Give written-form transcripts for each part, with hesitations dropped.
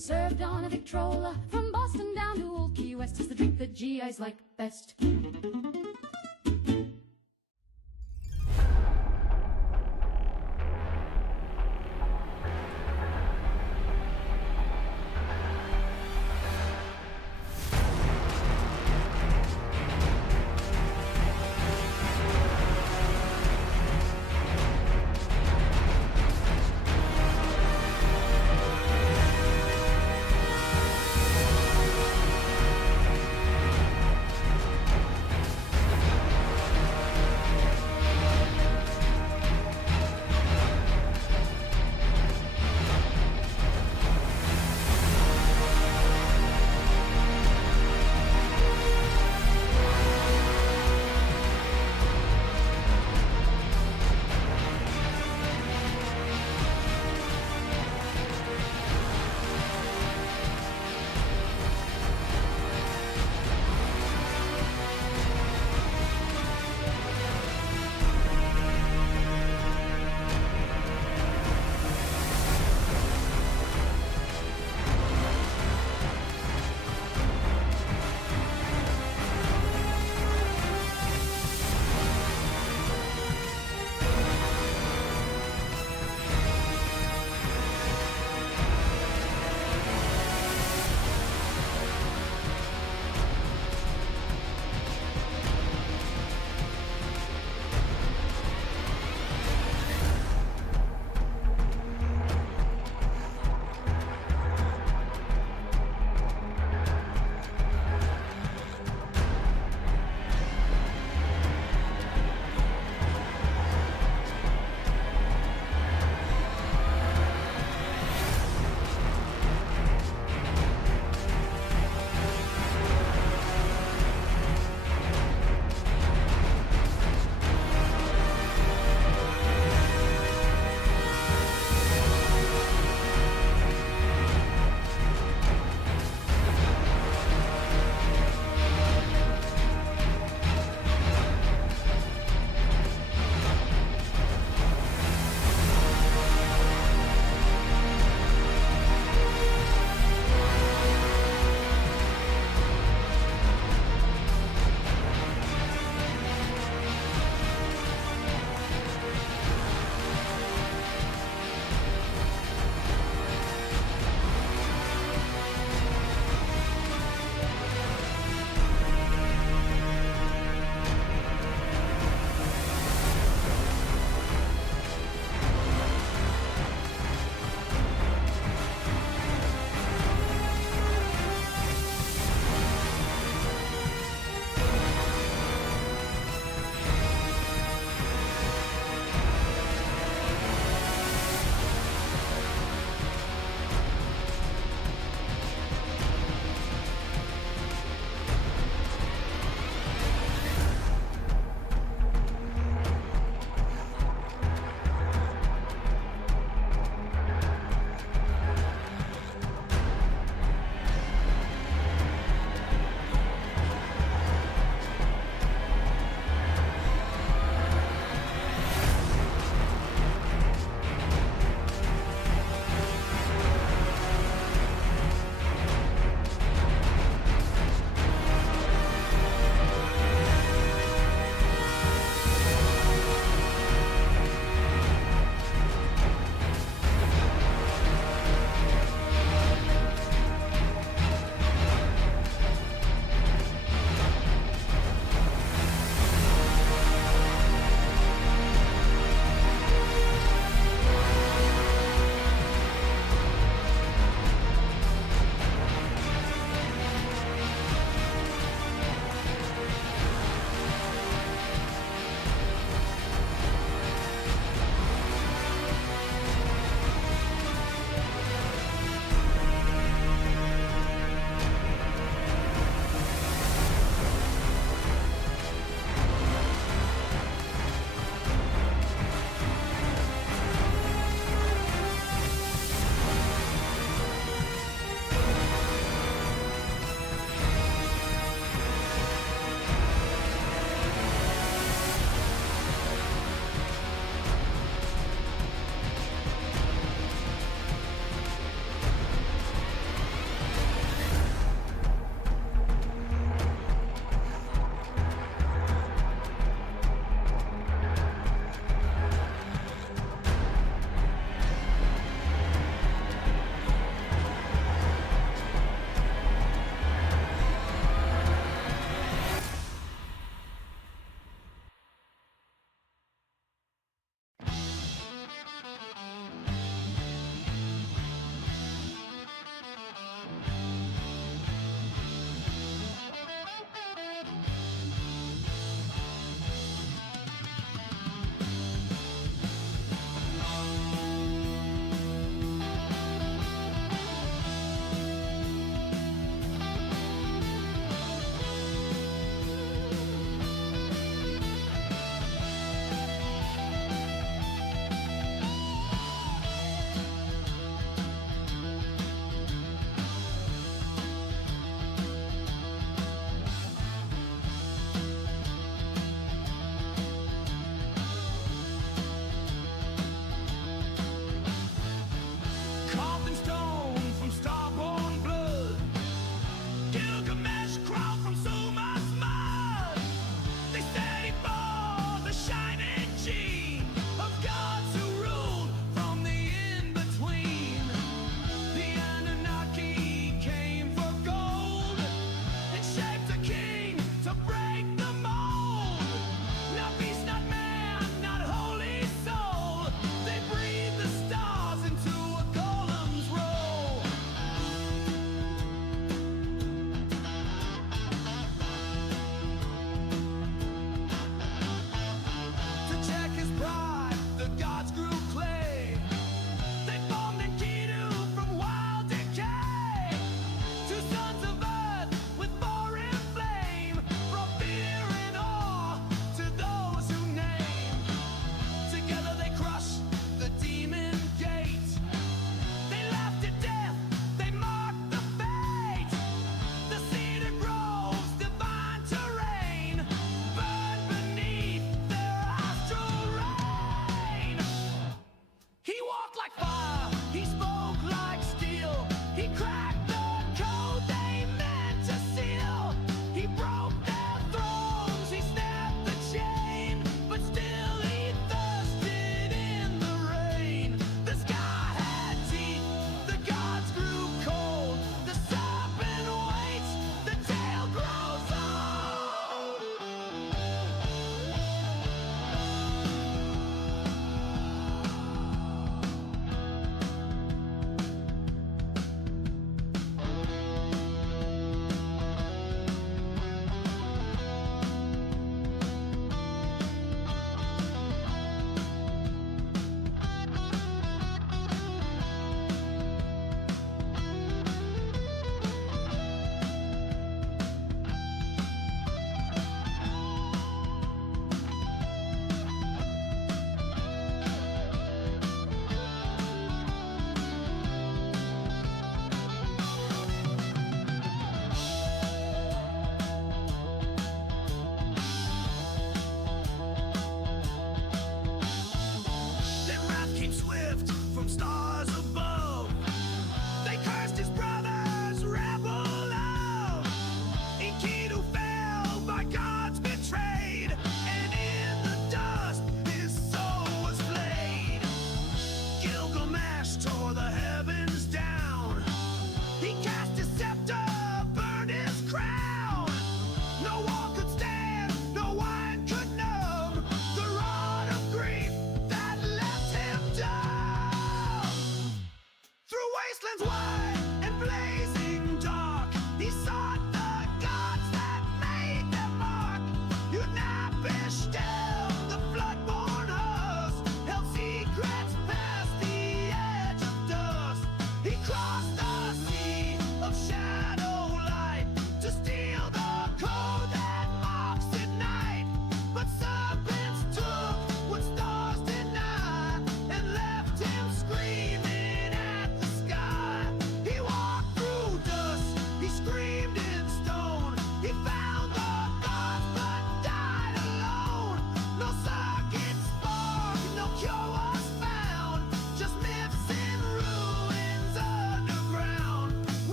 served on a Victrola. From Boston down to Old Key West is the drink that GIs like best.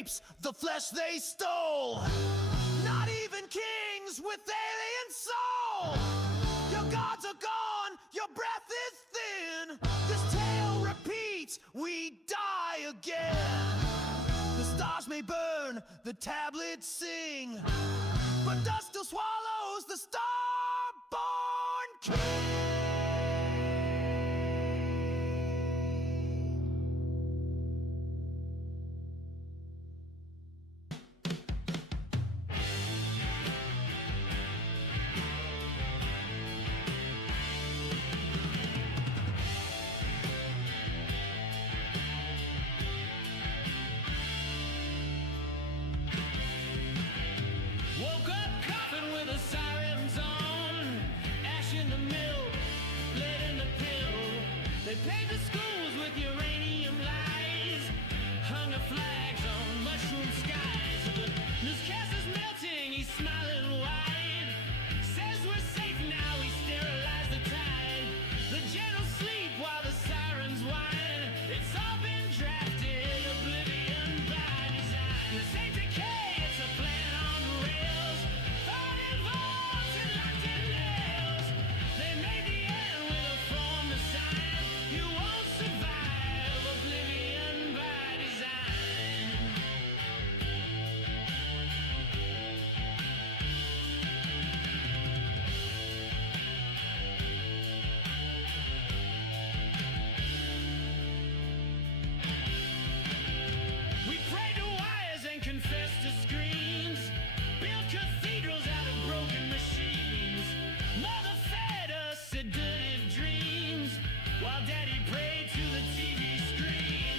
scrapes the flesh they stole. Not even kings with alien soul. Your gods are gone, your breath is thin. This tale repeats, we die again. The stars may burn, the tablets sing, but dust still swallows the star-born king. Woke up coughing with the sirens on, ash in the mill, lead in the pill. They paid the schools with uranium lies, hung the flags on mushroom skies. The newscaster's melting, he's smiling wide, says we're safe now, we sterilize the tide. The generals sleep while the sirens whine, it's all been drafted, oblivion by design. This ain't decay, it's a plan on rails, thought involved and locked in nails. They made the end with a form to sign, you won't survive, oblivion by design. We prayed to wires and confessed to screens, built cathedrals out of broken machines. Mother fed us sedative dreams, while Daddy prayed to the TV screen.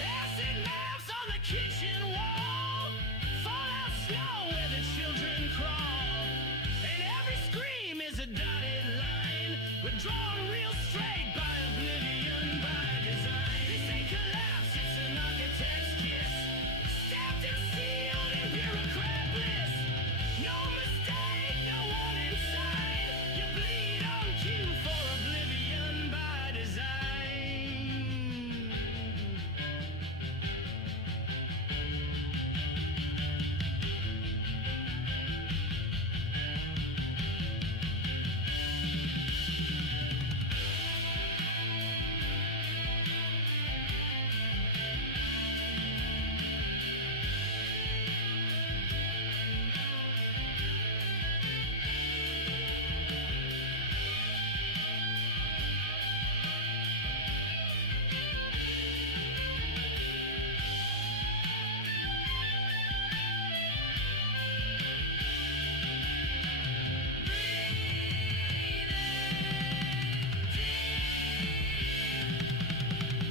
Acid maps on the kitchen wall, fallout snow where the children crawl, and every scream is a dotted line, but drawn real straight by oblivion by design. This ain't collapse, it's an architect's kiss, stamped and sealed in bureaucrat bliss. No mistake, no warning sign, you bleed on cue for oblivion by design.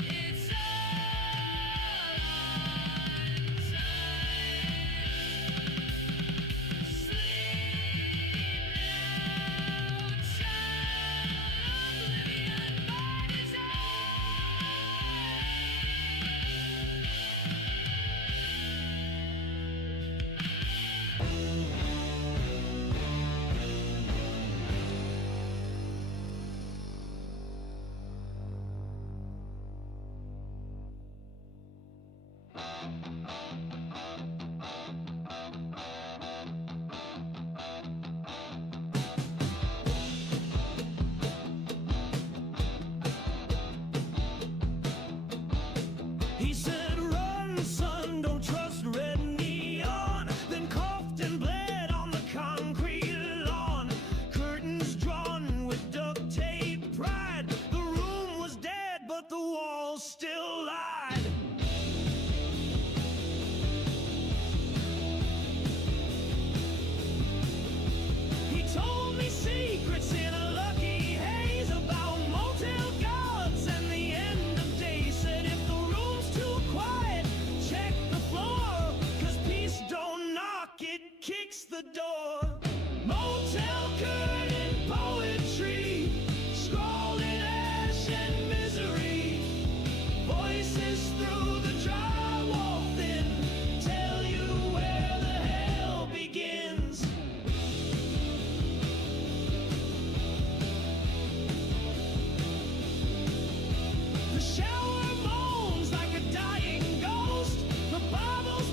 It's all on time. Sleep now, child, oblivion by He said, run, son, don't trust red neon. Then coughed and bled on the concrete lawn. Curtains drawn with duct tape pride. The room was dead, but the walls still lied. He told me secrets in a lucky haze about motel gods and the end of days. Said if the room's too quiet, check the floor, 'cause peace don't knock, it kicks the door. Motel curtain poetry, scrawled in ash and misery. Voices through the drywall thin tell you where the hell begins. The shower moans like a dying ghost. The Bible's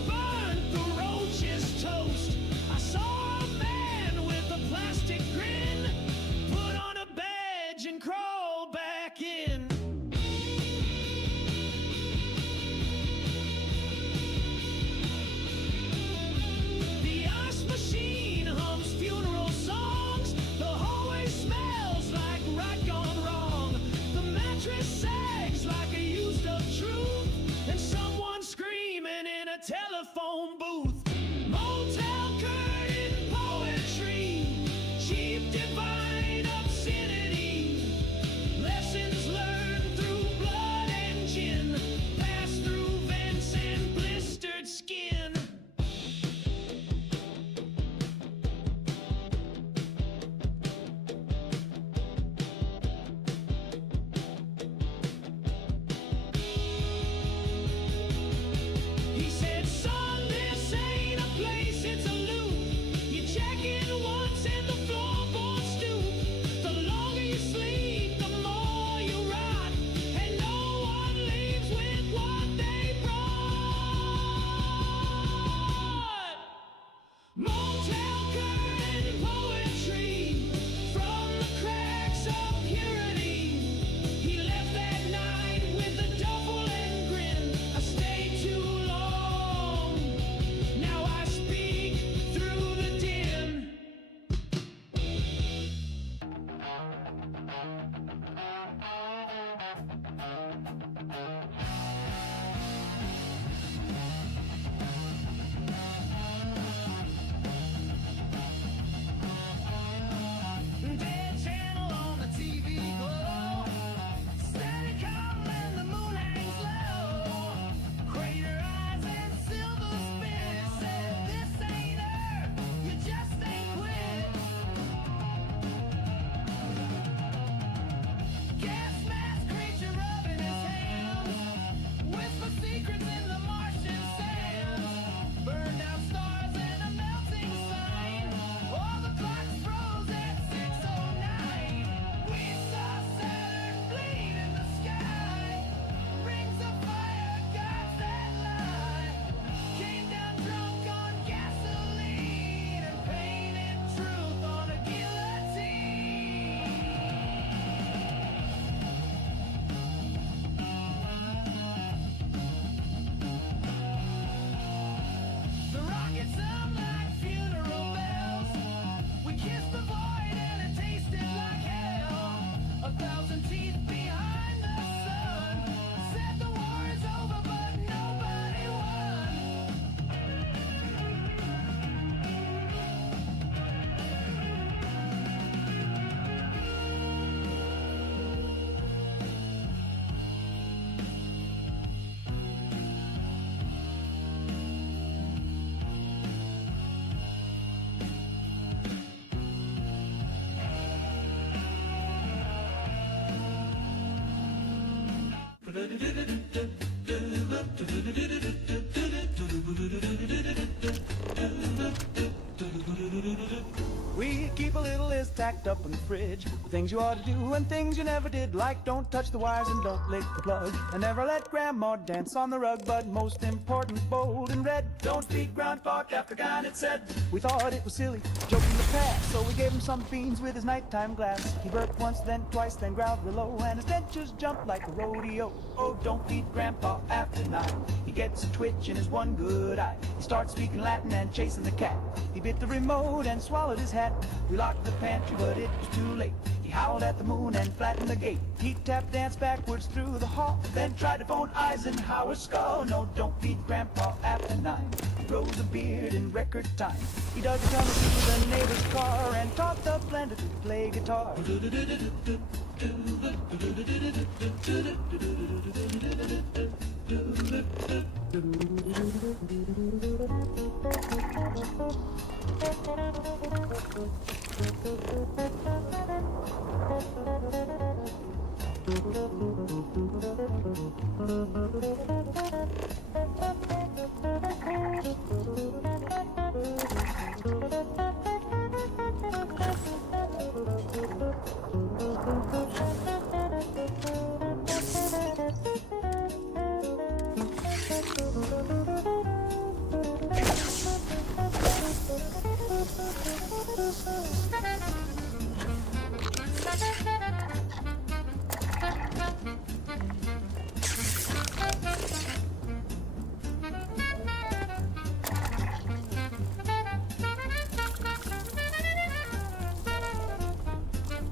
stacked up in the fridge. The things you ought to do and things you never did, like don't touch the wires and don't lick the plug, and never let Grandma dance on the rug. But most important, bold and red, don't feed groundhog after God had said. We thought it was silly, joking the past, so we gave him some beans with his nighttime glass. He burped once, then twice, then growled real low, and his dentures jumped like a rodeo. Oh, don't feed Grandpa after 9. He gets a twitch in his one good eye. He starts speaking Latin and chasing the cat. He bit the remote and swallowed his hat. We locked the pantry, but it was too late. He howled at the moon and flattened the gate. He tap danced backwards through the hall, then tried to phone Eisenhower's skull. No, don't feed Grandpa after 9. He grows a beard in record time. He dug a tunnel through the neighbor's car and taught the blender to play guitar.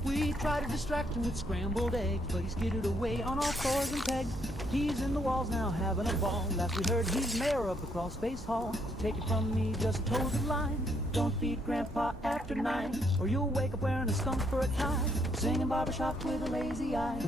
We tried to distract him with scrambled eggs, but he skidded away on all fours and pegs. He's in the walls now having a ball. Last we heard he's mayor of the crawl space hall. Take it from me, just toe the line. Don't feed Grandpa after 9, or you'll wake up wearing a skunk for a tie, singing barbershop with a lazy eye.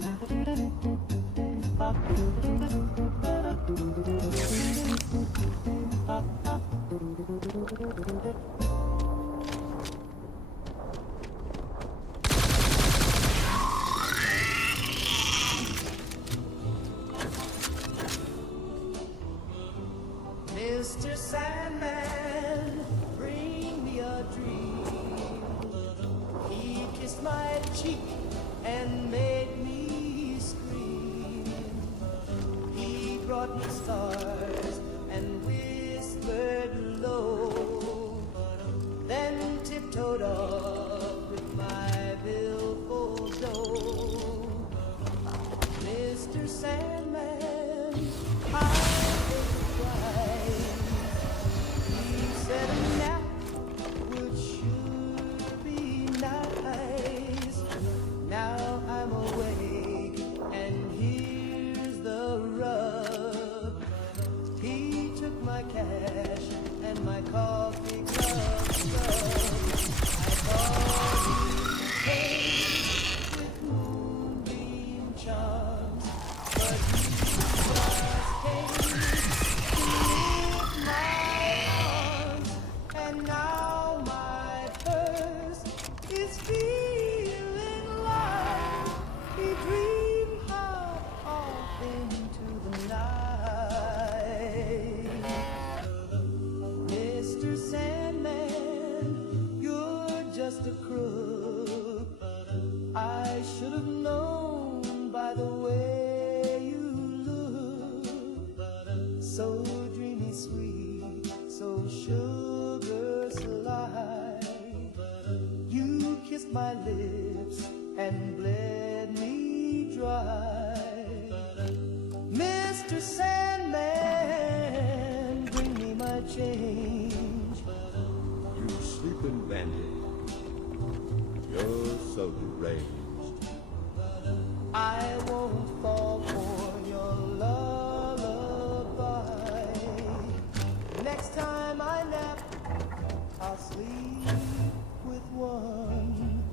Mr. Sandman, bring me a dream. He kissed my cheek and made me scream. He brought me stars and whispered low, then tiptoed up with my billfold dough. Mr. Sandman, said a nap would sure be nice. Now I'm awake and here's the rub. He took my cash and my coffee cup stuff. I thought he came with moonbeam charms, but he just came to lift my arms. And now my purse is feeling light. He dreamed high off into the night. Mr. Sandman, you're just a crook. I should have known by the way you look. So dreamy sweet, so sugar sly. You kissed my lips and bled me dry. Mr. Sandman, bring me my change. You sleeping bandit, you're so deranged. I won't fall for your lullaby. Next time I nap, I'll sleep with one.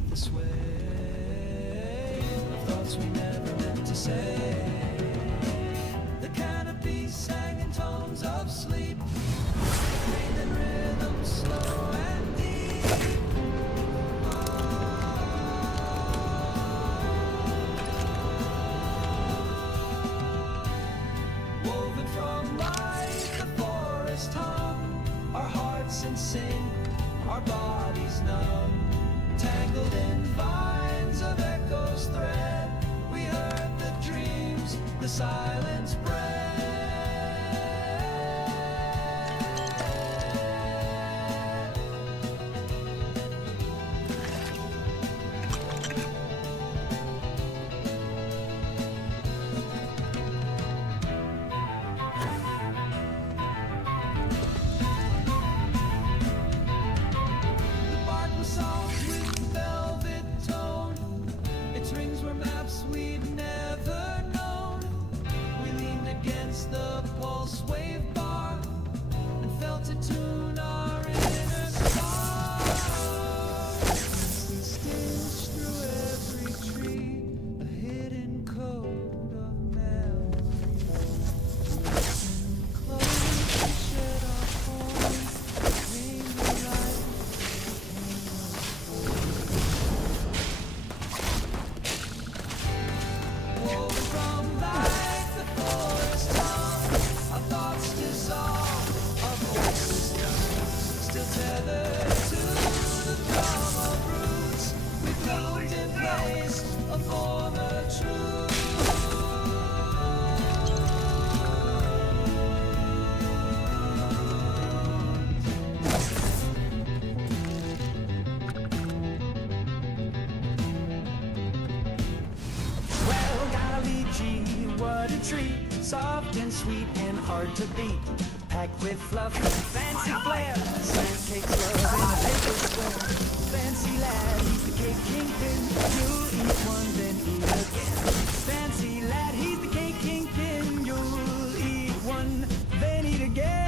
with the sway of thoughts we never meant to say. The canopy sang in tones of sleep, made in rhythm slow and deep. Woven from light, the forest hum, our hearts in sync, our bodies numb. Tangled in vines of echoes thread, we heard the dreams, the silence breath. The bark was soft with velvet tone, its rings were maps we'd never known. We leaned against the pulse wave bar and felt it tune our inner star. Stitched through every tree, a hidden code of memory. Listen close, we shed our forms, came to life. Woven from light, the forest tongue, our thoughts dissolve, our voices young, still tethered to the drum of roots. We float in place of former truth. Well, golly gee, what a treat, soft and sweet and hard to beat. Packed with fluff and fancy flair, sand cakes love in a paper square. Fancy lad, he's the cake kingpin, you'll eat one then eat again. Fancy lad, he's the cake kingpin, you'll eat one then eat again.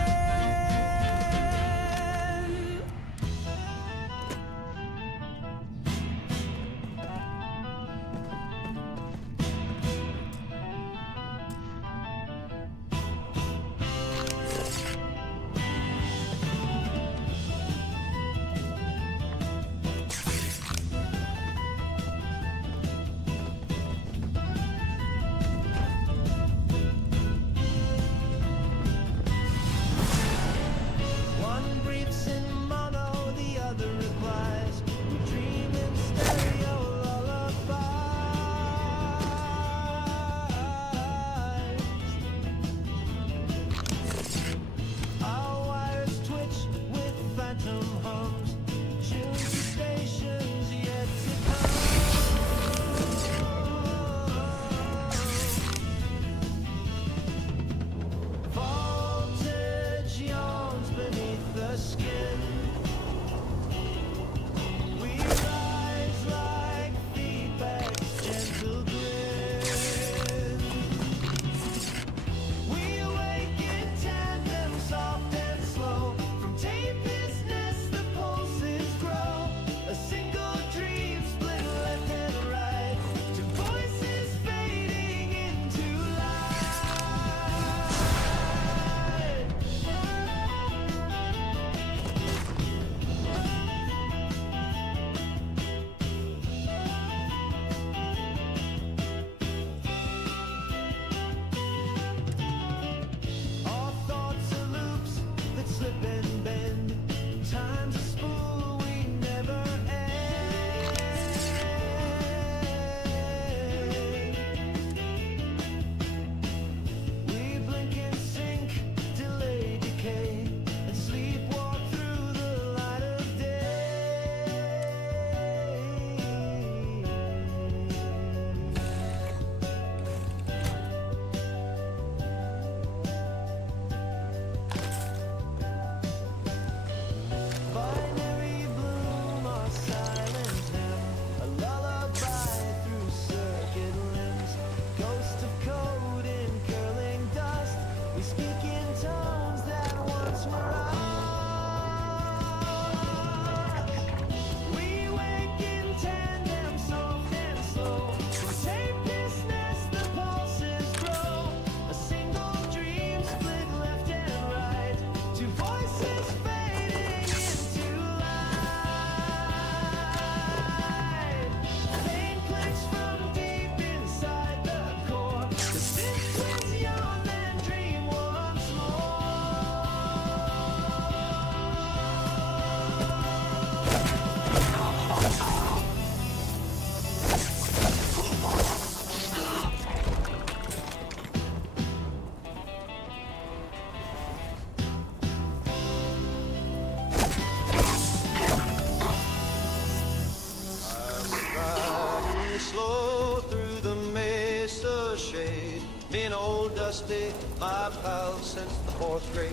Me and old Dusty, my pal since the 4th grade.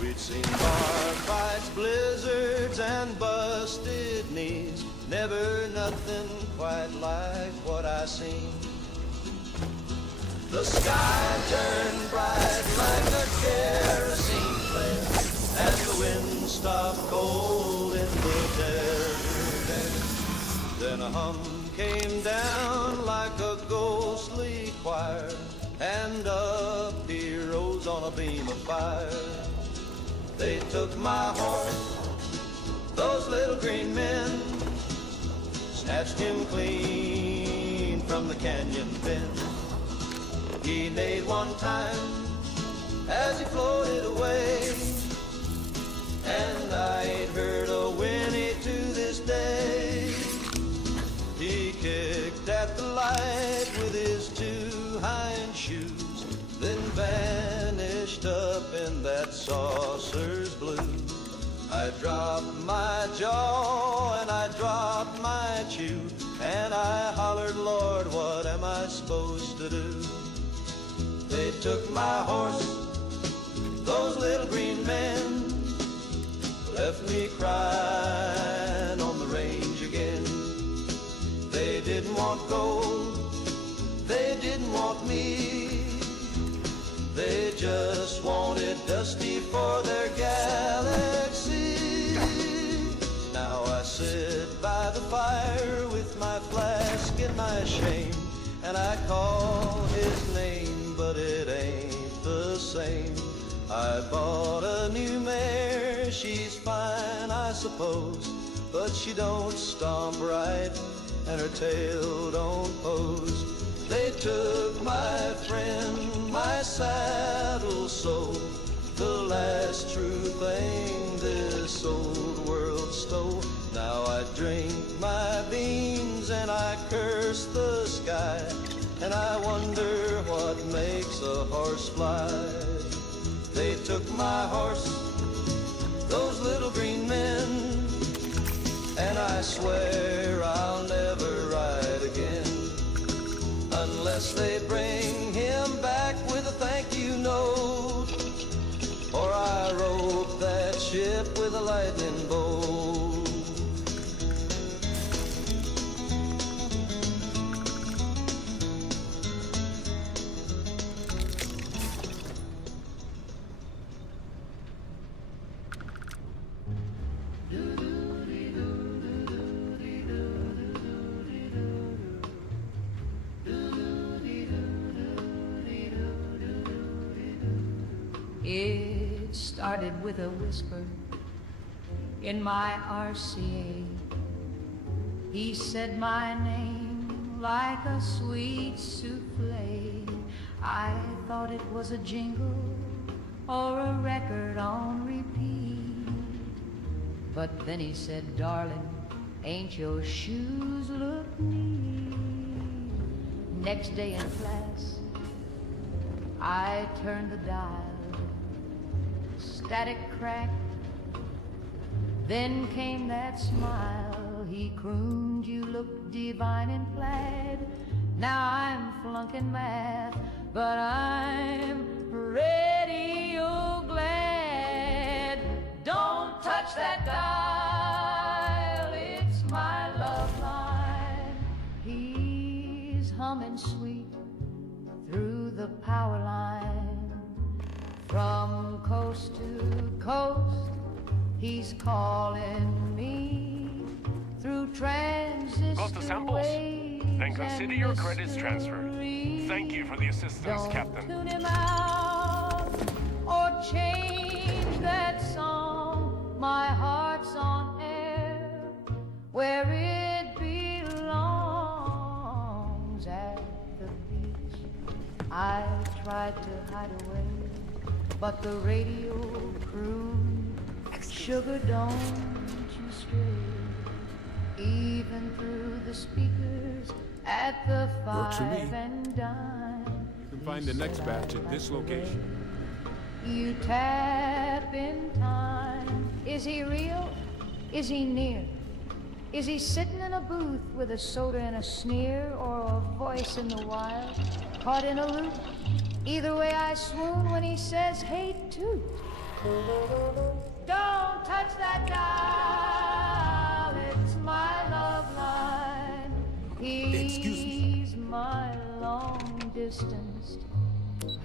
We'd seen bar fights, blizzards, and busted knees. Never nothing quite like what I seen. The sky turned bright like a kerosene flare, and the wind stopped cold in the desert air. Then a hum came down like a ghostly choir, and up he rose on a beam of fire. They took my horse, those little green men, snatched him clean from the canyon bend. He neighed one time as he floated away, and I ain't heard a whinny to this day. He kicked at the light with his 2 hind shoes, then vanished up in that saucer's blue. I dropped my jaw and I dropped my chew, and I hollered, Lord, what am I supposed to do? They took my horse, those little green men, left me crying on the range again. They didn't want gold, they didn't want me, they just wanted Dusty for their galaxy. Now I sit by the fire with my flask and my shame, and I call his name, but it ain't the same. I bought a new mare, she's fine I suppose, but she don't stomp right and her tail don't pose. They took my friend, my saddle sold, the last true thing this old world stole. Now I drink my beans and I curse the sky, and I wonder what makes a horse fly. They took my horse, those little green men, and I swear I'll never ride again, unless they bring him back with a thank you note, or I rope that ship with a lightning bolt. It started with a whisper in my RCA. He said my name like a sweet souffle. I thought it was a jingle or a record on repeat. But then he said, darling, ain't your shoes look neat? Next day in class, I turned the dial. Static crack, then came that smile. He crooned, you look divine in plaid. Now I'm flunking math, but I'm radio glad. Don't touch that dial, it's my love line. He's humming sweet through the power line. From coast to coast, he's calling me through transistor Got the samples? waves. Then consider your credits transferred. Thank you for the assistance, Don't Captain. tune him out or change that song. My heart's on air where it belongs, at the beach. I tried to hide away, but the radio crooned, sugar, don't you stray. Even through the speakers at the Works for me. 5 and dime. You can find the next batch at this location. You tap in time. Is he real? Is he near? Is he sitting in a booth with a soda and a sneer, or a voice in the wild, caught in a loop? Either way I swoon when he says, hey, toot. Don't touch that dial, it's my love line. He's my long-distance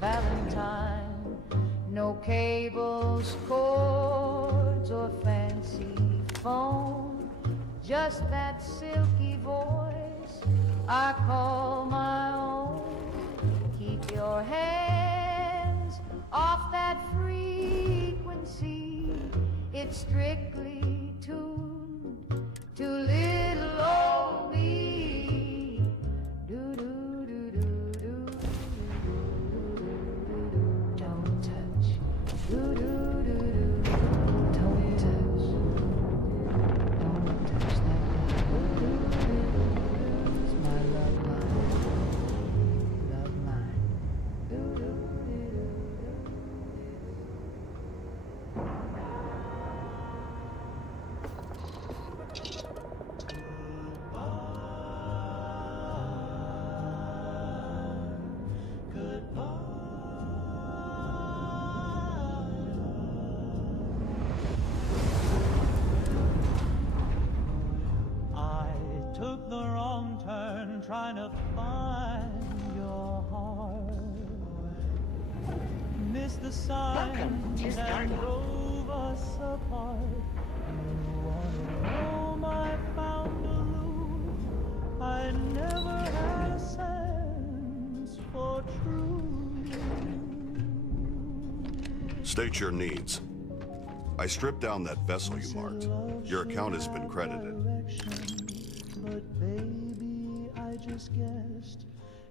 Valentine. No cables, cords, or fancy phone, just that silky voice I call my own. Keep your hands off that frequency. It's strictly tuned to little old me. Do do do do do. Don't touch. Do do do do. Don't touch. Don't touch that. It's my love line. Love line. Do do do do. I took the wrong turn trying to find your heart. Missed the signs and drove us apart. You wanna know I found aloof. I never had a sense for truth. State your needs. I stripped down that vessel you marked. Your account has been credited. But baby, I just guessed.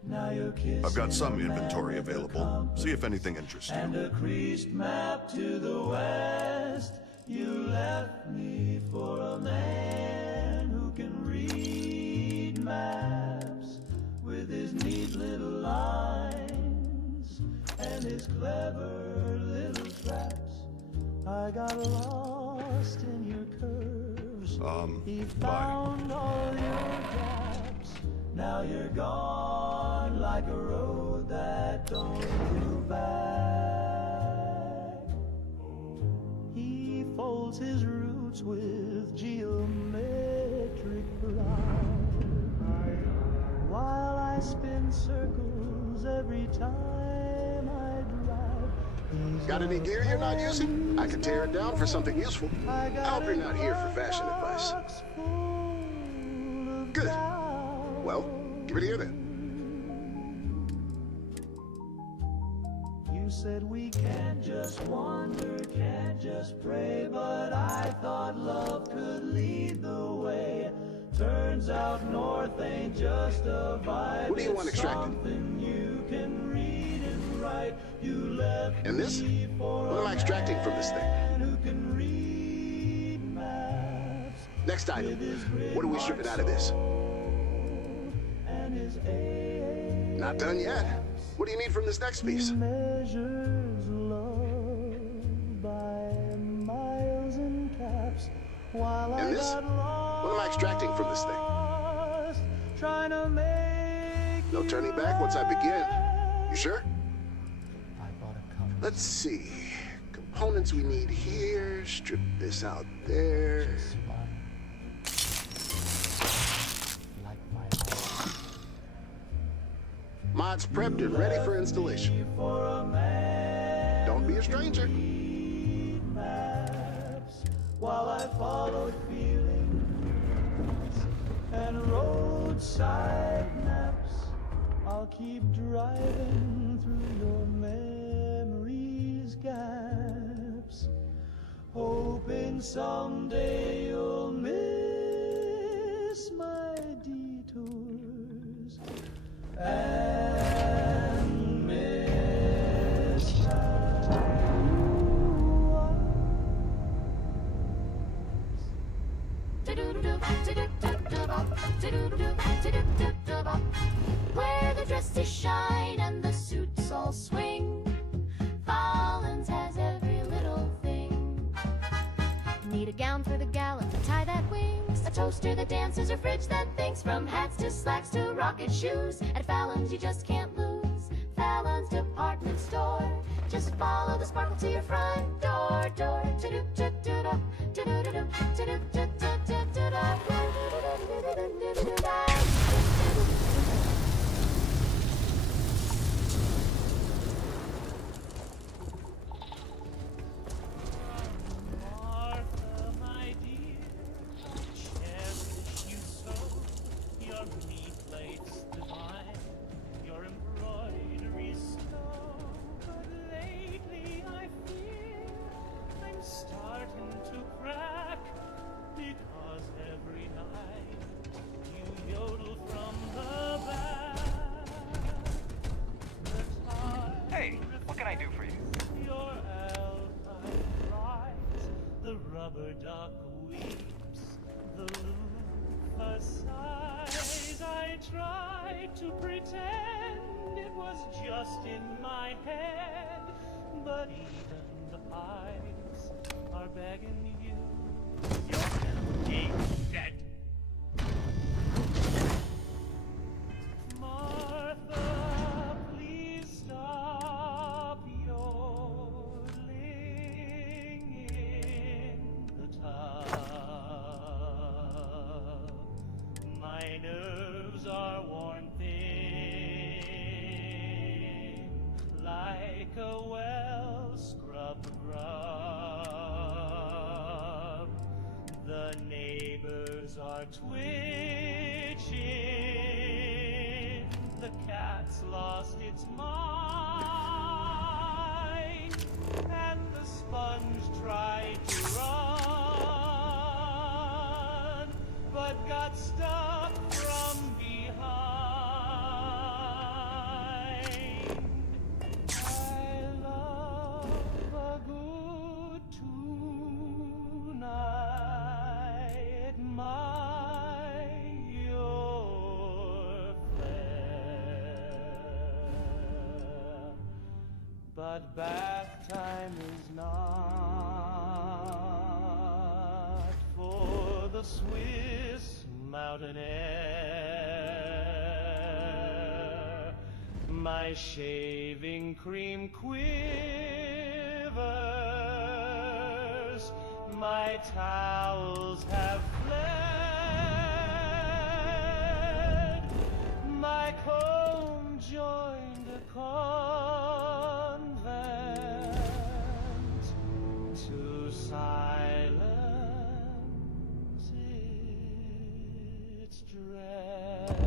Now you're kissing I've got some inventory available. See if anything interests and you. a creased map to the west. You left me for a man who can read maps with his neat little lines and his clever little traps. I got lost in your curves. He bye. found all your gaps. Now you're gone like a road that don't look back. He folds his roots with geometric pride, while I spin circles every time I drive. He's Got any gear you're not using? I can tear it down for something useful. I hope you're not here for fashion advice. Good. Well, give it here then. You said we can't just wander, can't just pray, but I thought love could lead the way. Turns out north ain't just a vibe. What do you want it's extracted? something you can read and write. You left And this? me for What am I a extracting from this thing? man who can read maps. Next item. What are we stripping out of this? And his A Not done yet. What do you need from this next piece? measures love by miles and caps, while I And this? got What am I extracting from this thing? lost trying to make No turning back once I begin. You sure? I bought a cover. Let's see. Components we need here. Strip this out there. Like my life. Mods prepped and ready for installation. For a man Don't be a stranger. read maps, while I followed feelings and roadside maps. I'll keep driving through your memories gaps, hoping someday you'll miss my detours and miss how Where the dresses shine and the suits all swing, Fallon's has every little thing. Need a gown for the gallop to tie that wings, a toaster that dances or fridge that thinks. From hats to slacks to rocket shoes. At Fallon's you just can't lose. Fallon's department store. Just follow the sparkle to your front door. Door. To-do-do-do-do. To-do-do-do. To-do-do-do-do-do-do. Martha, my dear, I cherish you so. Your meat plates divine, your embroidery snow. But lately I fear I'm starting to crack, because every night you yodel from the back. Hey, what can I do for you? Your alpine rise, the rubber duck weeps, the loofah sighs. I tried to pretend it was just in my head, but even the pipes are begging you. You're empty, dead. Martha, please stop yodeling in the tub. My nerves are worn thin, like a well-scrubbed grub. The neighbors are twitching. The cat's lost its mind, and the sponge tried to run, but got stuck from behind. I love a good tonight. My your flare, but bath time is not for the Swiss mountain air. My shaving cream quivers, my towels have fled, my comb joined a convent to silence its dread.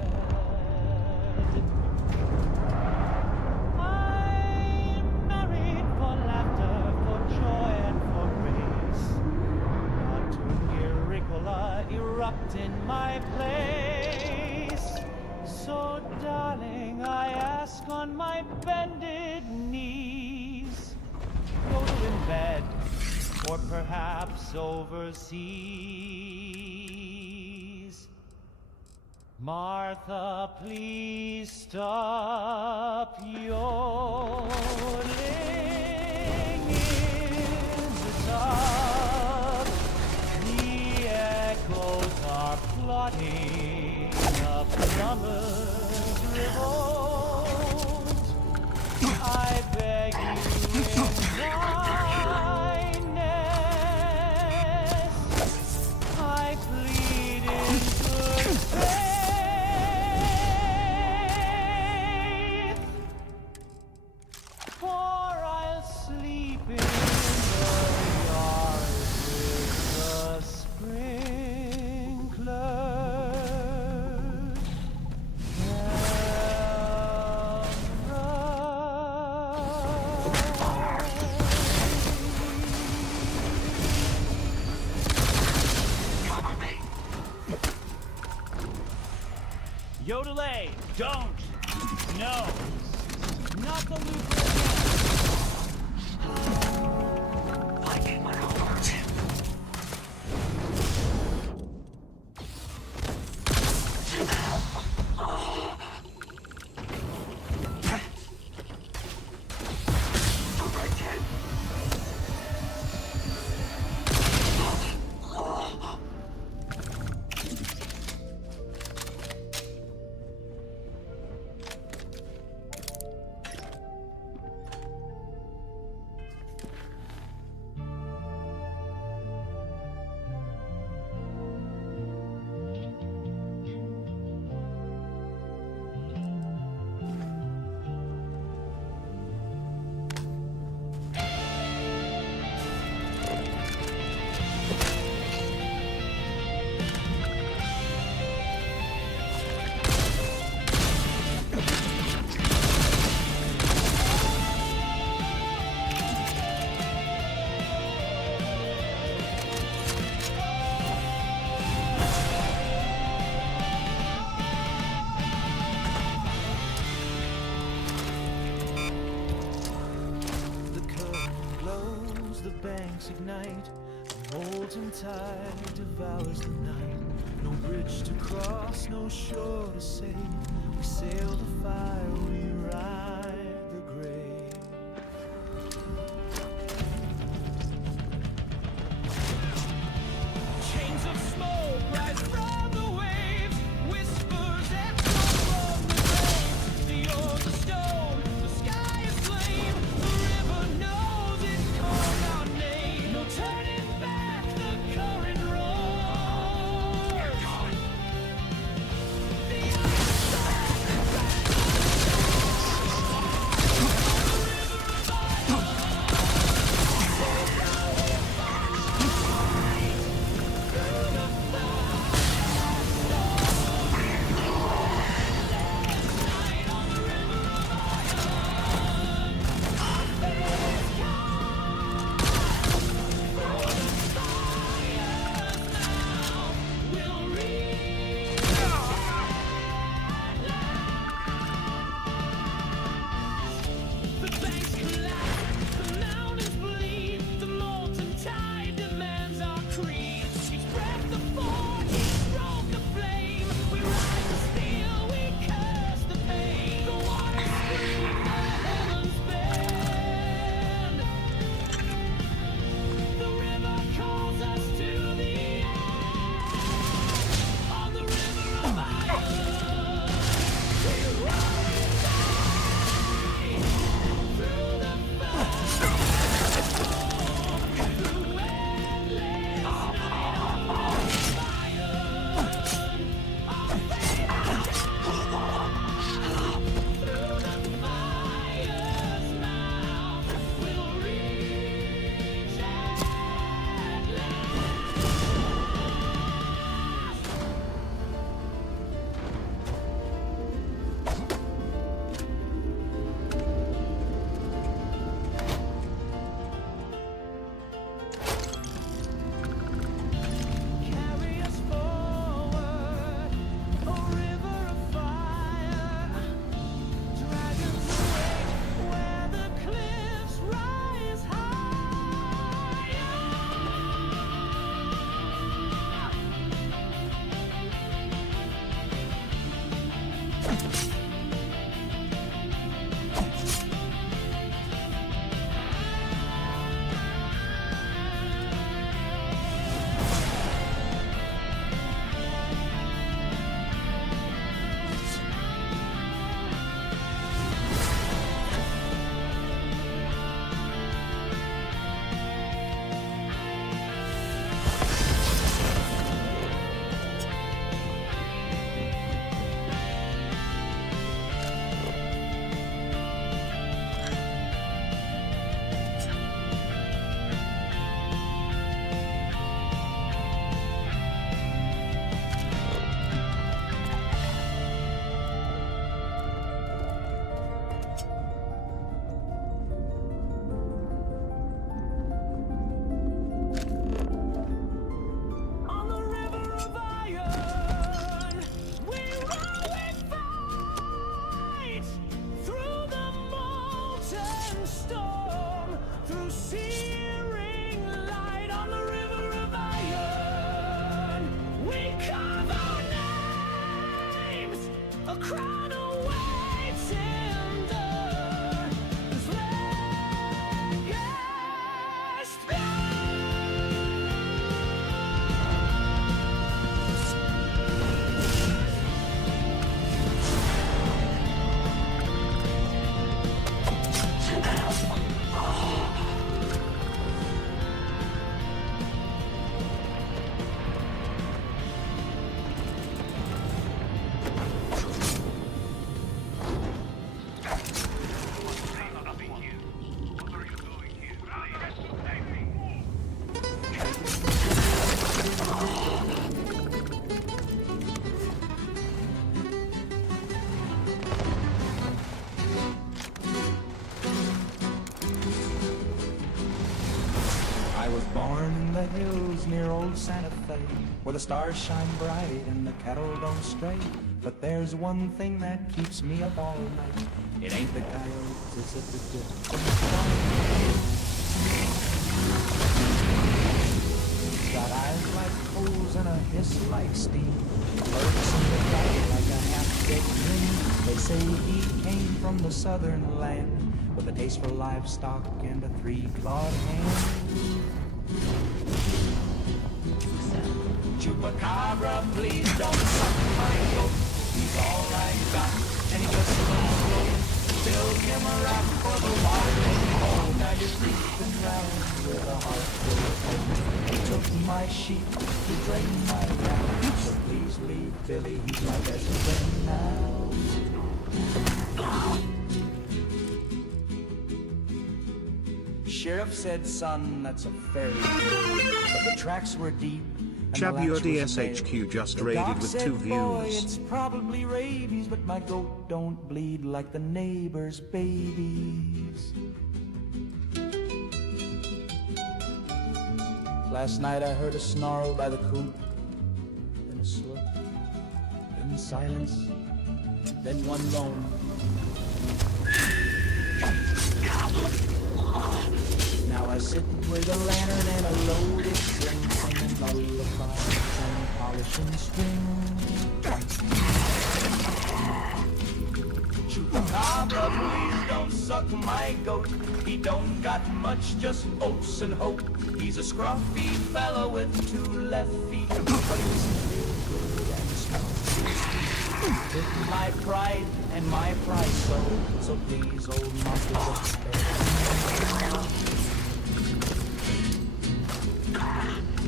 I'm married for laughter, for joy, and for grace, not to hear Ricola erupt in my place. So, darling, I ask on my bended knees, yodel in bed, or perhaps overseas. Martha, please stop yodeling in the tub. The echoes are plotting a plumber's revolt. I beg you in kindness, I plead in good faith, for I'll sleep in the yard with the sprinklers. Yodelay, don't! No! Not the loop banks ignite, the molten tide devours the night. No bridge to cross, no shore to sail. We sail the fire, we ride the grave. Chains of smoke rise from the waves, whispers echo from the graves. The oars are stone, the sky is flame, the river knows it's called our name. No turning back, the current roars. The ice hills near old Santa Fe, where the stars shine bright and the cattle don't stray. But there's one thing that keeps me up all night. It ain't the coyotes, it's a Got eyes like coals and a hiss like steam. Lurks in the dark like a half-dead dream. They say he came from the southern land with a taste for livestock and a three-clawed hand. Chupacabra, please don't suck my goat. He's all I got, and he just won't float. Build him a raft for the watering hole. Now you're creeping round with a heart full of hope. He took my sheep, he drained my rat. So please leave Billy, he's my best friend now. Sheriff said, son, that's a fairy tale, but the tracks were deep. Chabur DSHQ just raided with 2 Boy, views. it's probably rabies, but my goat don't bleed like the neighbor's babies. Last night I heard a snarl by the coop, then a slip, then silence, then one moan. Now I sit with a lantern and a loaded string, singing lullabies and polishing strings. Chupacabra, please don't suck my goat. He don't got much, just oats and hope. He's a scruffy fellow with 2 left feet, but he doesn't feel good and smells with my pride and my price, so please, old monster, just spare.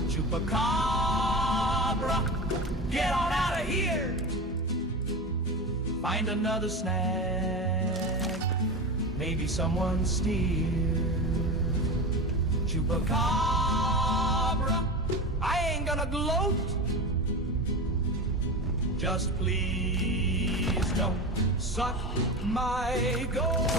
Chupacabra, get on out of here. Find another snack, maybe someone steer. Chupacabra, I ain't gonna gloat. Just please don't suck my goat.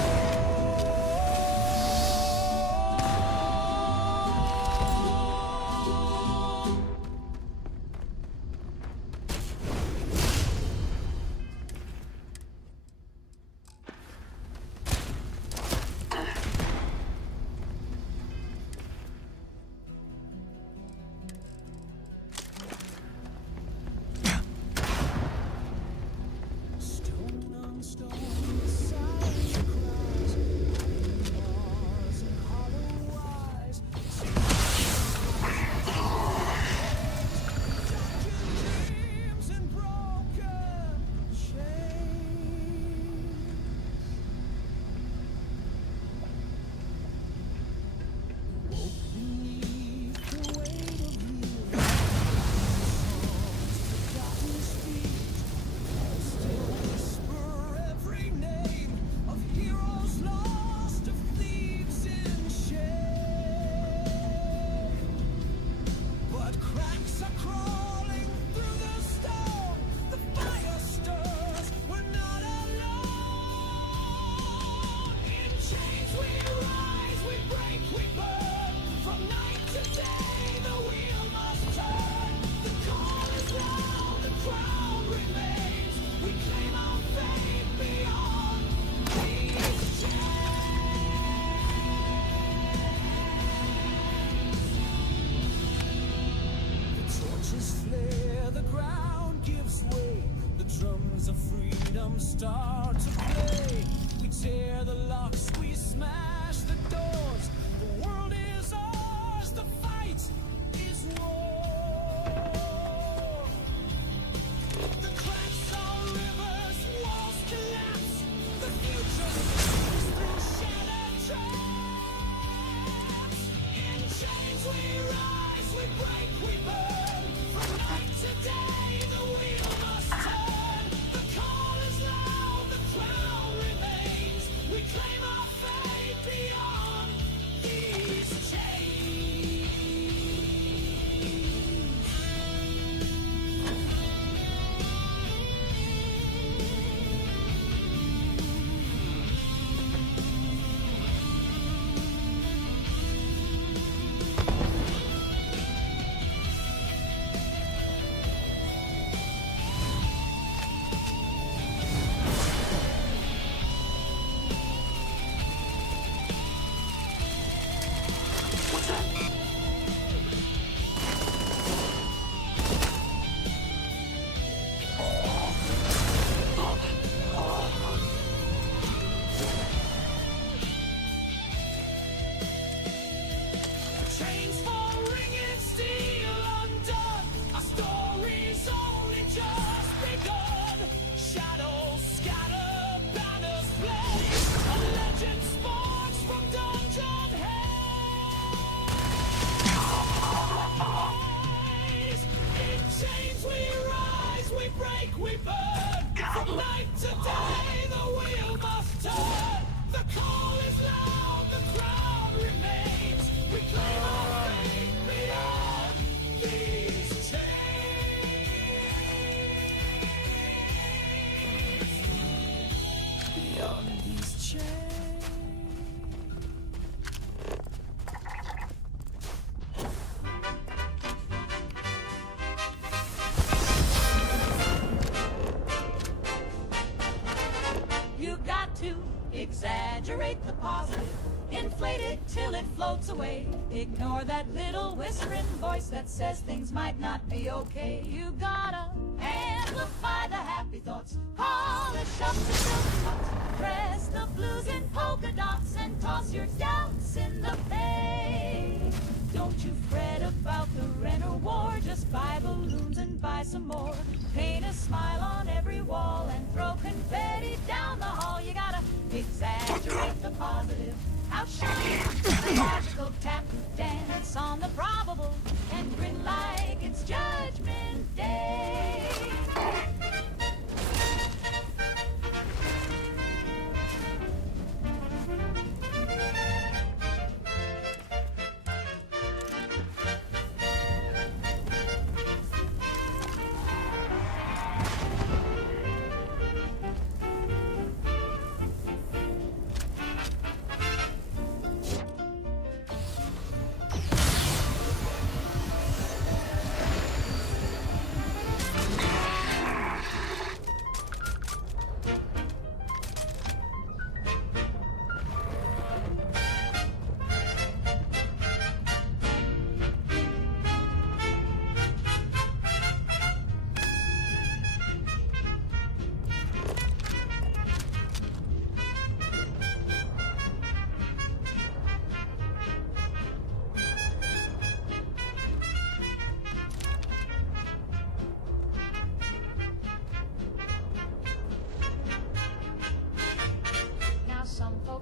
Start to play. We tear the locks, we smash the doors. The world is ours, the fight is war. The cracks are rivers, walls collapse. The future slips through shattered traps. In chains we rise, we break, we burn. From night to day, the wheel must turn. The call is loud, the crown remains. We claim our fate beyond these chains. beyond these chains. You got to exaggerate the positive, inflate it till it floats away. Ignore that little whispering voice that says things might not be okay. You gotta amplify the happy thoughts, polish up the silky spots, press the blues in polka dots, and toss your doubts in the bay. Don't you fret about the rent or war, just buy balloons and buy some more. Paint a smile on every wall and throw confetti down the hall. You gotta exaggerate the positive, outshine the logical, tap dance on the probable, and grin like it's Judgment Day.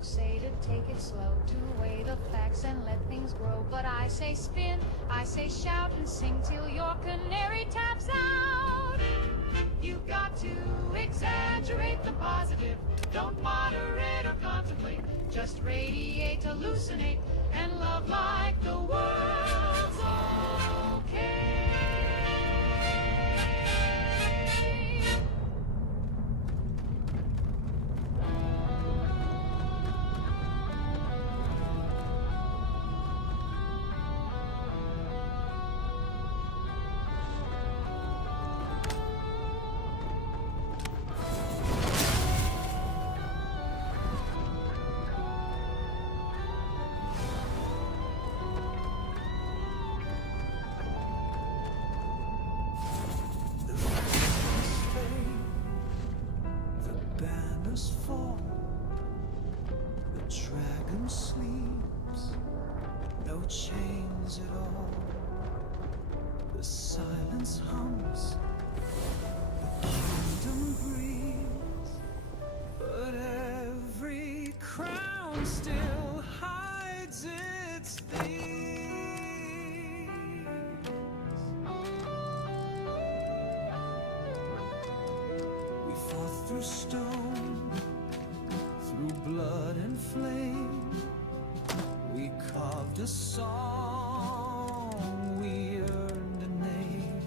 Say to take it slow, to weigh the facts and let things grow. But I say spin, I say shout and sing till your canary taps out. You got to exaggerate the positive, don't moderate or contemplate, just radiate, hallucinate, and love like the world's okay. Fall. The dragon sleeps, no chains at all. The silence hums, the kingdom breathes, but every crown still hides its thieves. We fought through stone, through blood and flame, we carved a song, we earned a name.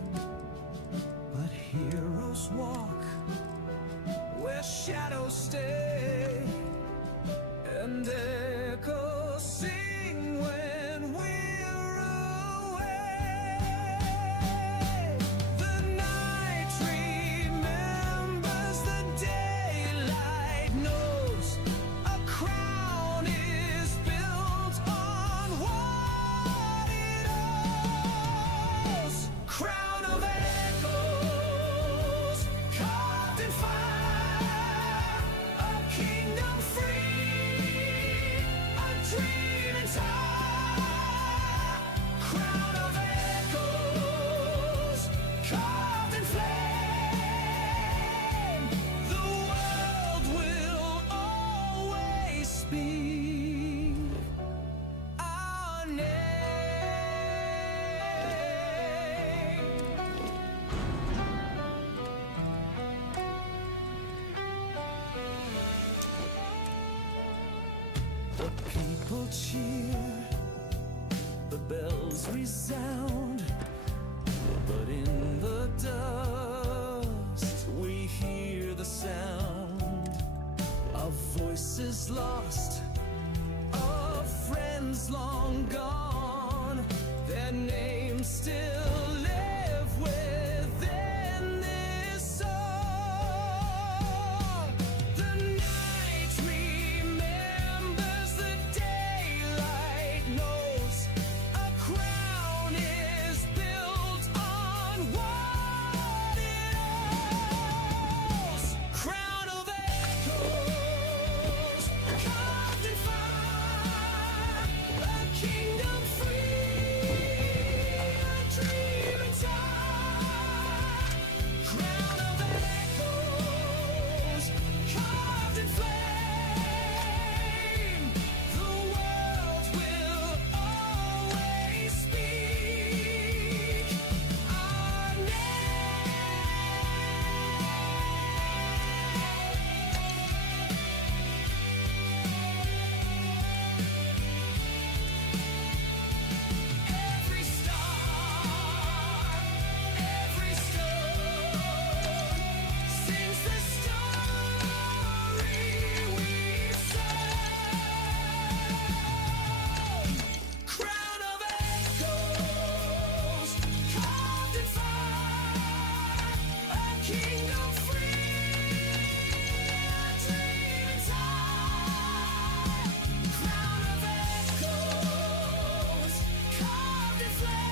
But heroes walk where shadows stay, and echoes sing when we're away. The night remembers the daylight knows a crown is built on what it owes. Crown of echoes, carved in fire, a kingdom free, a dream entire. Crown of echoes, carved in flame, the world will always speak our name. The people cheer, the bells resound, but in the dust we hear the sound of voices lost, of friends long gone, their names still live within this song. The night remembers, the daylight knows, a crown is built on what it owes. Crown of echoes, carved in fire, a kingdom free, a dream inside. Crown of echoes, carved in flame, the world will always speak our Every star, every stone sings the story we've sown. Crown of echoes, carved in fire, a kingdom free, a dream inside. Crown of echoes, carved in flame,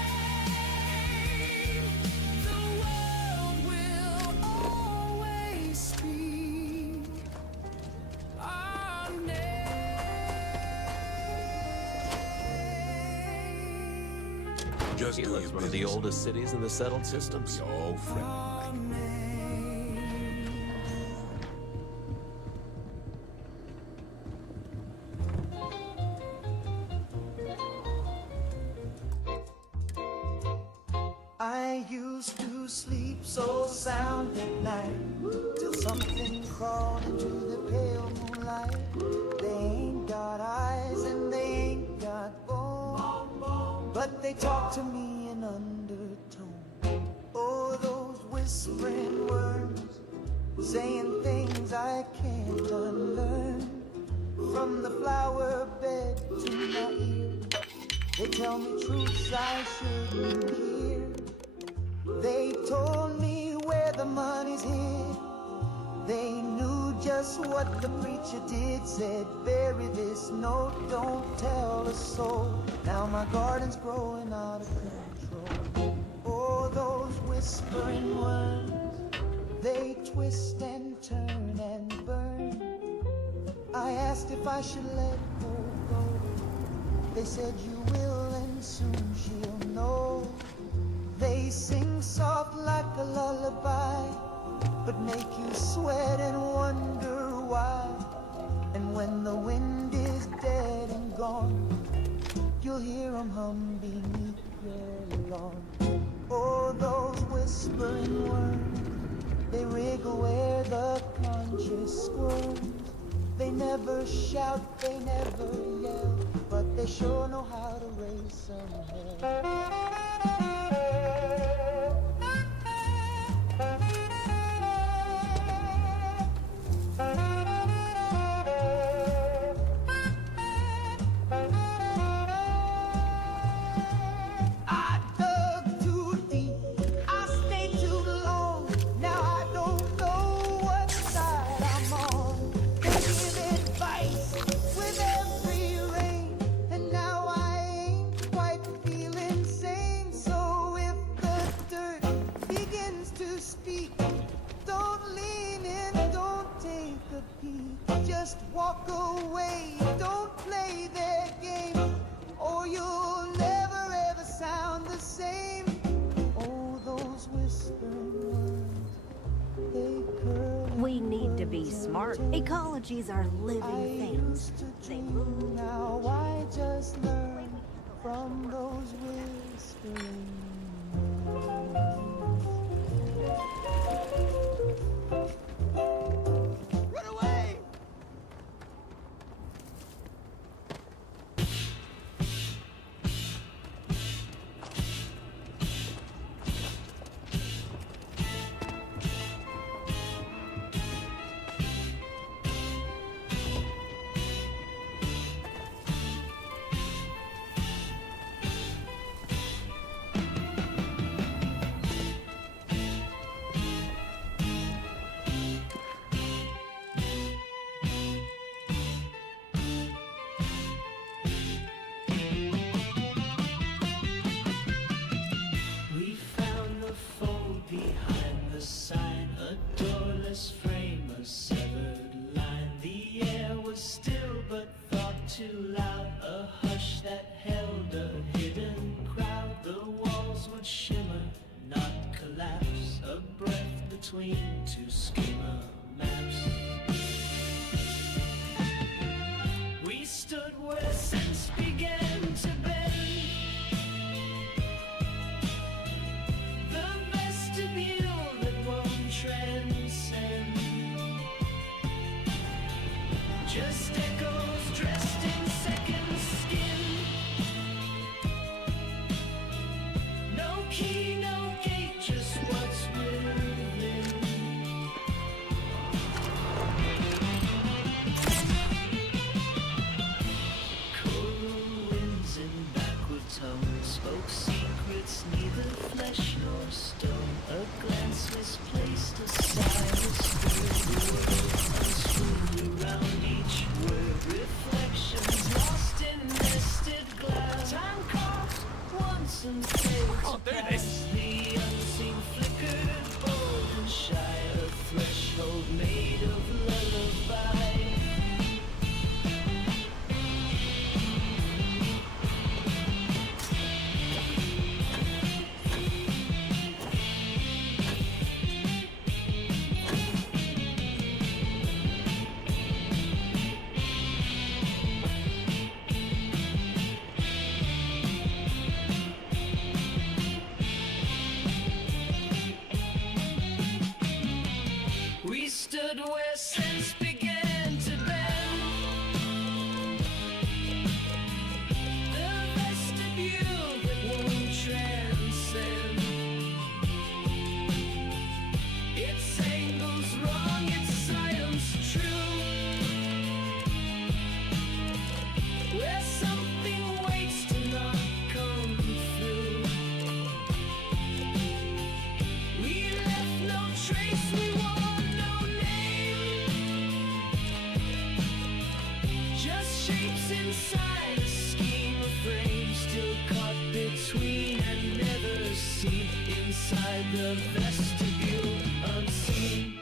the world will always speak our name. Just do Hela's your one of the business. oldest cities in the settled systems. Be all friendly. Our name. I used to sleep so sound at night till something crawled into the pale moonlight. They ain't got eyes and they ain't got bones, but they talk to me in undertone. Oh, those whispering words, saying things I can't unlearn. From the flower bed to my ear, they tell me truths I shouldn't hear. They told me where the money's hid. They knew just what the preacher did. Said, bury this note, don't tell a soul. Now my garden's growing out of control. Oh, those whispering words, they twist and turn and burn. I asked if I should let her go. They said you will and soon she'll know. They sing soft like a lullaby, but make you sweat and wonder why. And when the wind is dead and gone, you'll hear them hum beneath your lawn. Oh, those whispering words, they wriggle where the conscious squirms. They never shout, they never yell, but they sure know how to raise some hell. I dug too deep, I stayed too long. Now I don't know what side I'm on. They give advice with every rain, and now I ain't quite feeling sane. So if the dirt begins to speak, don't lean in, don't take a peek. Just walk away, don't play their game, or you'll never ever sound the same. Oh, those whispering words, they curl. We need to be smart. Ecologies are living things. They move. Now I just learn from those whispering words. Run away! too loud, a hush that held a hidden crowd. The walls would shimmer, not collapse, a breath between two schema maps. We stood where sense began to bend, the vestibule that won't transcend. Just echoes dressed in second skin. No key, no gate, just what's within. Cold winds in backward tones spoke secrets, neither flesh nor stone. A glance misplaced, a sigh unscrewed around each word. Reflections lost in nested glass. Time coughed once and failed to pass. The unseen flickered, bold and shy. A threshold made of lullaby. We stood where sense began to bend, the vestibule that won't transcend. Its angles wrong, its silence true, where something waits to not come through. We left no trace, we wore no name, just shapes inside a scheme of frames, still caught between and never seen, inside the vestibule unseen.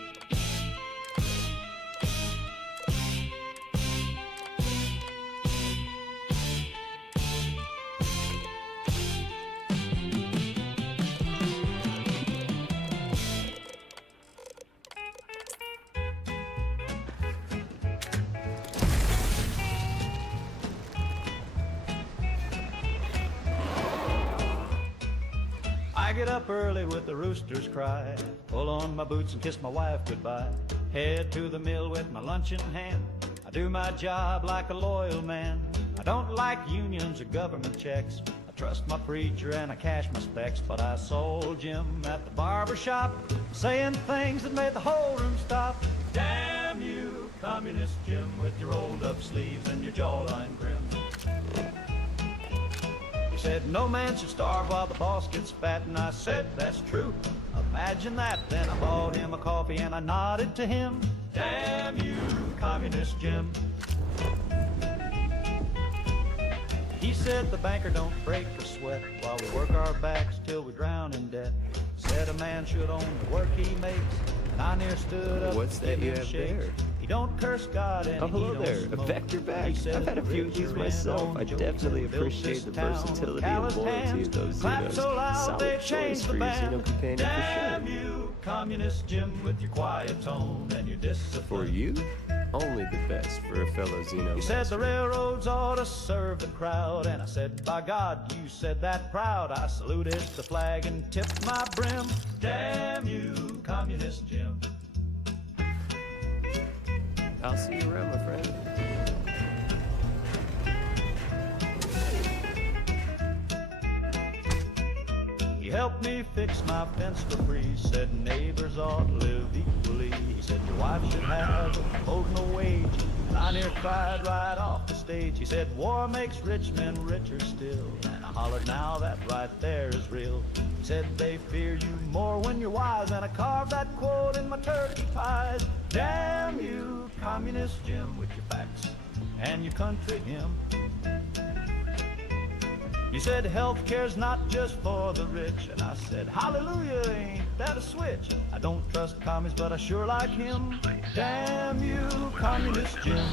I get up early with the rooster's cry, pull on my boots and kiss my wife goodbye, head to the mill with my lunch in hand. I do my job like a loyal man. I don't like unions or government checks. I trust my preacher and I cash my specs, but I sold Jim at the barber shop, saying things that made the whole room stop. Damn you, communist Jim, with your rolled up sleeves and your jawline grim. He said no man should starve while the boss gets fat, and I said that's true, imagine that. Then I bought him a coffee and I nodded to him. Damn you, communist Jim. He said the banker don't break or sweat while we work our backs till we drown in debt. Said a man should own the work he makes, and I near stood up. What's that you have there? He don't curse God and oh, hello he don't there, a smoke. vector bag. He I've had a few of these myself. I definitely appreciate the versatility and loyalty of those Xenos. So loud Solid they choice changed for the your band. Xeno companion Damn for sure. you, communist Jim, with your quiet tone and your discipline. For you, only the best for a fellow Xeno. He said the railroads ought to serve the crowd, and I said, by God, you said that proud. I saluted the flag and tipped my brim. Damn you, communist Jim. I'll see you around, my friend. He helped me fix my fence for free, said neighbors ought to live equally. He said your wife should have a voting wage, and I near cried right off the stage. He said war makes rich men richer still, and I hollered now that right there is real. He said they fear you more when you're wise, and I carved that quote in my turkey pies. Damn you, communist Jim, with your facts and your country hymn. He said healthcare's not just for the rich, and I said hallelujah, ain't that a switch? I don't trust commies, but I sure like him. Damn you, communist Jim.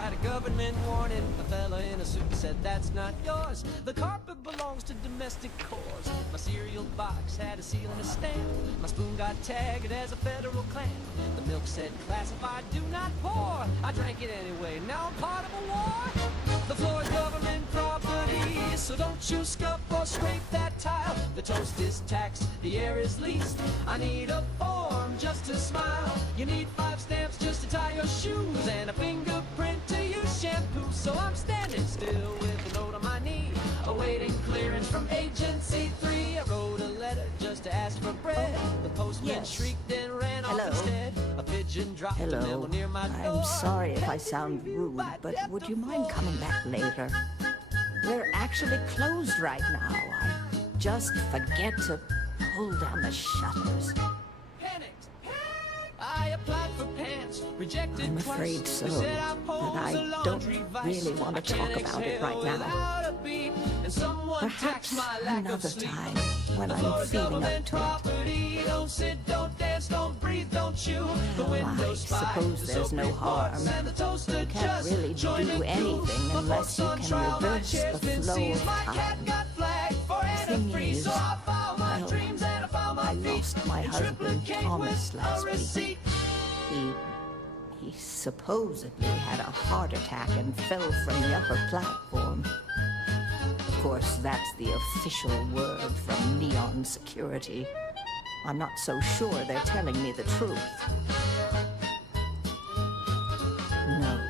got a government warning. A fella in a suit said that's not yours. The carpet belongs to domestic cores. My cereal box had a seal and a stamp. My spoon got tagged as a federal clamp. The milk said classified, do not pour. I drank it anyway, now I'm part of a war. The floor is government property, so don't you scuff or scrape that tile. The toast is taxed, the air is leased. I need a form just to smile. You need 5 stamps just to tie your shoes, and a fingerprint to use shampoo. So I'm standing still with a note on my knee, awaiting clearance from Agency 3. I wrote a letter just to ask for bread. The postman shrieked and ran off instead. A pigeon dropped a memo near my door. I'm sorry if I sound rude, but would you mind coming back later? We're actually closed right now. I just forget to pull down the shutters. Panicked. I applied for pants, rejected I'm twice. afraid so, They said I but pose I a don't laundry vice. really want to I talk can't about it right exhale now. without a beat, and someone taxed Perhaps my lack of another sleep. time when The I'm floor is feeling up government to it. property. Don't sit, don't dance, don't breathe, don't chew. The Well, window I spy, suppose the there's soap no reports, harm. and the toaster You can't just really joined do the anything queue. unless you On can trial, my reverse chair's the been flow seized. of My cat time. got flagged for Thing antifreeze, is, so I found my well, dreams and I found my I feet. lost my And husband triplicate Thomas with last a week. receipt. He supposedly had a heart attack and fell from the upper platform. Of course, that's the official word from Neon Security. I'm not so sure they're telling me the truth. No,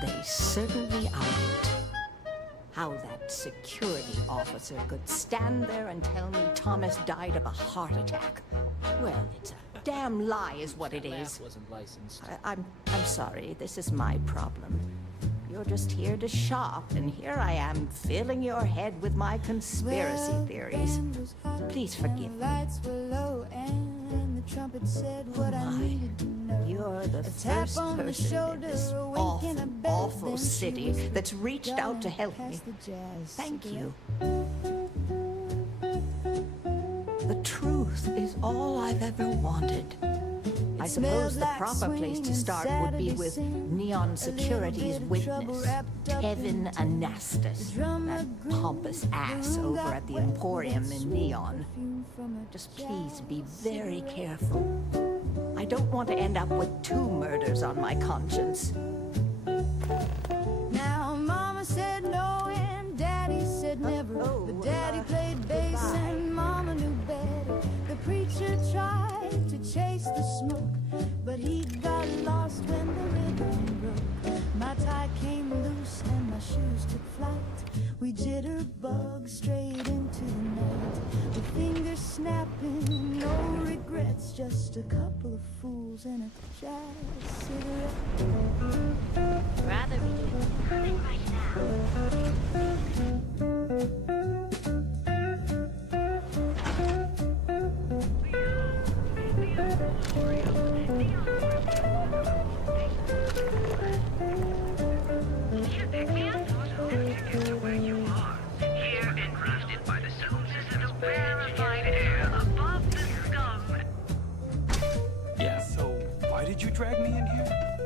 they certainly aren't. How that security officer could stand there and tell me Thomas died of a heart attack. Well, it's a damn lie is what it is. I'm sorry, this is my problem. You're just here to shop, and here I am filling your head with my conspiracy theories. Please forgive me. Oh my, you're the first person in this awful, awful city that's reached out to help me. Thank you. The truth is all I've ever wanted. I suppose the proper place to start would be with Neon Security's witness, Kevin Anastas, that pompous ass over at the Emporium in Neon. Just please be very careful. I don't want to end up with 2 murders on my conscience. Now Mama said no and Daddy said never. But Daddy played bass and Mama knew better. The preacher tried to chase the smoke, but he got lost when the rhythm broke. My tie came loose and my shoes took flight. We jitterbug straight into the night. With fingers snapping, no regrets, just a couple of fools and a jazz cigarette. Rather be doing nothing right Yeah. So, why did you drag me in here?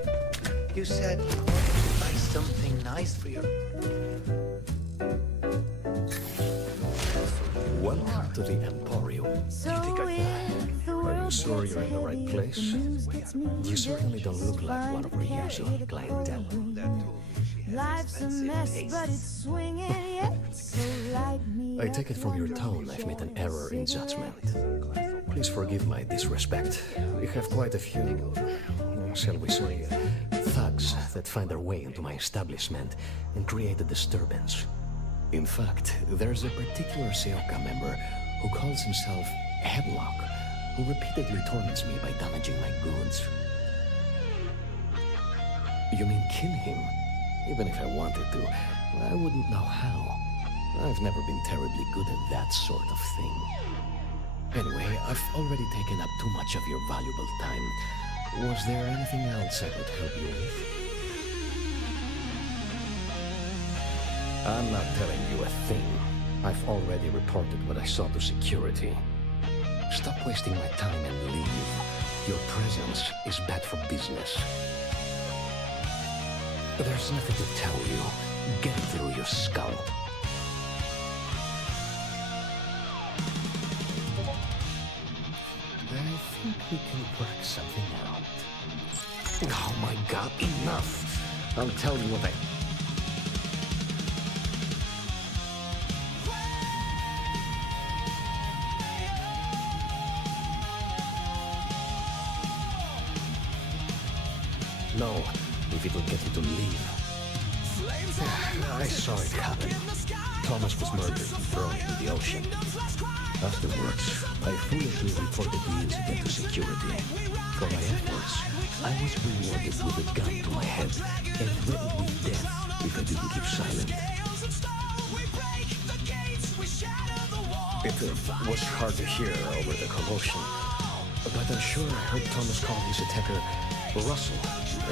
You said you wanted to buy something nice for your... Welcome to the Emporium. Are you sure you're in the right place? You certainly don't look like one of our usual clientele. Life's a mess, but it's swinging yet. So light me I take it from your tone I've made an error in judgment. Please forgive my disrespect. We have quite a few, shall we say, thugs that find their way into my establishment and create a disturbance. In fact, there's a particular Seoka member who calls himself Headlock, who repeatedly torments me by damaging my goods. You mean kill him? Even if I wanted to, I wouldn't know how. I've never been terribly good at that sort of thing. Anyway, I've already taken up too much of your valuable time. Was there anything else I could help you with? I'm not telling you a thing. I've already reported what I saw to security. Stop wasting my time and leave. Your presence is bad for business. There's nothing to tell you. Get it through your skull. I think we can work something out. Oh my god, enough! I'll tell you what I... No, if it will get you to leave. I saw it happen. Thomas was murdered and thrown into the ocean. Afterwards, I foolishly reported the incident to security. For my efforts, I was rewarded with a gun to my head and threatened with death if I didn't keep silent. It was hard to hear over the commotion, but I'm sure I heard Thomas call his attacker Russell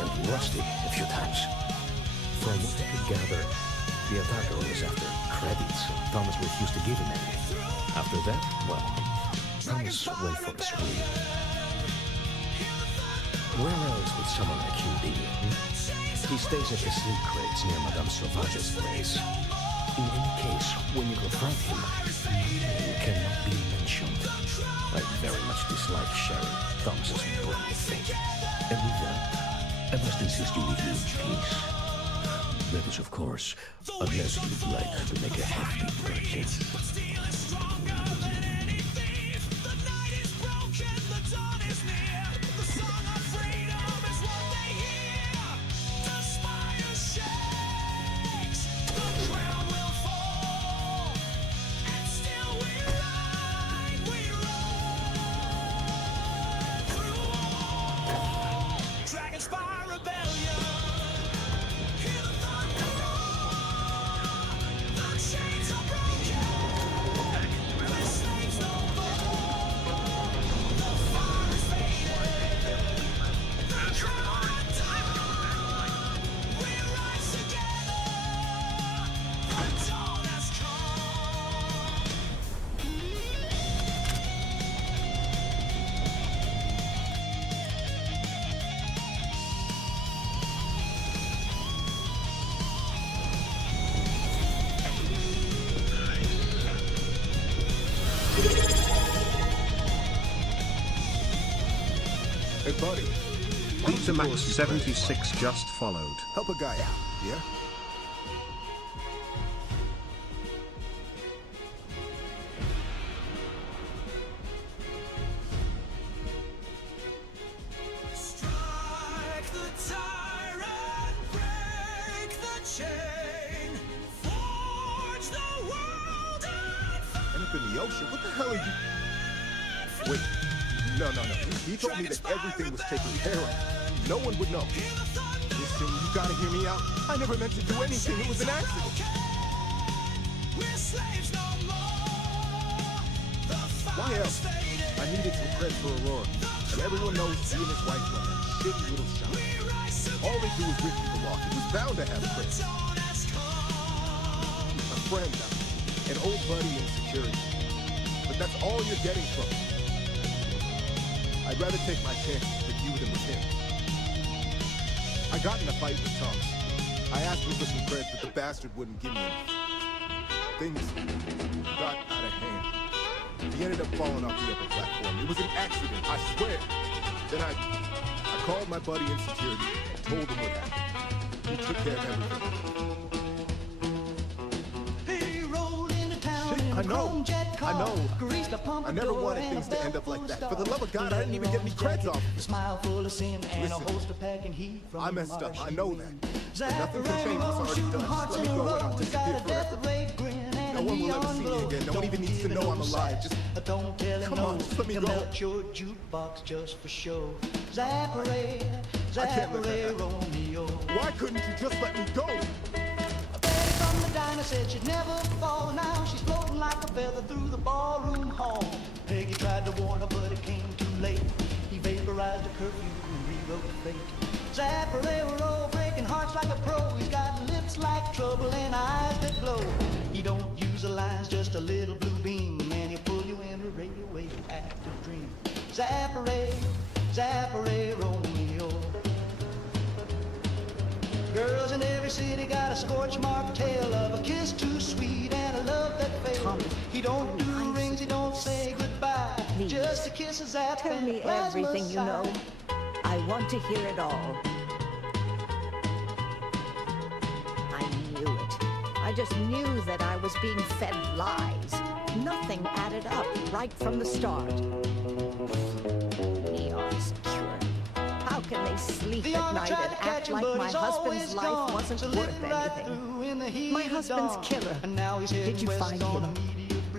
and Rusty a few times. From what I could gather, the attacker was after credits, and Thomas refused to give him any. After that, well, Thomas went for a spree. Where else would someone like you be? He stays at the sleep crates near Madame Sauvage's place. In any case, when you confront him, my name cannot be mentioned. I very much dislike sharing Thomas's bloody fate. And with that, I must insist you leave me in peace. That is, of course, unless you would like to make a hefty purchase. Hey, buddy. Max 76 just followed. Help a guy out, yeah? Strike the tyrant, break the chain, forge the world and End up in the ocean? What the hell are you... Wait. No. He told me that everything was taken care of. No one would know. Listen, you gotta hear me out. I never meant to do anything. It was an accident. we're slaves no more. Why else? I needed some credit for Aurora. And everyone knows he and his wife run that shitty little shop. All they do is rip people off. He was bound to have credit. A friend now. An old buddy in security. But that's all you're getting from him. I'd rather take my chances with you than with him. I got in a fight with Thomas. I asked him for some credit, but the bastard wouldn't give me anything. Things got out of hand. He ended up falling off the upper platform. It was an accident, I swear. Then I called my buddy in security and told him what happened. He took care of everything. I know. I never wanted things to end up like that. For the love of God, I didn't even get any creds off. Smile full of sin and a Listen, host of packing heat from I messed up. I know that. But nothing can change what's already done. Just let me go and I'll disappear forever. No one will ever see me again. No one even needs to know I'm alive. Just don't tell him come on, just let me go. Melt your jukebox just for show. Zap-a-ray, I can't let that happen. Romeo. Why couldn't you just let me go? From the diner said she'd never fall. Now she's floating like a feather through the ballroom hall. Peggy tried to warn her, but it came too late. He vaporized a curfew and rewrote fate. Zapparero breaking hearts like a pro. He's got lips like trouble and eyes that glow. He don't use the lines, just a little blue beam, and he'll pull you in a radioactive dream. Zapparero, Romeo. Girls in every city got a scorch mark tale of a kiss too sweet and a love that failed. He don't do rings, he don't say goodbye. Please. Just a kiss is that Tell me everything you know. I want to hear it all. I knew it. I just knew that I was being fed lies. Nothing added up right from the start. Neon security. How can they sleep at night and act like my husband's life wasn't worth anything? My husband's killer. Did you find him?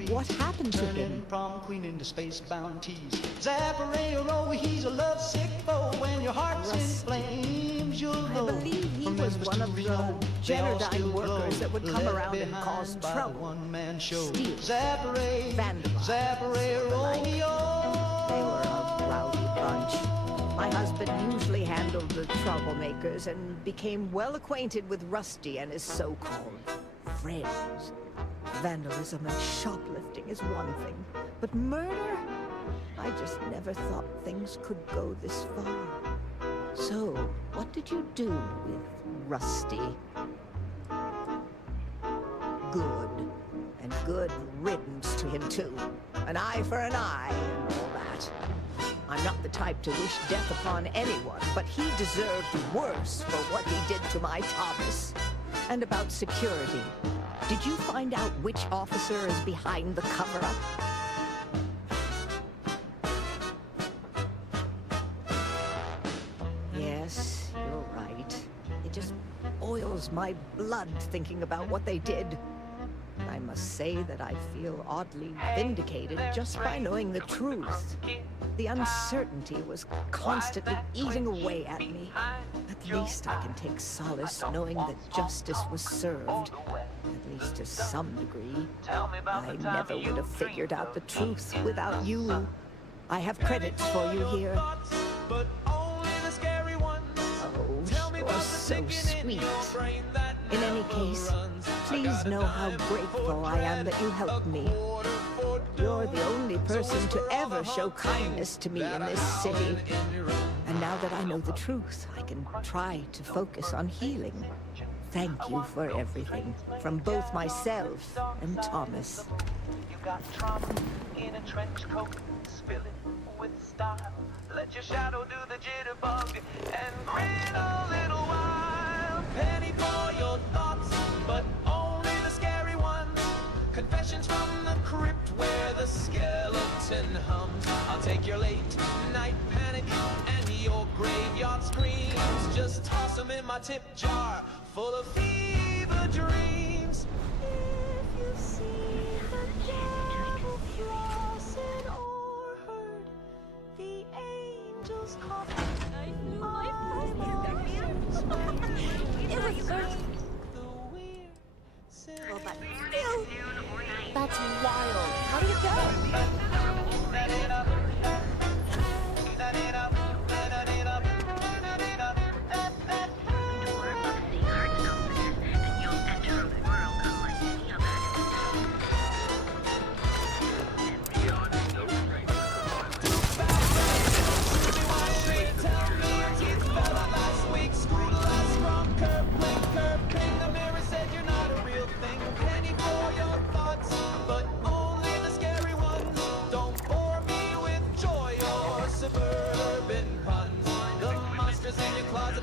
What happened to him? Prom queen into space-bound tease. Zapparero, he's a lovesick foe. When your heart's in flames, you'll know. I believe he was one of the Genodyne workers that would come around and cause trouble. One-man show. Steal. Vandalize. Zapparero. They were a rowdy bunch. My husband usually handled the troublemakers and became well acquainted with Rusty and his so-called friends. Vandalism and shoplifting is one thing, but murder? I just never thought things could go this far. So, what did you do with Rusty? Good. And good riddance to him, too. An eye for an eye and all that. I'm not the type to wish death upon anyone, but he deserved worse for what he did to my Thomas. And about security. Did you find out which officer is behind the cover-up? Yes, you're right. It just boils my blood thinking about what they did. I must say that I feel oddly vindicated just by knowing the truth. The uncertainty was constantly eating away at me. At least I can take solace knowing that justice was served. At least to some degree. I never would have figured out the truth without you. I have credits for you here. Oh, you're so sweet. In any case, please know how grateful I am that you helped me. You're the only person to ever show kindness to me in this city. And now that I know the truth, I can try to focus on healing. Thank you for everything, from both myself and Thomas. You got trauma in a trench coat, spill it with style. Let your shadow do the jitterbug and grin a little while. Penny for your thoughts, but only the scary ones. Confessions from the crypt where the skeleton hums. I'll take your late night panic and your graveyard screams. Just toss them in my tip jar full of fever dreams. If you see the devil flossing or heard the angels call, I knew my That's wild. How did it go?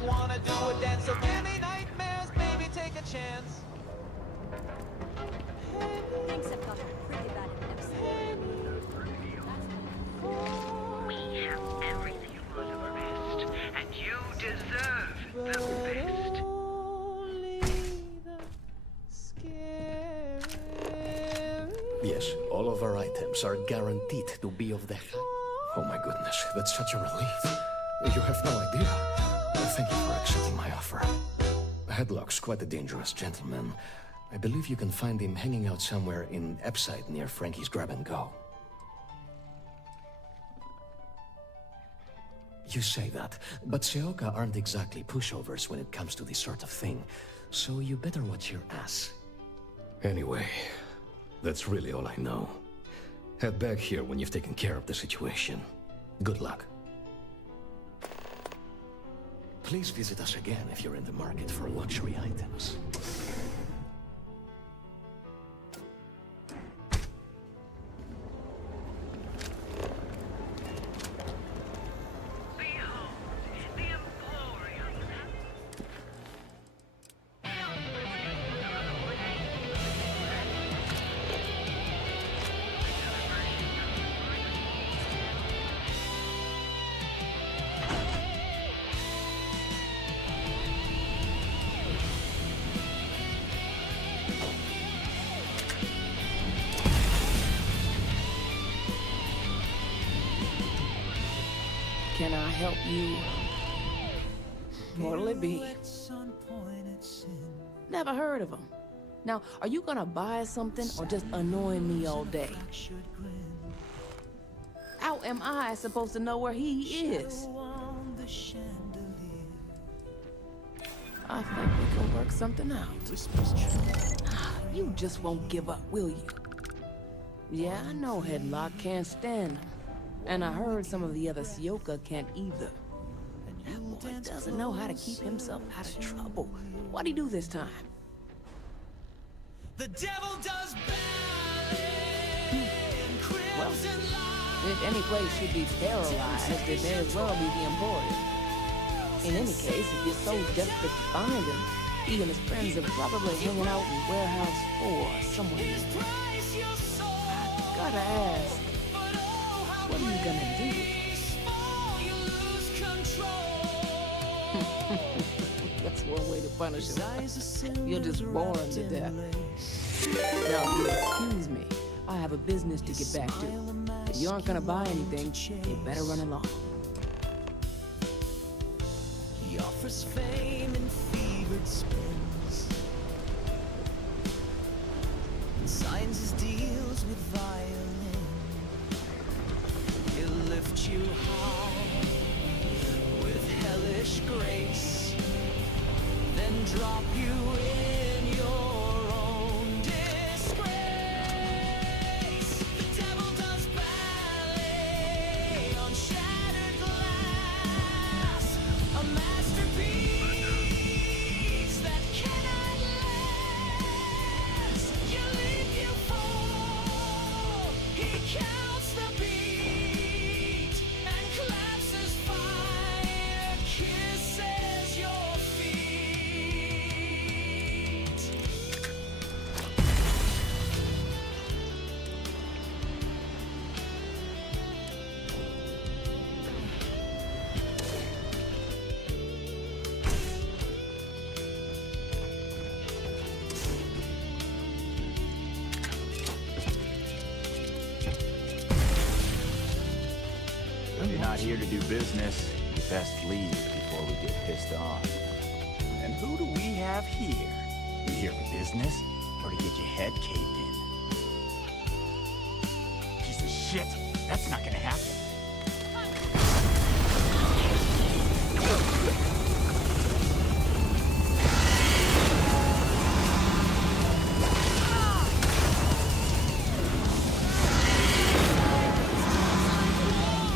Wanna do a dance, so give me nightmares, baby, take a chance. Things have gotten pretty bad in We have everything you want of a rest, and you deserve the best. Yes, all of our items are guaranteed to be of the high. Oh my goodness, that's such a relief. You have no idea. Thank you for accepting my offer. Headlock's quite a dangerous gentleman. I believe you can find him hanging out somewhere in Epside near Frankie's Grab and Go. You say that, but Seoka aren't exactly pushovers when it comes to this sort of thing, so you better watch your ass. Anyway, that's really all I know. Head back here when you've taken care of the situation. Good luck. Please visit us again if you're in the market for luxury items. Can I help you? What'll it be? Never heard of him. Now, are you gonna buy something or just annoying me all day? How am I supposed to know where he is? I think we can work something out. You just won't give up, will you? Yeah, I know Headlock can't stand him. And I heard some of the other Sioka can't either. That boy doesn't know how to keep himself out of trouble. What'd he do this time? The devil does ballet and crimson light. If any place should be terrorized, it may as well be the Emporium. In any case, if you're so desperate to find him, he and his friends are probably hanging out in Warehouse 4 somewhere. I gotta ask, what are you gonna do? That's one way to punish him. You'll just bore him to death. Now, if you'll excuse me, I have a business to get back to. If you aren't gonna buy anything, you better run along. He offers fame and fevered spins, and signs his deals with violin. He'll lift you high with hellish grace, then drop you in your own disgrace. The devil does ballet on shattered glass, a masterpiece that cannot last. You leap, you fall, he counts the beat and claps his fire, kisses your feet. If you're not here to do business, you best leave before we get pissed off. And who do we have here? You here for business, or to get your head caved in? Piece of shit! That's not gonna happen.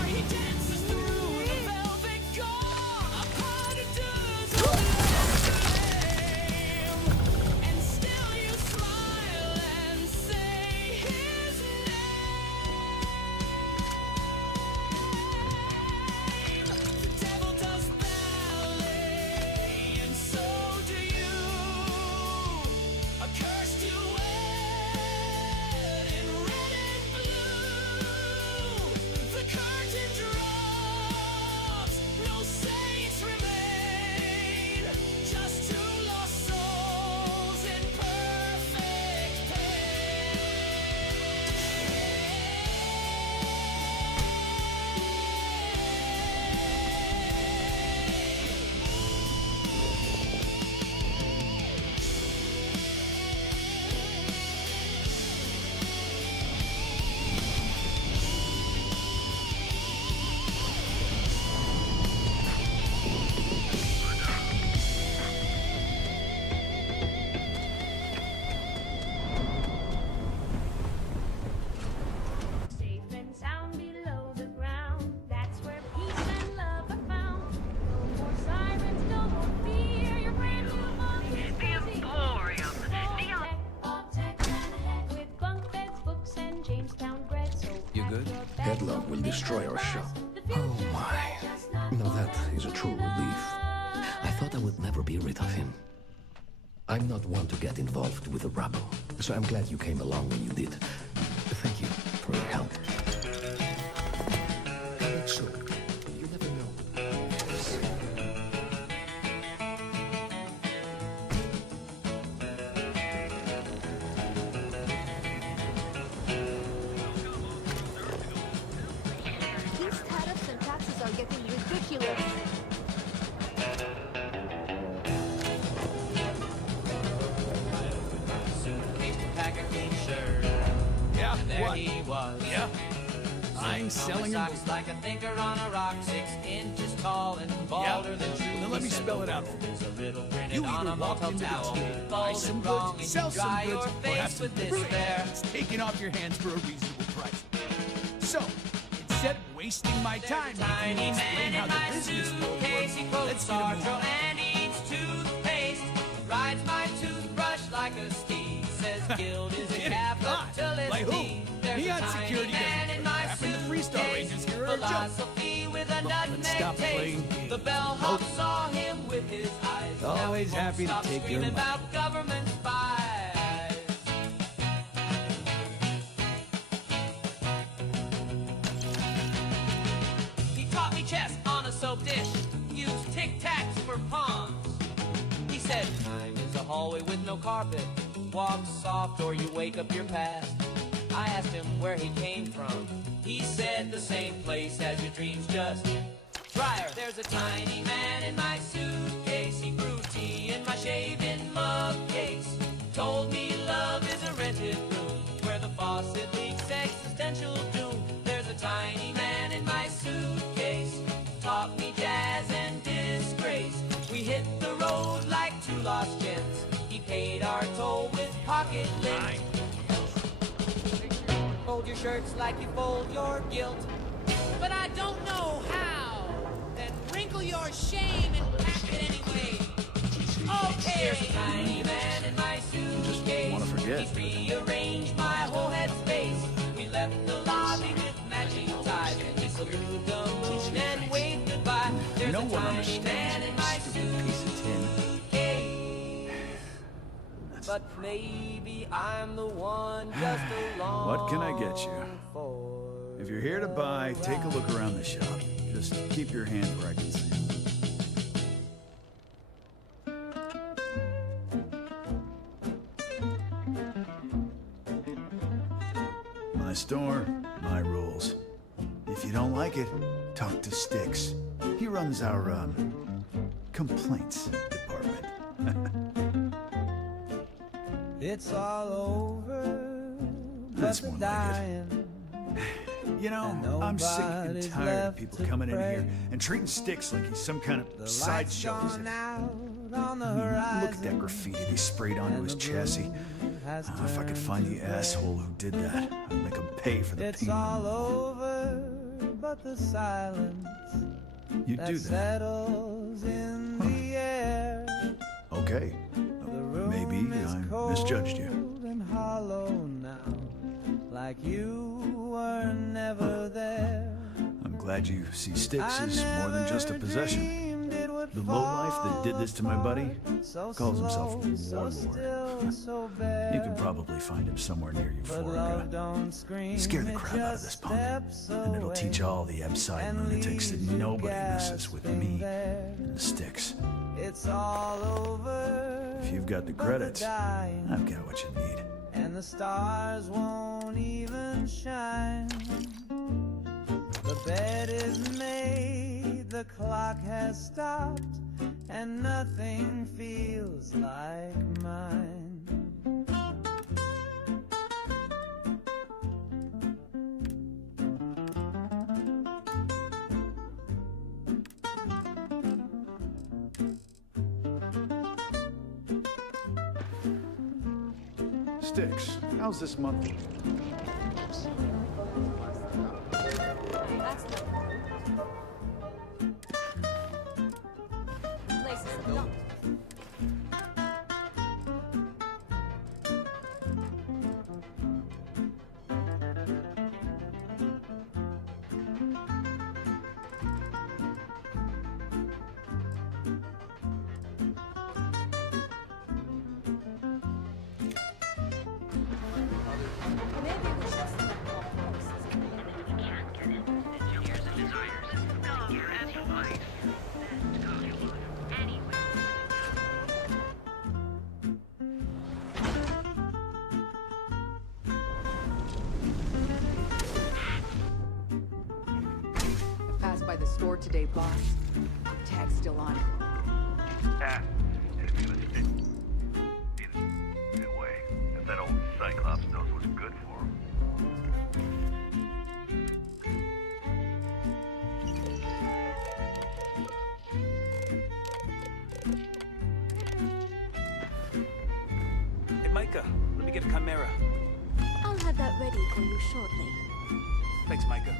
He dances through the velvet gauze, a pot of does and still you smile and say his name. The devil does ballet Headlock will destroy our shop. Oh my. Now that is a true relief. I thought I would never be rid of him. I'm not one to get involved with the rabble, so I'm glad you came along when you did. Thank you for your help. So, you never know. These tariffs and taxes are getting ridiculous. Yeah, and there what? he was. Yeah. I'm selling him. Socks like a thinker on a rock, 6 inches tall and balder than true. Now let me spell it out for There's a riddle you. printed You on either a walk motel into towel. the buy Fold some it wrong goods, and sell you dry some your goods, or face have some with this free. there. It's taken off your hands for a reasonable price. So, instead of wasting my time, Tiny making you explain man how in the my business suitcase, he works, quotes let's get a move Sartre on. and eats toothpaste. Rides my toothbrush like a steed. Says guild is a Kidding. capitalist Like who? deed. There's Neon a tiny security man doesn't in my happen to Freestar suitcase. Rangers here are a joke. Philosophy with a Let's nutmeg stop playing taste. games. The bellhop saw him with his eyes. Always Now happy to stop take your screaming money. about government spies. He taught me chess on a soap dish. Used tic-tacs for pawns. He said, time is a hallway with no carpet. Walk soft or you wake up your past. I asked him where he came from. He said the same place as your dreams just prior. There's a tiny man in my suitcase. He brewed tea in my shaving mug case. Told me love is a rented room where the faucet leaks existential doom. There's a tiny man in my suitcase. Taught me jazz and disgrace. We hit the road like two lost gents. He paid our toll with pocket lint. Fold your shirts like you fold your guilt. But I don't know how. Then wrinkle your shame and pack it anyway. Okay. There's a tiny man in my suitcase. wanna forget. He's rearranged my whole head space. We left the lobby with matching ties. We saluted the moon and waved goodbye. There's No a one tiny understands man in my stupid piece of tin. suitcase. But maybe I'm the one just along. What can I get you? If you're here to buy, take a look around the shop. Just keep your hand where I can see. My store, my rules. If you don't like it, talk to Styx. He runs our, complaints department. It's all over. That's more like it. You know, I'm sick and tired of people coming in here and treating Styx like he's some kind of sideshow. Look at that graffiti they sprayed onto his chassis. If I could find the asshole who did that, I'd make him pay for the It's pain. all over, but the silence You do that. settles in the air. Okay. Maybe I misjudged you. And hollow now, like you were never there. I'm glad you see Styx as more than just a possession. The lowlife that did this to my buddy calls himself a warlord. You can probably find him somewhere near Euphorica. Scare the crap out of this punk, and it'll teach all the Epside lunatics that nobody messes with me and Styx. It's all over. If you've got the credits, I've got what you need. And the stars won't even shine. The bed is made, the clock has stopped, and nothing feels like mine. Styx, how's this month? the store today, boss. Tag's still on. Ah, just give us a Either way, if that old Cyclops knows what's good for him. Hey, Micah, let me get a Chimera. I'll have that ready for you shortly. Thanks, Micah.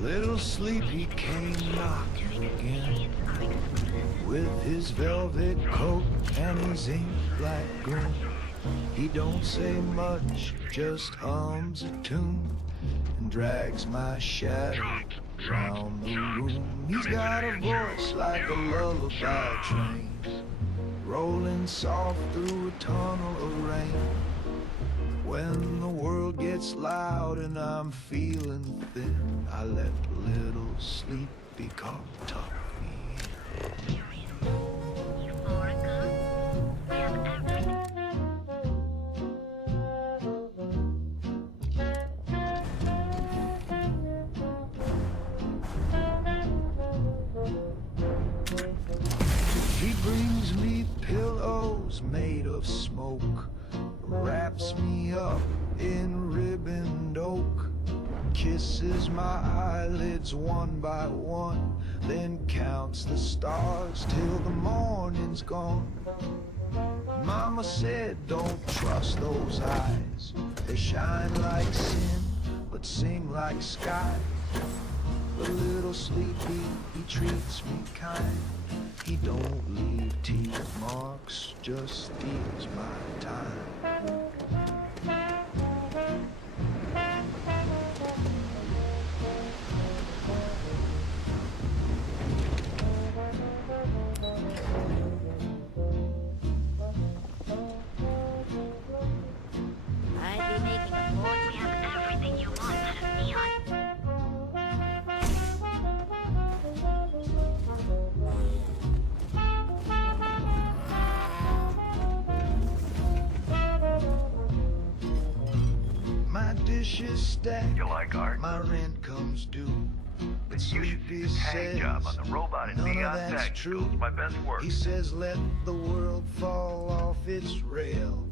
Little Sleepy came knocking again with his velvet coat and his ink black grin. He don't say much, just hums a tune and drags my shadow round the room. He's got a voice like a lullaby train rolling soft through a tunnel of rain. When the world gets loud and I'm feeling thin, I let Little Sleepy come tuck me in. He brings me pillows made of smoke, wraps me up in ribboned oak, kisses my eyelids one by one, then counts the stars till the morning's gone. Mama said don't trust those eyes, they shine like sin but sing like skies. But Little Sleepy, he treats me kind, he don't leave teeth marks, just steals my time. I'd be making a fortune. We have everything you want out of neon. My dishes stacked, You like art? my rent comes due. But Sleepy This hang says job on the robot and none of neon that's tech true. is my best work. He says let the world fall off its rail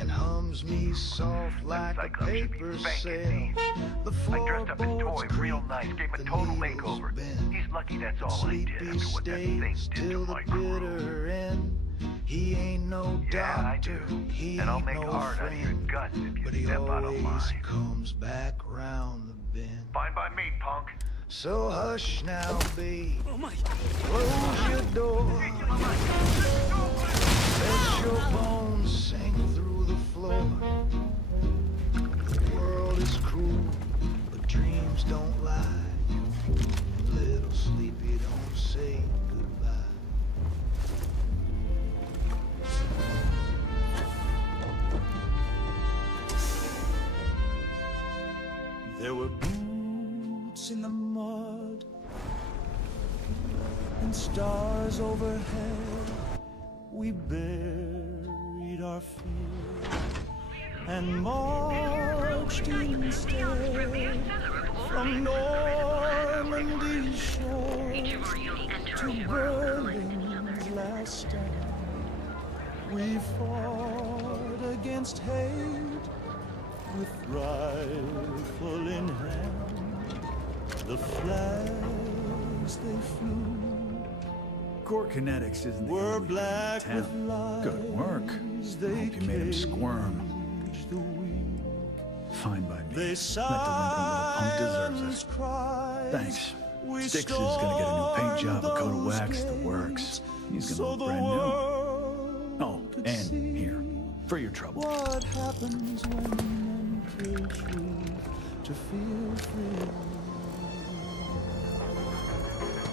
and hums me soft like a Cyclops should be paper spanking sail. The I dressed up his floorboards toy real creak, nice, gave him a the total needles makeover. bend. He's lucky that's all I did Sleepy after what that thing stays did to till the my crew. bitter end. He ain't no Yeah, I doctor, do. he And I'll ain't make no art out of your friend, guts if but you he step out of always line. comes back round the bend. Fine by me, punk. So hush now, babe. Oh my! Close your door. Let your bones sink through the floor. The world is cruel, but dreams don't lie. Little Sleepy don't say goodbye. There were boots in the mud and stars overhead. We buried our fear and marched instead from Normandy's shore to Berlin's last stand. We fought against hate with rifle in hand. The flags they flew Core Kinetics isn't the were only black thing in with town. lies. Good work. They Hope you made him squirm. caged the weak. Fine by me. They That delinquent little punk deserves silence it. cries. Thanks. We Styx is gonna get a new paint job, a coat of stormed wax, the those works. He's gates gonna so look the brand new. world Oh, could and see here, for your trouble. what happens when men pray truth to feel free.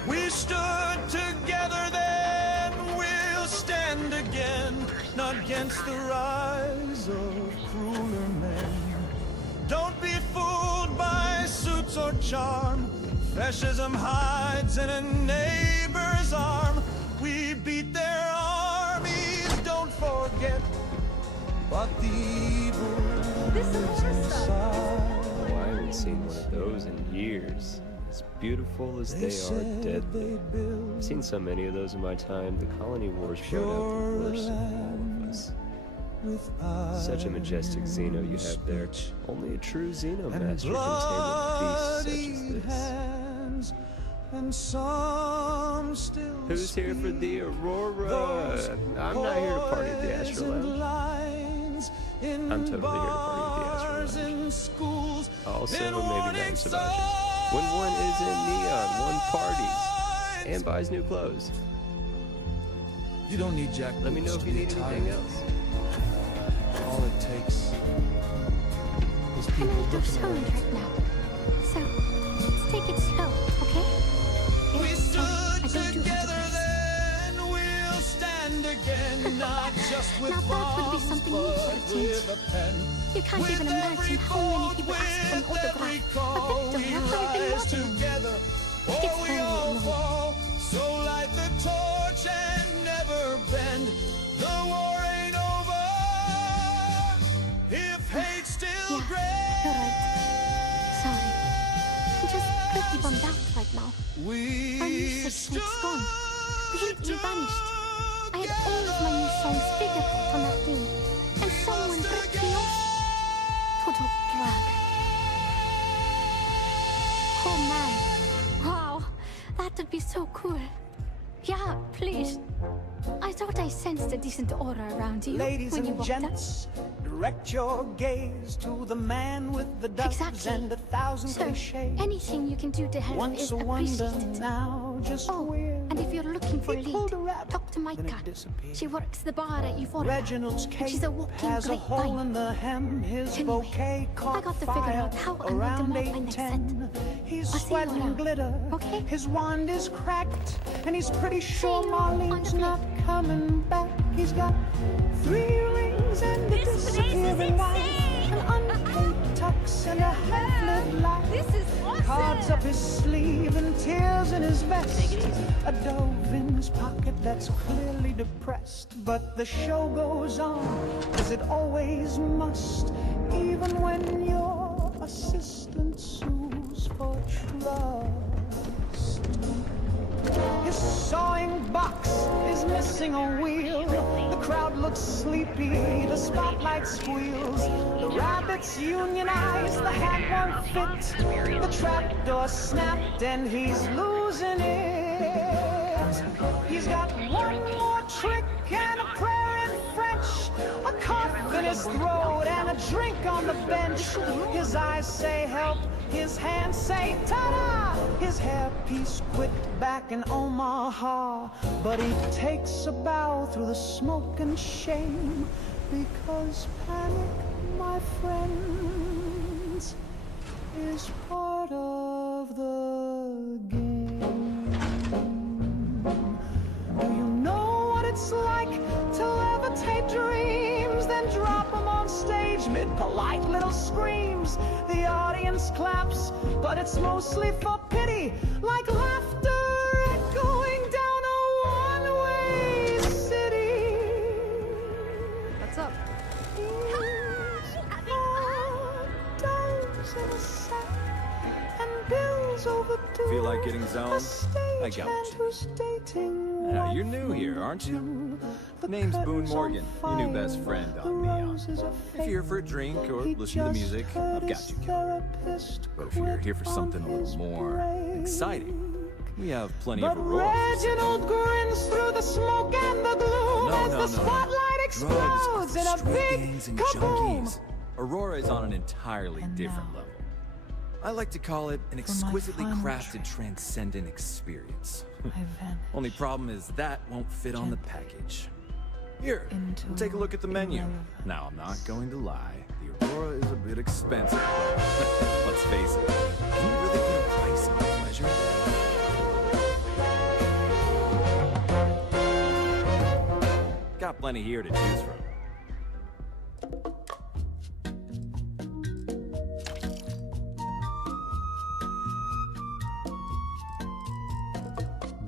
We stood together then, we'll stand again, not against the rise of crueler men. Don't be fooled by suits or charm. Fascism hides in a neighbor's arm. We beat their armies, don't forget. But the evil is inside. Oh, I haven't seen one of those in years. As beautiful as they are deadly. I've seen so many of those in my time. The colony wars brought out the worst of all of us. Such a majestic Xeno you have there. Only a true Xenomaster can tame a beast such as this. And some still Who's here for the Aurora? I'm not here to party at the Astro Lounge. I'm totally here to party at the Astro Lounge. Also, maybe not Sebastian's. When one is in neon, one parties and buys new clothes. You don't need Jack. Let me know if you need anything else. All it takes is I'm people a little looking stoned right now. So, let's take it slow, okay? We stood I don't do together then, we'll stand again, not just with Now that would be bombs, something new for a but change. with a pen. You can't even imagine how many people ask for an autograph. But We Victor, how rise can it be together, It's or we very all annoying. fall. So light the torch and never bend. The war ain't over if hate's still great. You're right. Sorry. I'm just pretty bummed out right now. Our music snake's gone. Completely vanished. I had all of my new songs figured out on that thing. And someone ripped me off. Total drag. Oh man. Wow. That would be so cool. Yeah, please. I thought I sensed a decent aura around you Ladies when you and walked up. gents, direct your gaze to the man with the doves and 1,000 So, cliches. anything you can do to help Once is a wonder, appreciated. now just And if you're looking for a lead, talk to Micah. She works the bar at Euphoria. Reginald's cape She's a walking has a hole grapevine. in the hem. His Anyway, bouquet caught I got to figure fire out how I'm going to around mount my next set. 8:10. He's I'll see you sweating around, glitter. okay? His wand is cracked, and he's pretty sure Marlene's not coming back. He's got 3 rings and a disappearing wife, an unpaid tux and a half-lit life. This is awesome. Cards up his sleeve and tears in his vest. A dove in his pocket that's clearly depressed. But the show goes on, as it always must, even when your assistant sues for trust. His sawing box is missing a wheel. The crowd looks sleepy, the spotlight squeals. The rabbits unionize, the hat won't fit. The trapdoor snapped and he's losing it. He's got one more trick and a prayer in French, a cough in his throat and a drink on the bench. His eyes say help, his hands say ta-da! His hairpiece quit back in Omaha, but he takes a bow through the smoke and shame, because panic, my friends, is part of the game. Do you know what it's like to levitate dreams, then drop them on stage mid polite little screams? The audience claps, but it's mostly for pity, like laughter echoing down a one-way city. What's up? Feel like getting zoned? I got you. Now, you're new here, aren't you? Name's Boone Morgan, your new best friend on Neon. If you're here for a drink or listen to the music, I've got you covered. But if you're here for something a little more exciting, we have plenty of Aurora. Reginald grins through the smoke and the gloom as the spotlight explodes in a big gangs and kaboom. junkies. Aurora is on an entirely different level. I like to call it an exquisitely crafted, transcendent experience. Only problem is that won't fit on the package. Here, we'll take a look at the menu. Now, I'm not going to lie, the Aurora is a bit expensive. Let's face it, can you really put a price on pleasure? Got plenty here to choose from.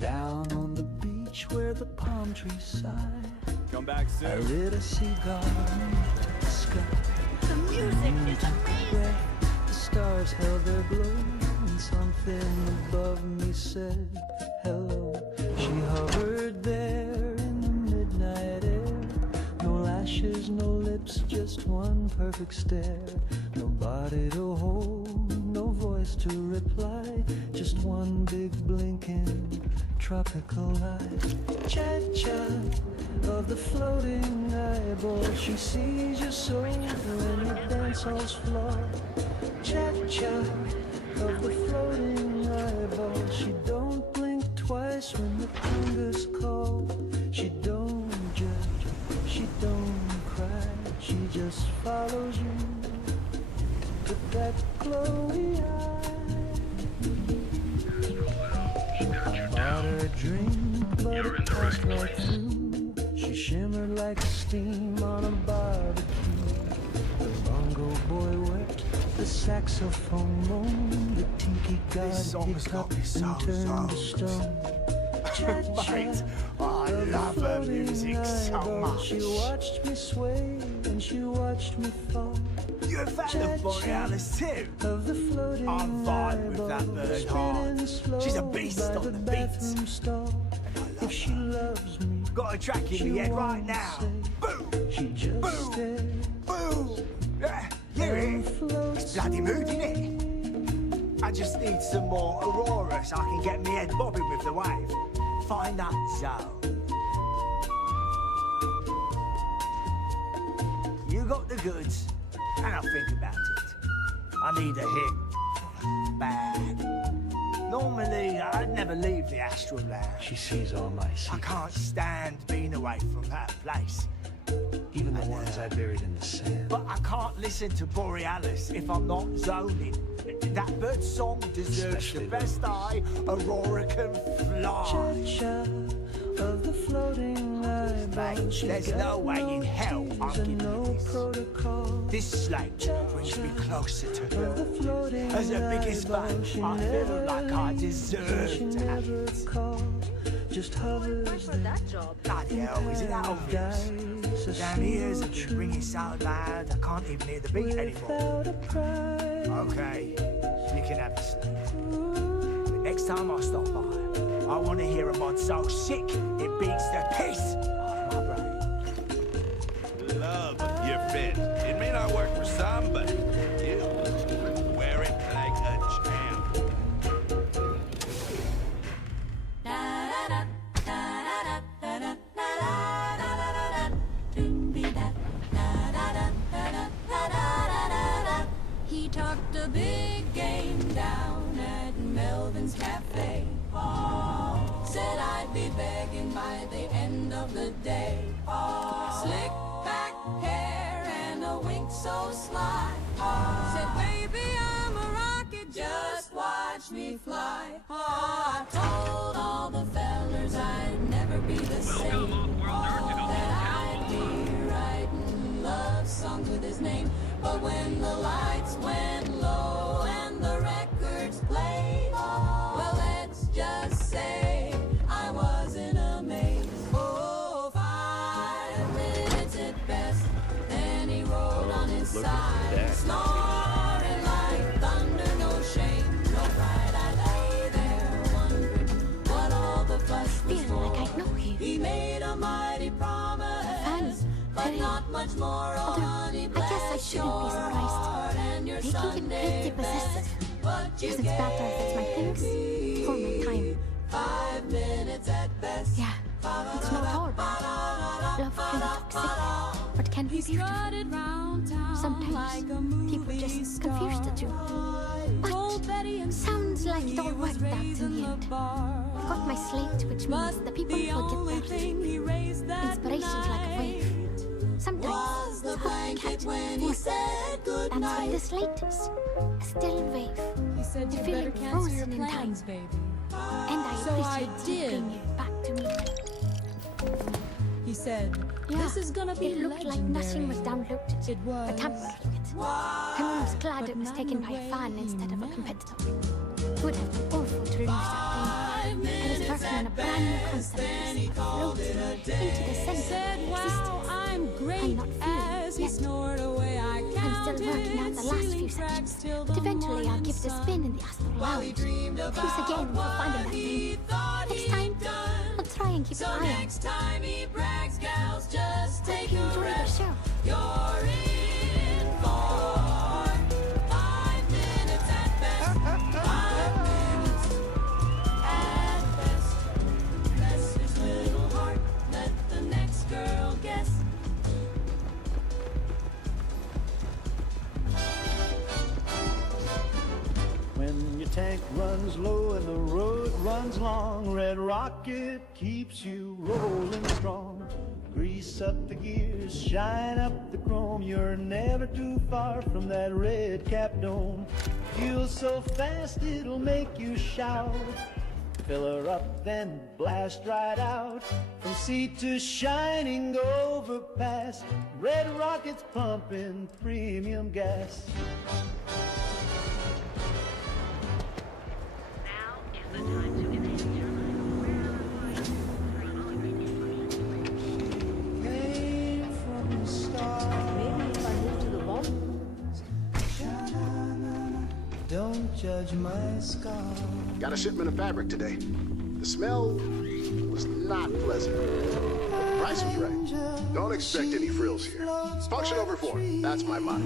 Down on the beach where the palm trees sigh, Come back I soon. lit a cigar into the sky. The music is amazing. The stars held their glow, and something above me said hello. She hovered there in the midnight air. No lashes, no lips, just one perfect stare. No body to hold, no voice to reply. Just one big blinking tropical light. Cha-cha of the floating eyeball. She sees your soul when the dance hall's floor. Cha-cha of the floating eyeball. She don't blink twice when the congas call. She don't judge, she don't cry. She just follows you with that glowy eye. I bought her a drink, but it passed right through. She shimmered like steam on a barbecue. The bongo boy wept, the saxophone moaned, the tiki god picked up and turned to stone. Mate, I love her music so much. She watched me sway and she watched me fall. You're a fan of Borealis too? Of the floating I'm fine with that bird hard. She's a beast on the beat. If she loves me, got a track in the head right now. Boom! She just Boom! Boom! Yeah, hear it? It's bloody mood, isn't it? I just need some more Aurora so I can get me head bobbing with the wave. Find that zone. You got the goods, and I'll think about it. I need a hit. Bad. Normally, I'd never leave the astral land. She sees all my secrets. I can't stand being away from that place. Even the ones I buried in the sand. But I can't listen to Borealis if I'm not zoning. That bird song deserves the best eye Aurora can fly. Cha-cha of the floating eyeball. There's no way in hell I'm giving you this. This slate brings me closer to her. As her biggest fan, I feel like I deserve to have it. Just hovers for that job. Bloody hell, is it that obvious? Damn ears have been ringing so loud, I can't even hear the beat anymore. Okay, you can have a slate. But next time I stop by, I want to hear a mod so sick it beats the piss out of my brain. Love your fit. It may not work for some, but you wear it like a champ. He talked a big game down at Melvin's Cafe. Said I'd be begging by the end of the day. Slick back hair and a wink so sly. Said, baby, I'm a rocket, just watch me fly. I told all the fellers I'd never be the same. That I'd be writing love songs with his name. But when the lights went low and the records played, well, let's just say I was in a maze. Oh, 5 minutes at best. Then he rolled on his side, snoring like thunder, no shame, no pride. I lay there wondering what all the fuss was for. Like I know you. He made a mighty promise, but not much more. Although, I guess I shouldn't be surprised. They can get pretty possessive. Because it's better if it's my things for my time. 5 minutes at best. Yeah, it's not horrible. Love can be toxic, but can be beautiful. Sometimes people just confuse the two. But sounds like it all worked out in the end. I've got my slate, which means the people will get their inspirations like a wave. Sometimes it's hard to catch That's what this slate is. A still wave. You feel it frozen in time. And I appreciate you bringing it back to me. He said, this is gonna be It looked like nothing was downloaded. It was. A tamper-looking it. Herman was glad it was taken by a fan instead of a competitor. It would have been awful to lose that thing. I was working on a brand new concept piece, floating into the center of existence. I'm great not as he feeling snored away. I'm still working out the last few sections, but eventually I'll give it a spin in the astral lounge. Thanks again for finding that thing. Next time, I'll try and keep an eye on it. Next time he brags, gals, just take Hope you a enjoy the rest. show. You're in for 5 minutes at best. 5 minutes at best. Bless his little heart. Let the next girl guess. When your tank runs low and the road runs long, Red Rocket keeps you rolling strong. Grease up the gears, shine up the chrome. You're never too far from that red cap dome. Fuel so fast it'll make you shout. Fill her up, then blast right out. From sea to shining overpass, Red Rocket's pumping premium gas. Don't judge my scar. Got a shipment of fabric today. The smell was not pleasant. But the price was right. Don't expect any frills here. Function over form. That's my motto.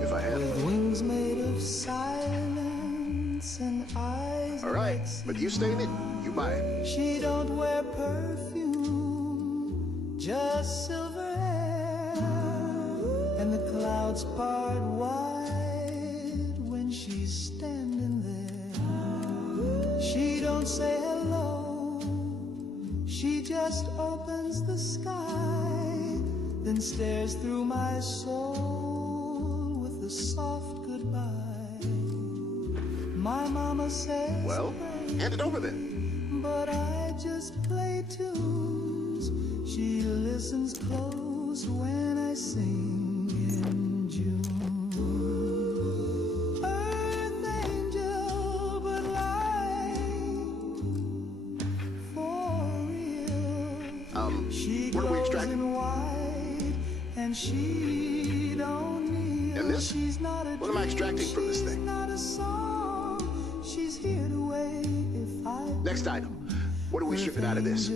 If I had it. Wings made of silence and eyes. All right, but you stain it, you buy it. She don't wear perfume, just silver hair, and the clouds part wide when she's standing there. She don't say hello, she just opens the sky, then stares through my soul with a soft goodbye. My mama says, well, hand it over then. But I just play tunes. She listens close when I sing in June. Earth angel, but light for real. She what are we glows extracting? in white, and she don't kneel. And this? She's not a What am I extracting from this thing? not a song. She's here to wait if I. Next item. What are we shipping out of this?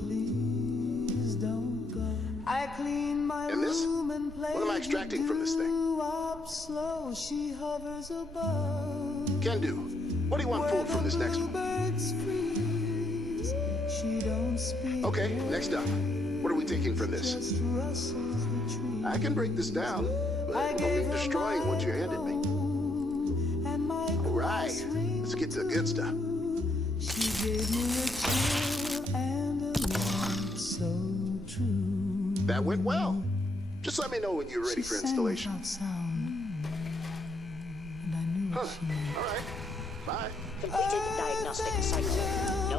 Please don't go. I clean my And this? room and play What am I extracting from this thing? up slow. She hovers above. Can do. What do you want pulled from this next one? Birds freeze. She don't speak. Okay, next up. What are we taking from this? Just rustles the tree. I can break this down, but no big destroying what you handed me. All right, let's get to the good stuff. She gave me a chill and a light so true. That went well. Just let me know when you're ready for installation. Huh, all right, bye. Completed diagnostic site. No.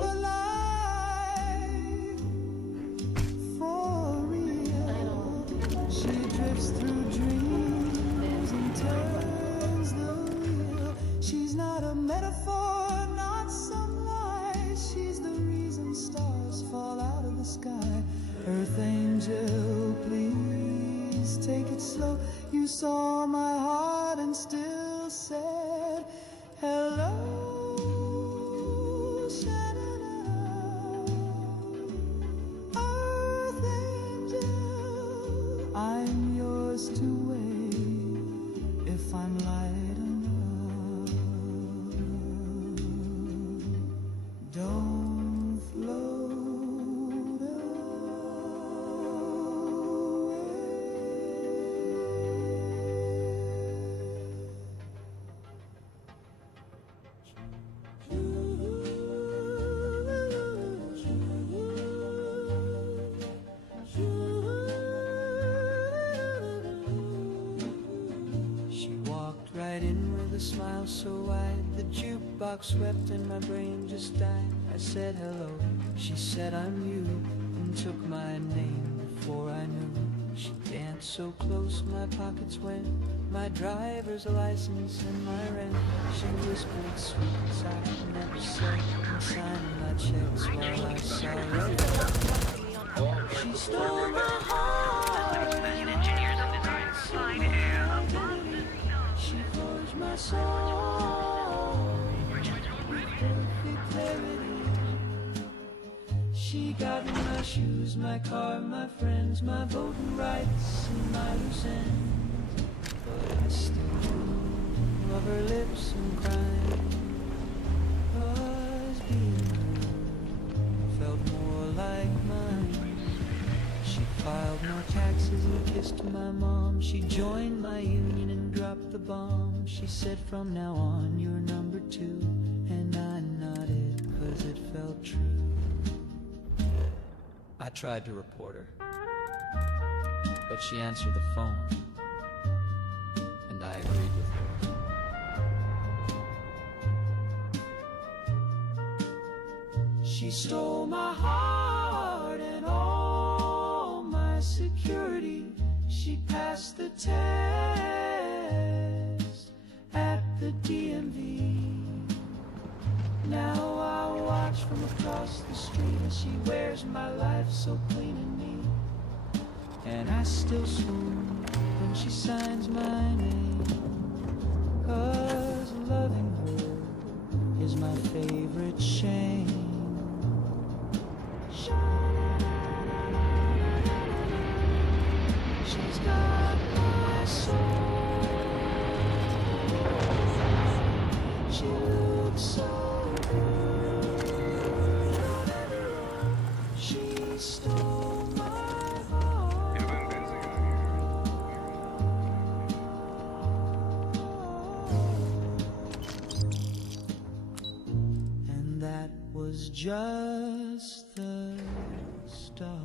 For real. She drifts through dreams and turns the wheel. She's not a metaphor, not some lie. She's the reason stars fall out of the sky. Earth angel, please take it slow. You saw my heart and still said hello. Earth angel, I'm yours to wait if I'm light enough. Don't float away. She walked right in with a smile so wide, the jukebox swept and my brain just died. I said hello, she said I'm you, and and took my name before I knew. She danced so close my pockets went, my driver's license and my rent. She whispered sweets I could never say, and signed my checks while I saw her. She stole my heart, she forged my soul with perfect clarity. She got me my shoes, my car, my friends, my voting rights, and my loose ends. But I still love her lips and crime, 'cause being her felt more like mine. She filed more taxes and kissed my mom. She joined my union and dropped the bomb. She said, from now on you're number 2, and I nodded 'cause it felt true. I tried to report her, but she answered the phone, and I agreed with her. She stole my heart and all my security. She passed the test at the DMV. Now I watch from across the street as she wears my life so clean and neat. And I still swoon when she signs my name, 'cause loving her is my favorite shame. She's got my soul. She looks so good. She stole my heart. And that was just the start.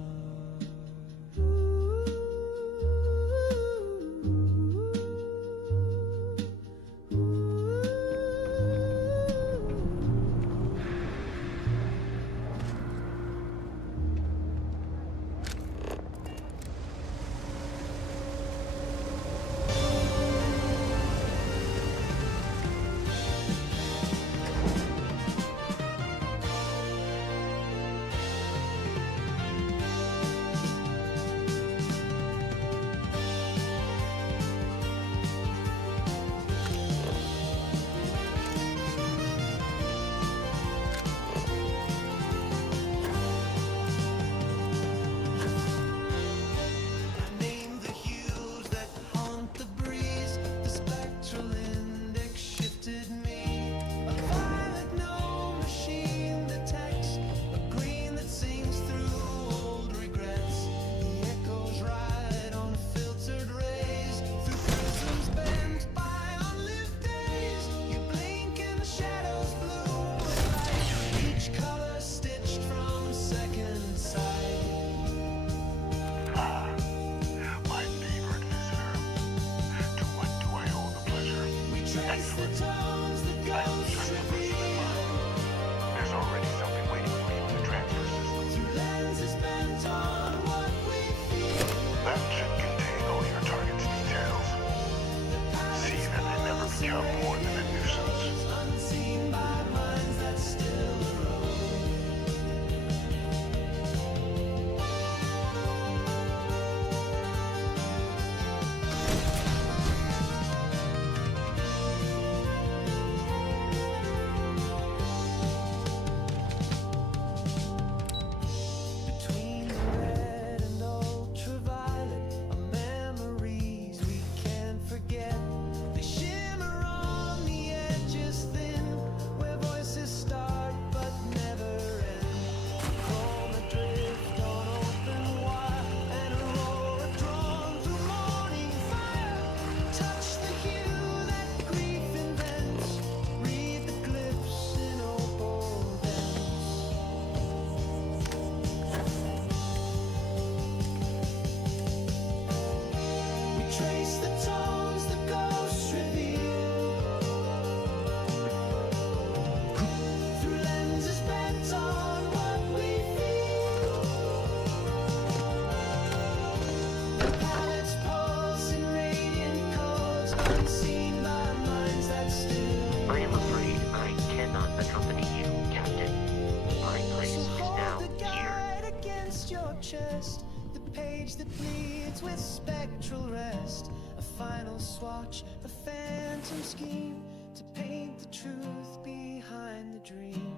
chest, the page that bleeds with spectral rest, a final swatch, a phantom scheme to paint the truth behind the dream.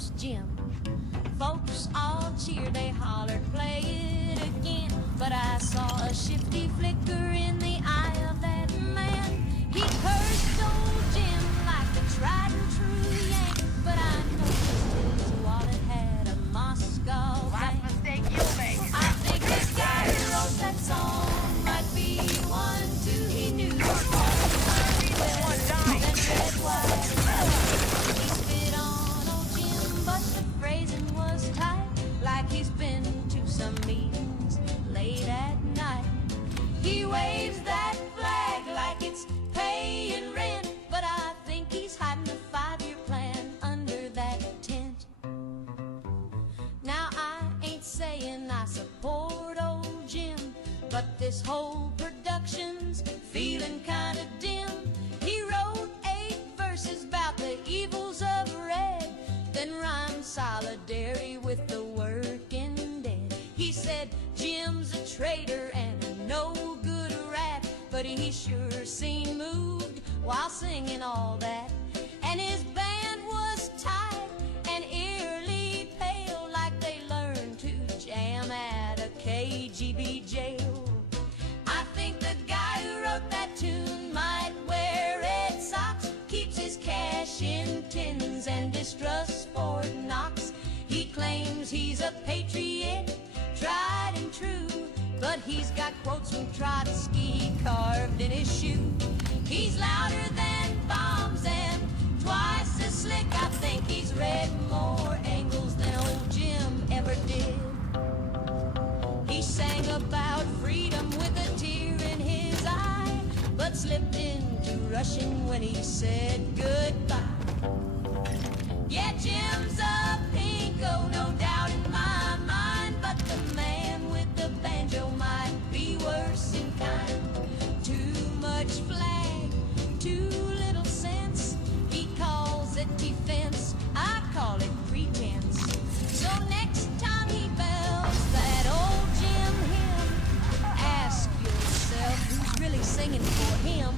Honest Jim. Folks all cheered, they hollered, play it again. But I saw a shifty flicker in the eye of that man. He cursed old Jim like a tried and true Yank. But I noticed his wallet had a Moscow bank. What mistake you make? I think the guy who wrote that song might be one too. He knew better than red, white, he spit on old Jim, but the phrasing was tight, like he's been to some meetings late at night. He waves that flag like it's paying rent, but I think he's hiding a 5-year plan under that tent. Now I ain't saying I support old Jim, but this whole production's feeling kinda dim. He wrote 8 verses about the evils of red, then rhymed solidarity with the working dead. He said Jim's a traitor and a no good rat, but he sure seemed moved while singing all that. And his band was tight and eerily pale, like they learned to jam at a KGB jail. I think the guy who wrote that tune might wear red socks, keeps his cash in tins and distrusts Fort Knox. He claims he's a patriot, tried and true, but he's got quotes from Trotsky carved in his shoe. He's louder than bombs and twice as slick. I think he's read more angles than old Jim ever did. He sang about freedom with a tear in his eye, but slipped into Russian when he said goodbye. Yeah, Jim's a pinko, no doubt in my mind, but the man with the banjo might be worse in kind. Too much flag, too little sense. He calls it defense, I call it pretense. So next time he bells that old Jim hymn, ask yourself who's really singing for him.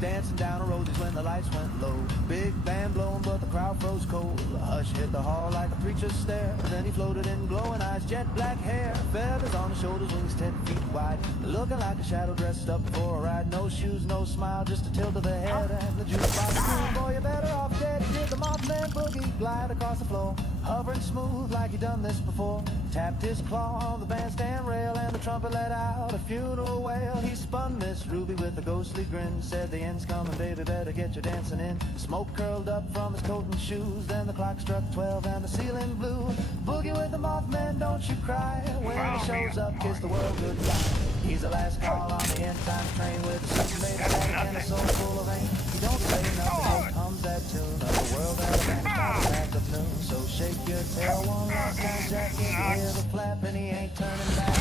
Dancing down the roses when the lights went low. Big band blowing, but the crowd froze cold. A hush hit the hall like a preacher's stare. Then he floated in glowing eyes, jet black hair, feathers on his shoulders, wings 10 feet wide, looking like a shadow dressed up for a ride. No shoes, no smile, just a tilt of the head. And the jukebox screamed, boy, you're better off dead. He did the Mothman boogie, glide across the floor, hovering smooth like he'd done this before. Tapped his claw on the bandstand rail, and the trumpet let out a funeral wail. He spun Miss Ruby with a ghostly grin, said the end's coming, baby, better get your dancing in. Smoke curled up from his coat and shoes, then the clock struck 12 and the ceiling blew. Boogie with the Mothman, don't you cry. When he shows up, kiss the world goodbye. He's the last call on the end time train, with a suit made of lead and a soul full of aim. He don't say nothing, here comes that tune of the world that a man starts back of noon. So shake your tail one last time, Jack, if you hear the flap, and he ain't turning back.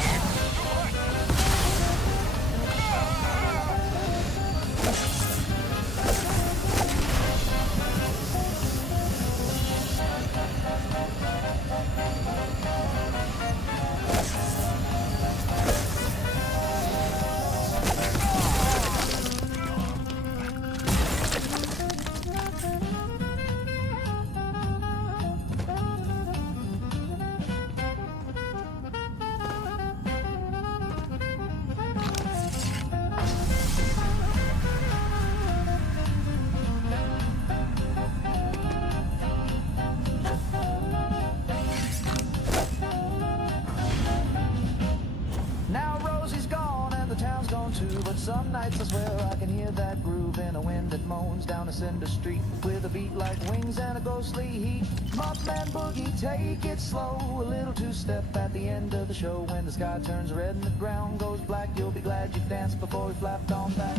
nights I swear I can hear that groove in a wind that moans down a cinder street with a beat like wings and a ghostly heat. Mothman boogie, take it slow, a little two-step at the end of the show. When the sky turns red and the ground goes black, you'll be glad you danced before we flapped on back.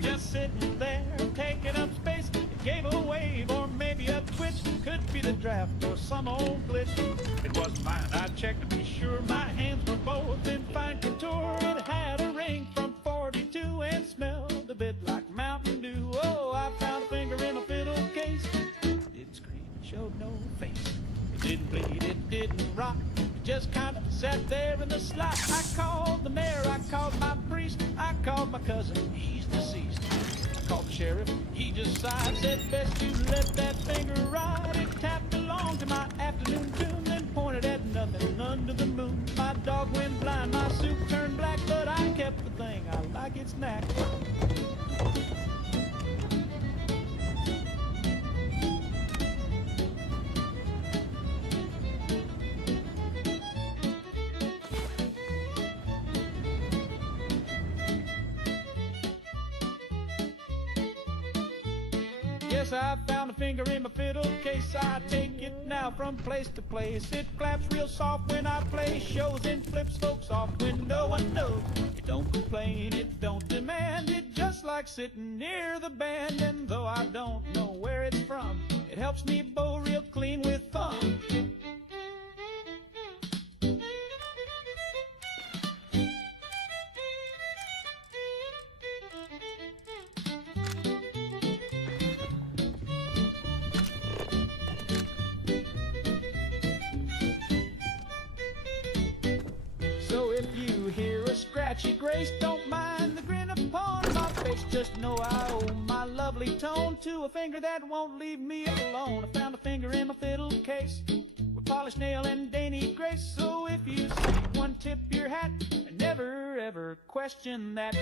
Just sitting there, taking up space. It gave a wave or maybe a twitch. Could be the draft or some old glitch. It wasn't mine, I checked to be sure. My hands were both in fine contour. It had a ring from 42 and smelled a bit like Mountain Dew. Oh, I found a finger in a fiddle case. It didn't scream, it showed no face. It didn't bleed, it didn't rock. It just kind of sat there in the slot. I called the mayor, I called my priest, I called my cousin, he's deceased. I called the sheriff, he just sighed, said best you let that finger ride. It tapped along to my afternoon tune, then pointed at nothing under the moon. My dog went blind, my soup turned black, but I kept the thing, I like its knack. Yes, I found a finger in my fiddle case. I take it now from place to place. It claps real soft when I play shows and flips folks off when no one knows. It don't complain, it don't demand. It just like sitting near the band. And though I don't know where it's from, it helps me bow real clean with thumb. So if you hear a scratchy grace, don't mind the grin upon my face. Just know I owe my lovely tone to a finger that won't leave me alone. I found a finger in my fiddle case with polished nail and dainty grace. So if you see one, tip your hat and never ever question that.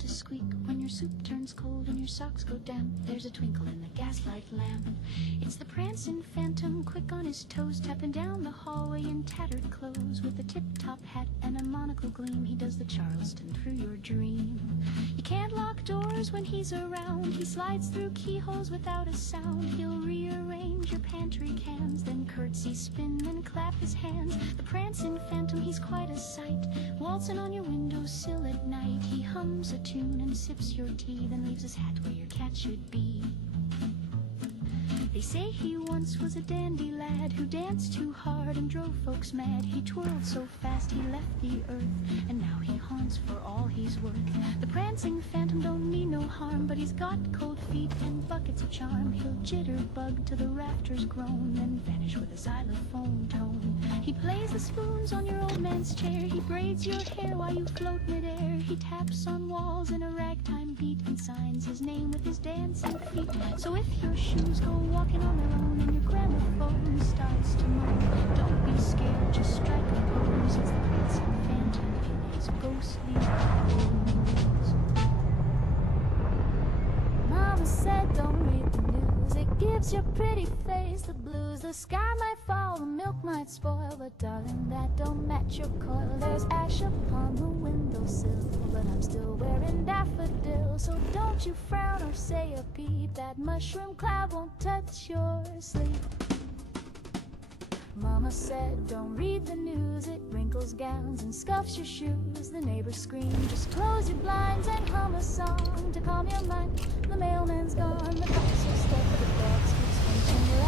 To squeak when your soup turns cold and your socks go damp. There's a twinkle in the gaslight lamp. It's the prancing phantom, quick on his toes, tapping down the hallway in tattered clothes. With a tip-top hat and a monocle gleam, he does the Charleston through your dream. You can't lock doors when he's around. He slides through keyholes without a sound. He'll rearrange your pantry cans, then curtsy, spin, then clap his hands. The prancing phantom, he's quite a sight, waltzing on your windowsill at night. He hums a tune and sips your tea, then leaves his hat where your cat should be. They say he once was a dandy lad who danced too hard and drove folks mad. He twirled so fast he left the earth, and now he haunts for all he's worth. The prancing phantom don't mean no harm, but he's got cold feet and buckets of charm. He'll jitterbug till the rafters groan, then vanish with a xylophone tone. He plays the spoons on your old man's chair. He braids your hair while you float midair. He taps on walls in a ragtime beat and signs his name with his dancing feet. So if your shoes go walking on their own and your gramophone starts to moan, don't be scared, just strike a pose. It's the prancing phantom in his ghostly clothes. Mama said don't read the news, it gives your pretty face the blues. The sky might fall, the milk might spoil, but darling, that don't match your coil. There's ash upon the windowsill, but I'm still wearing daffodils. So don't you frown or say a peep, that mushroom cloud won't touch your sleep. Mama said don't read the news, it wrinkles gowns and scuffs your shoes. The neighbors scream, just close your blinds and hum a song to calm your mind. The mailman's gone, the cops are stuck, the dogs keep squinching your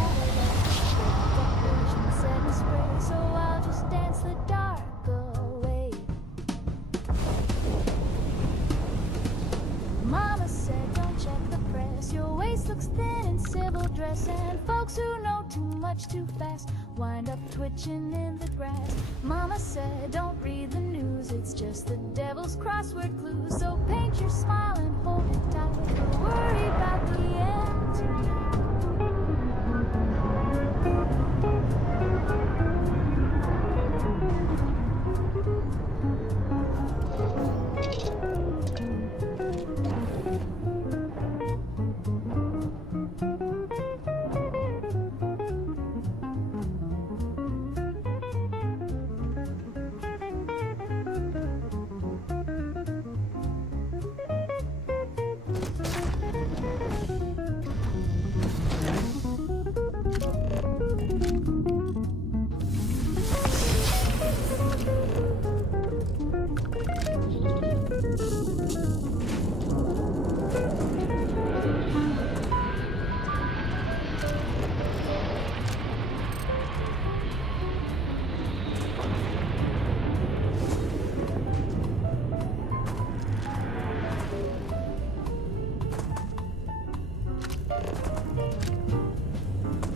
decorations set in spray, so I'll just dance the dark away. Mama said stress. Your waist looks thin in civil dress, and folks who know too much too fast wind up twitching in the grass. Mama said, don't read the news, it's just the devil's crossword clues. So paint your smile and hold it tight. Don't worry about the end.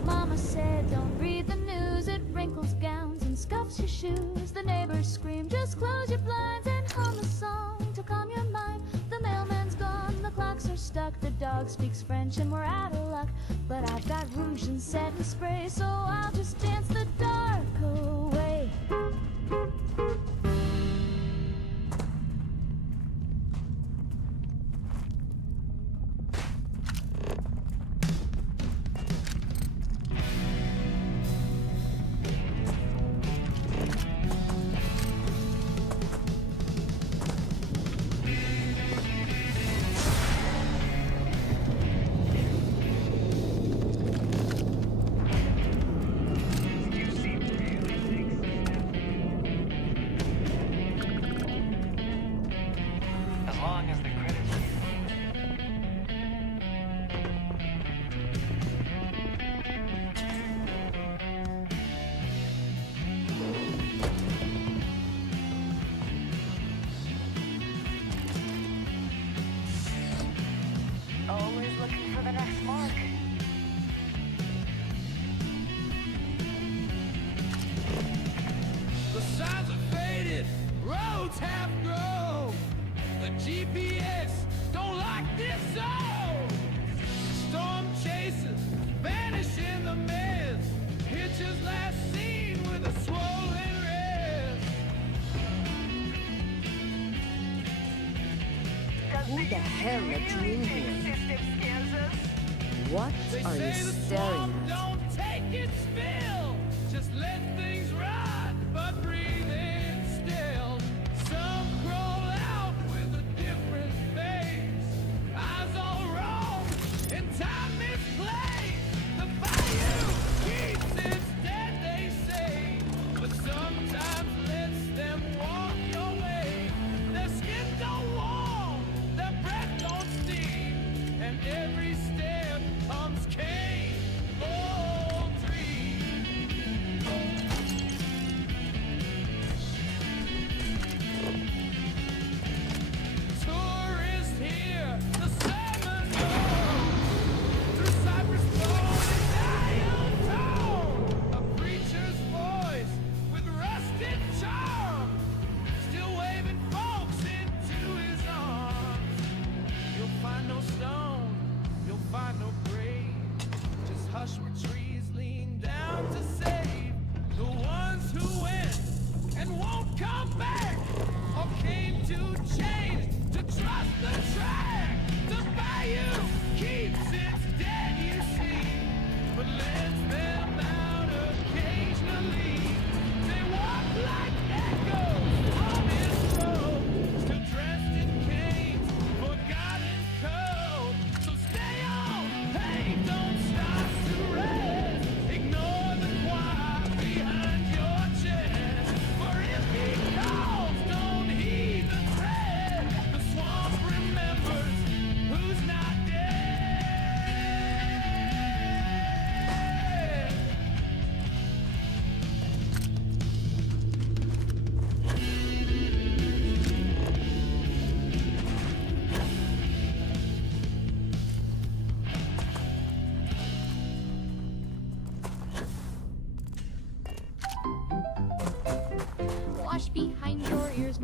Mama said, don't read the news, it wrinkles gowns and scuffs your shoes. The neighbors scream, just close your blinds and hum a song to calm your mind. The mailman's gone, the clocks are stuck, the dog speaks French and we're out of luck. But I've got rouge and set and spray, so I'll just dance the dark away. As long as the credits Always looking for the next mark. The signs are faded, roads have grown. The GPS don't like this zone. Storm chasers vanish in the mist. Pictures last seen with a swollen wrist. Who the hell let you in here? What are you staring at? Don't take its fill. Just let things ride, but breathe in still. Some crawl out with a different face. Eyes all wrong and time misplaced. The fire keeps its dead, they say, but sometimes lets them walk your way. Their skin don't warm, their breath don't steam, and every step comes cane. Oh,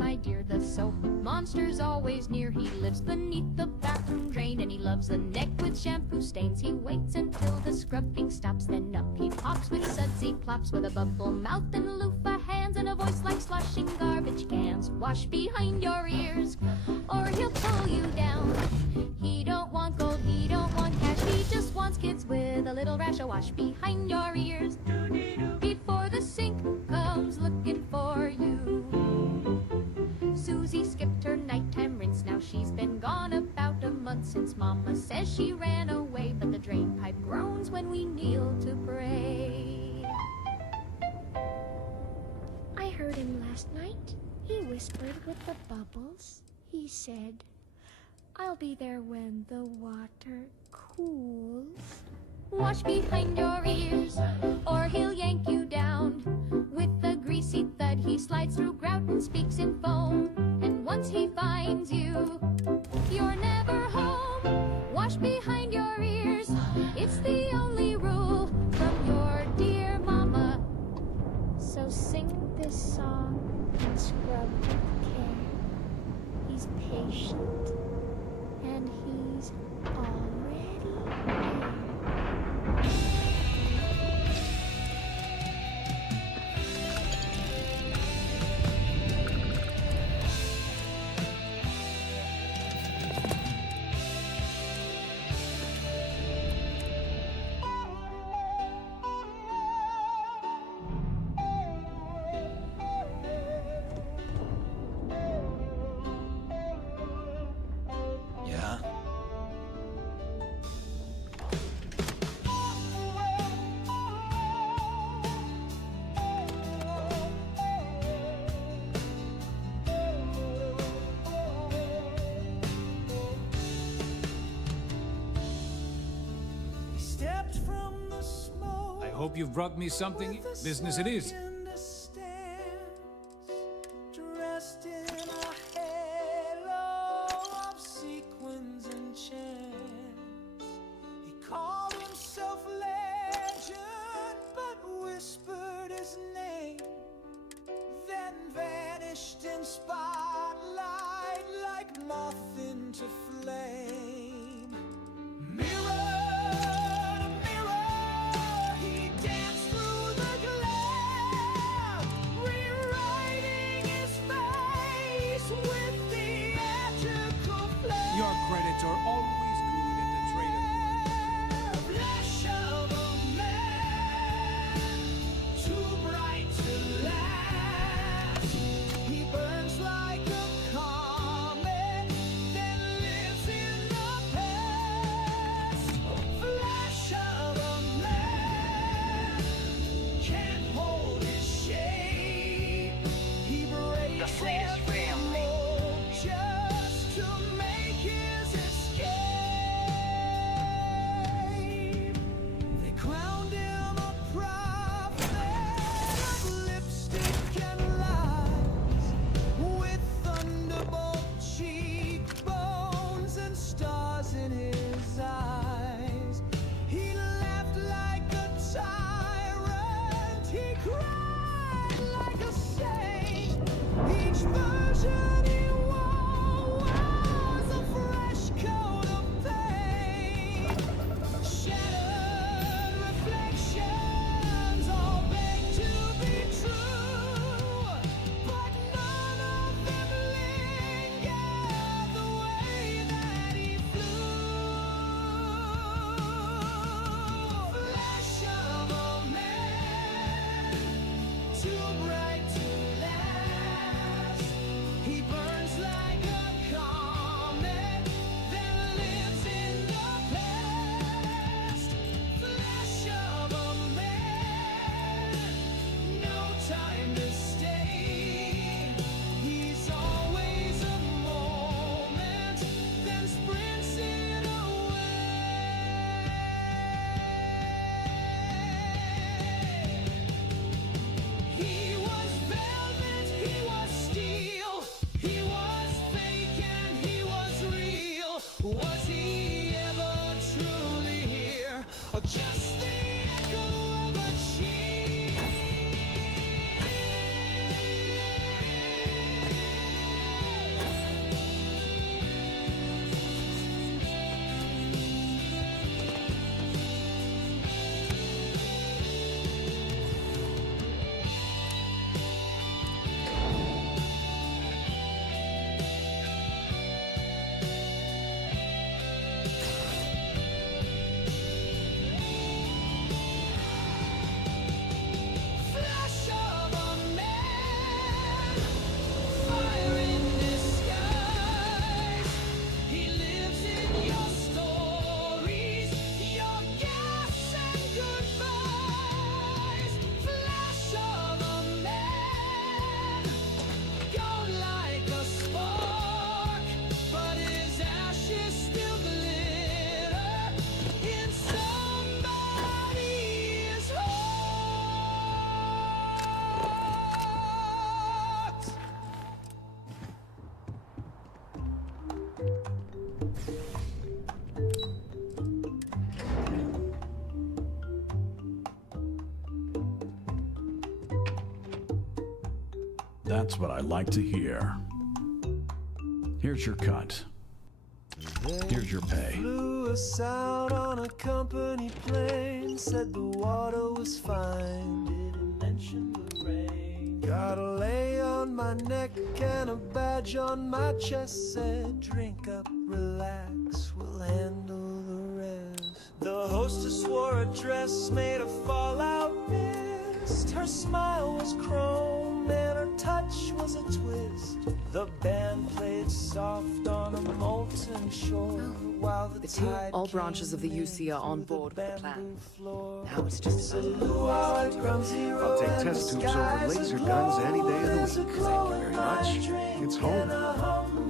my dear. The soap monster's always near. He lives beneath the bathroom drain, and he loves the neck with shampoo stains. He waits until the scrubbing stops, then up he pops with sudsy plops, with a bubble mouth and loofah hands and a voice like sloshing garbage cans. Wash behind your ears, or he'll pull you down. He don't want gold, he don't want cash, he just wants kids with a little rash. A wash behind your ears before the sink comes looking for you. Susie skipped her nighttime rinse, now she's been gone about a month, since Mama says she ran away. But the drain pipe groans when we kneel to pray. I heard him last night. He whispered with the bubbles. He said, I'll be there when the water cools. Wash behind your ears, or he'll yank you down. With a greasy thud he slides through grout and speaks in foam. And once he finds you, you're never home. Wash behind your ears, it's the only rule from your dear mama. So sing this song and scrub with care. He's patient, and he's already there. Yeah? Stepped from the smoke. I hope you've brought me something. Business it is. Dressed in a halo of sequins and chants. He called himself legend, but whispered his name, then vanished in spotlight like moth into flame. Mirror to mirror, he danced through the glare, rewriting his face with theatrical flair. Your credits are always good at the trade. Flash of a man, too bright to last. He burns like a comet, then lives in the past. Flash of a man, can't hold his shape. He breaks every mold just to make his escape. They crowned him a prophet of lipstick and lies, with thunderbolt cheekbones and stars in his eyes. He laughed like a tyrant, he cried like a saint. Each version he wore was a fresh coat of paint. Shattered reflections all beg to be true, but none of them linger the way that he flew. Flash of a man, too bright to last. He burned That's what I like to hear. Here's your cut. Here's your pay. Flew us out on a company plane. Said the water was fine. Didn't mention the rain. Got a lei on my neck and a badge on my chest. Said drink up, relax, we'll handle the rest. The hostess wore a dress made of fallout mist. Her smile was chrome and her touch was a twist. The band played soft on a molten shore while the tide All branches of the UC are on board with the plan. Now it's just I'll take test tubes over laser guns any day of the week. Thank you very much. It's home.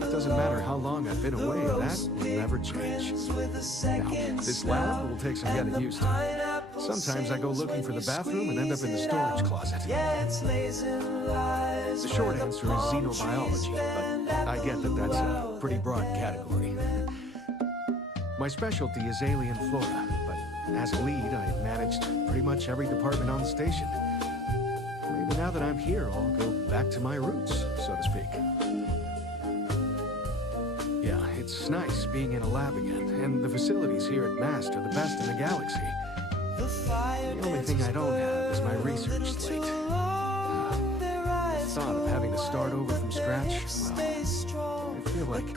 It doesn't matter how long I've been away, that will never change. Now, this lab will take some getting used to. Sometimes I go looking for the bathroom and end up in the storage closet. The short answer is xenobiology, but I get that that's a pretty broad category. My specialty is alien flora, but as a lead, I managed pretty much every department on the station. Maybe now that I'm here, I'll go back to my roots, so to speak. Yeah, it's nice being in a lab again, and the facilities here at MAST are the best in the galaxy. The only thing I don't have is my research slate. The thought of having to start over from scratch, well, I feel like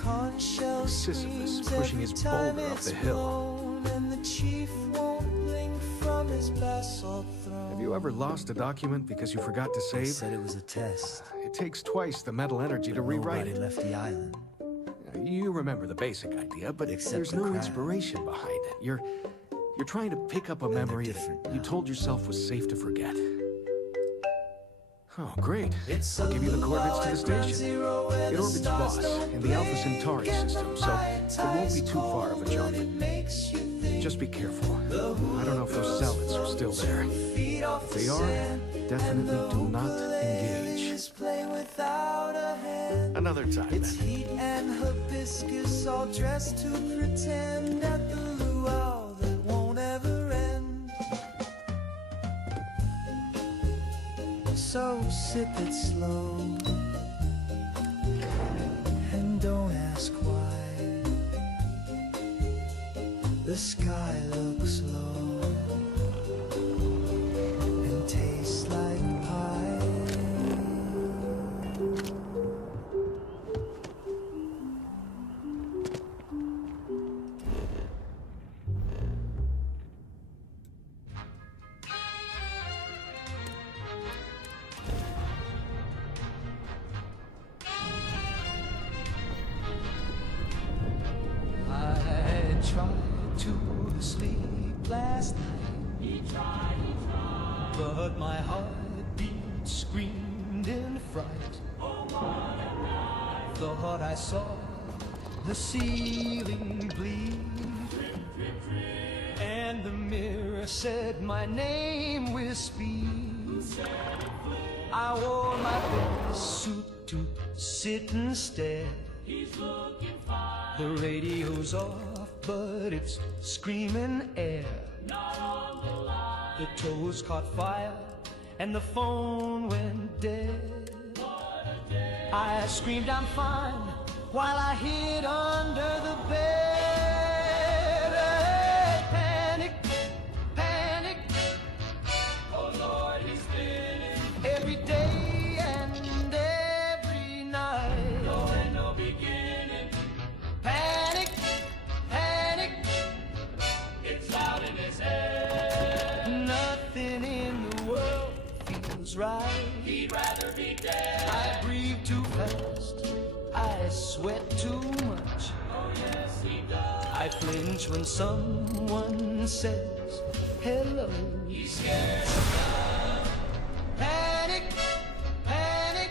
Sisyphus pushing his boulder up the hill. Have you ever lost a document because you forgot to save? Said it was a test. It takes twice the mental energy to rewrite it. Left the island. You remember the basic idea, but there's no inspiration behind it. You're trying to pick up a memory that you told yourself was safe to forget. Oh, great. I'll give you the coordinates to the station. It orbits Voss in the Alpha Centauri system, so it won't be too far of a jump. Just be careful. I don't know if those zealots are still there. If they are, definitely do not engage. Another time, It's heat and hibiscus all dressed to pretend at the luau that won't ever end. So sip it slow and don't ask why. The sky looks low and tastes like pie. I tried to sleep last night, but my heartbeat screamed in fright. Thought I saw the ceiling bleed, and the mirror said my name with speed. I wore my best suit to sit and stare. The radio's off, but it's screaming air. The toes caught fire, and the phone went dead. I screamed, I'm fine, while I hid under the bed. Panic, panic. Oh Lord, he's spinning. Every day and every night. No end, no beginning. Panic, panic. It's loud in his head. Nothing in the world feels right. He'd rather be dead. I breathe too fast. I sweat too much. Oh yes, he does. I flinch when someone says hello. He's scared of love. Panic, panic.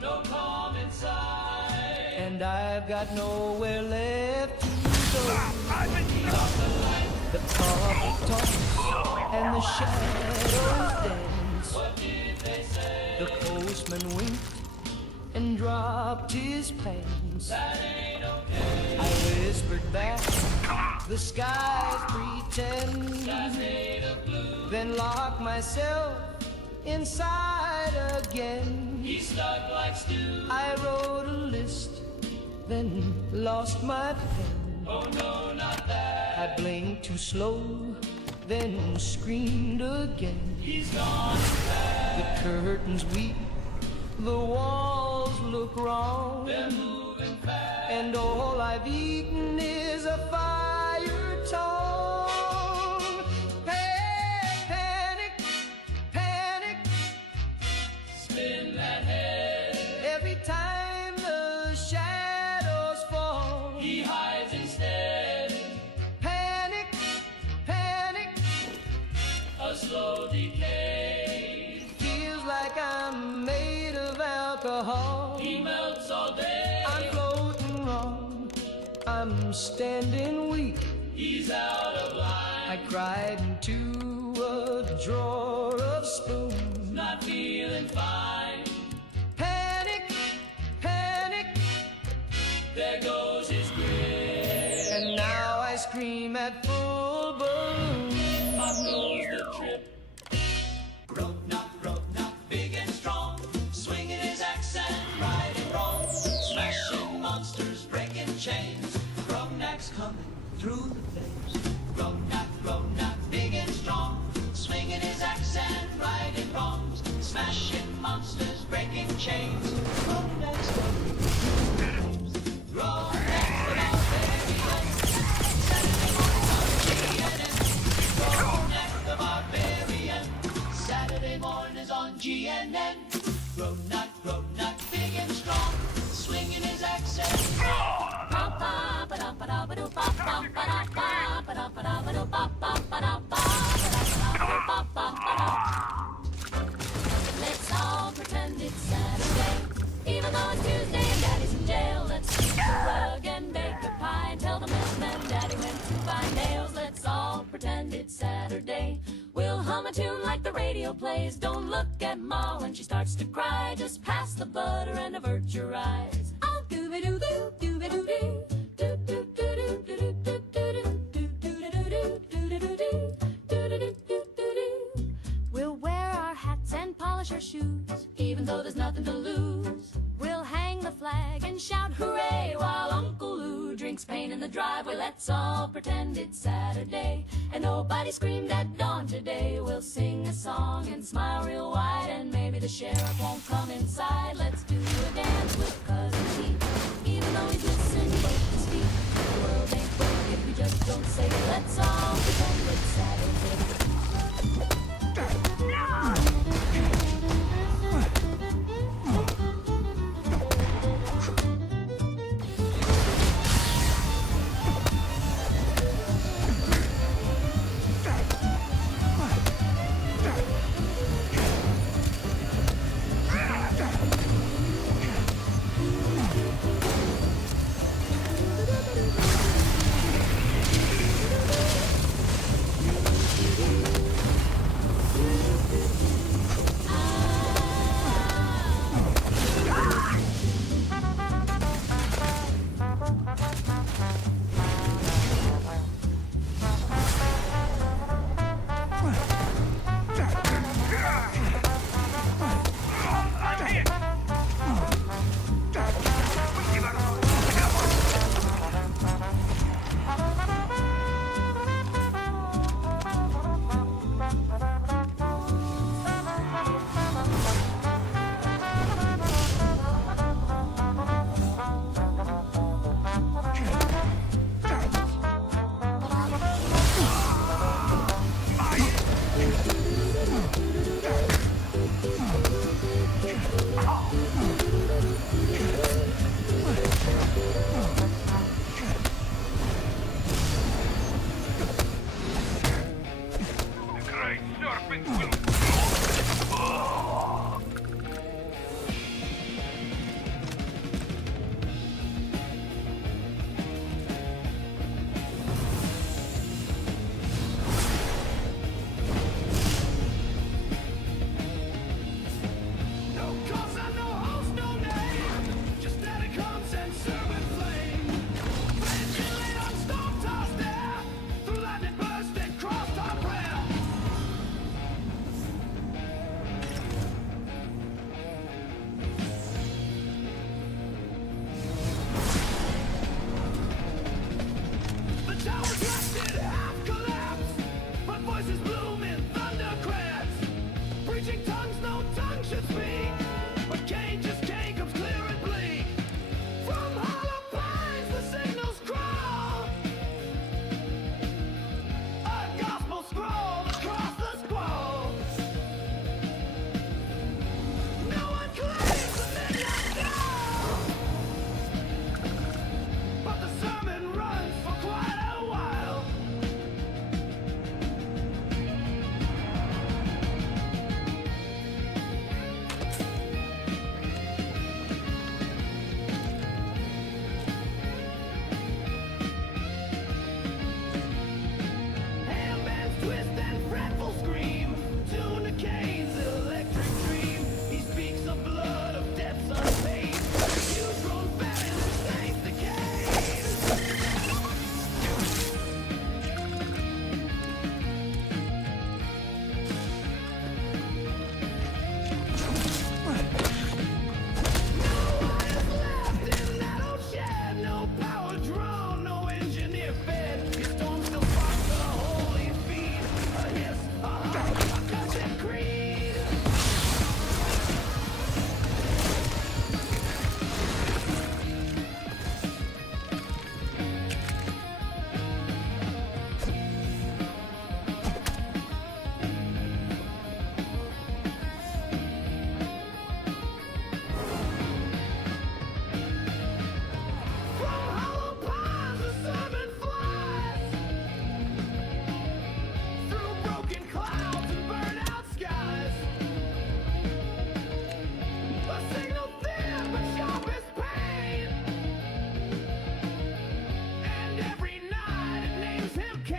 No calm inside. And I've got nowhere left to go. The carpet talks and the shadows dance. What did they say? The postman winked and dropped his pants. That ain't okay. I whispered back, the skies pretend. Then locked myself inside right again. He stuck like stew. I wrote a list, then lost my pen. Oh no, not that. I blinked too slow, then screamed again. He's gone back. The curtains weep, the walls look wrong. They're moving fast. And all I've eaten is a fire tongue. Panic, panic. Spin that head. Every time the shadows fall, He hides instead. panic, panic. A slow decay. Feels like I'm made of alcohol. He melts all day. I'm floating wrong. I'm standing weak. He's out of line. I cried into a drawer of spoons. Not feeling fine. Panic, panic. There goes his grin. And now I scream at full balloon. Up goes the trip. Road knock, big and strong. Swinging his axe and righting wrongs. Smashing monsters, breaking chains. Grognack's coming through the flames. Road knock, big and strong. Swinging his axe and righting wrongs. Smashing monsters, breaking chains. Grognack's coming through the flames. Grognack's the barbarian. Saturday mornings on GNN. Grognack the barbarian. Saturday mornings on GNN. Road knock, big and strong. Swinging his axe and Let's all pretend it's Saturday, even though it's Tuesday and Daddy's in jail. Let's sweep the rug and bake a pie and tell the milkman Daddy went to buy nails. Let's all pretend it's Saturday. We'll hum a tune like the radio plays. Don't look at Ma when she starts to cry. Just pass the butter and avert your eyes. Oh, doo-ba-doo-doo, doo-ba-doo-doo. We'll wear our hats and polish our shoes, even though there's nothing to lose. We'll hang the flag and shout hooray while Uncle Lou drinks pain in the driveway. Let's all pretend it's Saturday and nobody screamed at dawn today. We'll sing a song and smile real wide, and maybe the sheriff won't come inside. Let's do a dance with Cousin Pete, even though he's missing both his feet. The world ain't broke if we just don't say it. Let's all pretend it's Saturday.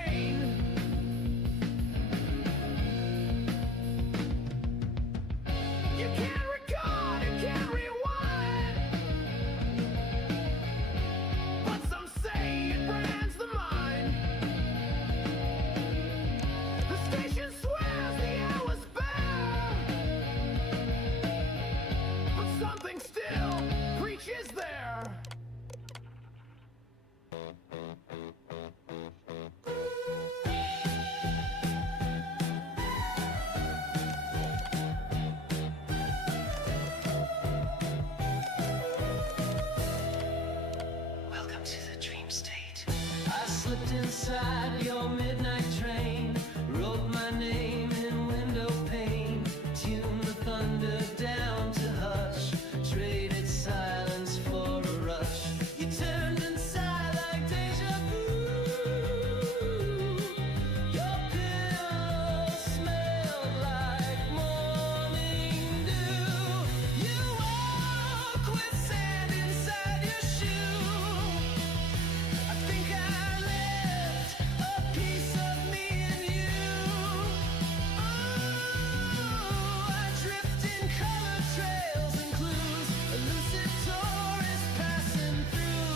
cane. You can't record, you can't rewind, but some say it brands the mind. The station swears the air was bare, but something still preaches there. Welcome to the dream state. I slipped inside your midnight train, wrote my name in window pane, tuned the thunder down to hush, traded silence for a rush. You turned inside like deja vu. Your pillow smelled like morning dew. You walk with sand inside your shoe. I think I left a piece of me in you. Oh, I drift in color trails and clues. A lucid tourist passing through.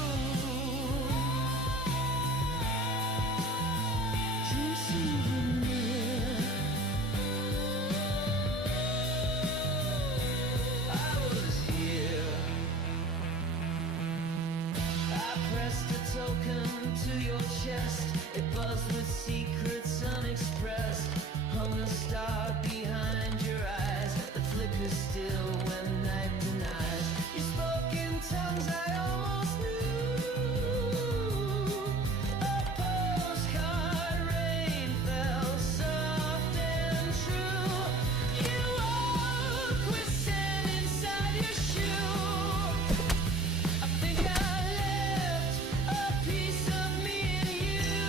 Dream souvenir. I was here. I pressed a token to your chest. It buzzed with secrets unexpressed. Hung a star behind your eyes that flickers still when night denies. You spoke in tongues I almost knew. A postcard rain fell soft and true. You walk with sand inside your shoe. I think I left a piece of me in you.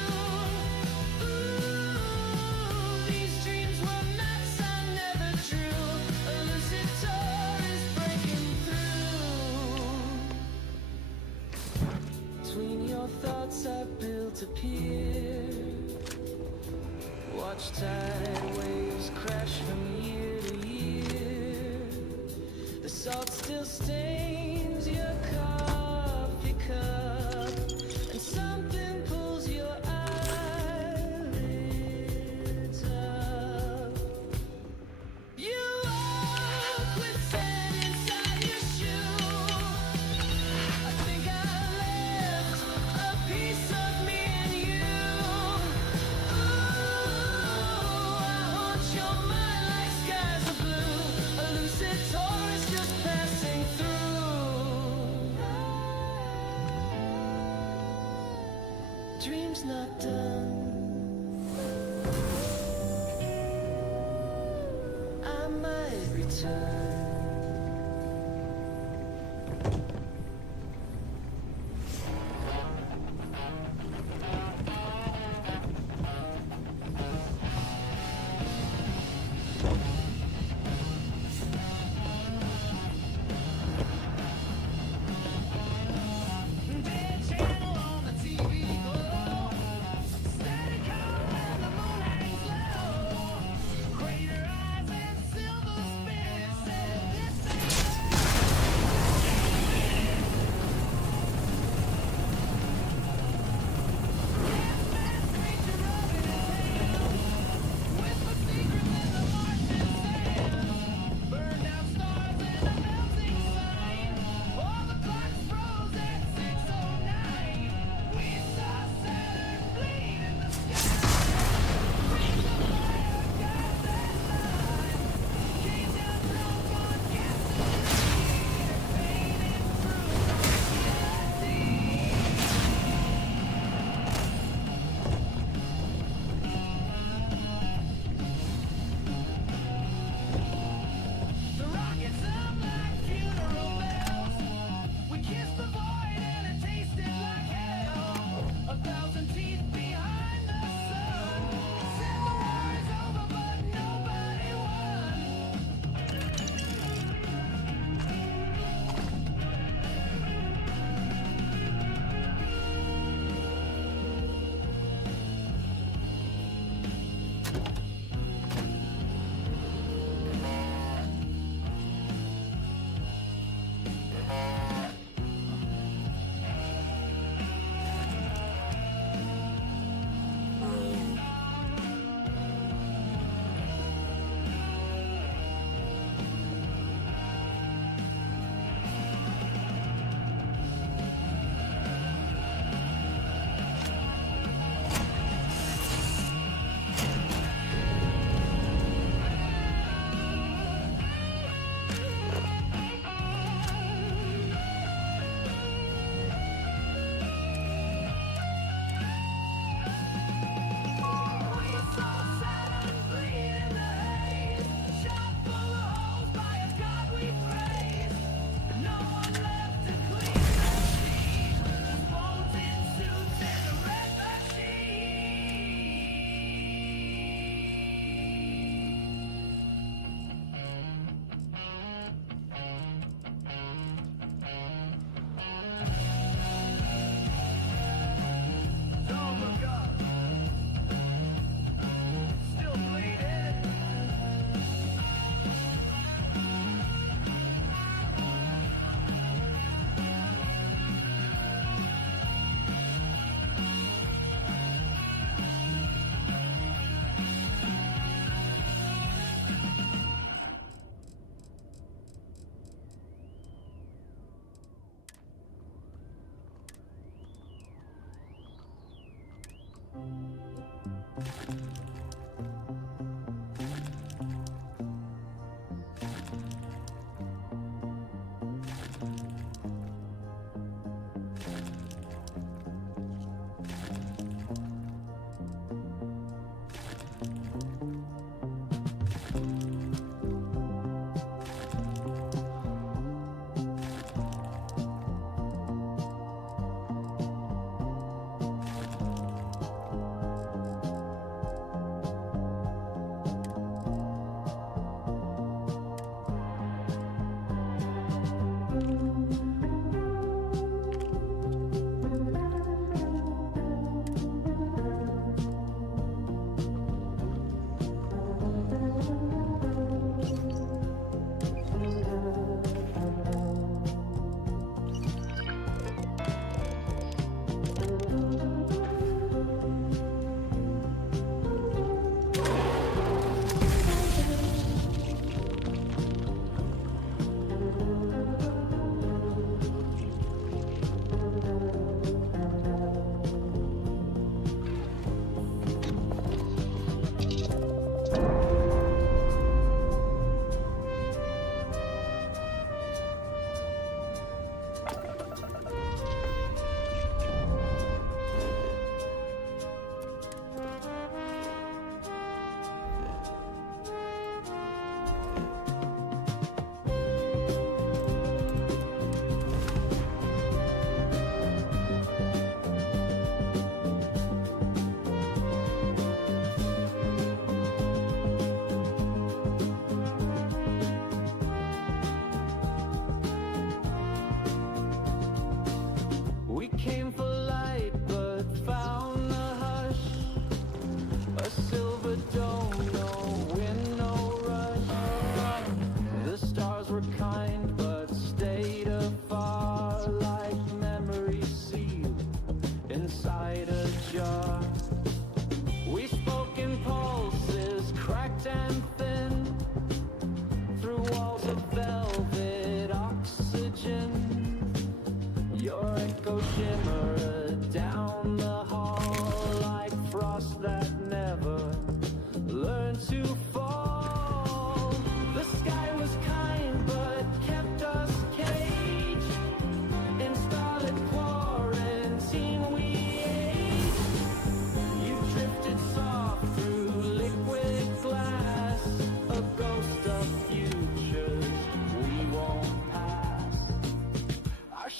Ooh, these dreams were maps I never drew. A lucid tourist breaking through. Between your thoughts I built a pier. Watch tide waves crash from year to year. The salt still stains your coffee cup, and something pulls your eyelids up. You walk with sand inside your shoe. I think I left a piece of me in you. Ooh, I haunt your mind like skies of blue. A lucid tourist just passing through. Dreams not done. I might return. Dead channel on the TV glow. Steady color when the moon hangs low. Crater eyes and silver spirits set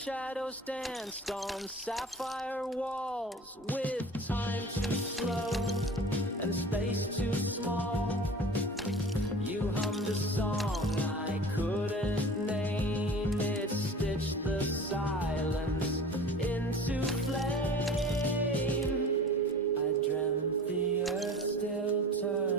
shadows danced on sapphire walls with time too slow and space too small. You hummed a song I couldn't name. It stitched the silence into flame. I dreamt the earth still turned.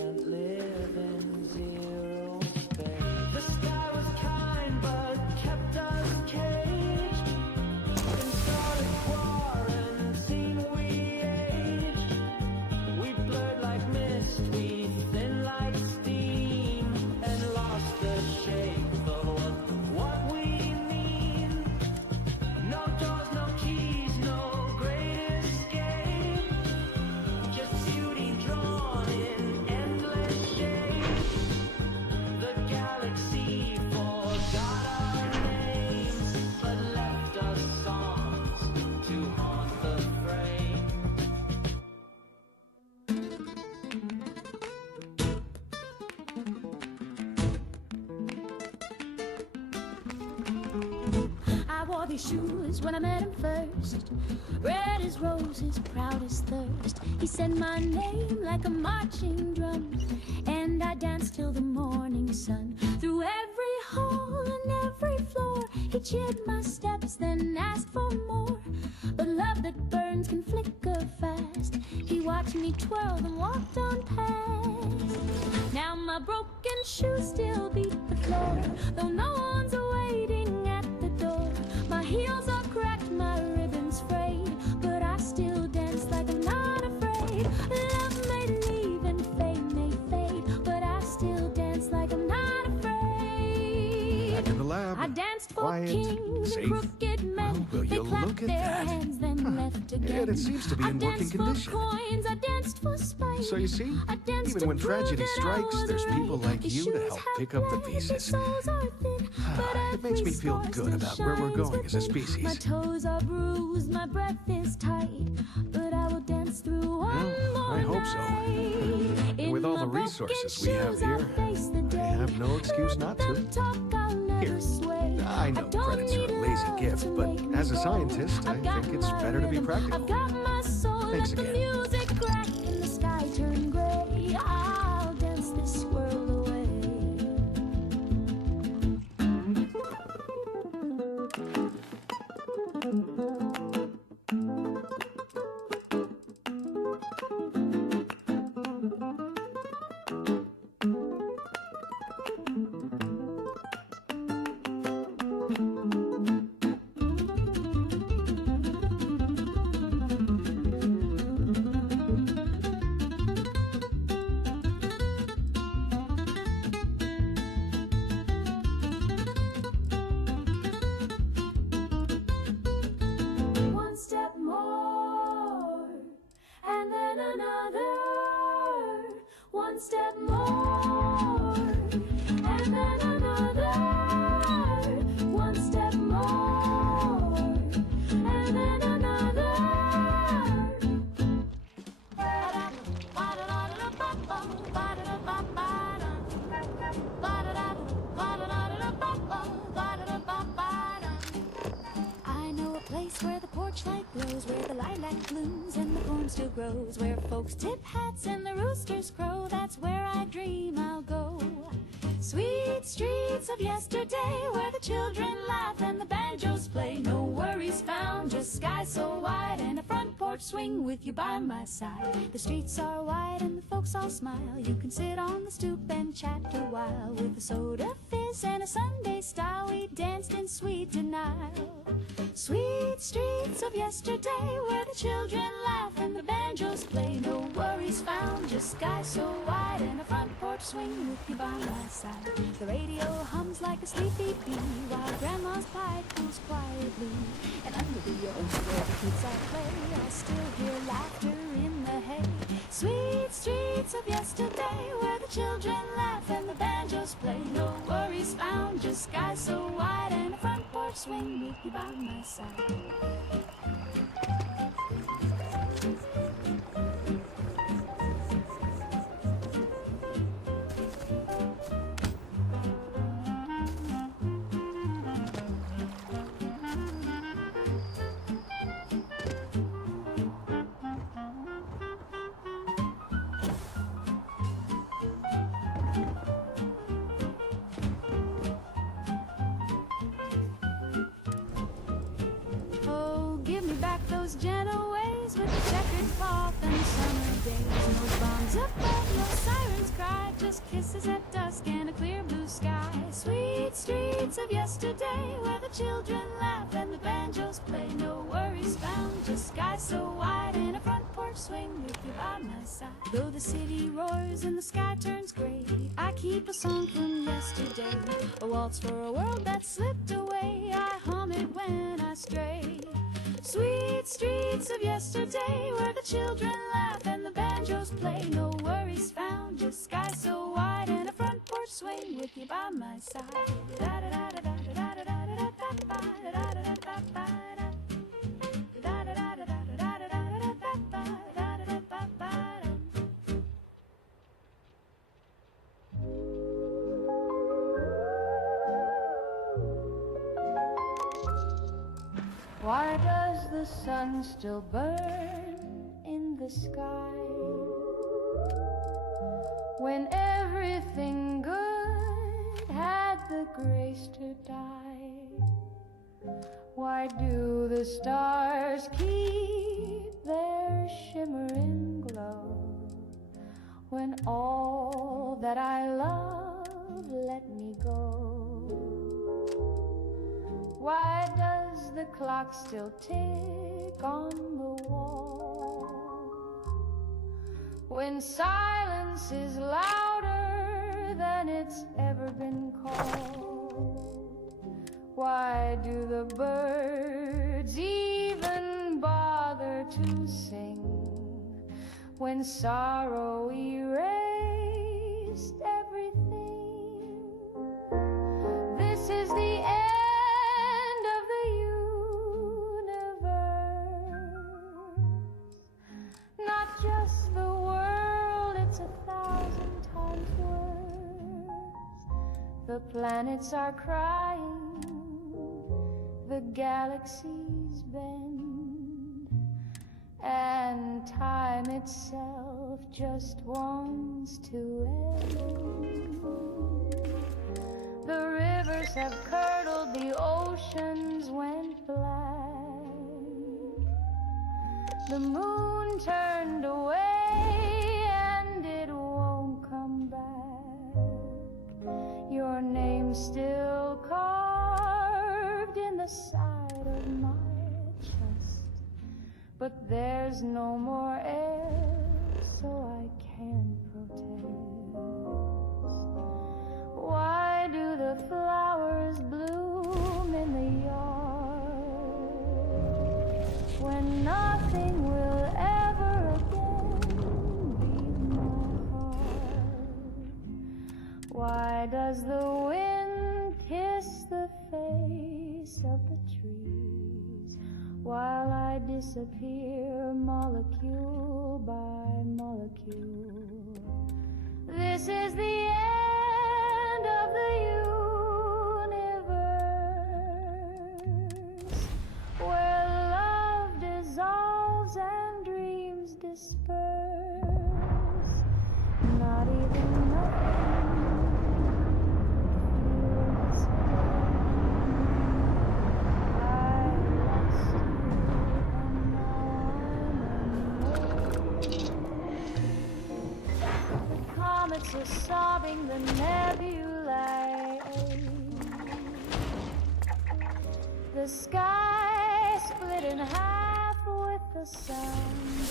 can't live in zero space. The sky was kind but kept us caged in solid quarantine. We aged, we blurred like mist, we thin like steam, and lost the shape of what we mean. No doors, no keys, no great escape, just beauty drawn in endless shapes. The galaxy forgot our names, but left us songs to haunt the brain. I wore these shoes when I met him first. Red as roses, proud as thirst. He said my name like a marching drum, and I danced till the morning sun. Through every hall and every floor, he cheered my steps, then asked for more. But love that burns can flicker fast. He watched me twirl and walked on past. Now my broken shoes still beat the floor, though no one's waiting at the door. My heels are cracked, my ribbons frayed, but I still dance like I'm not afraid. Love may leave and fame may fade, but I still dance like I'm not afraid. Back in the lab. I danced for Quiet, kings safe. and crooked men. Will They you clapped look at their that? hands, then left again. It seems to be in I working danced condition. for coins, I danced for spite. So you see, I danced even to when prove tragedy that I strikes, was there's people right. like The you to shoes help have pick up the bled, pieces. soles are thin, but It makes me every feel scar good about still where we're shines going as a within. species. My toes are bruised, my breath is tight, but I will dance through one more I hope so. night. And with all the In my resources broken we have shoes, I'll here, face the I day. have no excuse not to. Let them talk, I'll never Here, sway. I know don't credits are need a lazy love gift, to but make me as a go. scientist, I I've got think it's my better to be rhythm, practical. I've got my soul, Thanks let the again. music crack and the sky turn gray. I'll dance this world away. One step more, and then another. One step more, and then another. One step more, and then another. I know a place where the porch light glows, where the lilac blooms and the corn still grows, where folks tip hats and the roosters crow. That's where I dream I'll go. Sweet streets of yesterday, where the children laugh and the banjos play. No worries found, just sky so wide and a front porch swing with you by my side. The streets are wide and the folks all smile. You can sit on the stoop and chat a while. With a soda fizz and a Sunday style, we danced in sweet denial. Sweet streets of yesterday, where the children laugh and the banjos play. No worries found, just sky so wide and a front porch swing with you by my side. The radio hums like a sleepy bee, while grandma's pie cools quietly. And under the oak where the kids all play, I still hear laughter in the hay. Sweet streets of yesterday, where the children laugh and the banjos play. No worries found, just sky so wide and a front porch swing with you by my side. Oh, give me back those gentle ways with the checkered cloth and the summer days. No bombs above, no sirens just kisses at dusk and a clear blue sky. Sweet streets of yesterday where the children laugh and the banjos play. No worries found, just sky so wide and a front porch swing with you by my side. Though the city roars and the sky turns gray, I keep a song from yesterday, a waltz for a world that slipped away. I hum it when I stray. Sweet streets of yesterday where the children laugh and the banjos play. No worries found, just sky so wide and a front porch swing with you by my side. Why does the sun still burn in the sky when everything good had the grace to die? Why do the stars keep their shimmering glow when all that I love let me go? Why does the clock still tick on the wall when silence is louder than it's ever been called? Why do the birds even bother to sing when sorrow erased everything? This is the end of the universe, not just the world, it's 1,000 times worse. The planets are crying, the galaxies bend, and time itself just wants to end. The rivers have curdled, the oceans went black, the moon turned away and it won't come back. Your name's still carved in the side of my chest, but there's no more air, so I can't protest. Why do the flowers bloom in the yard when nothing will ever again beat my heart? Why does the wind kiss the face of the trees while I disappear molecule by molecule? This is the end of the universe, where love dissolves and dreams disperse. Not even nothing feels again. I lost you and now I'm the comets are sobbing, the nebulae ache. The sky split in half with the sound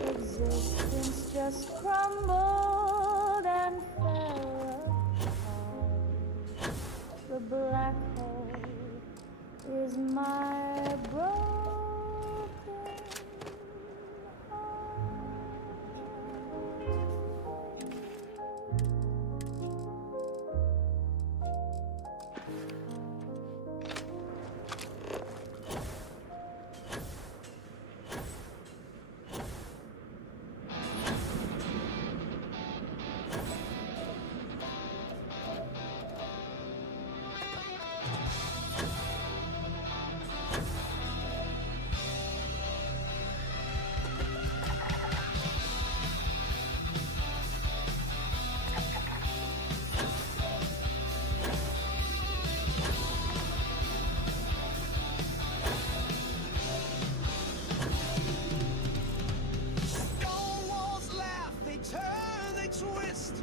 of existence just crumbled and fell apart. The black hole is my broken turn, they twist.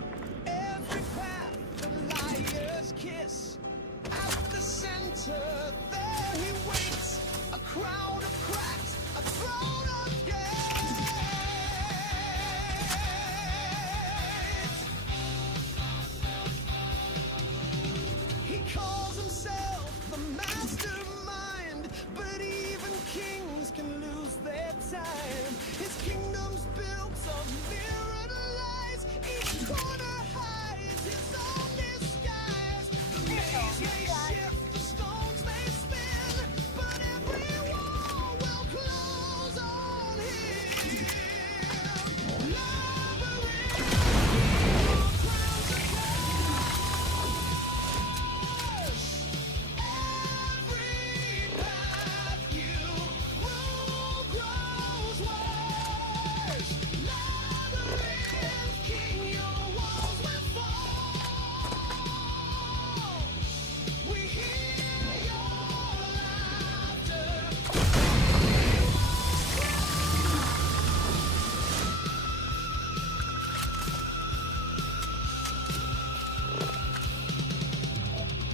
Every path the liar's kiss. At the center, there he waits. A crown of cracks, a throne of gates. He calls himself the mastermind, but even kings can lose their time. His kingdom's built on mirrored lies. Each corner hides his own disguise. The maze may shift, the stones may spin, but every wall will close on him. Labyrinth, crowns of curse. Every path you rule grows worse. Labyrinth king, your walls will fall. We hear your laughter.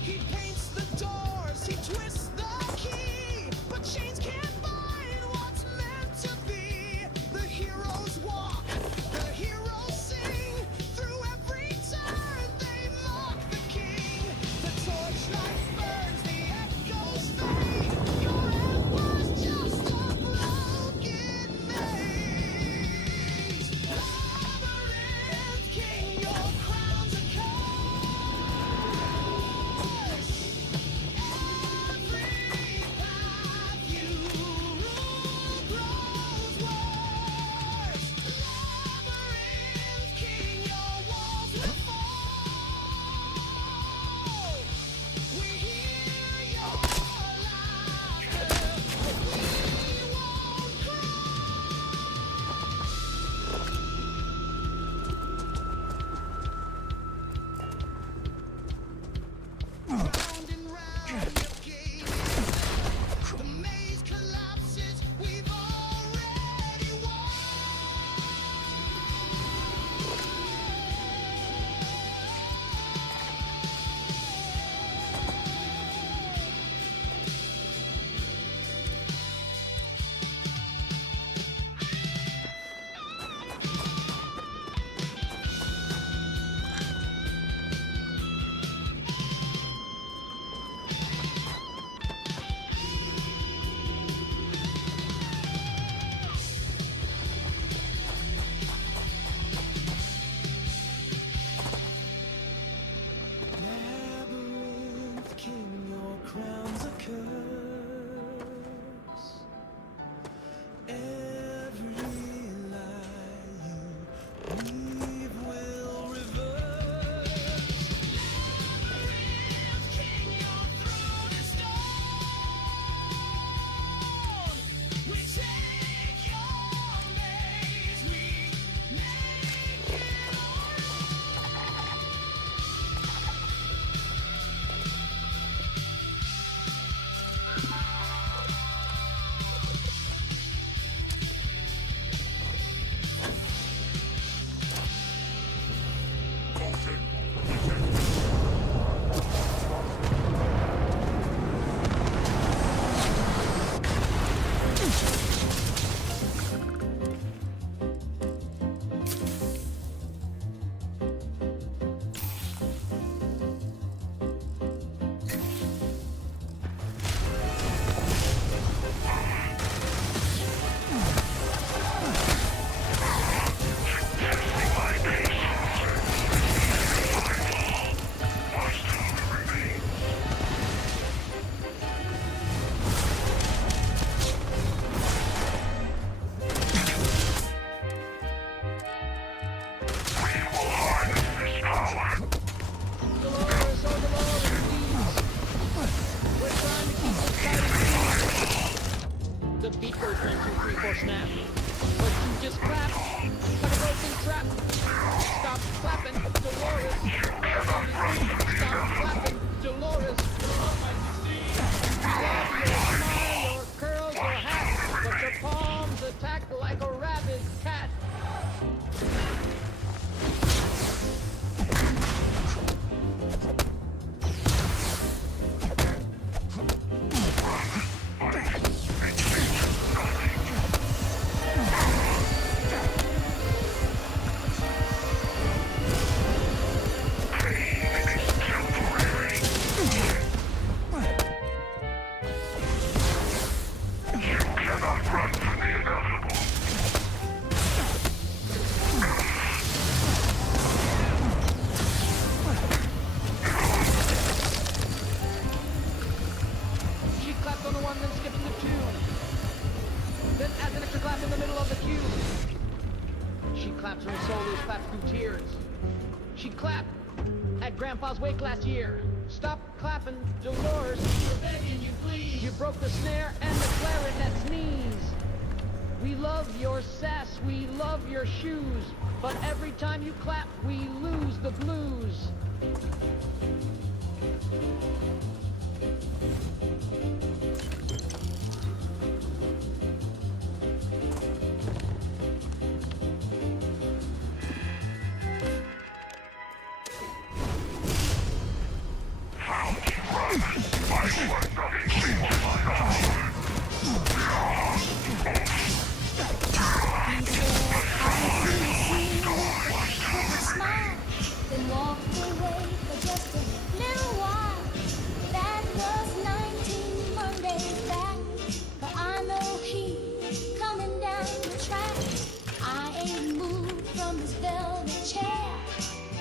He paints the doors, he twists the key, but chains can't bind what's meant to be. The heroes walk, the heroes sing. Through every turn they mock the king. The torchlight burns, the echoes fade. Your end was just a broken maze. Labyrinth king, your crown's a curse. Every path you rule grows worse. Labyrinth king, your walls will fall. We hear your laughter. We won't cry. Round and round your game is set. The maze collapses. We've already won. Labyrinth king, your crown's a curse. Every lie you weave will reverse. Labyrinth king, your throne is stone. We take your maze, we make it our snap. But you just clap like a broken trap. Stop clapping, Dolores. Stop clapping, Dolores. We love your smile, your curls, your hat, but your palms attack like a rabid cat. always claps through tears. She clapped at Grandpa's wake last year. Stop clapping, Dolores. We're begging you, please. You broke the snare and the clarinet's knees. We love your sass, we love your shoes, but every time you clap, we lose the blues. Then walked away for just a little while. That was 19 Mondays back. But I know he's coming down the track. I ain't moved from this velvet chair,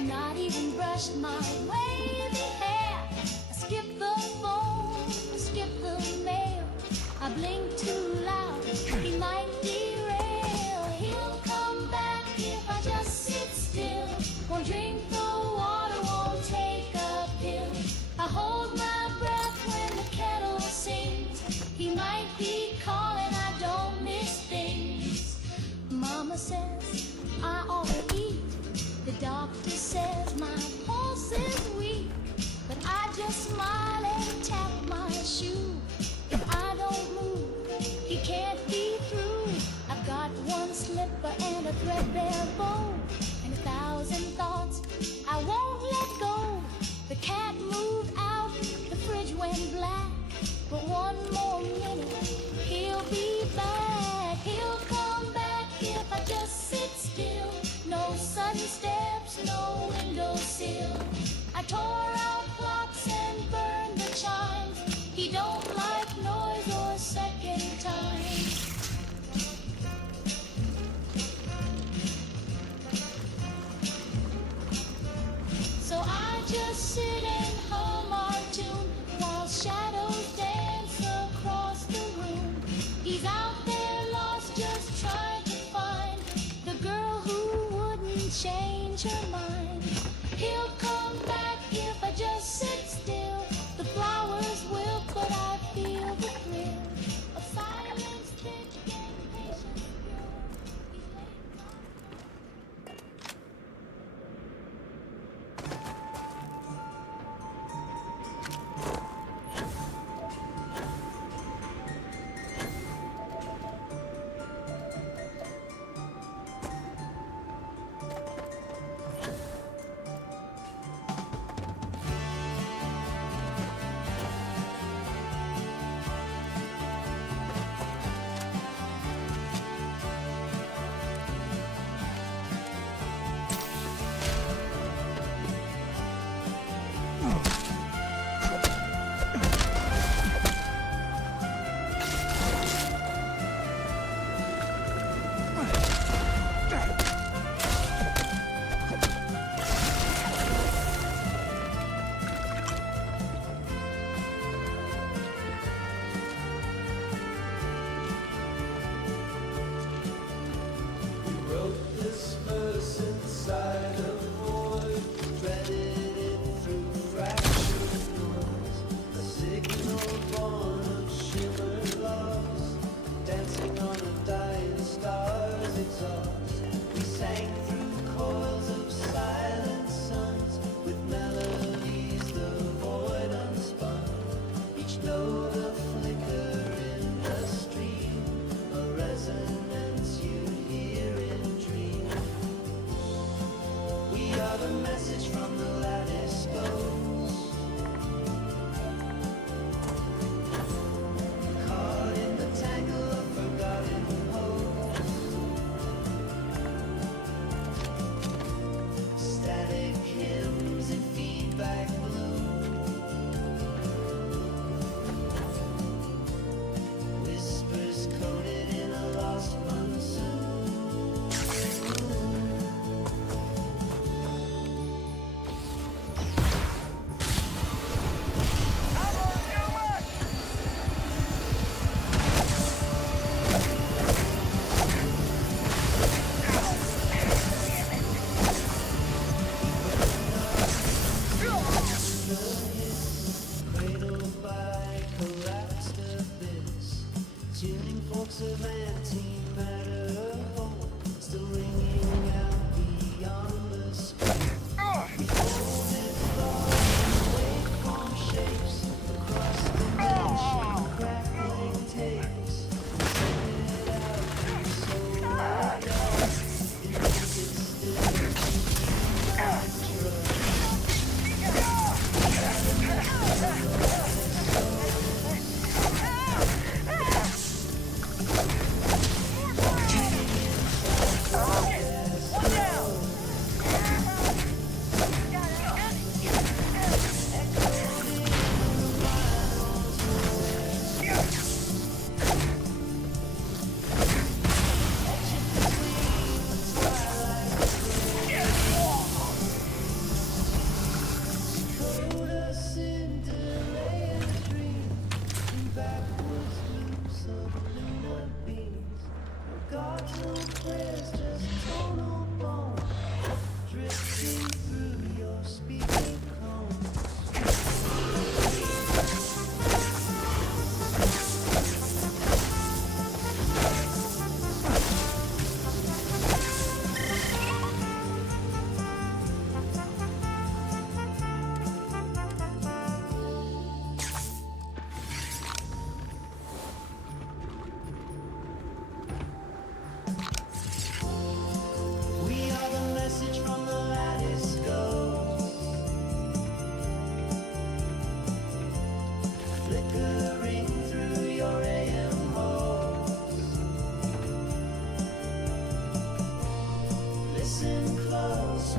not even brushed my wavy hair. I skipped the phone, I skipped the mail. I blinked too loud, he might derail. He'll come back if I just sit still. Won't drink the water, won't take a pill. I hold my breath when the kettle sings. He might be calling, I don't miss things. Mama says I ought to eat. The doctor says my pulse is weak. But I just smile and tap my shoe. If I don't move, he can't be through. I've got one slipper and a threadbare bow, and 1,000 thoughts I won't let go. The cat moved out, the fridge went black. But one more minute, he'll be back. He'll come back if I just sit still. No sudden steps, no windowsill. I tore out clocks and burned the chimes. He don't like noise or second time. So I just sit and hum our tune while shadows dance across the room. He's out there lost, just trying to find the girl who wouldn't change her mind. He'll come back if I just sit still. The flowers will, but I feel the thrill of silence, thick and patience pure.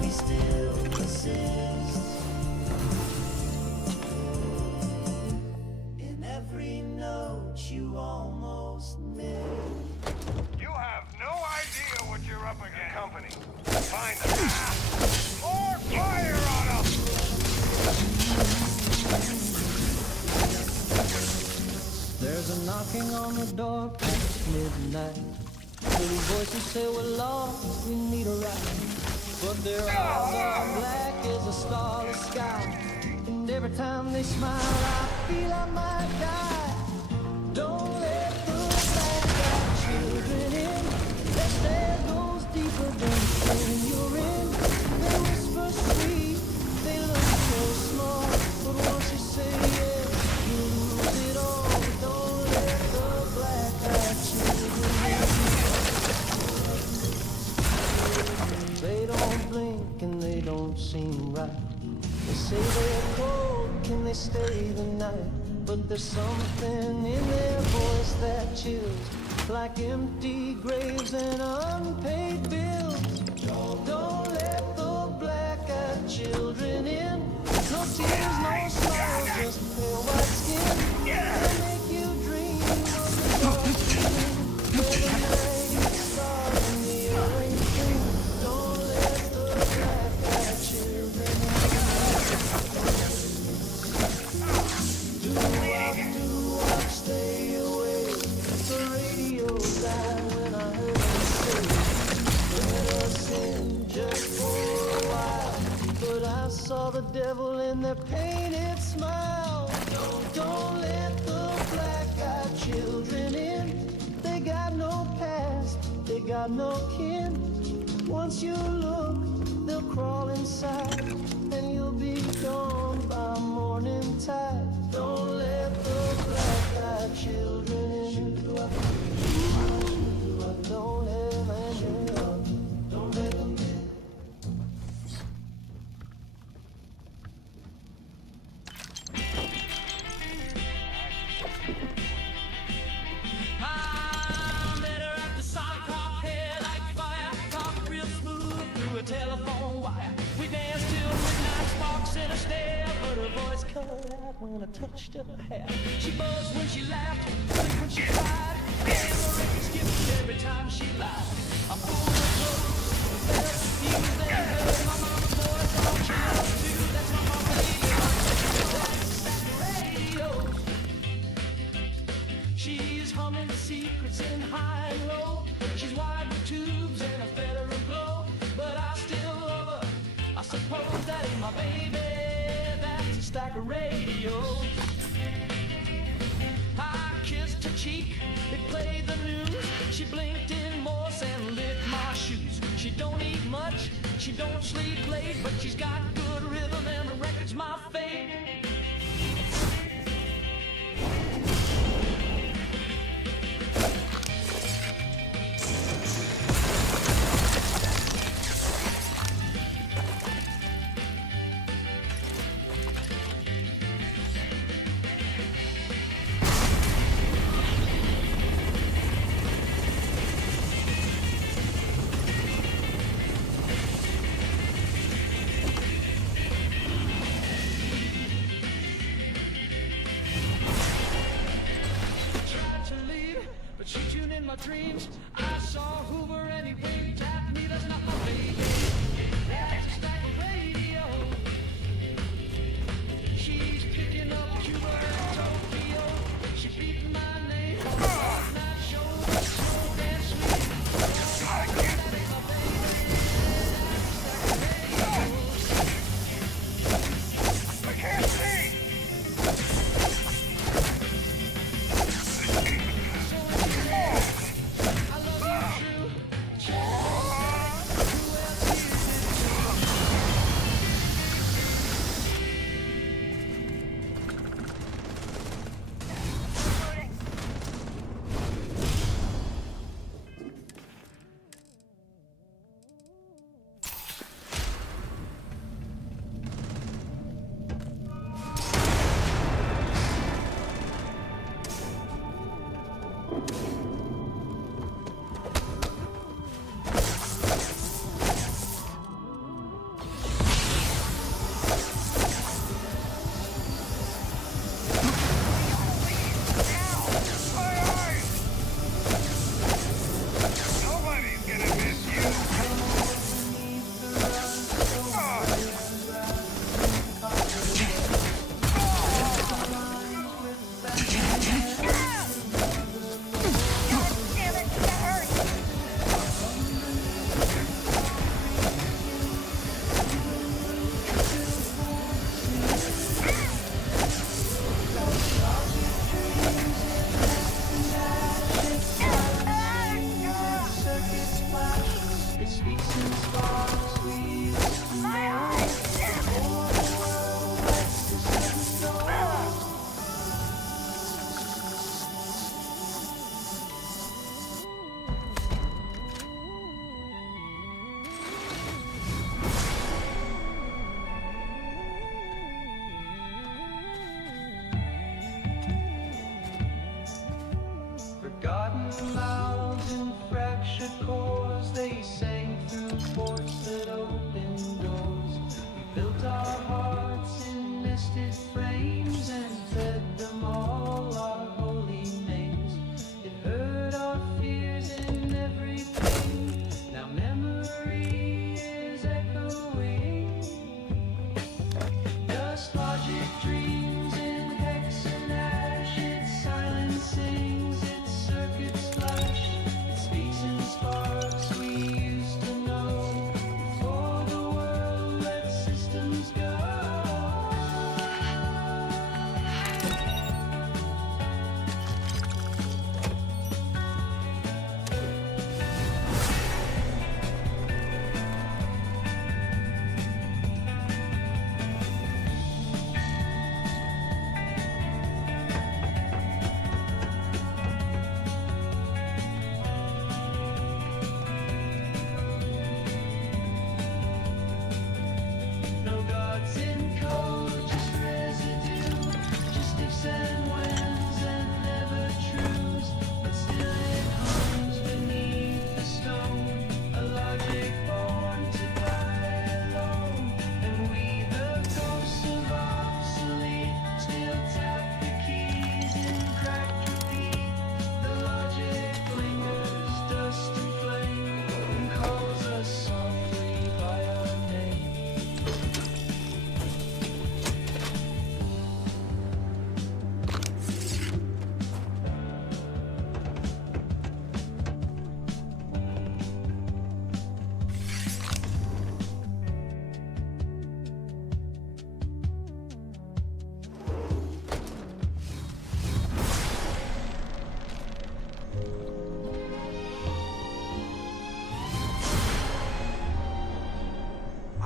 we still persist in every note you almost missed. You have no idea what you're up against. Company. Find them. More fire on them! There's a knocking on the door past midnight. Little voices say we're lost, we need a ride. But their eyes are black as a starless sky. And every time they smile, I feel I might die. Don't let the black-eyed children in. Their stare goes deeper than the pain you're in. They whisper sweet, they look so small. But once you say yes, you lose it all. Don't let the black-eyed children in. They don't blink and they don't seem right. They say they're cold, can they stay the night? But there's something in their voice that chills, like empty graves and unpaid bills. Don't let the black-eyed children in. No tears, no smiles, just pale white skin. They'll make you dream of the dark evening, where the night is stars and the air ain't clean. Don't let the black-eyed children in. Stay away. The radio died when I heard him say, let us in just for a while. But I saw the devil in their painted smile. Don't let the black-eyed children in. They got no past, they got no kin. Once you look, they'll crawl inside, and you'll be gone by morning tide. Don't let the black-eyed children in. Don't let them in. Don't let them in. I'm better at the sock hop, hair like fire, talk real smooth through a telephone wire. We danced till midnight, sparks in a stare, but her voice cut out when I touched her hair. She buzzed when she laughed, quick when she cried, and the record skipped every time she lied. I pulled her close, felt the fuse and heard my mama's voice all chilled too. That's my mama radio, that's the radio. She's humming secrets in high and low. She's wide with tubes and a federal glow, but I still love her. I suppose that ain't my baby. That's a stack of radios. I kissed her cheek, it played the news. She blinked in Morse and licked my shoes. She don't eat much, she don't sleep late, but she's got good rhythm and the record's my fate. Dreams. I saw Hoover and he winked at me. That's not my baby. That's a stack of radio. She's picking up Cuba and Tokyo. She beat my name. Not show, slow and sweet. That ain't my baby. That's a stack of radio. I can't see.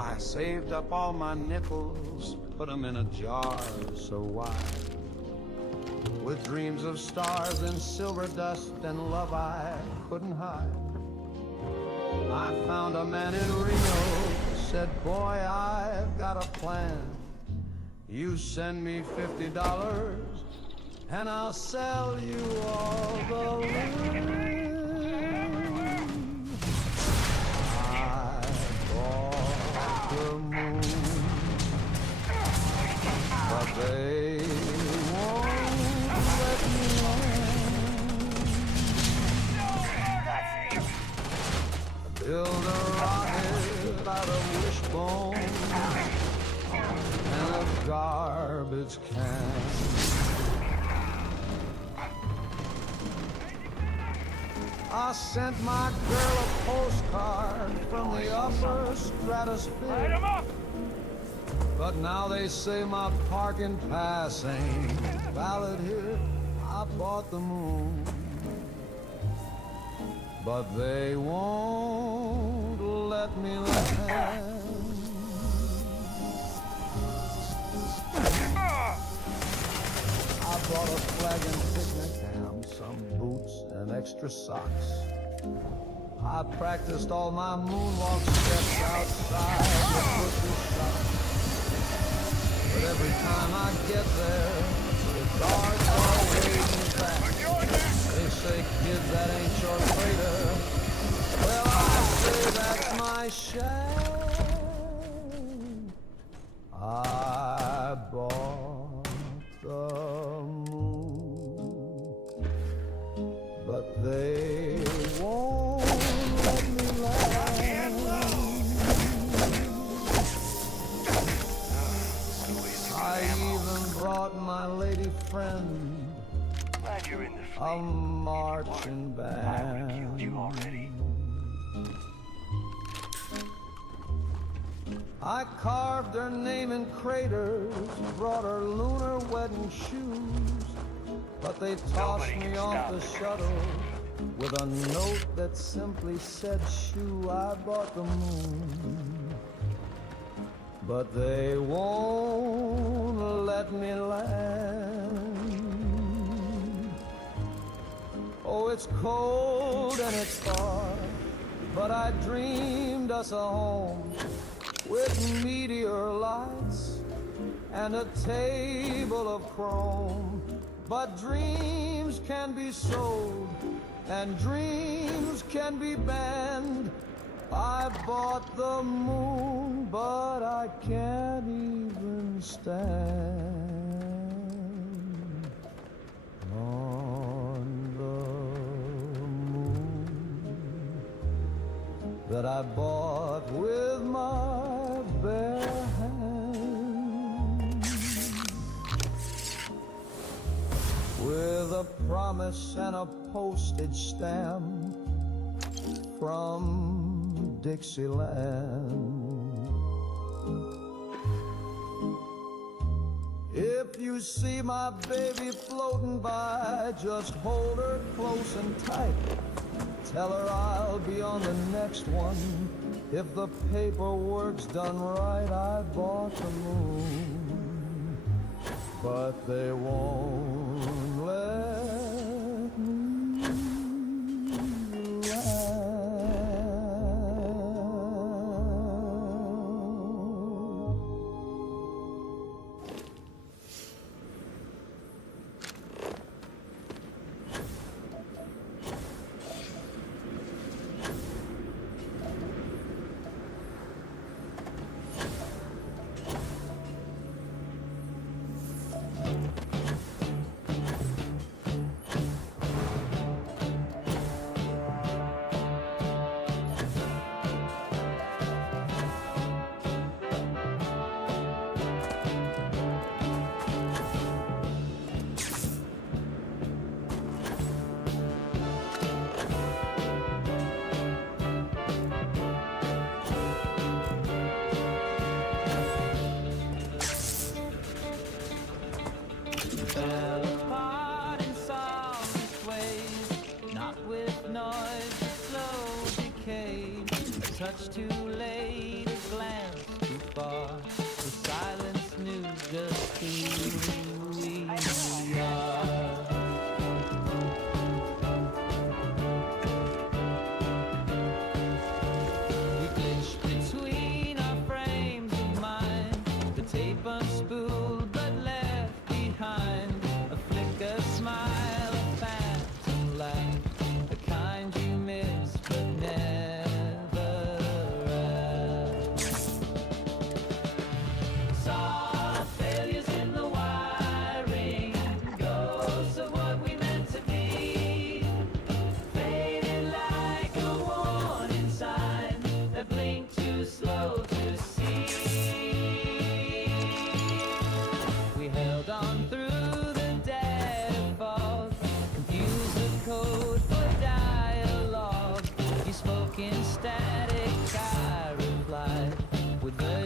I saved up all my nickels, put them in a jar so wide, with dreams of stars and silver dust and love I couldn't hide. I found a man in Reno, said, boy, I've got a plan. You send me $50 and I'll sell you all the land. I bought the moon, but they won't let me land. Build a rocket out of wishbone and a garbage can. I sent my girl a postcard from the upper stratosphere, but now they say my parking pass ain't valid here. I bought the moon, but they won't let me land. I brought a flag and picnic ham, some boots and extra socks. I practiced all my moonwalk steps outside the butcher shop. But every time I get there, the guards are waving back. They say, kid, that ain't your freighter. Well, I say that's my shack. I bought the moon, but they won't let me land. I even brought my lady friend a marching band. I carved her name in craters, brought her lunar wedding shoes, but they tossed me off the shuttle with a note that simply said, shoo, I bought the moon, but they won't let me land. Oh, it's cold and it's far, but I dreamed us a home with meteor lights and a table of chrome. But dreams can be sold and dreams can be banned. I bought the moon, but I can't even stand on the moon that I bought with my bare hands, with a promise and a postage stamp from Dixieland. If you see my baby floating by, just hold her close and tight. Tell her I'll be on the next one. If the paperwork's done right, I bought the moon, but they won't let me land. Fell apart in soundless ways, not with noise, but slow decay. A touch too late, a glance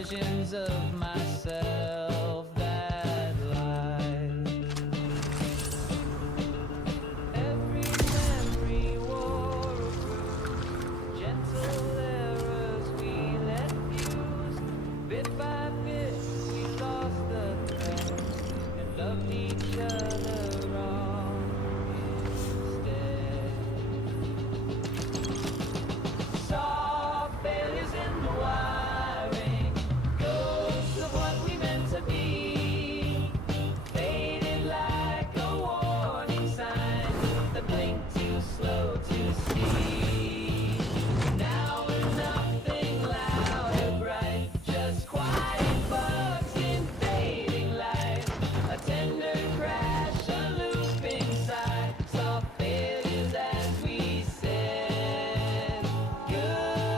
versions of myself that lie. Every memory wore a bruise, gentle errors we let fuse. Bit by bit we lost the thread and loved each other wrong instead. Saw failures in the wiring, ghosts of what we meant to be, faded like a warning sign that blinked too slow to see. Now we're nothing loud or bright, just quiet bugs in fading light, a tender crash, a looping sigh, saw failures as we said goodnight.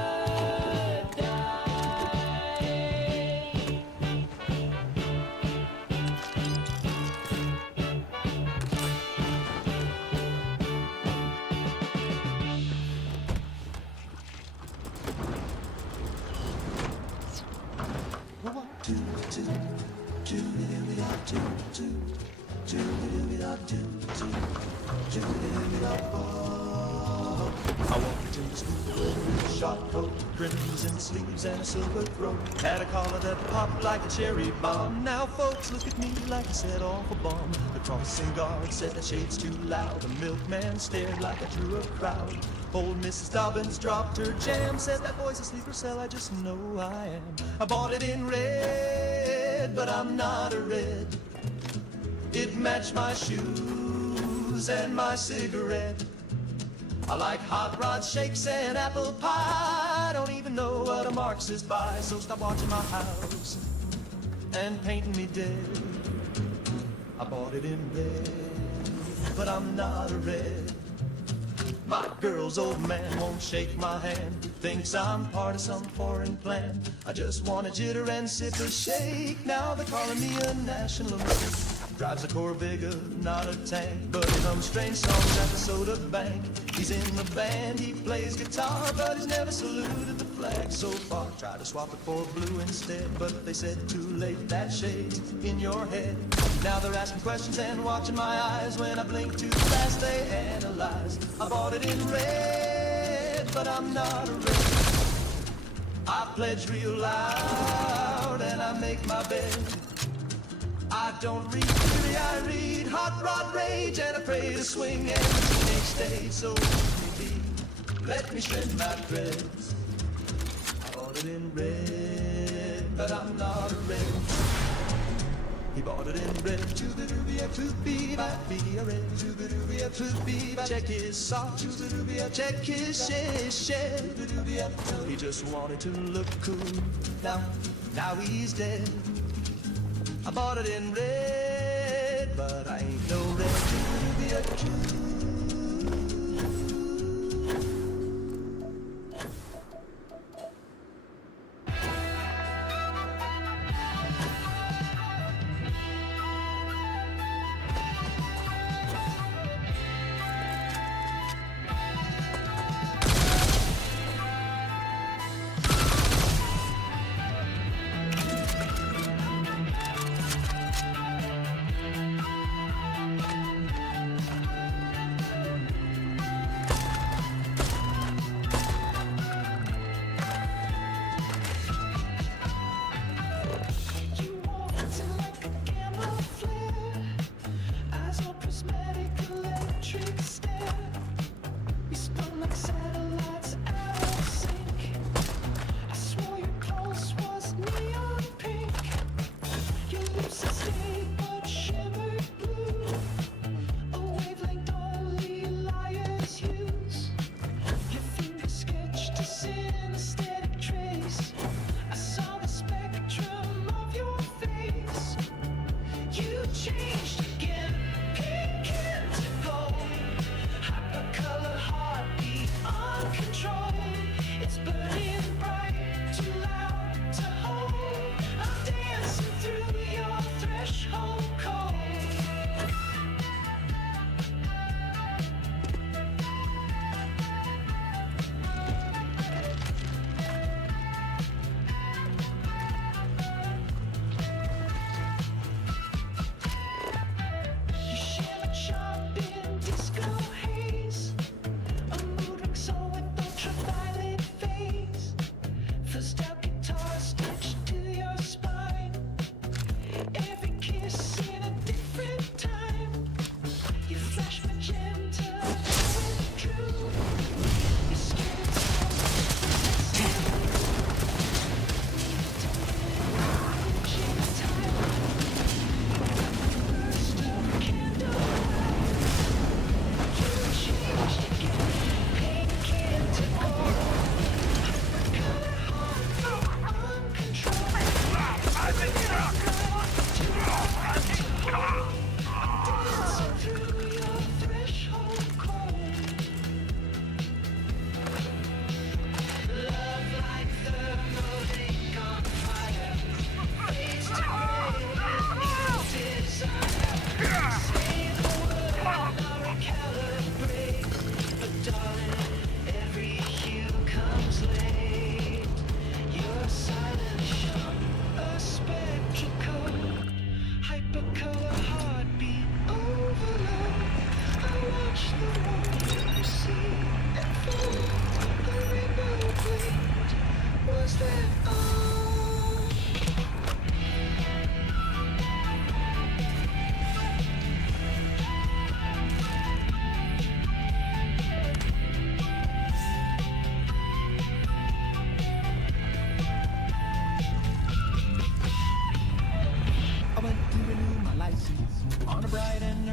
I walked into school in a short coat, crimson sleeves and a silver throat. Had a collar that popped like a cherry bomb. Now folks look at me like I set off a bomb. The crossing guard said the shade's too loud. The milkman stared like I drew a crowd. Old Mrs. Dobbins dropped her jam, said that boy's a sleeper cell, I just know I am. I bought it in red, but I'm not a red. It matched my shoes and my cigarette. I like hot rod shakes and apple pie. I don't even know what a Marxist buys, so stop watching my house and painting me dead. I bought it in red, but I'm not a red. My girl's old man won't shake my hand, thinks I'm part of some foreign plan. I just want a jitter and sip a shake. Now they're calling me a nationalist. Drives a Corvega, not a tank, but he hums strange songs at the soda bank. He's in the band, he plays guitar, but he's never saluted the flag so far. Tried to swap it for blue instead, but they said too late, that shade's in your head. Now they're asking questions and watching my eyes. When I blink too fast, they analyze. I bought it in red, but I'm not a red. I pledge real loud and I make my bed. I don't read theory, I read hot rod rage, and I pray to swing every teenage stage. So let me be, let me shred my threads. I bought it in red, but I'm not a red. He bought it in red, choo-ba-doo-be-a, toot-be-ba-be, a red, choo-ba-doo-be-a, toot-be-ba. Check his sock, choo-ba-doo-be-a, check his shed, choo-ba-doo-be-a. He just wanted to look cool, now he's dead. I bought it in red, but I ain't no red.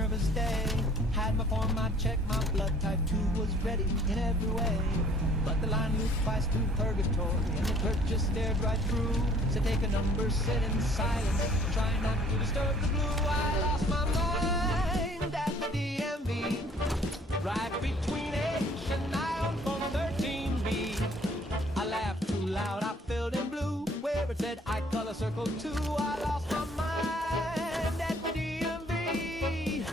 nervous day. Had my form, I checked my blood type 2 was ready in every way. But the line looped twice through purgatory, and the clerk just stared right through. Said take a number, sit in silence, try not to disturb the blue. I lost my mind at the DMV, right between H and I on phone 13B. I laughed too loud, I filled in blue, where it said I color circle 2. I lost my mind at the DMV.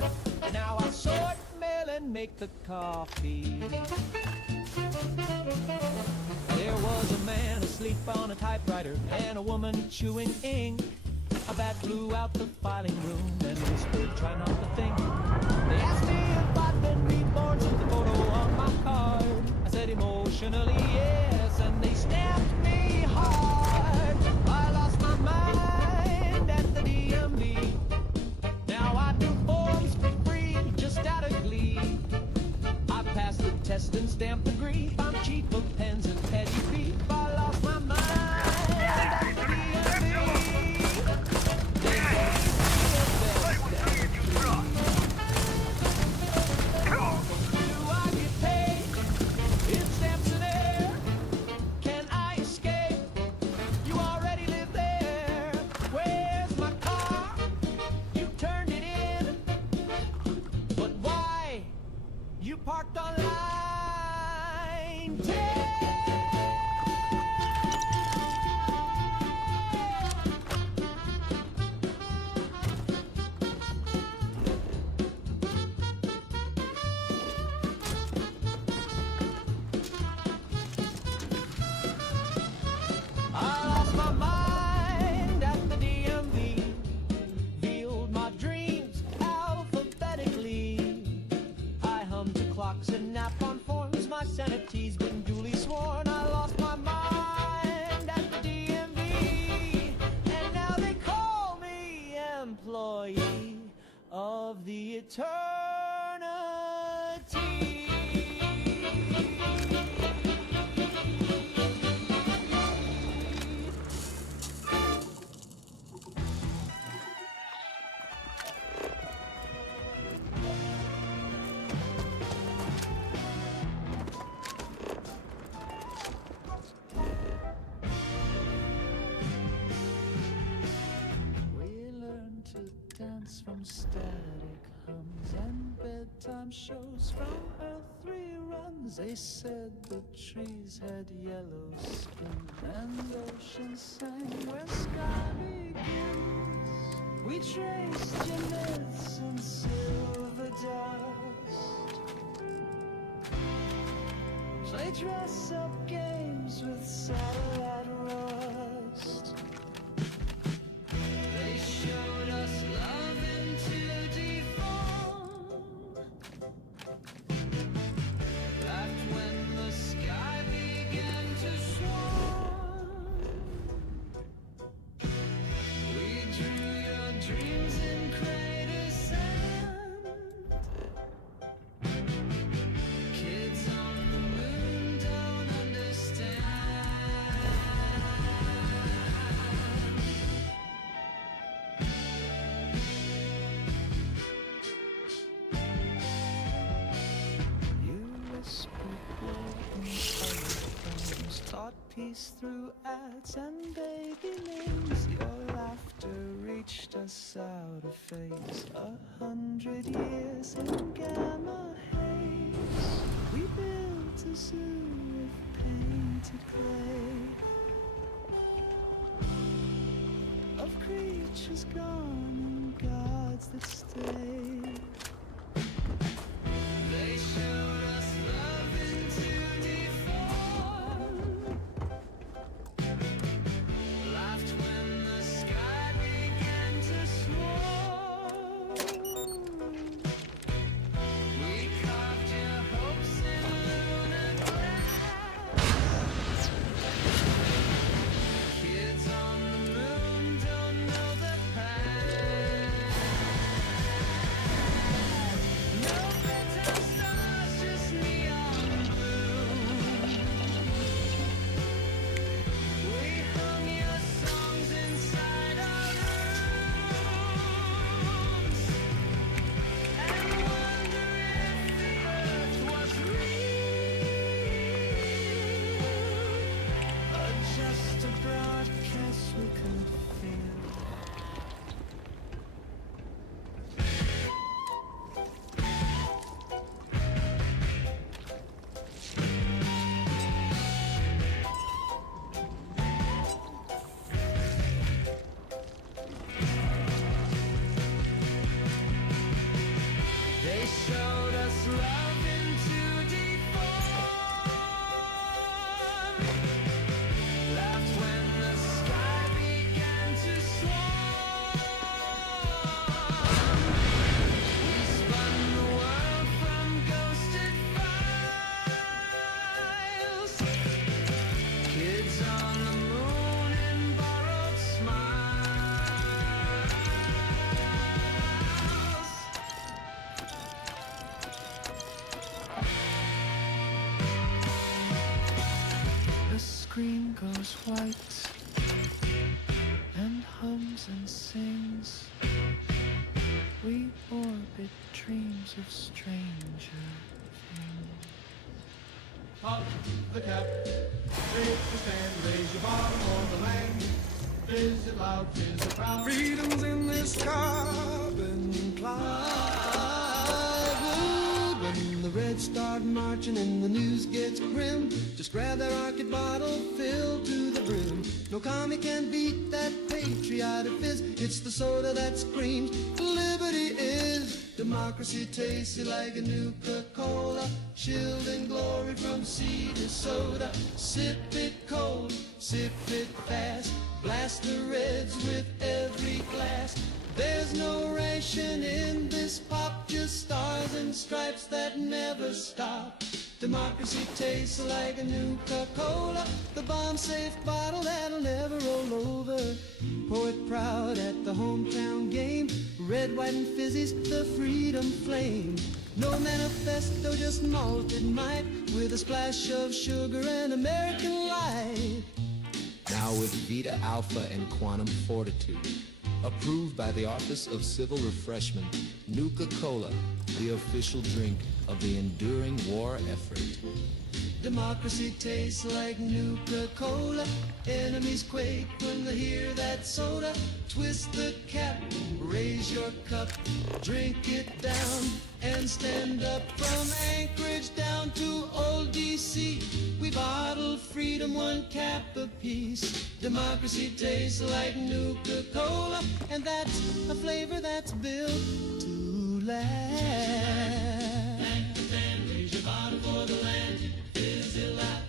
Now I sort, mail, and make the coffee. There was a man asleep on a typewriter and a woman chewing ink. A bat flew out the filing room and whispered, try not to think. They asked me if I'd been reborn since the photo on my card. I said emotionally yes, and they snapped me hard. I lost my mind at the DMV. Now I do forms for free, just out of glee. I passed the test and stamped the grief. I'm cheap of pens and petty beef. I lost my mind at the DMV. They gave me a best Do I get paid? If stamps are there, can I escape? You already live there. Where's my car? You turned it in. But why? You parked on line 10. I lost my mind at the DMV. Veiled my dreams alphabetically. I hummed to clocks and napped on forms. My sanity's been duly sworn. I lost my mind at the DMV. And now they call me employee of the eternity. We learned to dance from static hums and bedtime shows from Earth reruns. They said the trees had yellow skin and oceans sang where sky begins. We traced your myths in silver dust. Play dress-up games with satellite rust. They showed us love in 2D form. Laughed when the sky began to swarm. We drew your dreams in crater sand. Kids on the moon don't understand. You whispered poems, taught peace through ads and baby names. Your laughter reached us out of phase. 100 years in gamma haze. We built a zoo of painted clay, of creatures gone and gods that stay. They showed us love in 2D form. Laughed when the sky began to swarm. We carved your hopes in lunar glass. Kids on the moon don't know the past. sings and sings. We orbit dreams of stranger things. Pop the cap, take the stand, raise your bottom on the land. Visit loud, visit proud. Freedom's in this carbon cloud. When the Reds start marching and the news gets grim, just grab that rocket bottle filled to the brim. No commie can beat that patriotic fizz. It's the soda that screams liberty is. Democracy tasty like a Nuka-Cola, chilled in glory from sea to soda. Sip it cold, sip it fast, blast the Reds with every glass. There's no ration in this pop, just stars and stripes that never stop. Democracy tastes like a Nuka-Cola, the bomb-safe bottle that'll never roll over. Pour it proud at the hometown game, red, white, and fizzy's the freedom flame. No manifesto, just malted might, with a splash of sugar and American light. Now with Vita Alpha and Quantum Fortitude, approved by the Office of Civil Refreshment, Nuka-Cola, the official drink of the enduring war effort. Democracy tastes like Nuka-Cola. Enemies quake when they hear that soda. Twist the cap, raise your cup, drink it down, and stand up. From Anchorage down to old D.C., we bottle freedom one cap apiece. Democracy tastes like Nuka-Cola, and that's a flavor that's built to last. And raise your bottle for the land. Is it loud?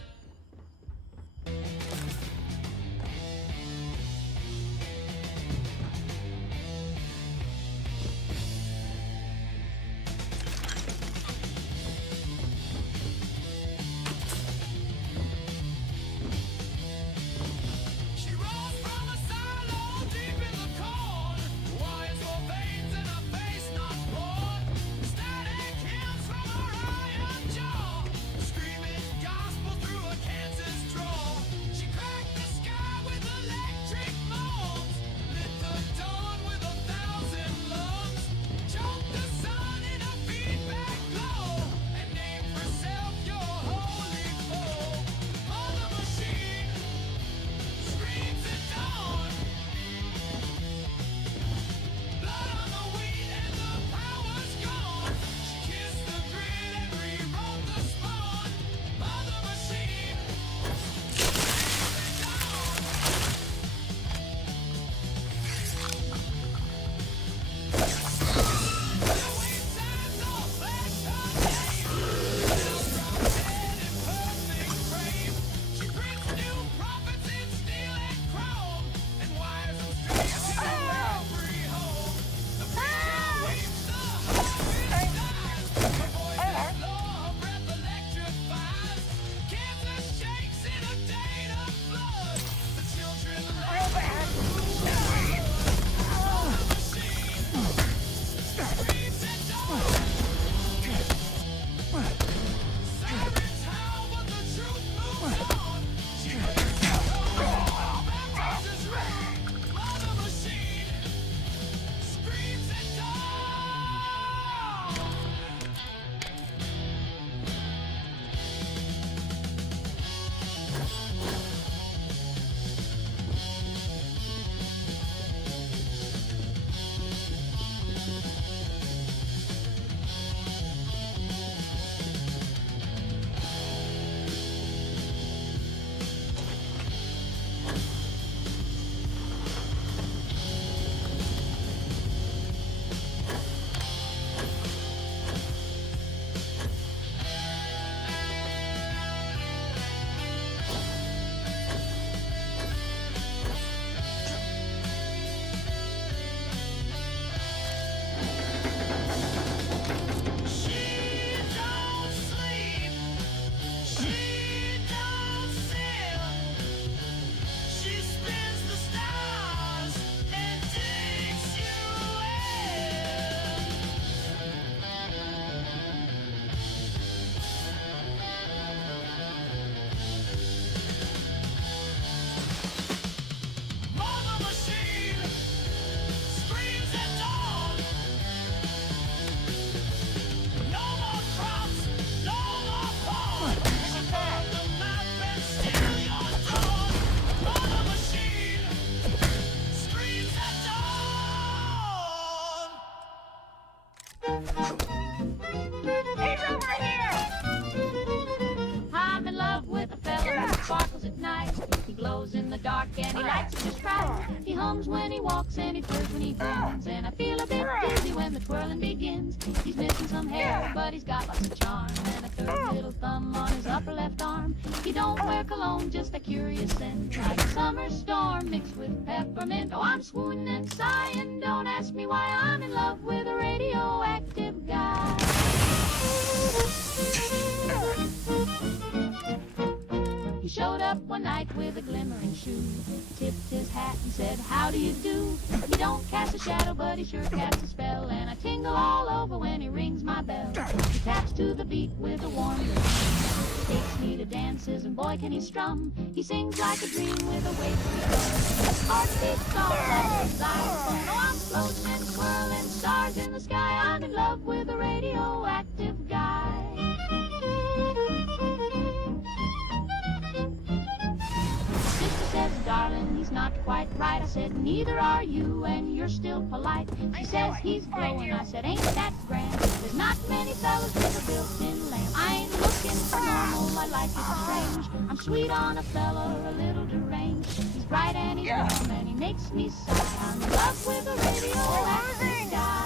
She rose from a silo deep in the corn. Wires for veins and a face not born. Static He's over here! I'm in love with a fella who sparkles at night. He glows in the dark and he likes to just right. He hums when he walks and he purrs when he grins. And I feel a bit dizzy when the twirling begins. He's missing some hair, but he's got lots of charm. And a third little thumb on his upper left arm. He don't wear cologne, just a curious scent. Like a summer storm mixed with peppermint. Oh, I'm swooning and sighing. Don't ask me why I'm in love with a radioactive guy. He showed up one night with a glimmering shoe, tipped his hat and said, how do you do? He don't cast a shadow, but he sure casts a spell, and I tingle all over when he rings my bell. He taps to the beat with a warm rhythm, takes me to dances, and boy can he strum. He sings like a dream with a wavy drum. His heart beats all like a xylophone. Oh, I'm floating and swirling, stars in the sky. I'm in love with a radioactive guy. Says, darling, he's not quite right. I said, neither are you, and you're still polite. She says, he's glowing. I said, ain't that grand? There's not many fellas with a built-in lamp. I ain't looking for normal, I like it strange. I'm sweet on a fella, a little deranged. He's bright and he's warm, and he makes me sigh. I'm in love with a radioactive guy.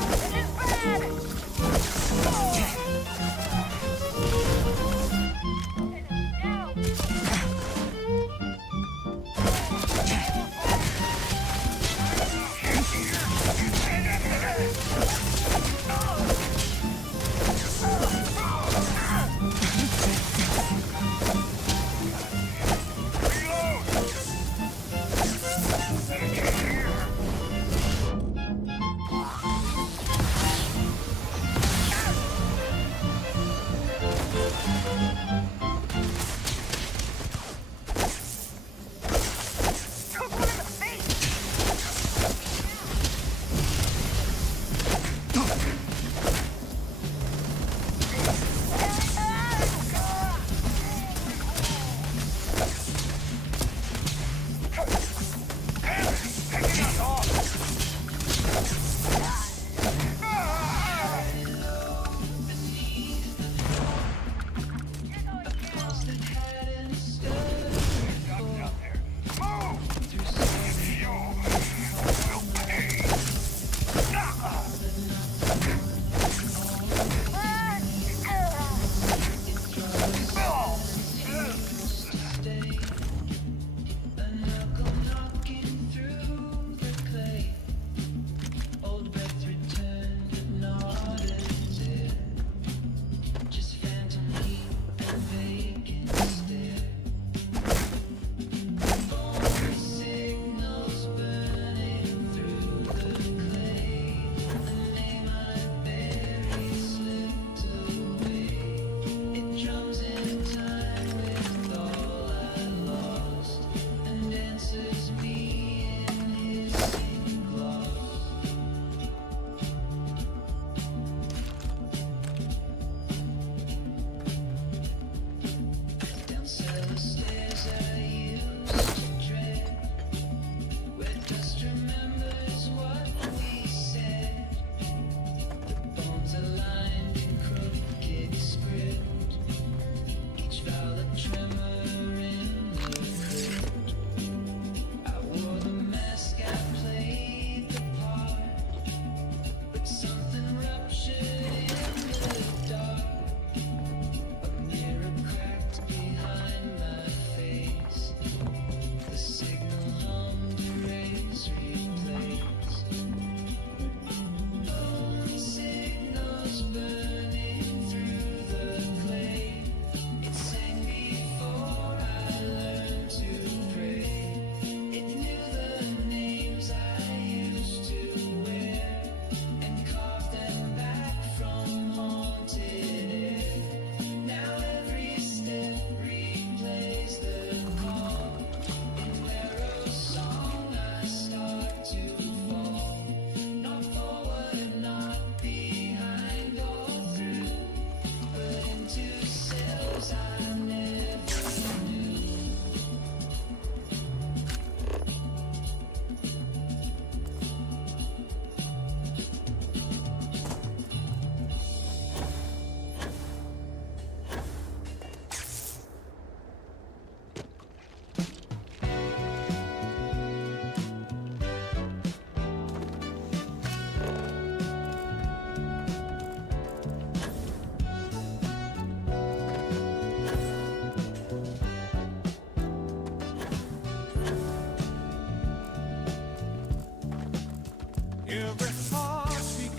Every heartbeat,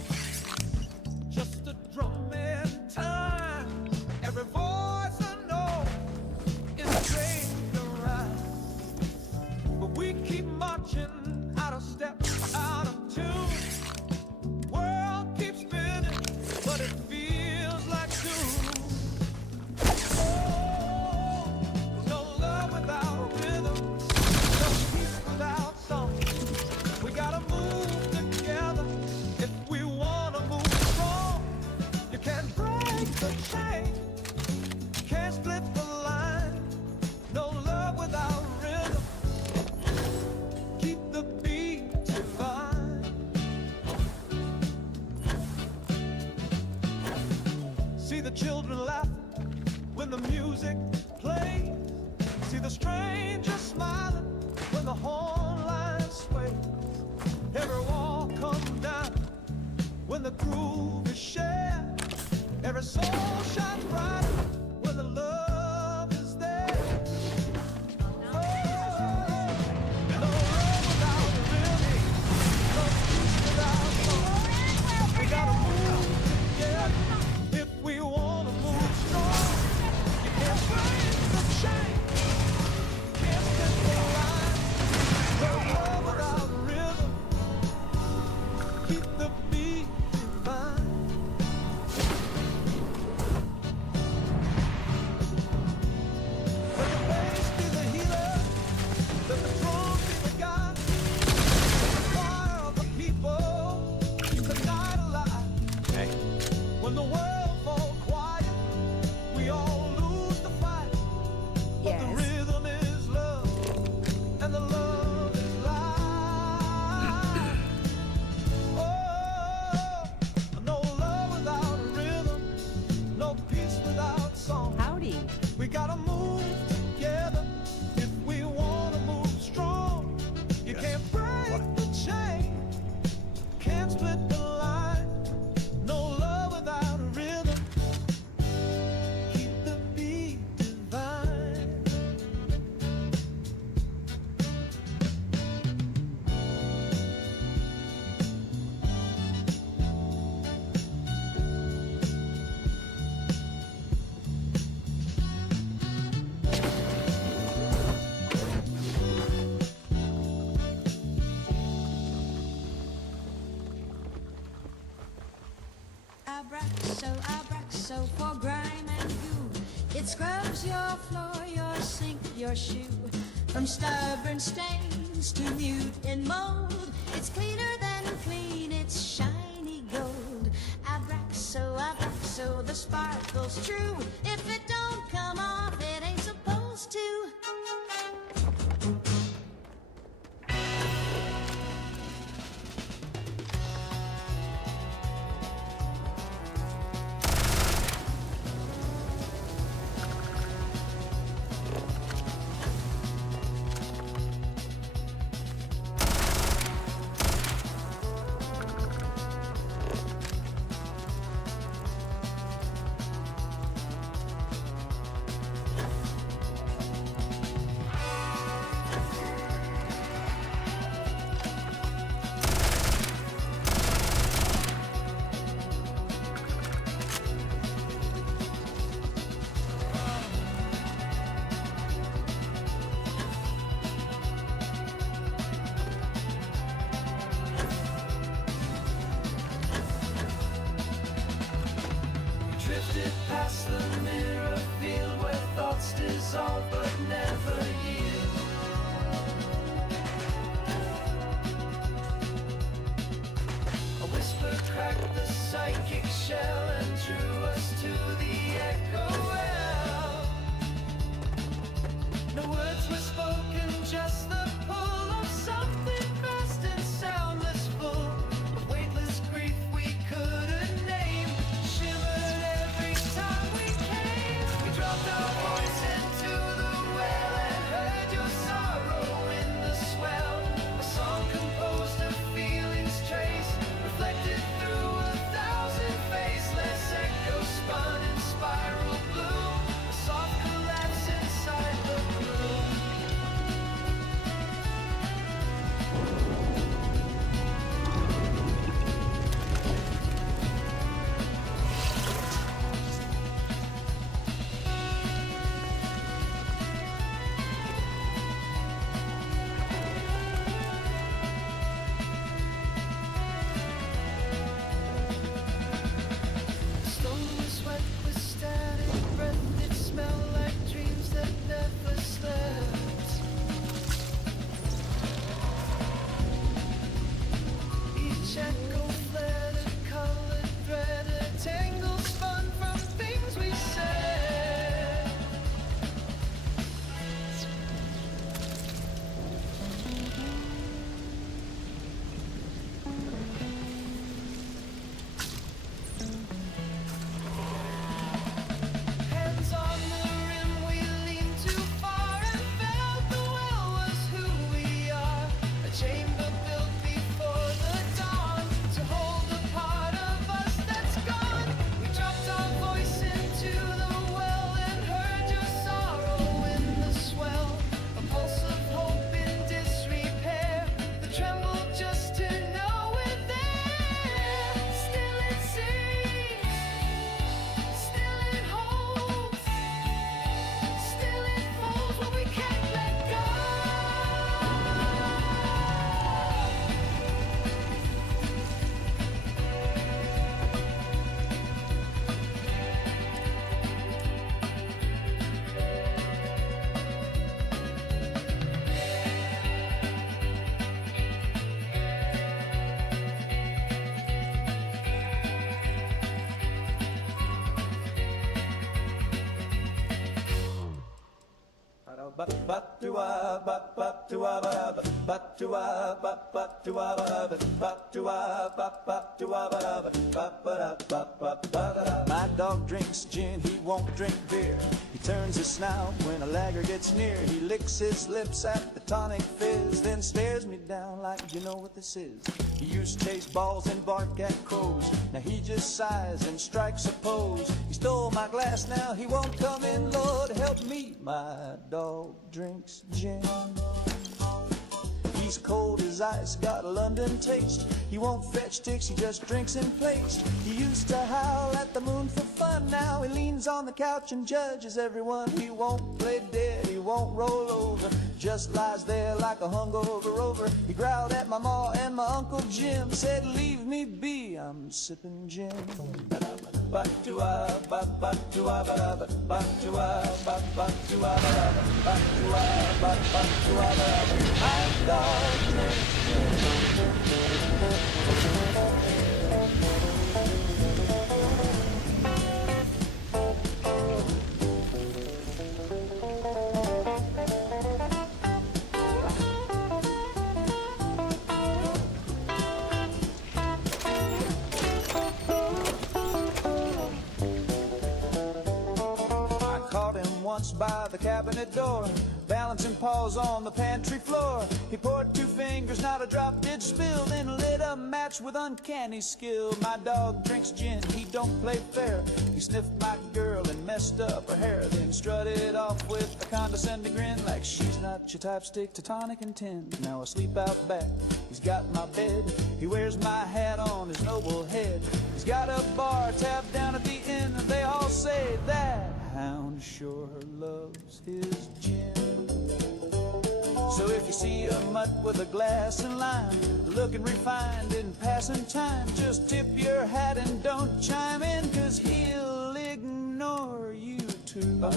just a drum in time. Every voice I know is a train to ride. But we keep marching out of step, out of tune. World keeps spinning, but it feels like doom. Oh, no love without rhythm, no peace without song. We gotta move together if we wanna move strong. You can't break the chain, can't split the line. No love without rhythm. Keep the beat divine. See the children laugh when the music plays. See the stranger smiling when the horn line sways. Every wall comes down when the groove is shared. Every soul shines brighter when the love is there. Oh, no love without rhythm, no peace without song. We gotta move together if we wanna move strong. You can't break the chain, can't split the line. No love without rhythm. Keep the beat divine. Let the bass be the healer, let the drum be the god. Let the choir of the people keep the night alive. Hey, When the world falls quiet, we all lose the fight. But the rhythm is love, and the love is life. Oh, no love without rhythm, no peace without song. Howdy. We gotta move together if we wanna move strong. You can't break the chain, can't split the line. No love without a rhythm. Keep the beat divine. Abraxo for grime and goo. It scrubs your floor, your sink, your shoe. From stubborn stains to mute in mold. It's cleaner than clean, it's shiny gold. Abraxo, the sparkle's true. If it don't come off, it ain't supposed to. Drifted past the mirror field where thoughts dissolve but never yield. A whisper cracked the psychic shell and drew us to the echo well. No words were spoken, just the pull of something vast and soundless, full of weightless grief we couldn't name. Shimmered every time we came. We dropped our voice into the well and heard your sorrow in the swell. A song composed of feelings trace, reflected through 1,000 faces. Pacheco fled a colored thread, a tangle spun from things we said. Hands on the rim, we leaned too far and felt the well was who we are. A chamber built before the dawn to hold the part of us that's gone. We dropped our voice into the well and heard your sorrow in the swell. A pulse of hope in disrepair, the tremble just to know we're there. Still it sings, still it holds, still it folds what we can't let go. My dog drinks gin, he won't drink beer. He turns his snout when a lagger gets near. He licks his lips at the tonic fizz, then stares me down like, you know what this is. He used to chase balls and bark at crows. Now he just sighs and strikes a pose. He stole my glass, now he won't come in. Lord help me, my dog drinks gin. He's cold as ice, got a London taste. He won't fetch ticks, he just drinks in place. He used to howl at the moon for fun. Now he leans on the couch and judges everyone. He won't play dead, he won't roll over, just lies there like a hungover rover. He growled at my ma and my Uncle Jim, said leave me be, I'm sipping gin. My dog drinks once by the cabinet door, balancing paws on the pantry floor. He poured 2 fingers, not a drop did spill, then lit a match with uncanny skill. My dog drinks gin, he don't play fair. He sniffed my girl and messed up her hair, then strutted off with a condescending grin, like she's not your type, stick to tonic and tin. Now asleep out back, he's got my bed. He wears my hat on his noble head. He's got a bar tab down at the inn, and they all say that hound sure loves his gin. So if you see a mutt with a glass and lime, looking refined in passing time, just tip your hat and don't chime in, 'cause he'll ignore you too. My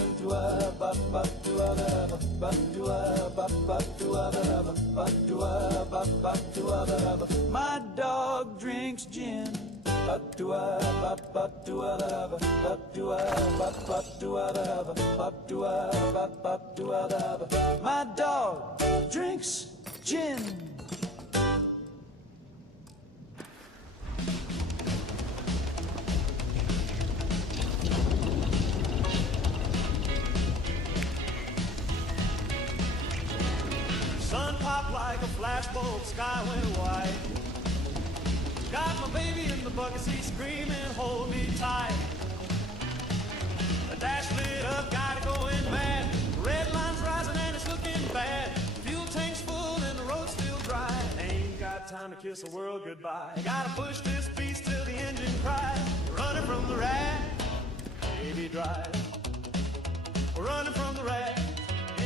dog drinks gin. My dog drinks gin. Sun popped like a flashbulb, sky went white. Got my baby in the bucket seat screaming, hold me tight. The dash lit up, got it going mad. The red line's rising and it's looking bad. Fuel tank's full and the road's still dry. Ain't got time to kiss the world goodbye. Gotta push this beast till the engine cries. Running from the rat, baby drive. We're running from the rat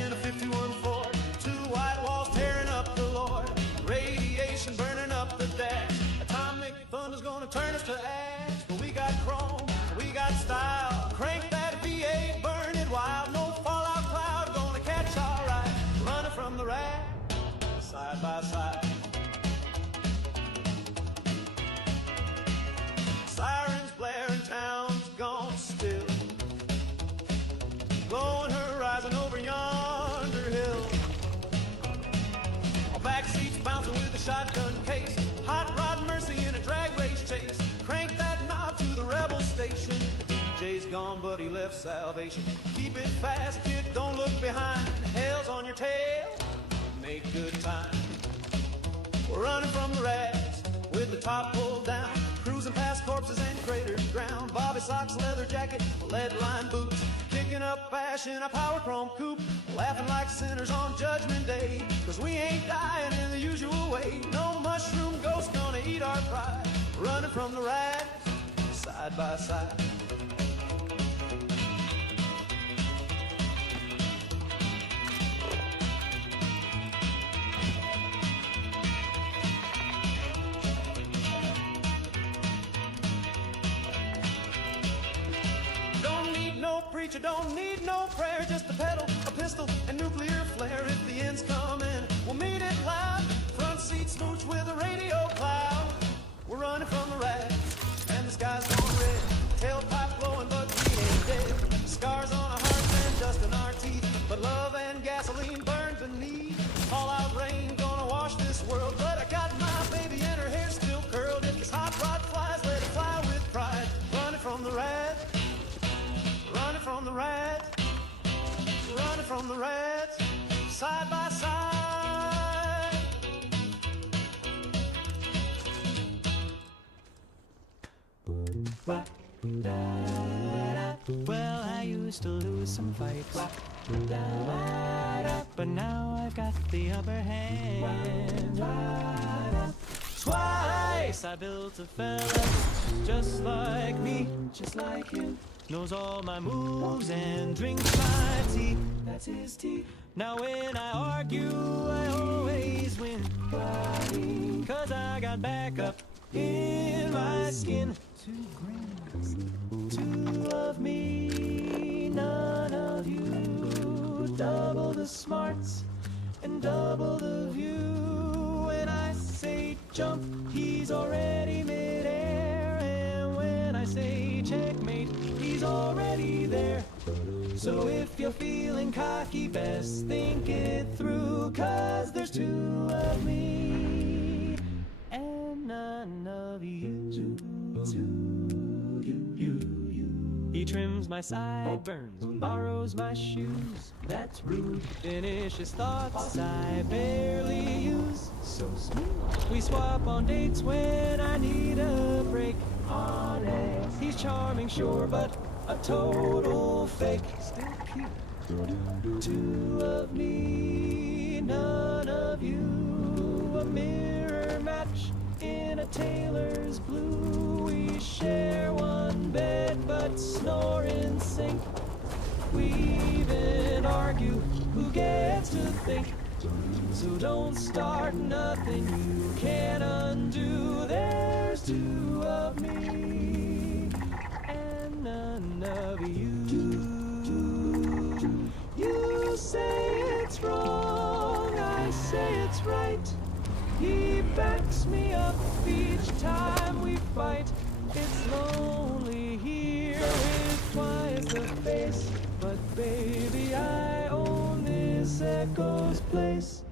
in a 51 Ford. 2 white walls tearing up the Lord. Radiation burning up the dash. Atomic thunder's gonna turn us to ash. But we got chrome, we got style. Crank that V8, burn it wild. No fallout cloud gonna catch our eye. Running from the rat, side by side. gone, but he left salvation. Keep it fast, kid, don't look behind. Hell's on your tail, make good time. We're running from the rats with the top pulled down, cruising past corpses and craters drowned. Bobby socks, leather jacket, lead-lined boots, kicking up ash in a power chrome coupe, laughing like sinners on Judgment Day, 'cause we ain't dying in the usual way. No mushroom ghost gonna eat our pride, running from the rats side by side. Preacher don't need no prayer, just a pedal, a pistol, and nuclear flare. If the end's coming, we'll meet it loud. Front seat smooch with a radio cloud. We're running from the rats, and the sky's going red. Tailpipe blowing, but we ain't dead. Scars on our hearts and dust in our teeth, but love and gasoline burn beneath. All out rain gonna wash this world, but I got my baby and her hair still curled. If this hot rod flies, let it fly with pride. Running from the rats. Running from the rats, running from the rats, side by side. Well, I used to lose some fights, but now I've got the upper hand. Twice I built a fella just like me, just like him. Knows all my moves and drinks my tea. That's his tea. Now when I argue, I always win. 'Cause I got backup in my skin. 2 grins, 2 of me, none of you. Double the smarts and double the view. When I say jump, he's already midair. And when I say checkmate, he's already there. So if you're feeling cocky, best think it through, 'cause there's 2 of me and none of you. He trims my sideburns and borrows my shoes. That's rude. Finishes thoughts I barely use. So smooth. We swap on dates when I need a break. Honest. He's charming, sure, but a total fake. Still cute. 2 of me, none of you. A mirror match in a tailor's blue. We share one bed but snore in sync. We even argue who gets to think. So don't start nothing you can't undo. There's 2 of me and none of you. You say it's wrong, I say it's right. He backs me up each time we fight. It's lonely here with twice the face, but baby, I own this Echo's place.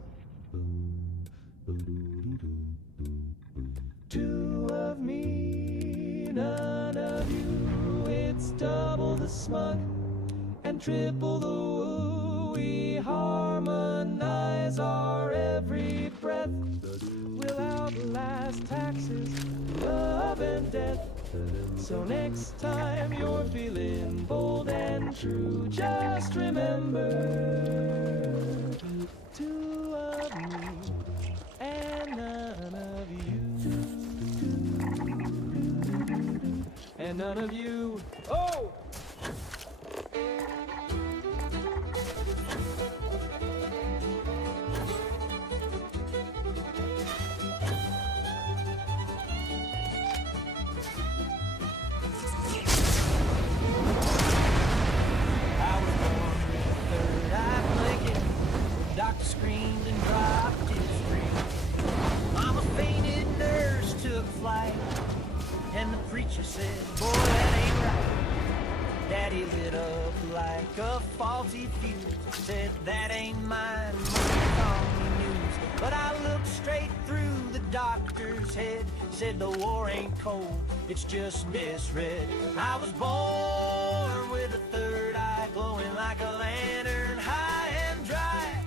2 of me, none of you. It's double the smug and triple the woo. We harmonize our every breath. We'll outlast taxes, love and death. So next time you're feeling bold and true, just remember 2 of me and none of you. And none of you. Oh! Doctor screamed and dropped his ring. Mama fainted, nurse took flight, and the preacher said, boy, that ain't right. Daddy lit up like a faulty fuse, said, that ain't mine, money's on the news. But I looked straight through the doctor's head, said the war ain't cold, it's just misread. I was born with a third eye glowing like a lantern, high and dry.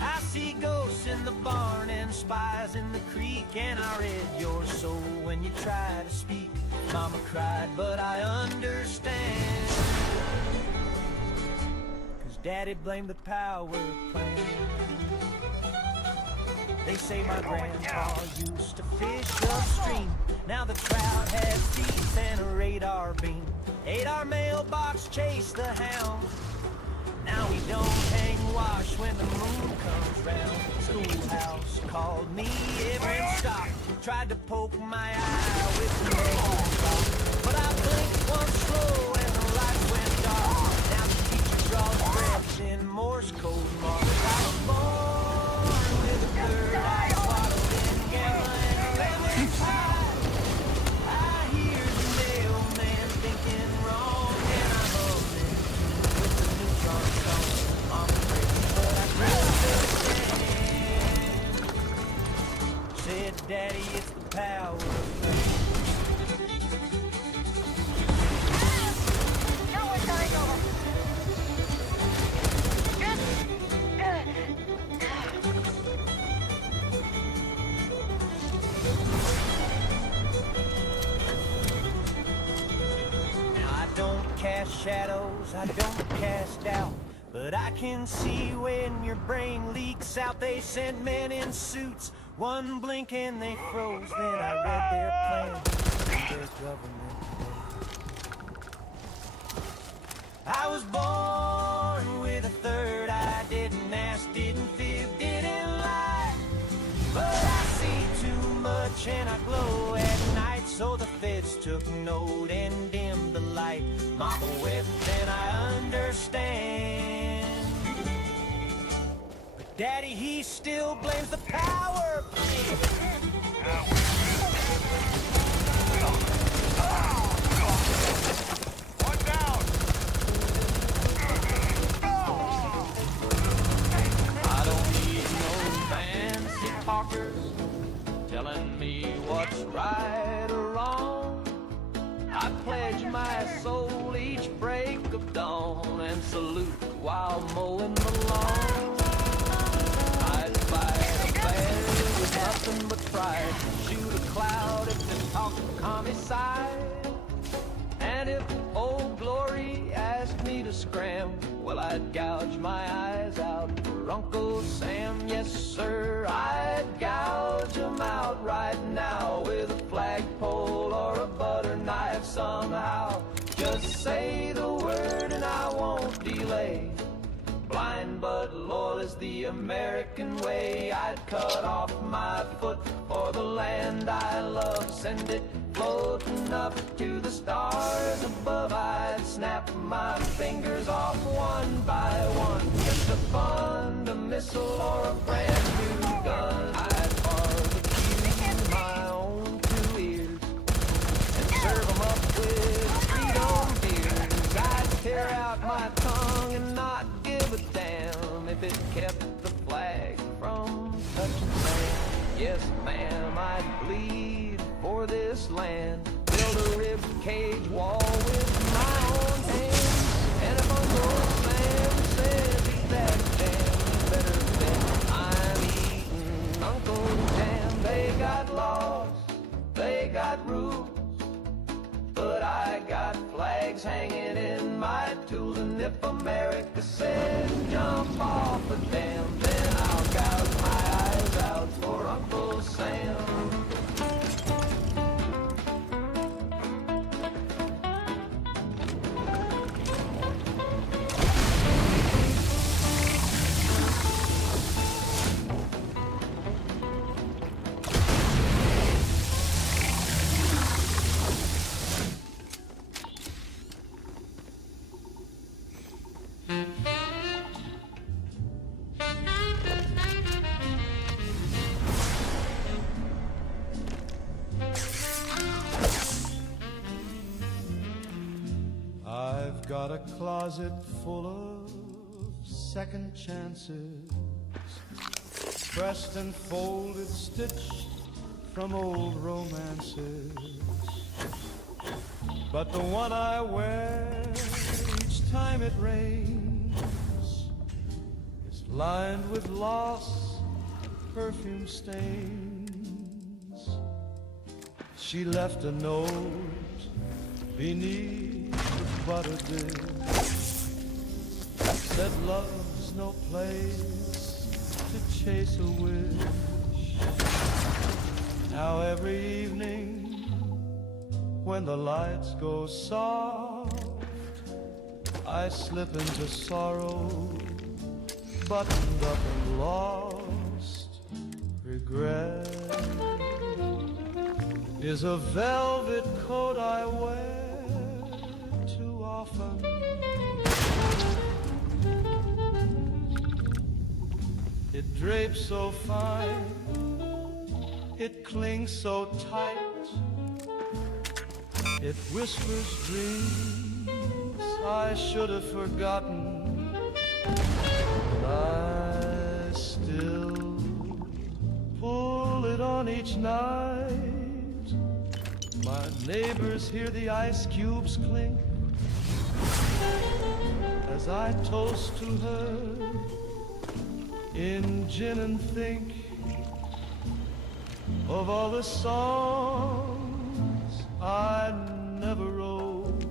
I see ghosts in the barn and spies in the creek, and I read your soul when you try to speak. Mama cried, but I understand, 'cause Daddy blamed the power plant. They say my grandpa used to fish upstream. Now the crowd has seats and a radar beam. 8-hour mailbox chase the hound. Now we don't hang wash when the moon comes round. Schoolhouse called me every stop. Tried to poke my eye with the mailbox, but I blinked once slow and the lights went dark. Now the teacher draws breaths in Morse code marks. I was born with a third eye swaddled in gamma and lemon pie. I hear the mailman thinking wrong, and I'm humming with the neutron song. I'm crazy, but I understand. Said, Daddy, it's the power of faith. No one's coming over. Now I don't cast shadows, I don't cast doubt, but I can see when your brain leaks out. They sent men in suits, one blink and they froze. Then I read their plan, their government. I was born with a third eye, didn't ask, didn't fib, didn't lie. But I see too much and I glow at night, so the feds took note and dimmed the light. Mama wept and I understand, but Daddy, he still blames the power plant. One down! I don't need no fancy talkers telling me what's right or wrong. I pledge my soul each break of dawn and salute while mowing the lawn. I'd fight a battle with nothing but pride, shoot a cloud if they talk commie side. And if old glory asked me to scram, well, I'd gouge my eyes out for Uncle Sam. Yes, sir, I'd gouge them out right now with a flagpole or a butter knife somehow. Just say the word and I won't delay. Blind but loyal is the American way. I'd cut off my foot for the land I love, send it floating up to the stars above. I'd snap my fingers off one by one just to fund a missile or a brand new gun. I'd barbecue my own 2 ears and serve them up with freedom beers. I'd tear out my tongue and not give a damn if it kept the flag from touching sand. Yes, ma'am, I'd bleed for this land, build a rib cage wall with my own hands. And if Uncle Sam says eat that jam, you better bet I'm eating Uncle Jam. They got laws, they got rules, but I got flags hanging in my tools. And if America says jump off a dam, then I'll gouge my eyes out for Uncle Sam. I've got a closet full of second chances. pressed and folded, stitched from old romances. But the one I wear each time it rains is lined with lost perfume stains. She left a note beneath the butter dish, said love's no place to chase a wish. Now every evening when the lights go soft, I slip into sorrow, buttoned up and lost. Regret is a velvet coat I wear too often. It drapes so fine, it clings so tight, it whispers dreams I should have forgotten, but I still pull it on each night. My neighbors hear the ice cubes clink as I toast to her in gin and think of all the songs I never wrote,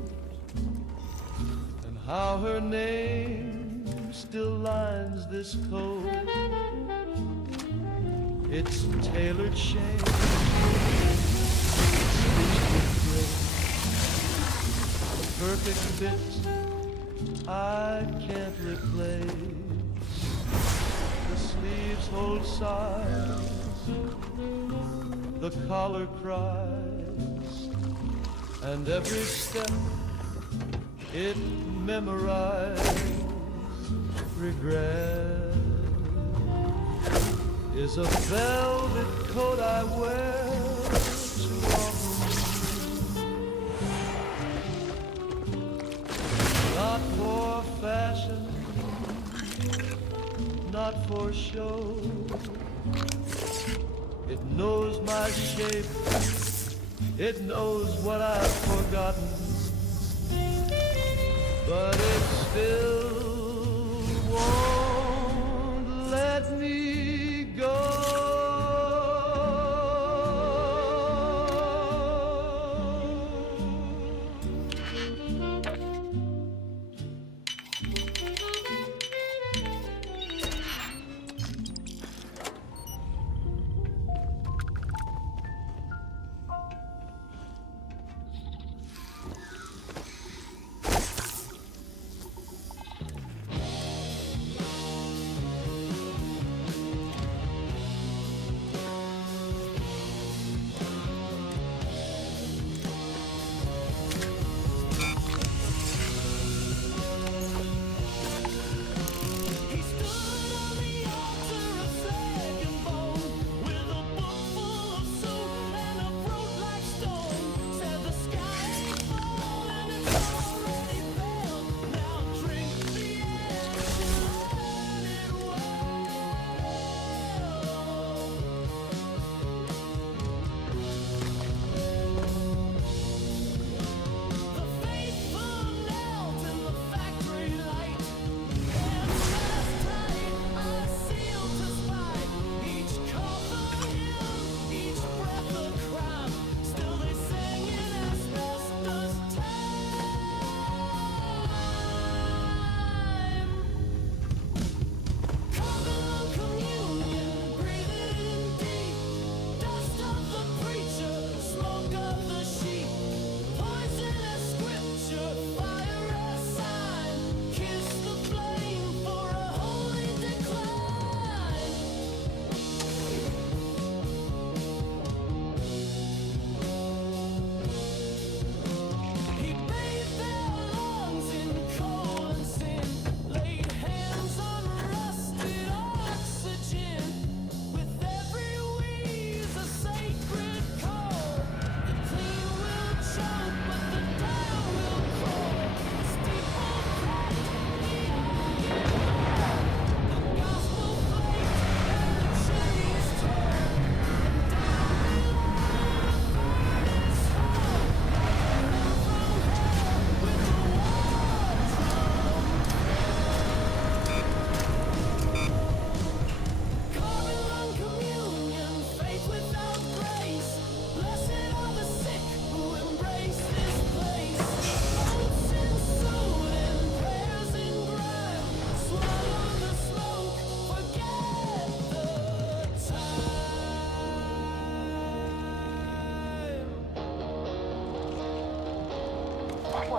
and how her name still lines this coat. It's tailored shame, a perfect fit I can't replace. The sleeves hold size, the collar cries, and every step it memorized. Regret is a velvet coat I wear too often, not for fashion, not for show. It knows my shape, it knows what I've forgotten, but it still won't let me go.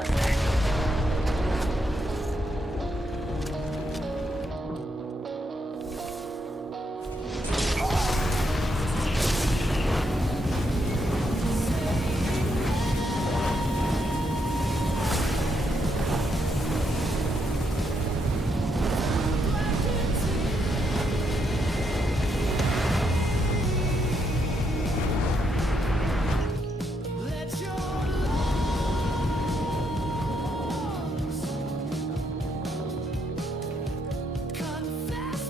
door. Let your confess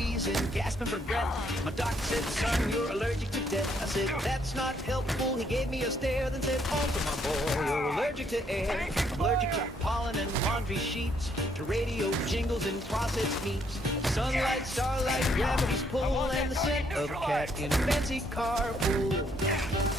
wheezing, gasping for breath. My doctor said, son, you're allergic to death. I said, that's not helpful. He gave me a stare, then said, also my boy, you're allergic to air. I'm allergic to pollen and laundry sheets, to radio jingles and processed meats, sunlight, starlight, gravity's pull, and the scent of a cat in a fancy carpool.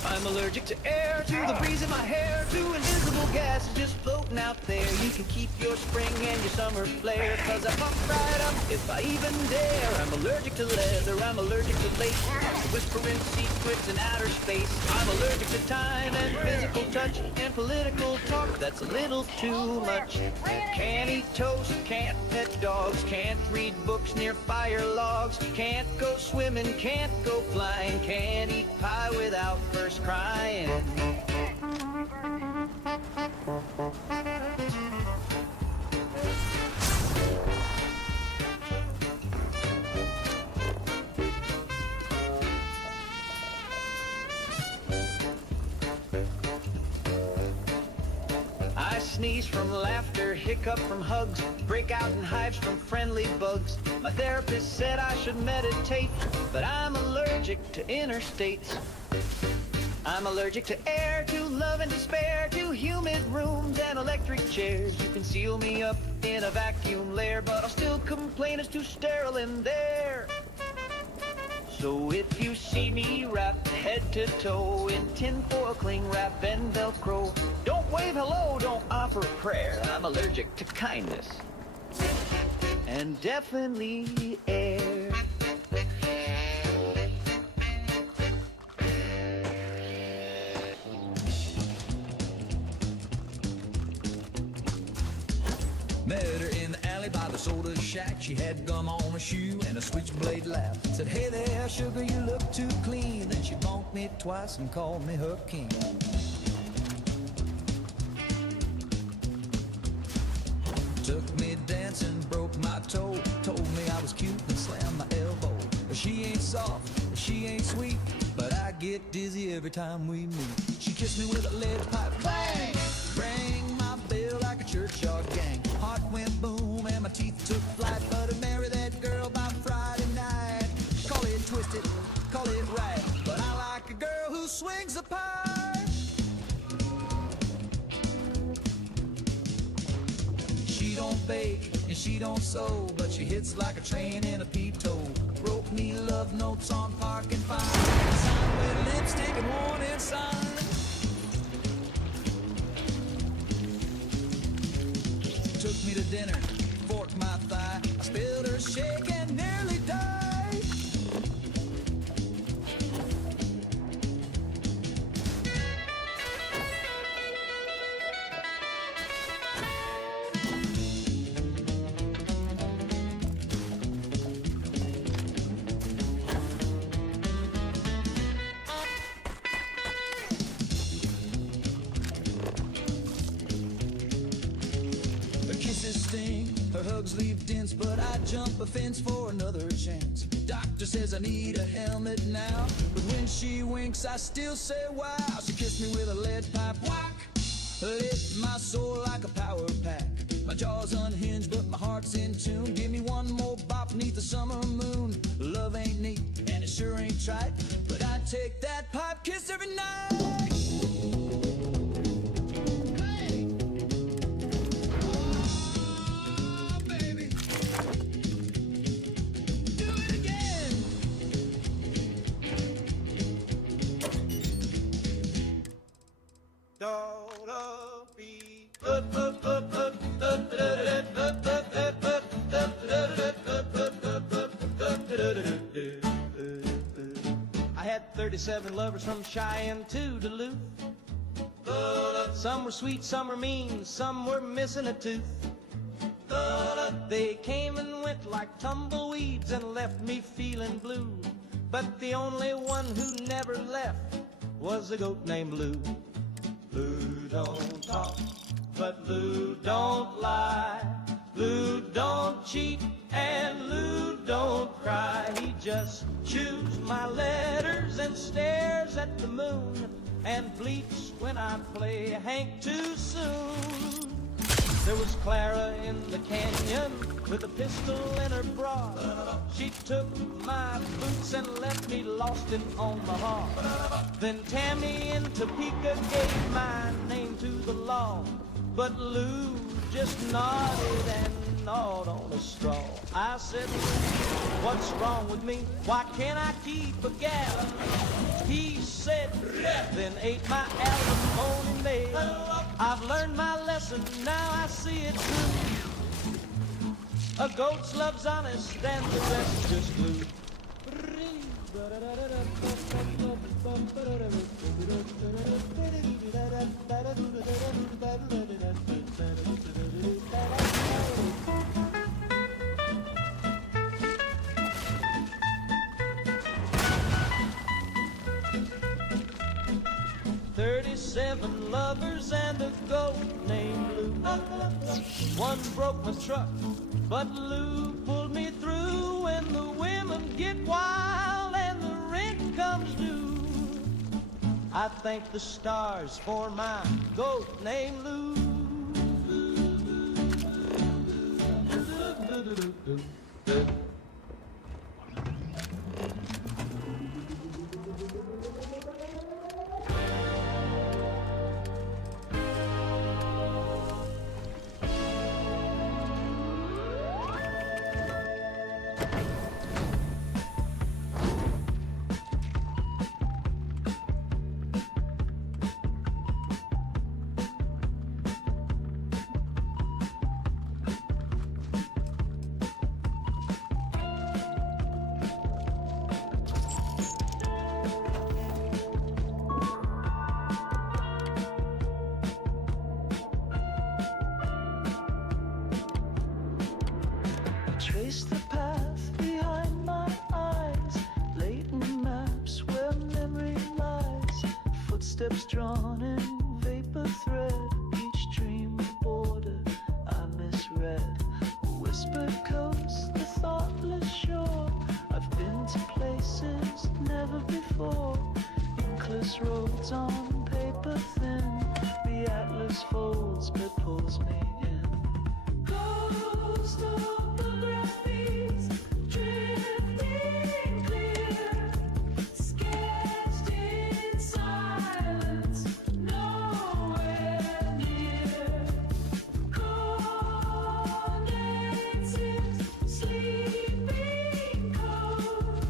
I'm allergic to air, to the breeze in my hair, to invisible gas just floating out there. You can keep your spring and your summer flare, cause I pump right up if I even dare. I'm allergic to leather, I'm allergic to lace, whispering secrets in outer space. I'm allergic to time and physical touch and political talk that's a little too much. Can't eat toast, can't pet dogs, can't read books near fire logs, can't go swimming, can't go flying, can't eat pie without first crying. I sneeze from laughter, hiccup from hugs, break out in hives from friendly bugs. My therapist said I should meditate, but I'm allergic to interstates. I'm allergic to air, to love and despair, to humid rooms and electric chairs. You can seal me up in a vacuum lair, but I'll still complain it's too sterile in there. So if you see me wrapped head to toe in tinfoil, cling wrap, and Velcro, don't wave hello, don't offer prayer. I'm allergic to kindness and definitely air. Met her in the alley by the soda shack. She had gum on her shoe and a switchblade laugh. Said, hey there, sugar, you look too clean. Then she bonked me twice and called me her king. Took me dancing, broke my toe, told me I was cute and slammed my elbow. She ain't soft, she ain't sweet, but I get dizzy every time we meet. She kissed me with a lead pipe, bang! Rang my bell like a churchyard gang. Heart went boom and my teeth took flight, but I married that girl by Friday night. Call it twisted, call it right, but I like a girl who swings the pipe. She don't bake and she don't sew, but she hits like a train in a peep toe. Wrote me love notes on parking fines, signed with lipstick and warning signs. Took me to dinner, forked my thigh, I spilled her shake and nearly died. Her hugs leave dents, but I jump a fence for another chance. Doctor says I need a helmet now, but when she winks I still say wow. She kissed me with a lead pipe, whack, lit my soul like a power pack. My jaw's unhinged but my heart's in tune. Give me one more bop beneath the summer moon. Love ain't neat and it sure ain't trite, but I take that pipe kiss every night. I had 37 lovers from Cheyenne to Duluth. Some were sweet, some were mean, some were missing a tooth. They came and went like tumbleweeds and left me feeling blue. But the only one who never left was a goat named Lou. Lou don't talk, but Lou don't lie. Lou don't cheat, and Lou don't cry. He just chews my letters and stares at the moon and bleeps when I play Hank too soon. There was Clara in the canyon with a pistol in her bra. She took my boots and left me lost in Omaha. Then Tammy in Topeka gave my name to the law. But Lou just nodded and gnawed on a straw. I said, what's wrong with me? Why can't I keep a gal? He said, then ate my alimony mail. I've learned my lesson, now I see it true. A goat's love's honest and the rest just glue. Seven lovers and a goat named Lou. One broke my truck, but Lou pulled me through. When the women get wild and the rent comes due, I thank the stars for my goat named Lou. Trace the path behind my eyes, latent maps where memory lies. Footsteps drawn in vapor thread, each dream a border I misread. Whispered coast, the thoughtless shore. I've been to places never before. Inkless roads on paper thin, the atlas folds but pulls me in. Ghost topographies, drifting clear, sketched in silence, nowhere near. Coordinates in sleeping code,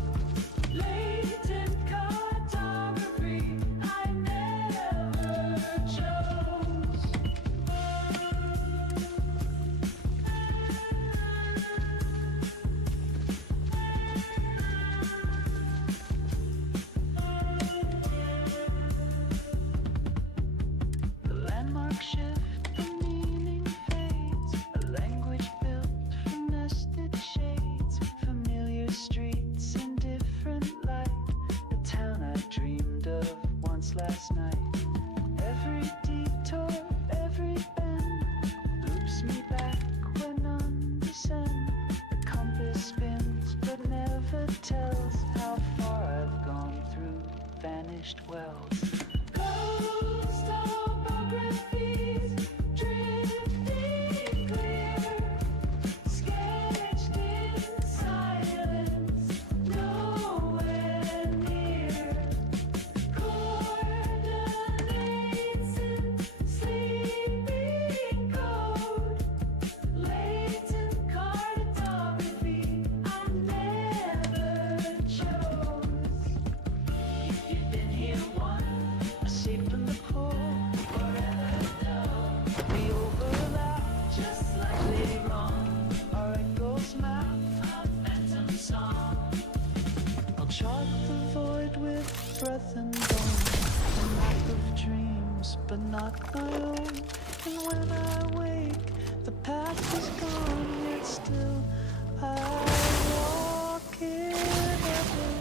latent cartography I never chose. The landmark shift, the meaning fades. A language built from nested shades. Familiar streets in different light. The town I dreamed of once last night. Every detour, every bend loops me back where none descend. The compass spins but never tells how far I've gone through vanished wells. Ghost topographies, drifting clear, sketched in silence, nowhere near. Coordinates in sleeping code, latent cartography I never chose. If you've been here once, a shape in the core, forever know we overlap just like later on. Our echoes map a phantom song. I'll chart the void with breath and bone, a map of dreams but not my own. And when I wake, the path is gone, yet still I walk it alone.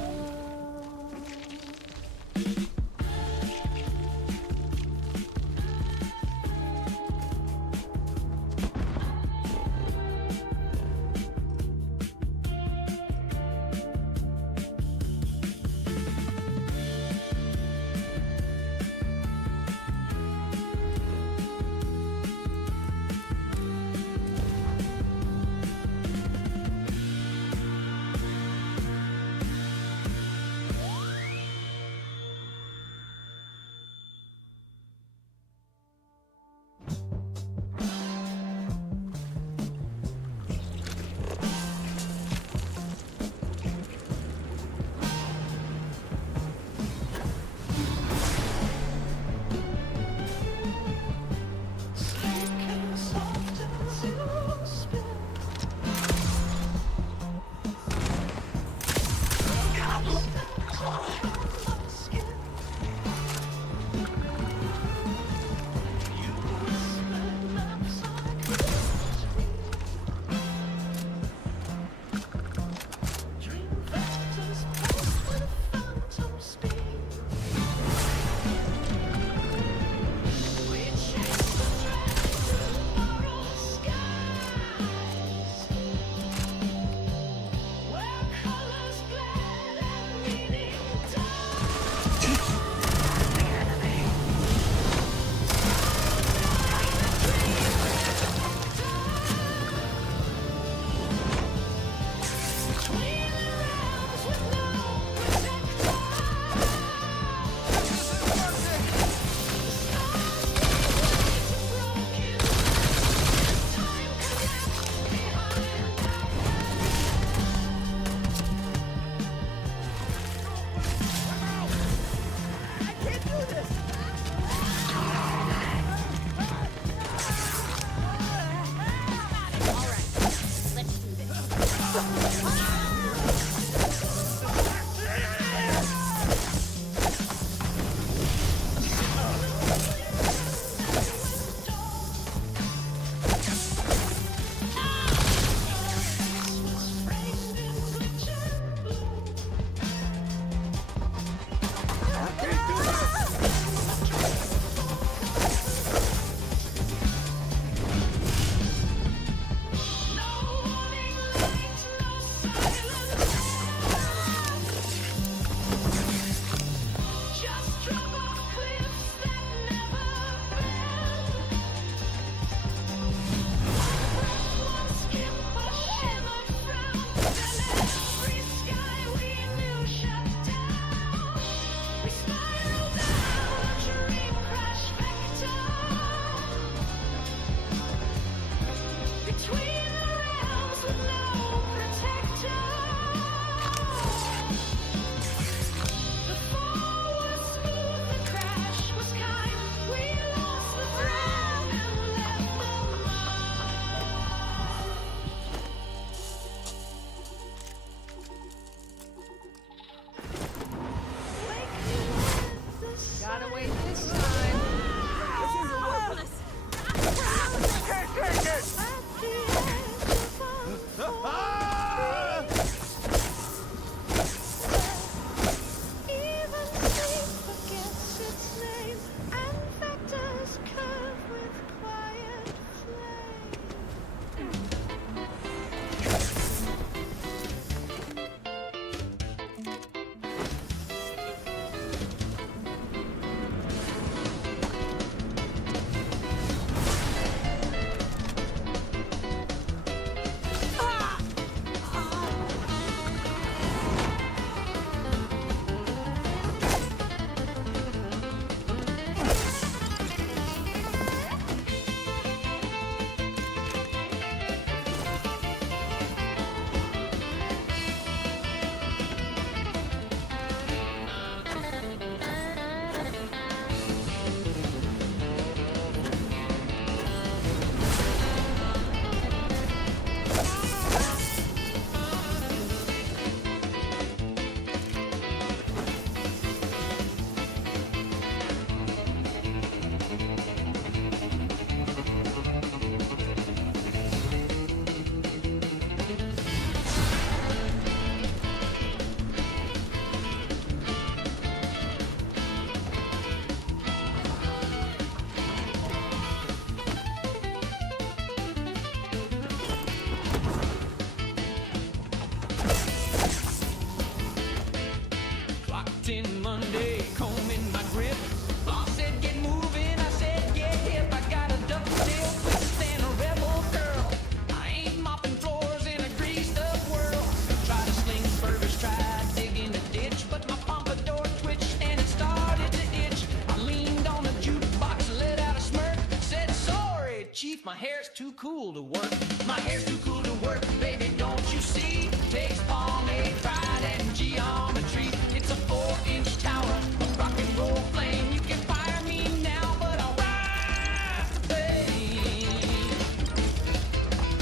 My hair's too cool to work. My hair's too cool to work, baby, don't you see? Takes pomade, pride, and geometry. It's a 4-inch tower, a rock and roll flame. You can fire me now, but I'll ride the pain.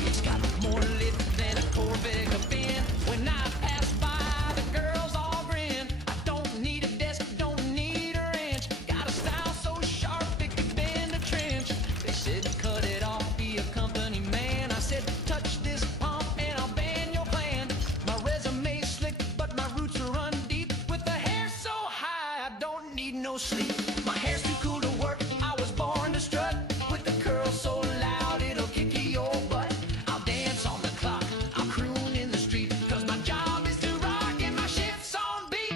It's got more lip than a Corvette van. When I pass by, the girls all grin. I don't need a desk, don't need a wrench. Got a style so sharp it could bend a trench. They said cut it off, be a company man. I said touch this pump and I'll ban your plan. My resume's slick, but my roots are run deep. With the hair so high, I don't need no sleep. My hair's too cool to work, I was born to strut. With the curls so loud, it'll kick your butt. I'll dance on the clock, I'll croon in the street. Cause my job is to rock and my shift's on beat.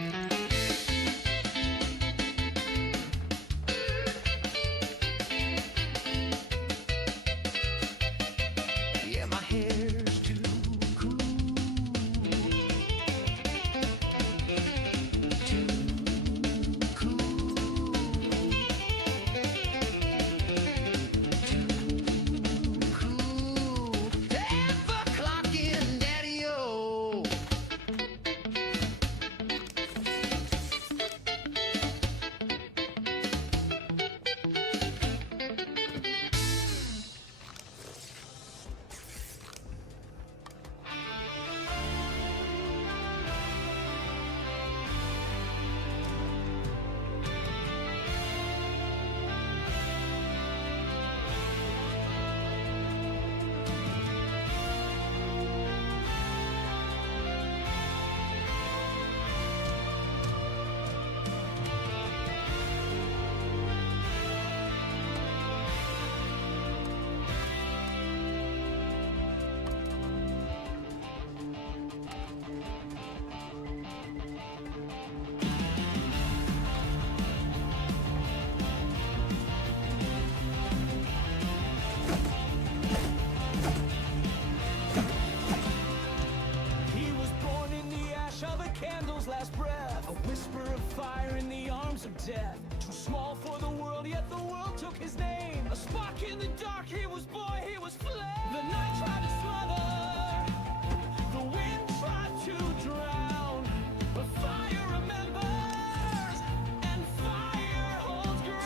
Yeah, my hair's too cool. Too cool. Too cool. To ever clock in, daddy-o. He was born in the ash of a candle's last breath. A whisper of fire in the arms of death. Too small for the world, yet the world took his name. A spark in the dark, he was boy, he was flame. The night tried to smother, the wind tried to drown. But fire remembers, and fire holds ground.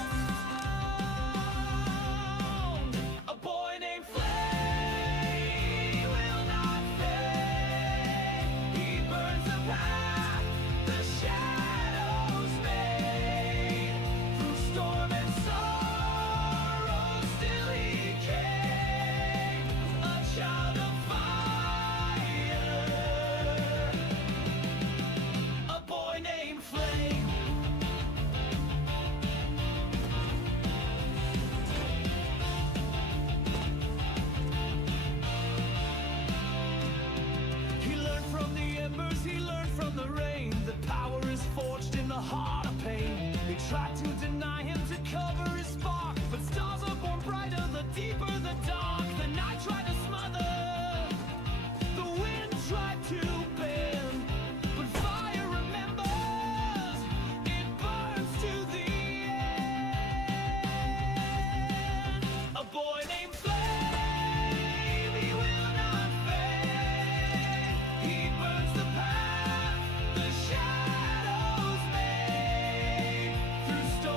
A boy named Flame will not fade. He burns the path the shadows made. Through storm and sorrow, still he came. A child of fire. A boy named Flame. He learned from the embers, he learned from the rain. That power is forged in the heart of pain. They tried to deny him to cover his spark, but stars are born brighter the deeper the dark. The night tried to smother, the wind tried to bend, but fire remembers, it burns to the end. A boy named Flame, he will not fade. He burns the path the shadows made. Through storm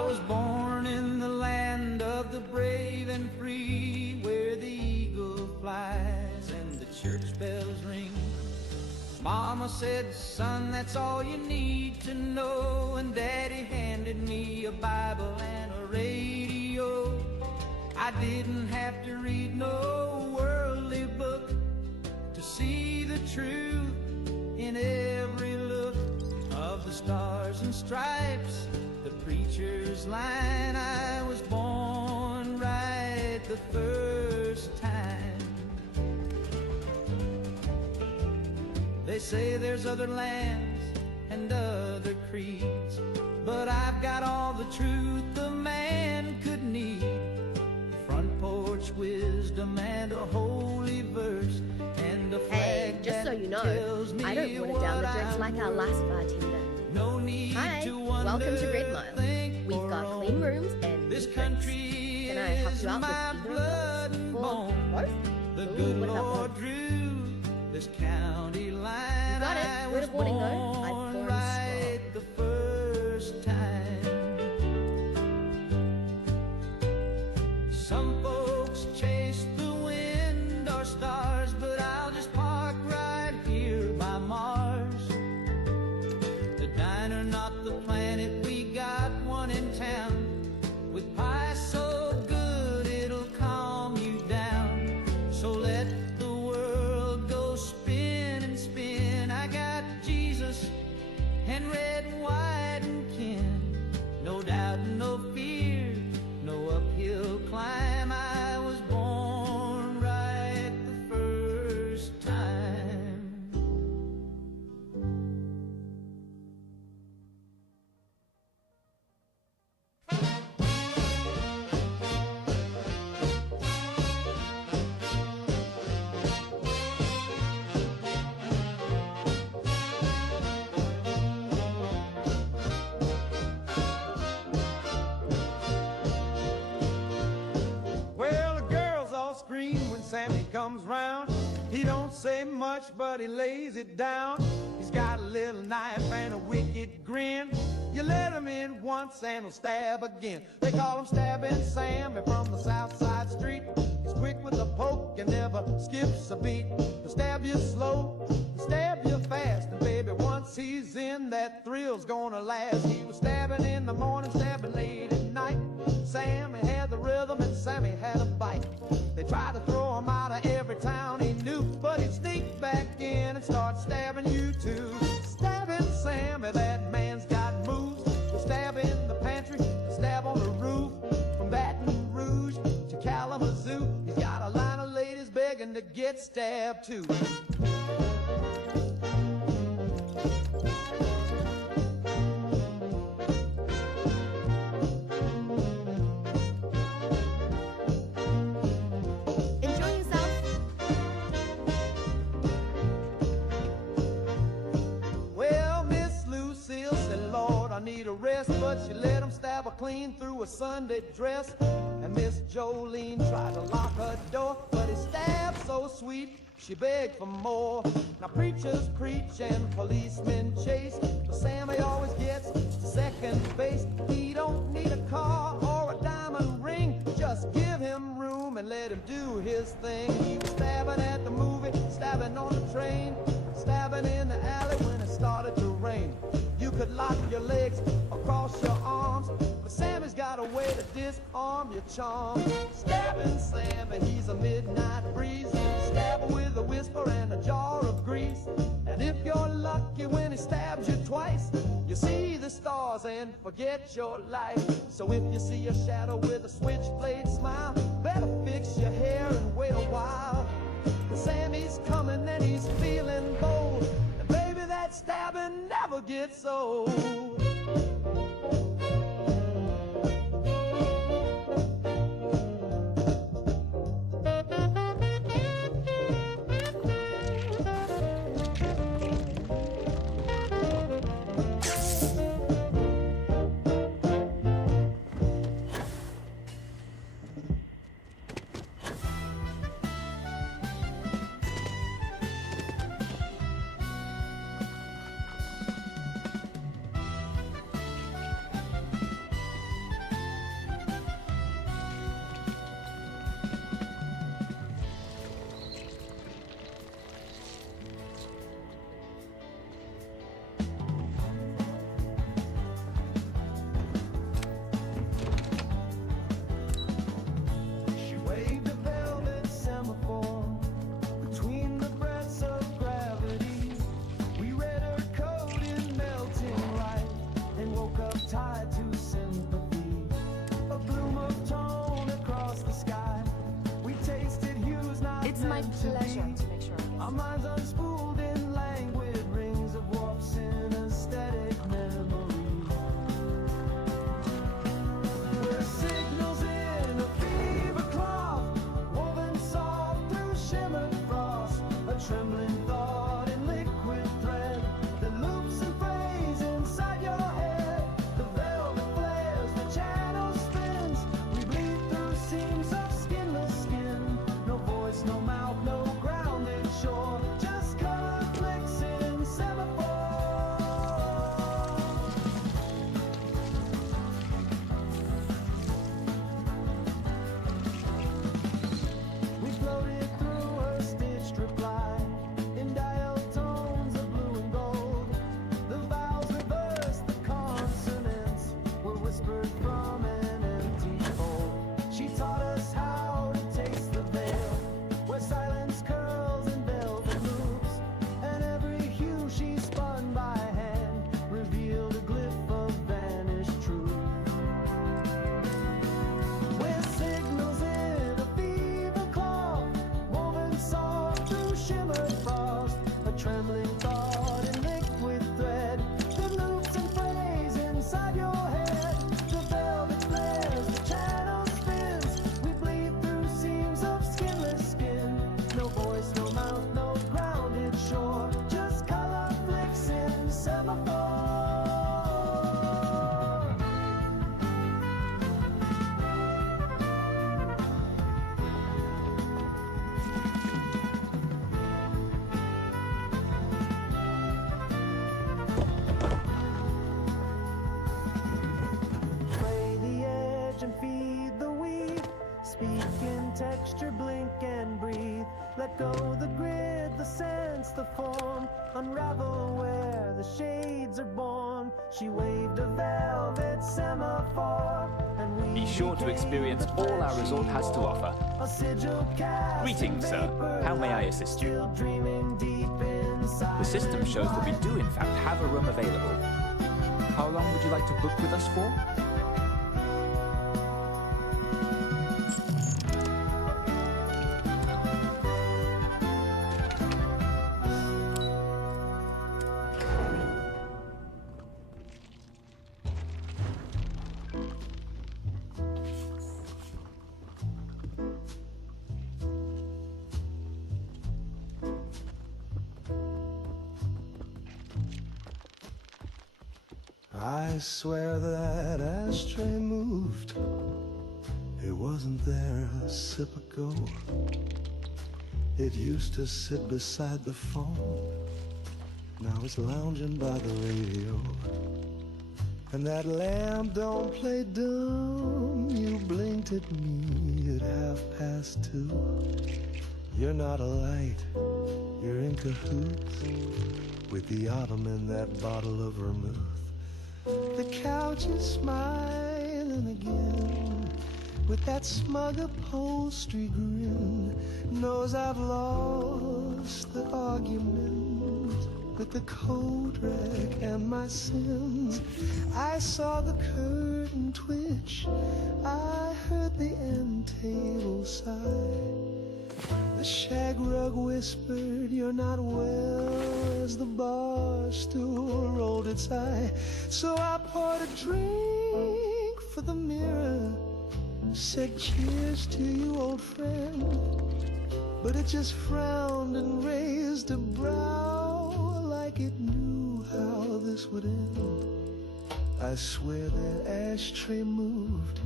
I was born in the land of the brave and free, where the eagle flies and the church bells ring. Mama said, son, that's all you need to know, and Daddy handed me a Bible and a radio. I didn't have to read no worldly book to see the truth in every look of the stars and stripes, the preacher's line. I was born right the first time. They say there's other lands and other creeds, but I've got all the truth a man could need. Front porch wisdom and a holy verse and a flag. Hey, just so you know, I don't water down the jokes like our last bartender. No need Hi, to wonder, welcome to Red Mile. We've got clean rooms and this neat country drinks. Can I help is you out my with blood and bones. The good what about Lord both? drew this county line. You got it. I Where was to boarding go? I'd born pour in right the first time. Some folks chase the wind or stars, but I'll just park right here by Mars. The diner, not the planet, we got one in town with pie so good it'll calm you down. So let the world go spin and spin. I got Jesus and red, white, and kin. No doubt, no fear, no uphill climb. I was born right the first time. Well, the girls all scream when Sammy comes round. He don't say much, but he lays it down. He's got a little knife and a wicked grin. You let him in once and he'll stab again. They call him Stabbing Sammy from the south side street. He's quick with a poke and never skips a beat. He'll stab you slow, stab you fast. And baby, once he's in, that thrill's gonna last. He was stabbing in the morning, stabbing late at night. Sammy had the rhythm and Sammy had a bite. They tried to throw him out of every town he knew, but he'd sneak back in and start stabbing you too. Stabbing Sammy, that man's got moves. He'll stab in the pantry, stab on the roof. From Baton Rouge to Kalamazoo, he's got a line of ladies begging to get stabbed too. Enjoy yourself. Well, Miss Lucille said, Lord, I need a rest, but she let him stab her clean through a Sunday dress. And Miss Jolene tried to lock her door, but he stabbed so sweet, she begged for more. Now preachers preach and policemen chase, but Sammy always gets to second base. He don't need a car or a diamond ring, just give him room and let him do his thing. He was stabbing at the movie, stabbing on the train, stabbing in the alley when it started to rain. You could lock your legs across your arms, but Sammy's got a way to disarm your charm. Stabbing Sammy, he's a midnight breeze, stab with a whisper and a jar of grease. And if you're lucky when he stabs you twice, you see the stars and forget your life. So if you see a shadow with a switchblade smile, better fix your hair and wait a while. Sammy's coming and he's feeling bold, and baby, that stabbing never gets old. my pleasure to make sure I get Our minds unspooled in languid rings of warp synesthetic memory. We're signals in a fever cloth, woven soft through shimmered frost, a trembling thought in liquid thread that loops and frays inside your head. The velvet flares, the channel spins, we bleed through seams of skinless skin. No voice, no mouth, no grounded shore, just color flicks in semaphore. We floated through her stitched reply in dial tones of blue and gold. The vowels reversed, the consonants were whispered from an empty bowl. She taught us how to taste the veil, where silence curls in velvet loops, and every hue she spun by hand revealed a glyph of vanished truth. We're signals in a fever cloth, woven soft through shimmered frost, a trembling thought in liquid thread that loops and frays inside your head. The velvet flares, the channel spins, we bleed through seams of skinless skin. No voice, no mouth, no grounded shore, just color flicks in semaphore. Play the edge and feed the weed. Speak in texture, blink and breathe. Let go the grid, the sense, the form. Unravel where the shades are born. She waved a velvet semaphore, and we Be sure to experience all our resort has to offer. a sigil cast. Greetings, sir. How may I assist you? Still dreaming deep inside. The system shows that we do in fact have a room available. How long would you like to book with us for? I swear that ashtray moved. It wasn't there a sip ago. It used to sit beside the phone. Now it's lounging by the radio. And that lamp don't play dumb. You blinked at me at 2:30. You're not a light, you're in cahoots with the autumn in that bottle of vermouth. The couch is smiling again with that smug upholstery grin. Knows I've lost the argument with the coat rack and my sins. I saw the curtain twitch, I heard the end table sigh. The shag rug whispered, you're not well, as the bar stool rolled its eye. So I poured a drink for the mirror, said cheers to you, old friend. But it just frowned and raised a brow like it knew how this would end. I swear that ashtray moved.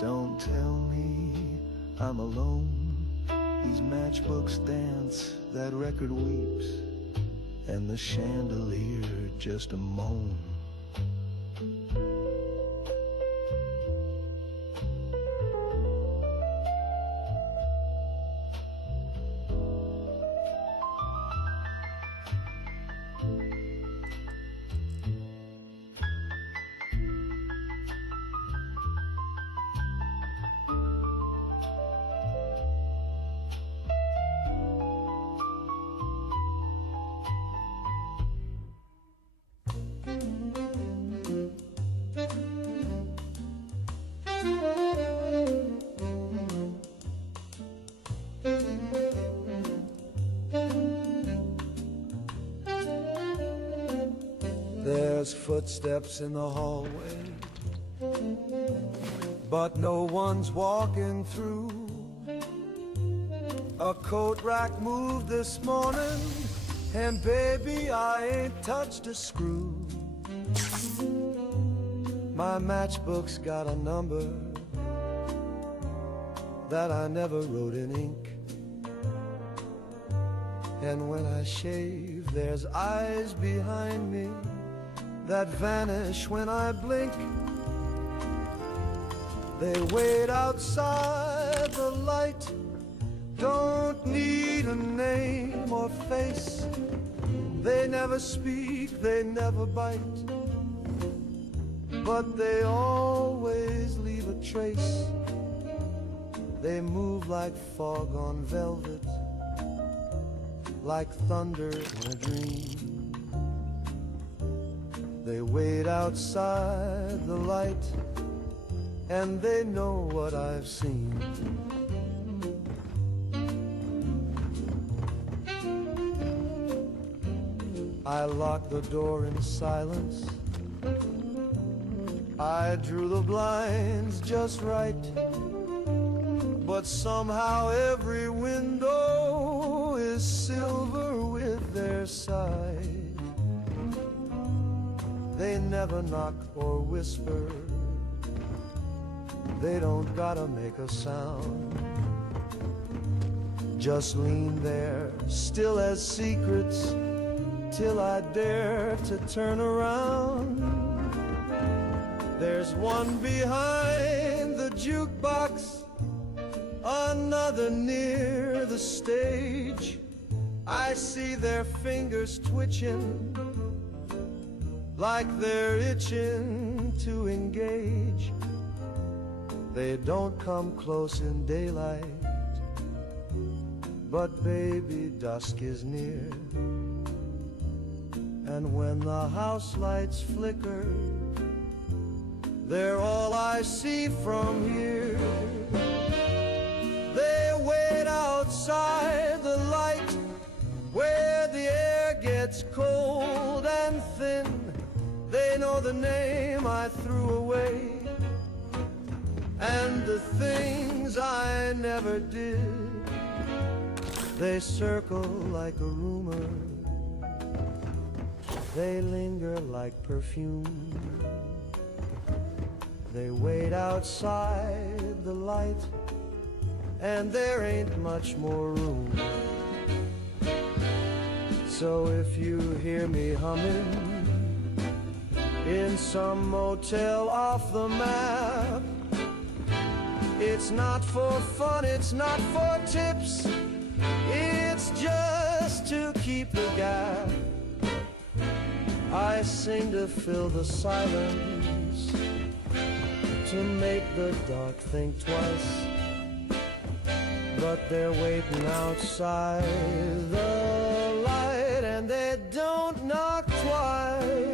Don't tell me I'm alone. These matchbooks dance, that record weeps, and the chandelier just a moan. There's footsteps in the hallway, but no one's walking through. A coat rack moved this morning, and baby, I ain't touched a screw. My matchbook's got a number that I never wrote in ink. And when I shave, there's eyes behind me that vanish when I blink. They wait outside the light, don't need a name or face. They never speak, they never bite, but they always leave a trace. They move like fog on velvet, like thunder in a dream. They wait outside the light, and they know what I've seen. I locked the door in silence, I drew the blinds just right, but somehow every window is silver with their side. They never knock or whisper, they don't gotta make a sound. Just lean there, still as secrets, till I dare to turn around. There's one behind the jukebox, another near the stage. I see their fingers twitching, like they're itching to engage. They don't come close in daylight, but baby, dusk is near. And when the house lights flicker, they're all I see from here. They wait outside the light, where the air gets cold and thin. They know the name I threw away, and the things I never did. They circle like a rumor, they linger like perfume. They wait outside the light, and there ain't much more room. So if you hear me humming in some motel off the map, it's not for fun, it's not for tips, it's just to keep the gap. I sing to fill the silence, to make the dark think twice, but they're waiting outside the light, and they don't knock twice.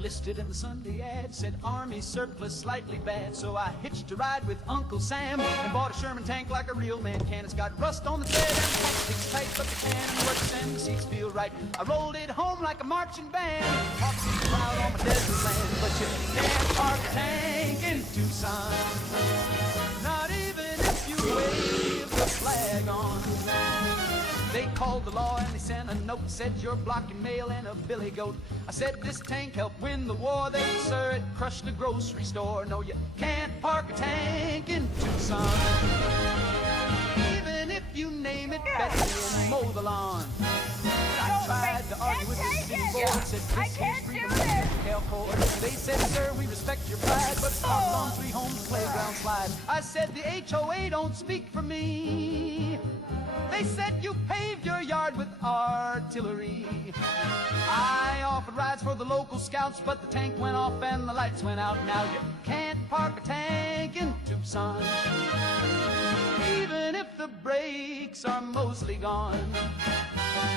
Listed in the Sunday ad, said Army surplus slightly bad. So I hitched a ride with Uncle Sam and bought a Sherman tank like a real man can. It's got rust on the tread and the tank sticks tight, but the can and the works and the seats feel right. I rolled it home like a marching band, tossing proud on my desert land. But you can't park a tank in Tucson, not even if you wave the flag on. They called the law and they sent a note, said you're blocking mail and a billy goat. I said this tank helped win the war. They said, sir, it crushed a grocery store. No, you can't park a tank in Tucson, even if you name it Betsy and mow the lawn. I tried to argue with the city board, said this is freedom California. They said, sir, we respect your pride, but it's not on 3 homes playground slide. I said the HOA don't speak for me. They said you paved your yard with artillery. I offered rides for the local scouts, but the tank went off and the lights went out. Now you can't park a tank in Tucson, even if the brakes are mostly gone.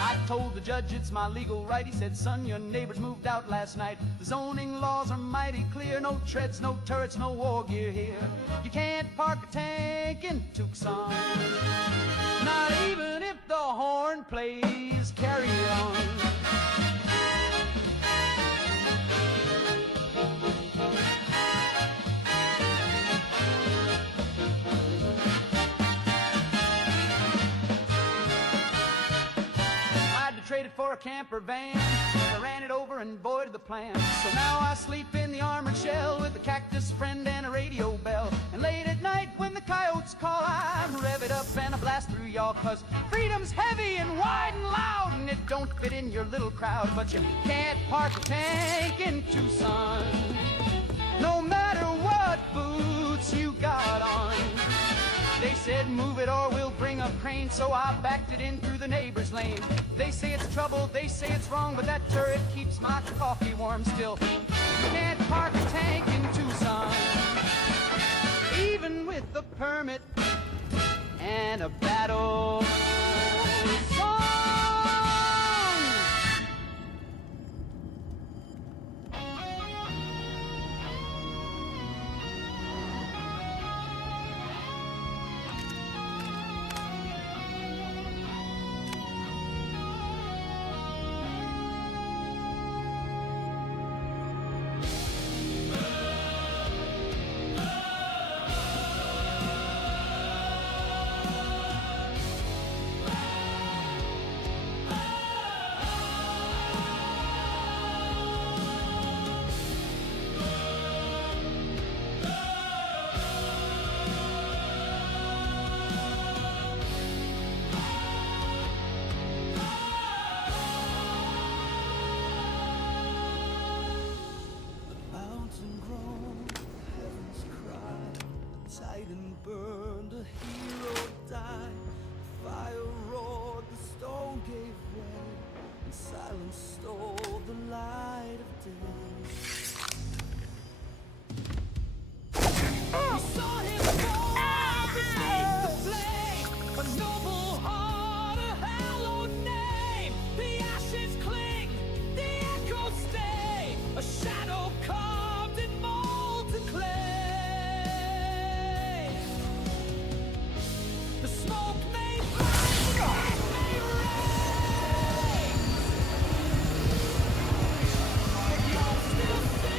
I told the judge it's my legal right. He said, son, your neighbors moved out last night. The zoning laws are mighty clear. No treads, no turrets, no war gear here. You can't park a tank in Tucson, not even if the horn plays Carry On. Traded for a camper van, I ran it over and boy did the plan. So now I sleep in the armored shell with a cactus friend and a radio bell. And late at night when the coyotes call, I rev it up and I blast through y'all. Cause freedom's heavy and wide and loud, and it don't fit in your little crowd. But you can't park a tank in Tucson, no matter what boots you got on. They said move it or we'll bring a crane, so I backed it in through the neighbor's lane. They say it's trouble, they say it's wrong, but that turret keeps my coffee warm still. You can't park a tank in Tucson, even with a permit and a battle song. Burned, a hero died. Fire roared, the stone gave way, and silence stole the light of day. We saw him fall beneath the flame, a noble heart, a hallowed name. The ashes cling, the echoes stay, a shadow carved in molten clay. The smoke may burn, the light may rain, but you'll still see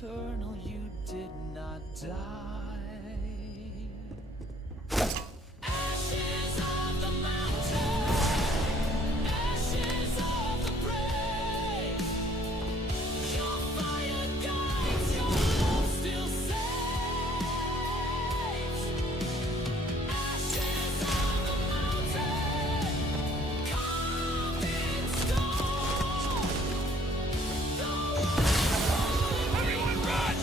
eternal, you did not die. Ashes of the mountain, ashes of the brave. Your fire guides, your love still saves. Ashes of the mountain, carved in stone. Everyone run!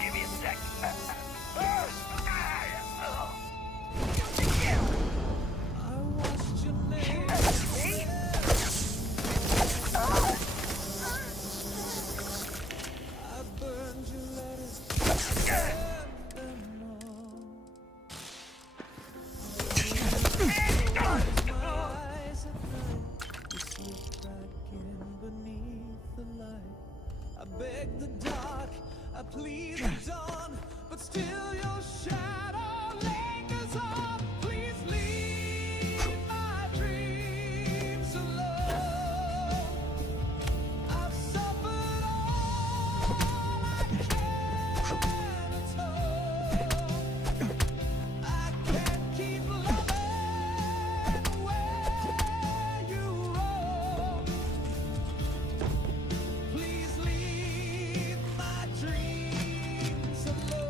Give me a sec. I watched your name. I burned your letters. I beg the dark, I plead the dawn, but still your shadow lingers on. Please leave my dreams alone. I've suffered all I can atone. I can't keep loving where you roam. Please leave my dreams alone.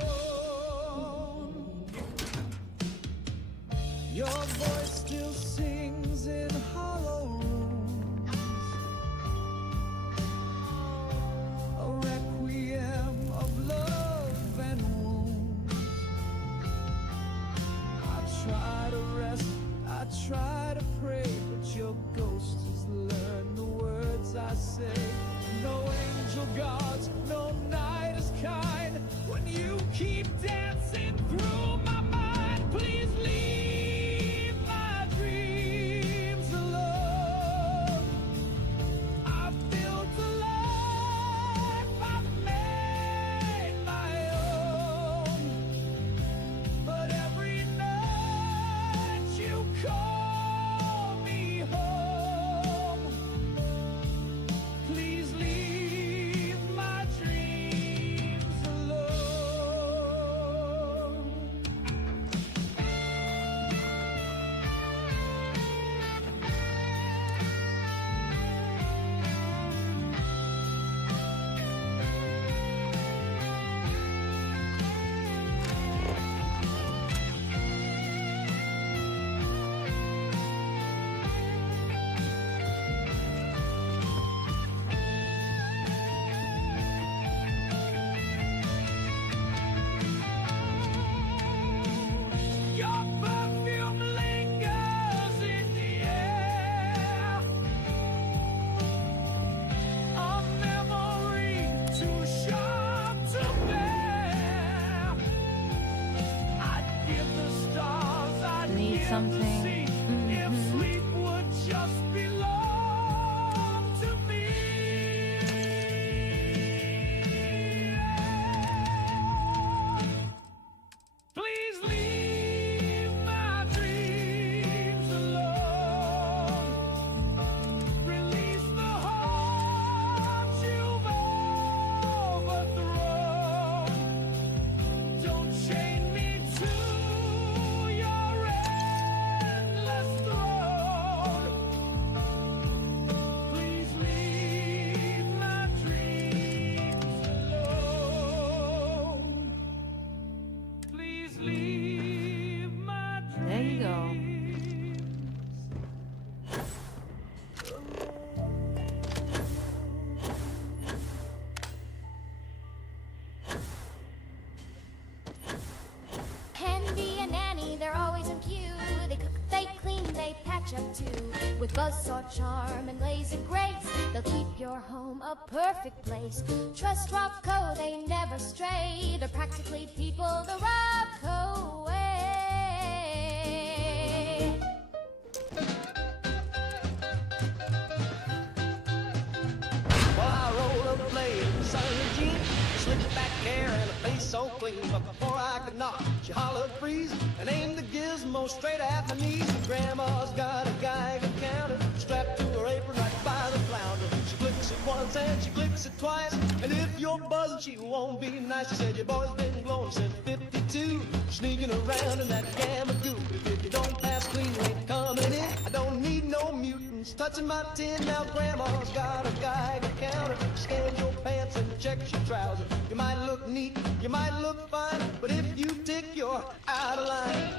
Your voice still sings in hollow rooms, a requiem of love and wounds. I try to rest, I try to pray, but your ghost has learned the words I say. No angel guards, no night is kind when you keep dancing through my mind. Please leave my dreams alone. I've built a life I've made my own, but every night you call me home. Please leave my dreams alone. Your perfume lingers in the air, a memory too sharp to bear. I'd give the stars, I'd Need give something? the sea, if sleep would just belong to me. Please leave my dreams alone. Release the heart you've overthrown. Don't chain me to your match up to. With buzzsaw charm and lazy grace, they'll keep your home a perfect place. Trust Rocco, they never stray. They're practically people the Rocco way. Well, I roll up late in sunny jeans, slick back hair and a face so clean. But before I could knock, she hollered freeze and aimed the gizmo straight at my knees. Grandma's got a Geiger counter strapped to her apron right by the flounder. She clicks it once and she clicks it twice, and if you're buzzing, she won't be nice. She said your boy's been glowing since 52, sneaking around in that gamma goo. If you don't pass clean, you ain't coming in. I don't need no mutants touching my tin. Now Grandma's got a Geiger counter, scans your pants and checks your trousers. You might look neat, you might look fine, but if you tick, you're out of line.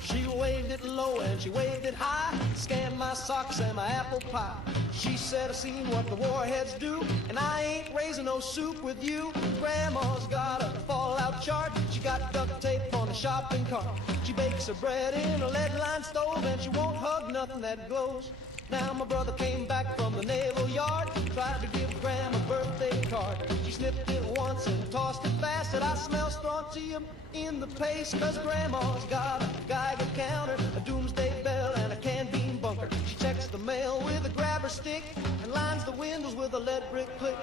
She waved it low and she waved it high, scanned my socks and my apple pie. She said, I've seen what the warheads do, and I ain't raising no soup with you. Grandma's got a fallout chart, she got duct tape on a shopping cart. She bakes her bread in a lead-lined stove, and she won't hug nothing that glows. Now my brother came back from the naval yard, tried to give Grandma a birthday card. She sniffed it once and tossed it fast, said I smell strontium in the paste. Cause Grandma's got a Geiger counter, a doomsday bell and a canned bean bunker. She checks the mail with a grabber stick and lines the windows with a lead brick click.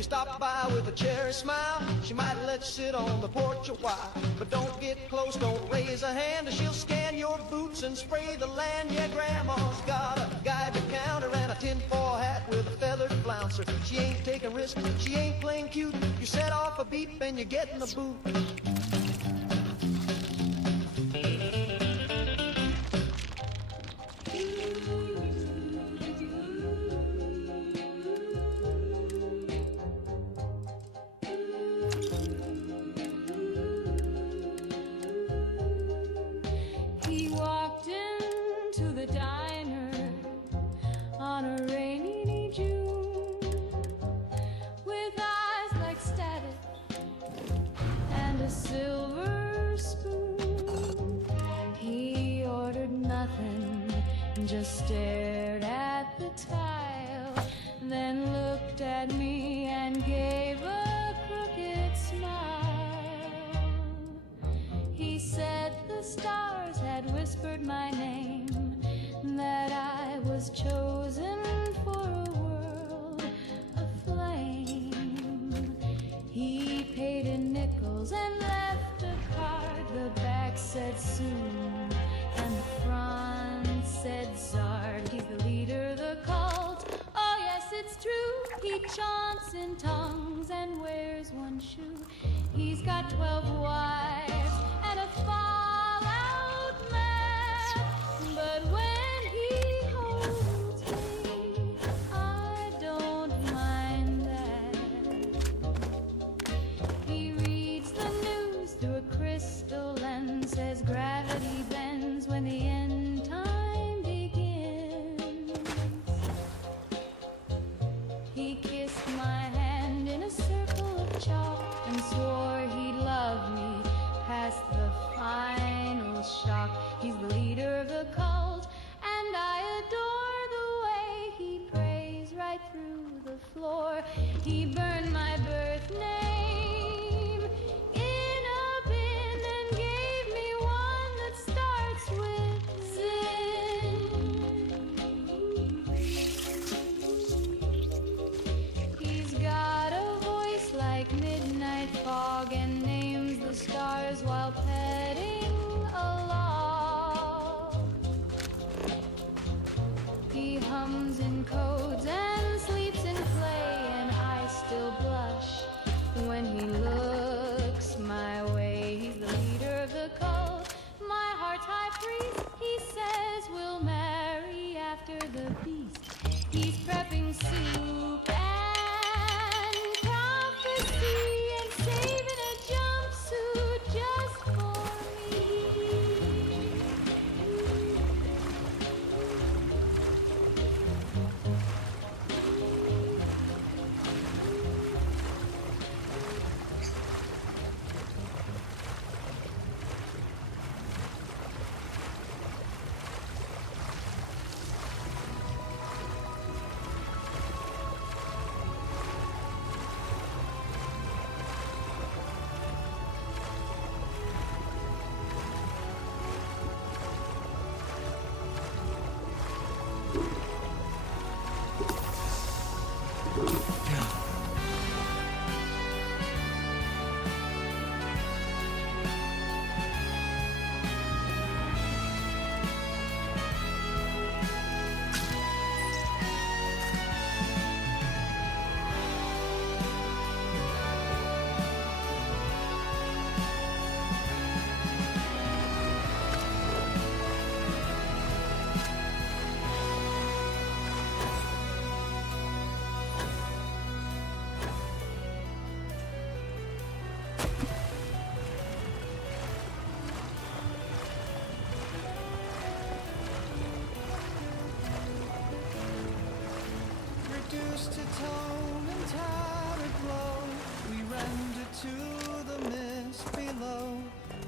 Stop by with a cherry smile, she might let you sit on the porch a while. But don't get close, don't raise a hand, or she'll scan your boots and spray the land. Yeah, Grandma's got a Geiger counter and a tinfoil hat with a feathered flouncer. She ain't taking risks, she ain't playing cute. You set off a beep and you're getting a boot. Just stared at the tile, then looked at me and gave a crooked smile. He said the stars had whispered my name, that I was chosen for a world aflame. He paid in nickels and left a card. The back said soon and the front said Zard. He's the leader of the cult. Oh yes, it's true. He chants in tongues and wears one shoe. He's got 12 wives and a fallout man. But when he holds me, I don't mind that. He reads the news through a crystal lens, says gravity bends when the end time begins. He kissed my hand in a circle of chalk and swore he'd love me past the final shock. He's the leader of the cult, and I adore the way he prays right through the floor. He burned my birth name in a bin and gave me one that starts with Zin. He's got a voice like midnight fog and names the stars while petting a log. He hums in codes and sleeps in play, and I still tone and tattered glow, we render to the mist below.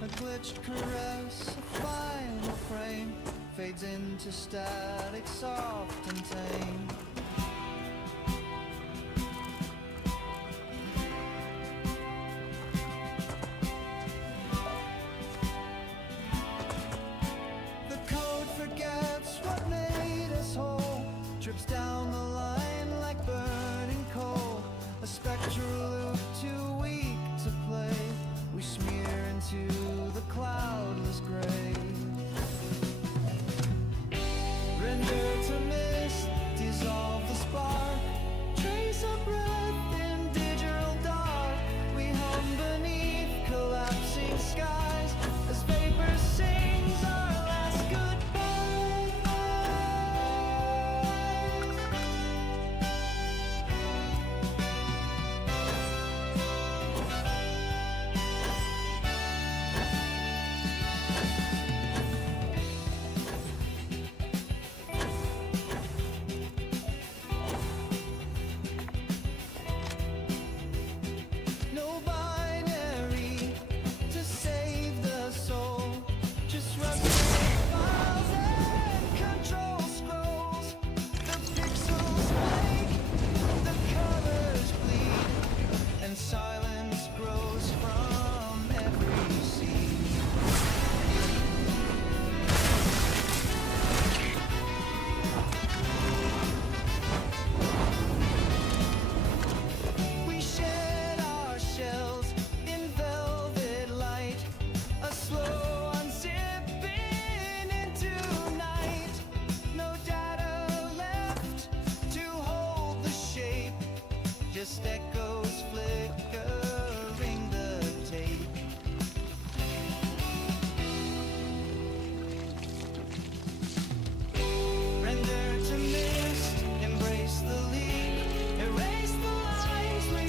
A glitched caress, a final frame, fades into static, soft and tame. The code forgets what made us whole, trips down the line like burning coal. A spectral loop too weak to play, we smear into the cloudless gray. Render to mist, dissolve the spark, trace our breath in digital dark. We hum beneath collapsing skies as vapor sings our last goodbye. No binary to save the soul, just rusted files and control scrolls. The pixels break, the colors bleed, and silence grows from every seed. We shed our shells in velvet light, a slow unzipping into night. No data left to hold the shape, just echoes flickering the tape. Render to mist, embrace the leap, erase the lines we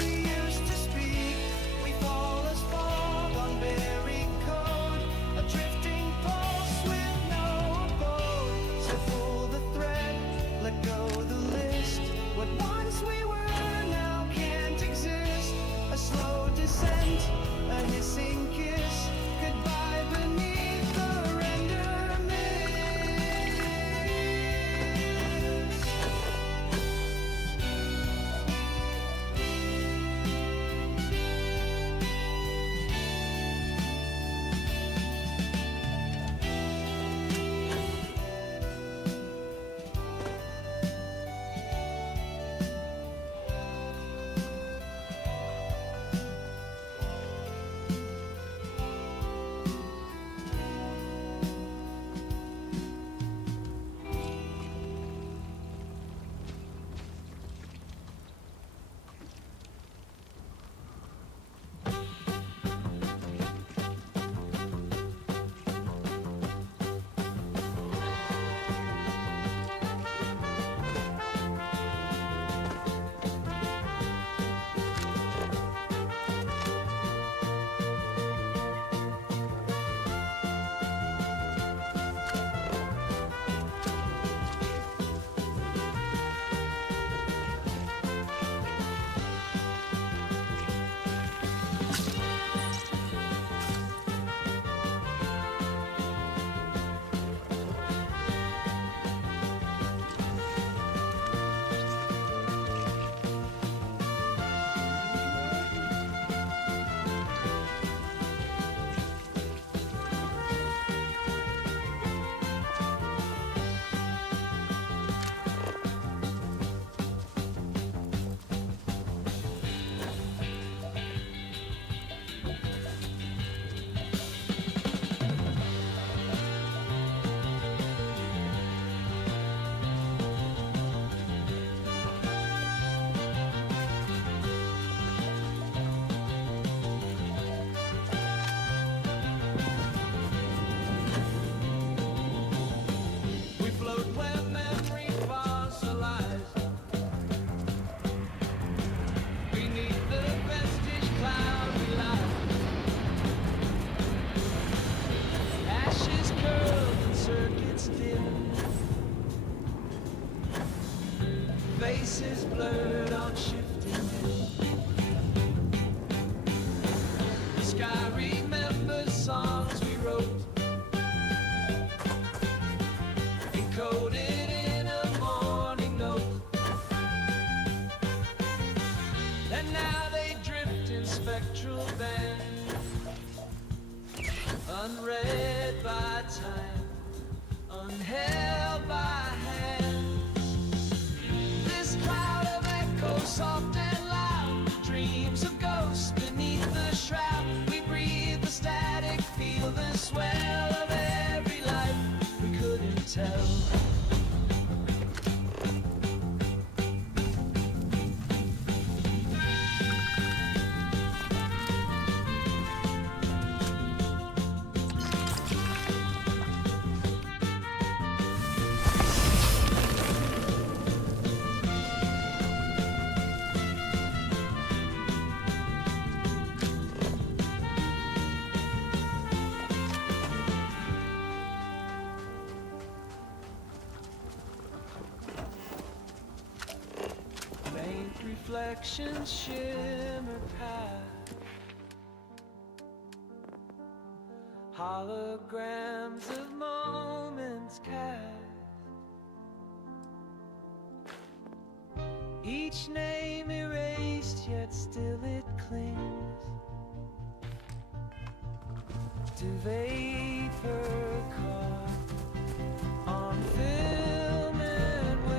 used to speak. We fall as fog on buried code, a drifting pulse with no abode. So pull the thread, let go the list. What once we were now can't exist. A slow descent, a hissing kiss, goodbye beneath the render mist. faces blurred on shifting hills. The sky remembers songs we wrote, encoded in a morning note. And now they drift in spectral bands, unread by time, unheld by hands. This cloud of echoes, soft and loud, dreams of ghosts beneath the shroud. We breathe the static, feel the swell of every life we couldn't tell. Reflections shimmer past, holograms of moments cast, each name erased yet still it clings to vapor caught on film and wings.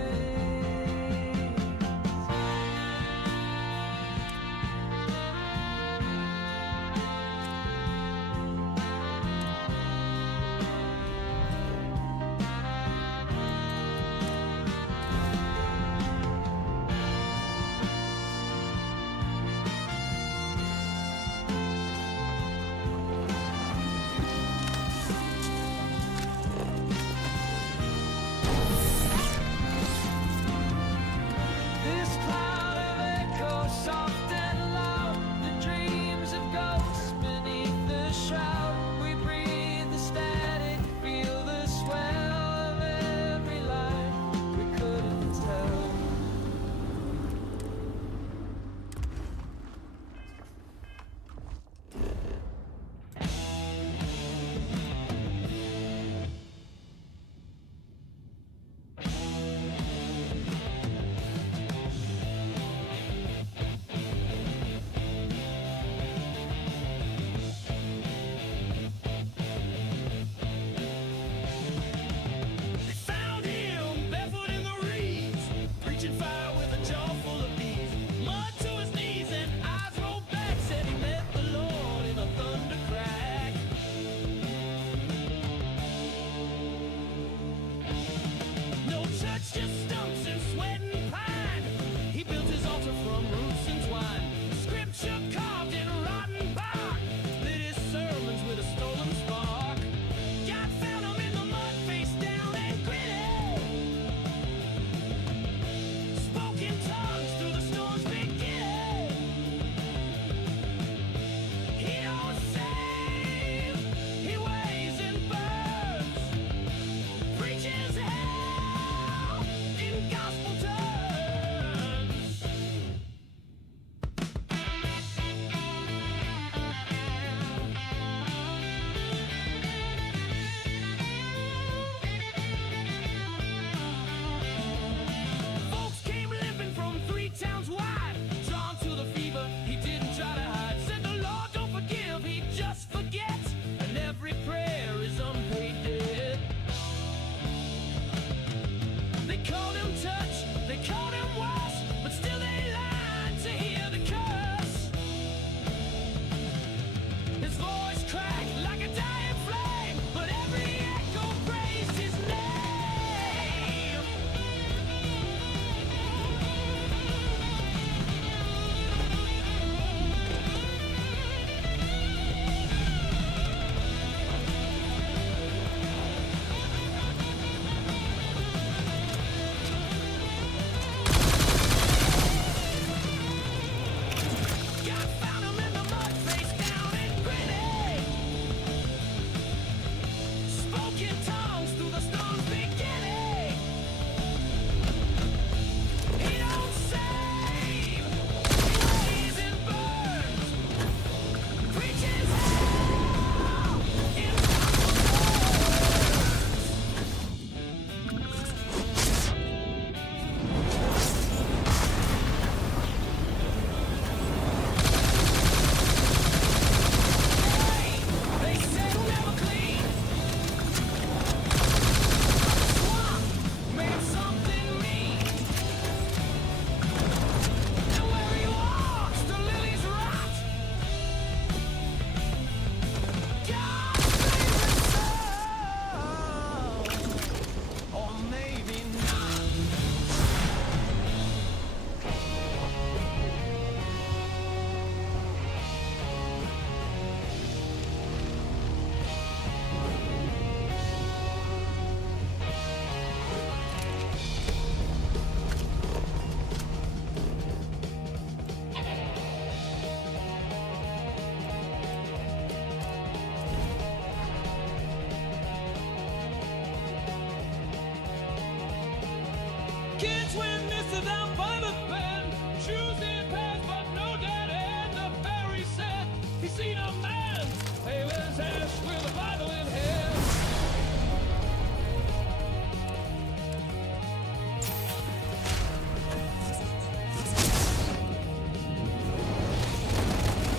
kids went missing down by the bend. Shoes in pants, but no dead end. The fairy said he seen a man, pale as ash with a Bible in hand.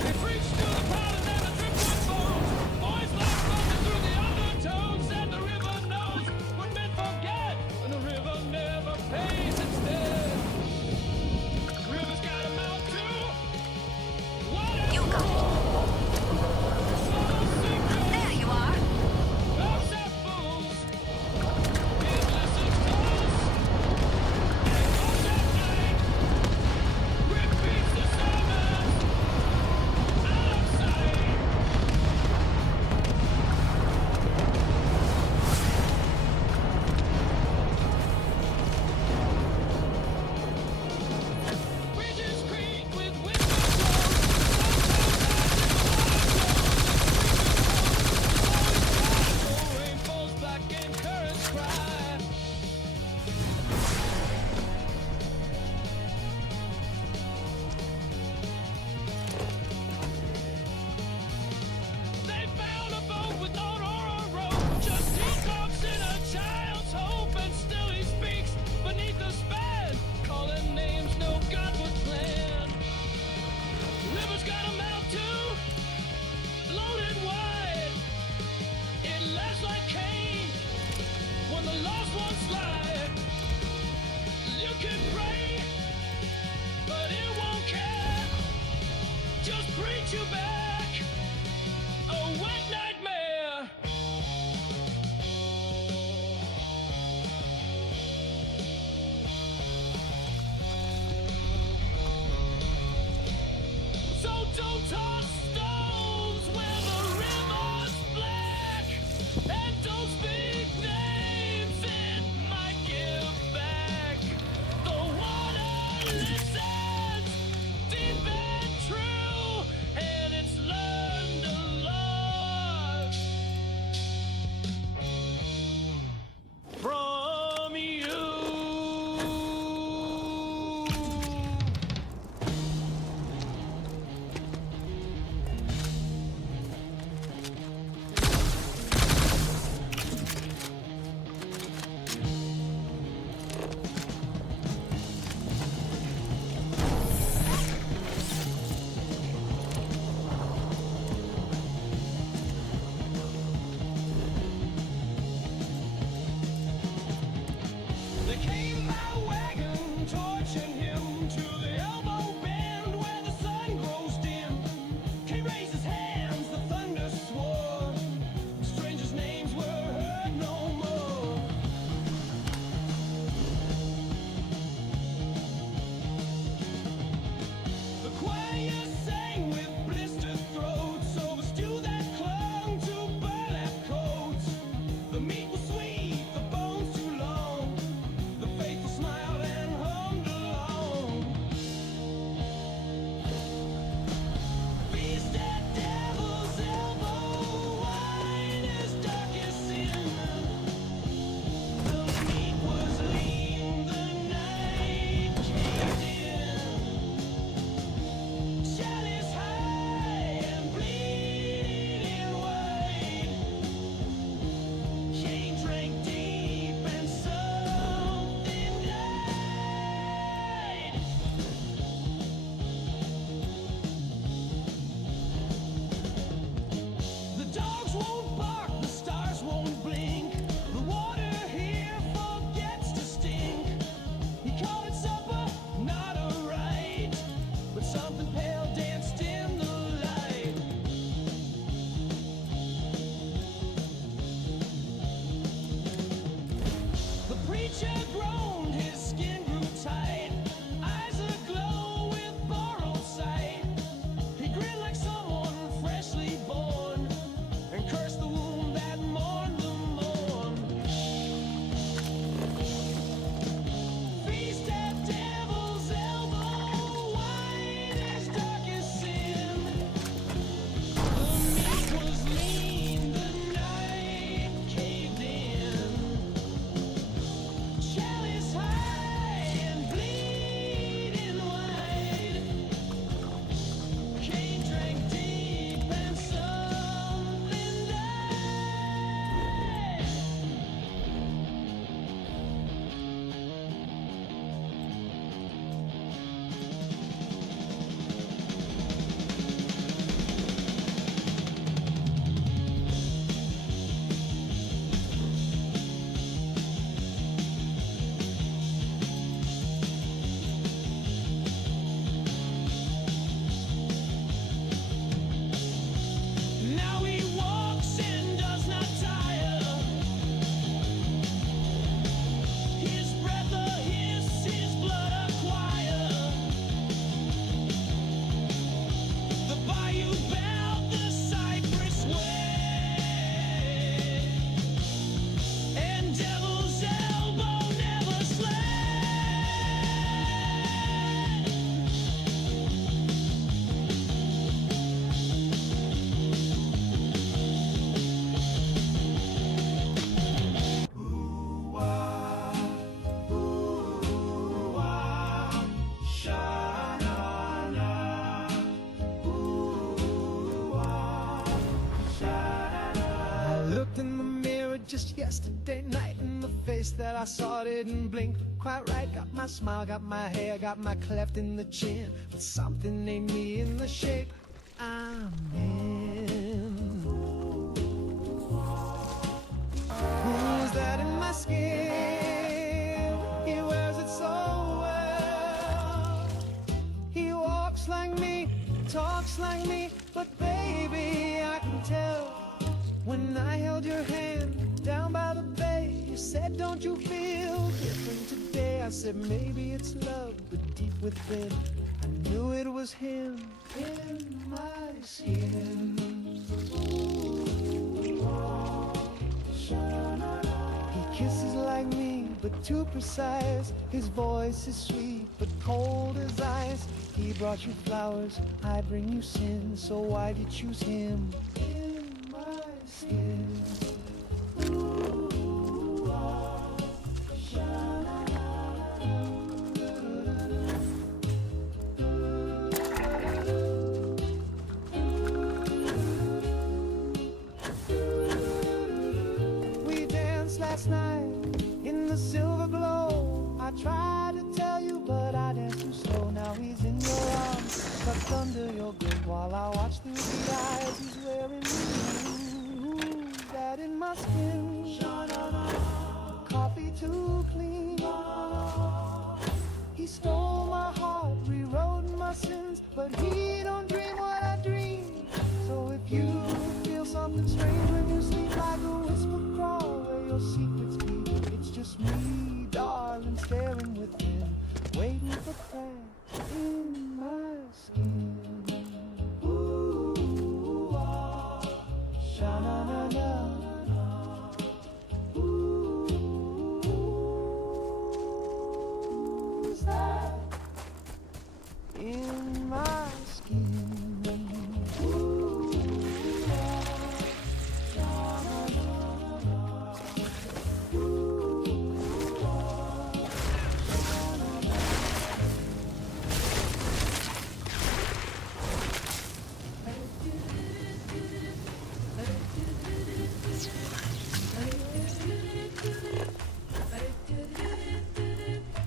He preached to the palace and the driftwood bones. Boys like thunder through the undertones. And the river knows what men forget. And the river never pays its debt. River's got a mouth too. What you got it. There you are. Except fools. It listens close. And goes at night. Repeats the sermons. Out of sight. Bridges creak with windows closed. Rain falls back and currents cry. They found a boat with no oar or rope. Just he talks in a child's hope, and still he speaks beneath the span, calling names no God would plan. River's got a mouth too, loaded wide. It laughs like Cain when the lost ones slide. You can pray, but it won't care. Just preach you back a wet nightmare. So don't toss stones where the river's black, and don't speak names, it might give back. The water listens deep and true, and it's learned a lot from you. Tuesday night in the face that I saw didn't blink quite right. Got my smile, got my hair, got my cleft in the chin, but something ain't me in the shape I'm in. Who's that in my skin? He wears it so well. He walks like me, talks like me, but baby, I can tell. When I held your hand down by the bay, you said, don't you feel different today? I said, maybe it's love, but deep within, I knew it was him in my skin. He kisses like me, but too precise. His voice is sweet, but cold as ice. He brought you flowers, I bring you sin. So why'd you choose him in my skin? We danced last night in the silver glow. I tried to tell you, but I danced too slow. Now he's in your arms, tucked under your grip, while I watch through the eyes he's wearing me. That in my skin, coffee too clean. He stole my heart, rewrote my sins, but he don't dream what I dream. So if you feel something strange when you sleep, like a whisper crawl where your secrets be, it's just me, darling, staring within, waiting for cracks in my skin. Ooh, ah, sha-na-na-na. In my skin. Ooh,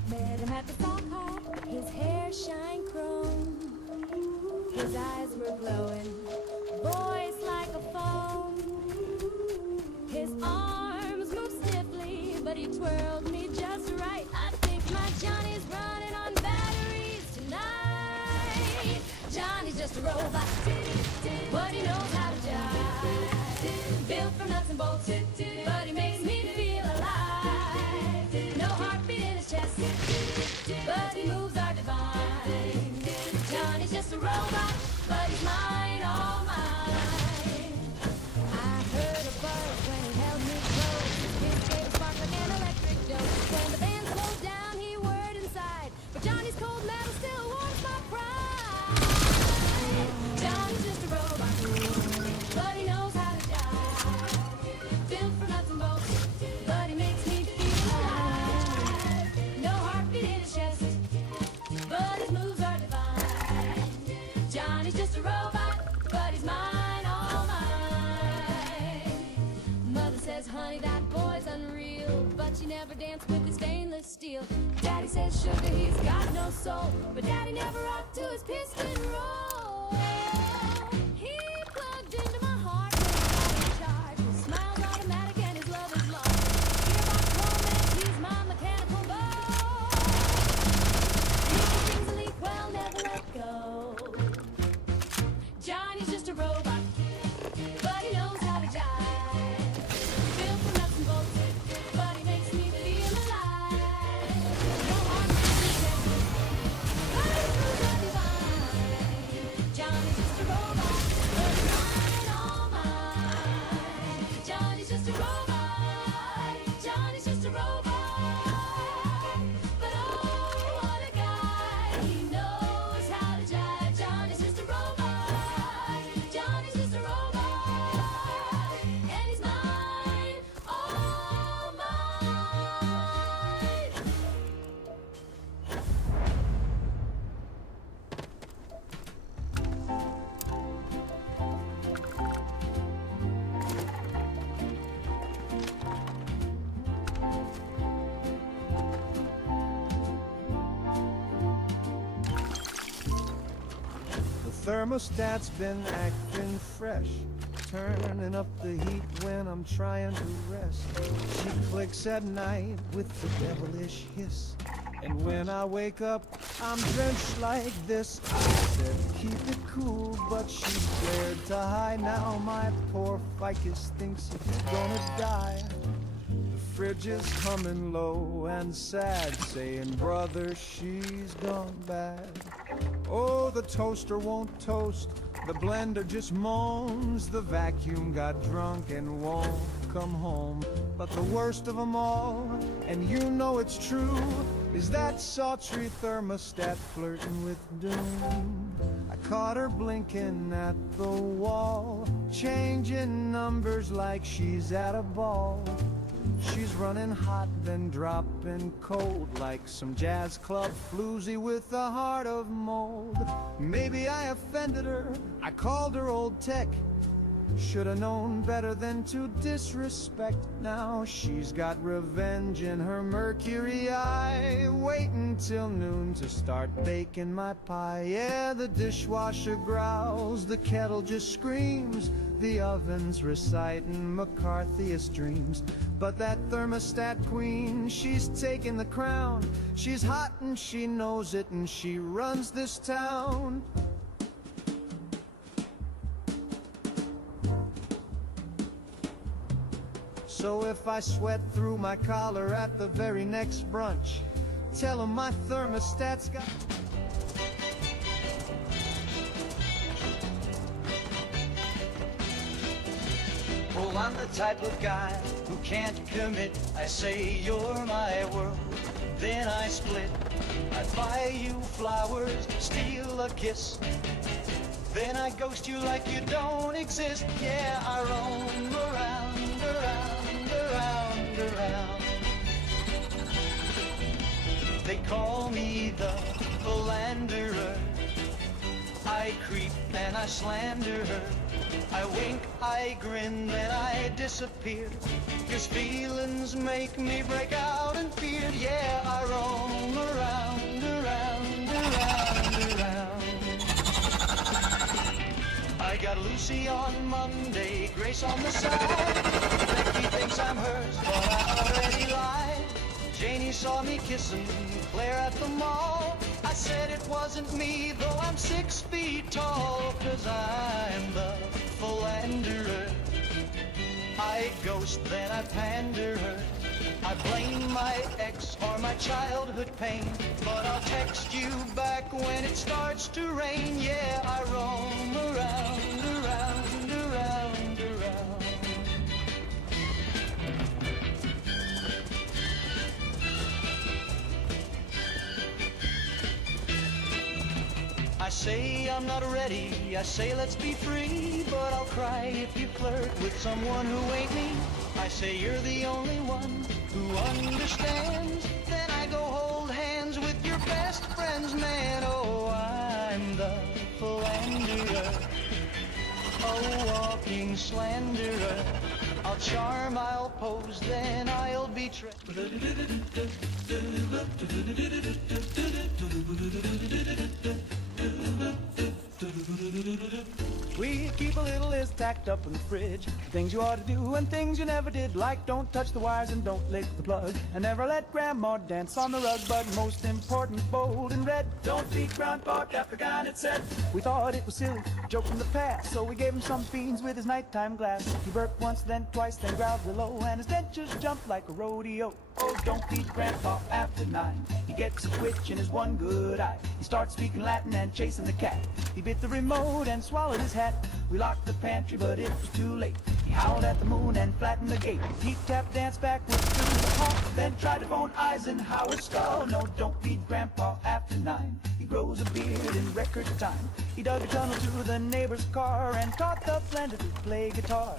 Met him at the fall hall, his hair shine chrome. His eyes were glowing, voice like a foam. His arms moved stiffly, but he twirled me just right. I think my Johnny's running on batteries tonight. Johnny's just a robot, but he knows how to jive. Built from nuts and bolts, but he makes me feel alive. No heartbeat in his chest, but he moves are divine. Johnny's just a robot, but he's mine, all mine. I heard a buzz when he held me close. His gave a spark like an electric joke. When the band slowed down, he whirred inside, but Johnny's cold metal still warms my pride. Johnny's just a robot, but he knows how to jive. Built for nuts and bolts, but he makes me feel alive. No heartbeat in his chest, but his moves are divine. Johnny's just a robot, but he's mine, all mine. Mother says, honey, that boy's unreal, but she never danced with his stainless steel. Daddy says, sugar, he's got no soul, but Daddy never rocked to his piston roll. He plugged into my heart when I was in charge. His smile's automatic and his love is large. Gearbox romance, he's my mechanical bow. He brings a leak, well, never let go. Johnny's just a robot, but he knows how to jive. Built from nuts and bolts, but he makes me feel alive. No heart in his chest, but his moves are divine. Johnny's thermostat's been acting fresh, turning up the heat when I'm trying to rest. She clicks at night with the devilish hiss, and when I wake up, I'm drenched like this. I said keep it cool, but she dared to hide. Now my poor ficus thinks he's gonna die. The fridge is humming low and sad, saying, brother, she's gone bad. Oh, the toaster won't toast, the blender just moans, the vacuum got drunk and won't come home. But the worst of them all, and you know it's true, is that sultry thermostat flirting with doom. I caught her blinking at the wall, changing numbers like she's at a ball. She's running hot, then dropping cold, like some jazz club floozy with a heart of mold. Maybe I offended her, I called her old tech. Should've known better than to disrespect. Now she's got revenge in her mercury eye, waiting till noon to start baking my pie. Yeah, the dishwasher growls, the kettle just screams, the oven's reciting McCarthyist dreams. But that thermostat queen, she's taking the crown. She's hot and she knows it, and she runs this town. So if I sweat through my collar at the very next brunch, tell 'em my thermostat's got... Oh, I'm the type of guy who can't commit. I say you're my world, then I split. I buy you flowers, steal a kiss, then I ghost you like you don't exist. Yeah, I roam around, around, around, around. They call me the philanderer. I creep and I slander her. I wink, I grin, then I disappear, 'cause feelings make me break out in fear. Yeah, I roam around, around, around, around. I got Lucy on Monday, Grace on the side. Becky thinks I'm hers, but I already lied. Janie saw me kissing Claire at the mall. I said it wasn't me, though I'm 6 feet tall, 'cause I'm the philanderer. I ghost, then I pander her. I blame my ex for my childhood pain, but I'll text you back when it starts to rain. Yeah, I roam around, around, around, around. I say I'm not ready, I say let's be free, but I'll cry if you flirt with someone who ain't me. I say you're the only one who understands, then I go hold hands with your best friends, man. Oh, I'm the philanderer, a walking slanderer. I'll charm, I'll pose, then I'll betray. We keep a little list tacked up in the fridge, things you ought to do and things you never did, like don't touch the wires and don't lick the plug, and never let Grandma dance on the rug. But most important, bold and red, don't beat Grandpa Capricorn, it said. We thought it was silly, joke from the past, so we gave him some fiends with his nighttime glass. He burped once, then twice, then growled below, and his dentures jumped like a rodeo. Oh, don't beat Grandpa after 9. He gets a twitch in his one good eye. He starts speaking Latin and chasing the cat. He bit the remote and swallowed his hat. We locked the pantry, but it was too late. He howled at the moon and flattened the gate. He tap danced backwards through the hall, then tried to phone Eisenhower's skull. No, don't beat Grandpa after 9. He grows a beard in record time. He dug a tunnel to the neighbor's car and taught the blender to play guitar.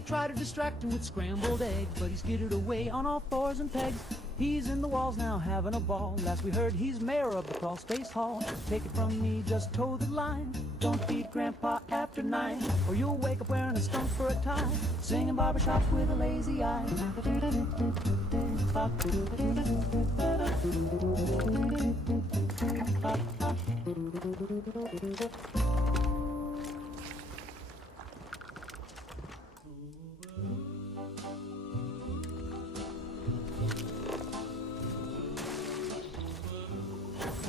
They try to distract him with scrambled eggs, but he skidded away on all fours and pegs. He's in the walls now having a ball. Last we heard he's mayor of the crawl space hall. Take it from me, just toe the line. Don't feed Grandpa after 9, or you'll wake up wearing a skunk for a tie, singing barbershop with a lazy eye.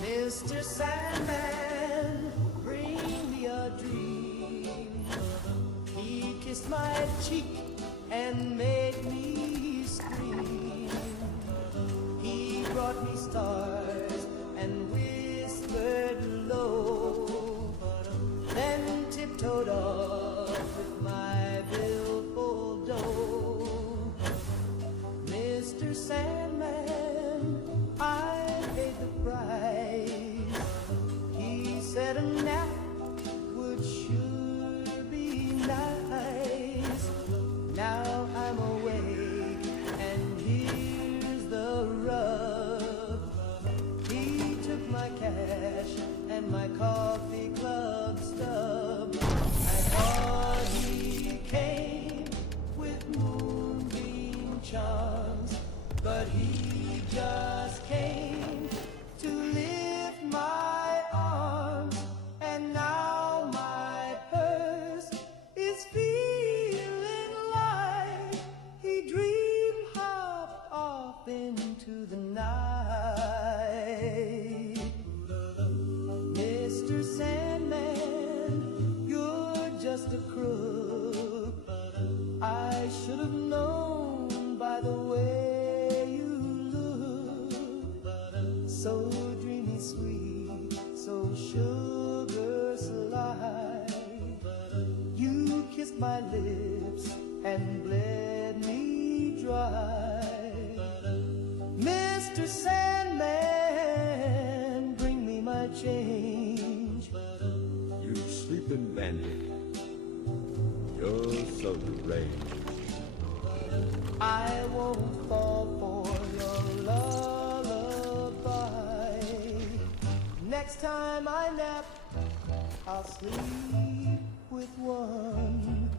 Mr. Sandman, bring me a dream. He kissed my cheek and made me scream. He brought me stars and whispered low, then tiptoed off with my billfold dough. Mr. Sandman, I paid the price. He said a nap would sure be nice. Now I'm awake, and here's the rub. He took my cash and my coffee club stub. I thought he came with moonbeam charms, but he just came to lift my arms, and now my purse is feeling light. He dream hopped off into the night. Mr. Sandman, you're just a crook. I should have known by the way you look. So dreamy sweet, so sugar sly. You kissed my lips and bled me dry. Mr. Sandman, bring me my change. You sleeping bandit, you're so deranged. I won't fall for your lullaby. Next time I nap, I'll sleep with one.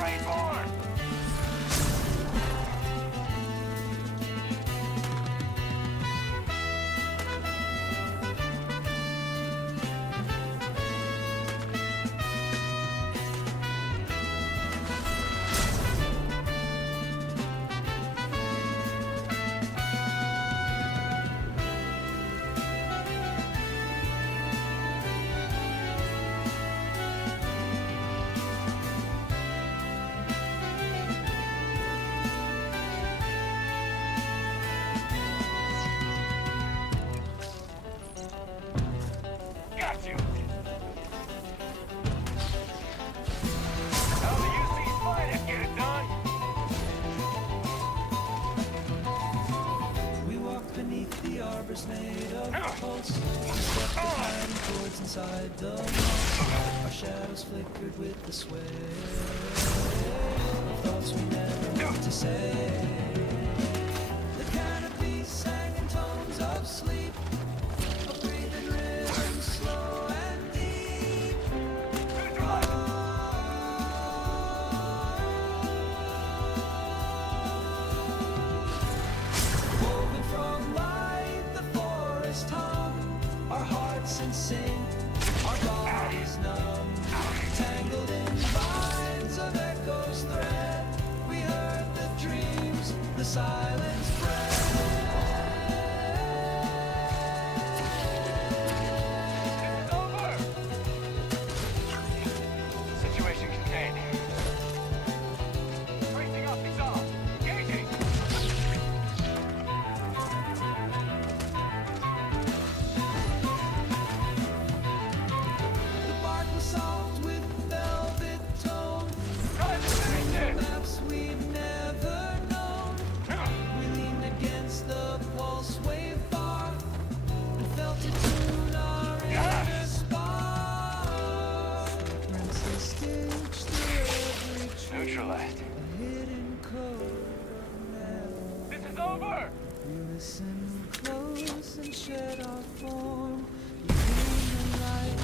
train for? Got you. How the UC's finest get it done? We walk beneath the arbors made of pulse. We stepped behind towards inside the mall. Our shadows flickered with the sway of thoughts we never meant to say. The canopy sang in tones of sleep, a breathing rhythm slow and deep. Woven from light, the forest hum, our hearts in sync, our bodies numb, tangled in vines of echoes thread. We heard the dreams, the silence spread. It's over! Situation contained. Bracing up, he's off. Engaging! The bark was soft with velvet tone. Time to finish this! Maps we'd never known. We leaned against the pulse wave bar and felt it tune our inner spark. Princess stitched through every tree, Neutralized. a hidden code of metal. This is over! We listened close and shed our form. Became the light,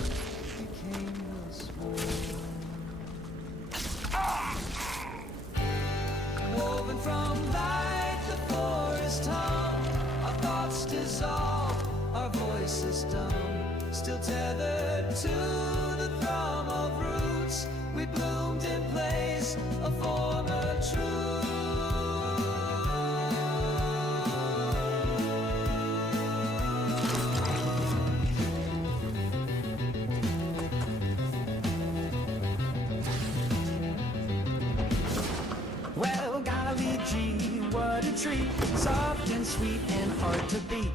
became the swarm. Woven from light, the forest hum. Our thoughts dissolve, our voices dumb. Still tethered to the thrum of roots. We bloomed in place of former truth. Well, golly gee, what a treat. Soft and sweet and hard to beat.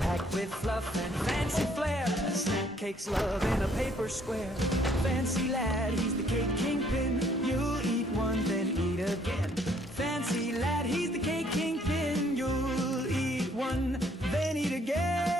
Packed with fluff and fancy flair. Snack cakes, love in a paper square. Fancy lad, he's the cake kingpin. You'll eat one, then eat again. Fancy lad, he's the cake kingpin. You'll eat one, then eat again.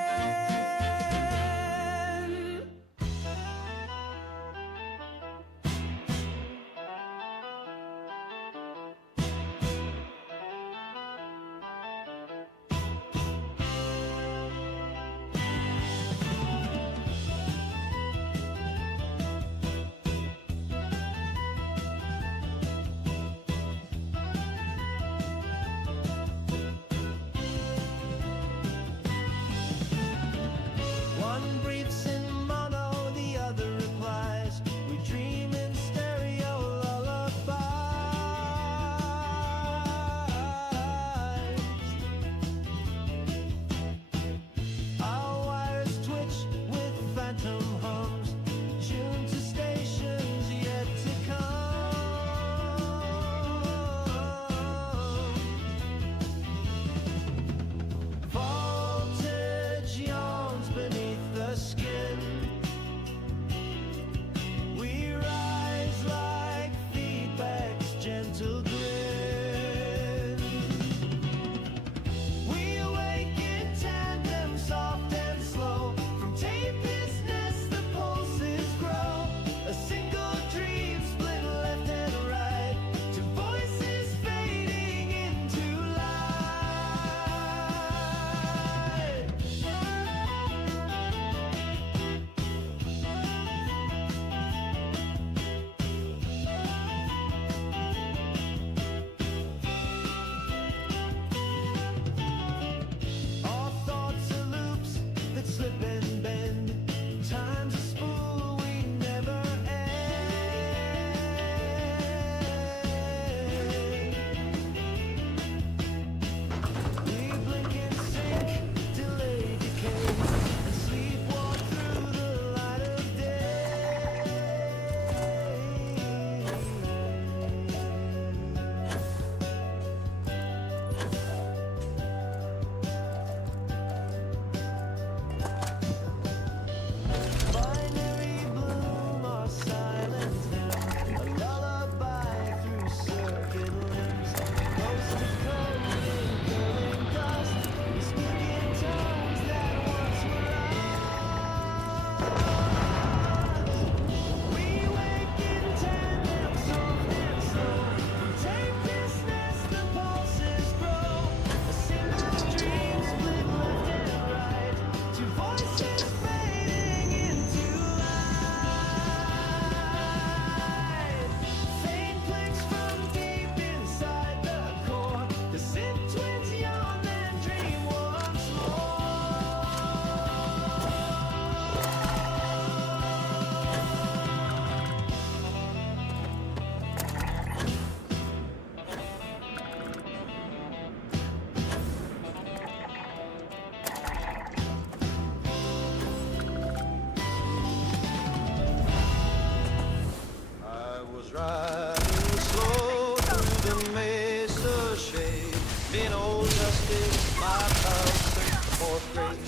did my pals in 4th grade.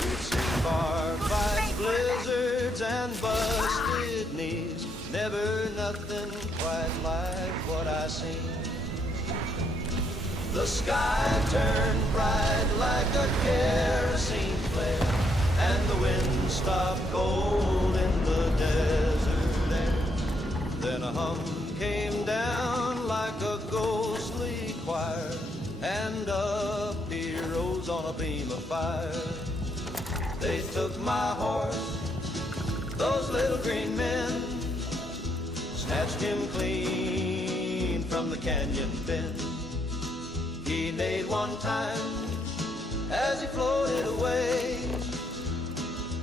We'd seen bar fights, blizzards, and busted knees. Never nothing quite like what I seen. The sky turned bright like a kerosene flare, and the wind stopped cold in the desert air. Then a hum came down like a ghostly choir, and up he rose on a beam of fire. They took my horse, those little green men, snatched him clean from the canyon bend. He neighed one time as he floated away,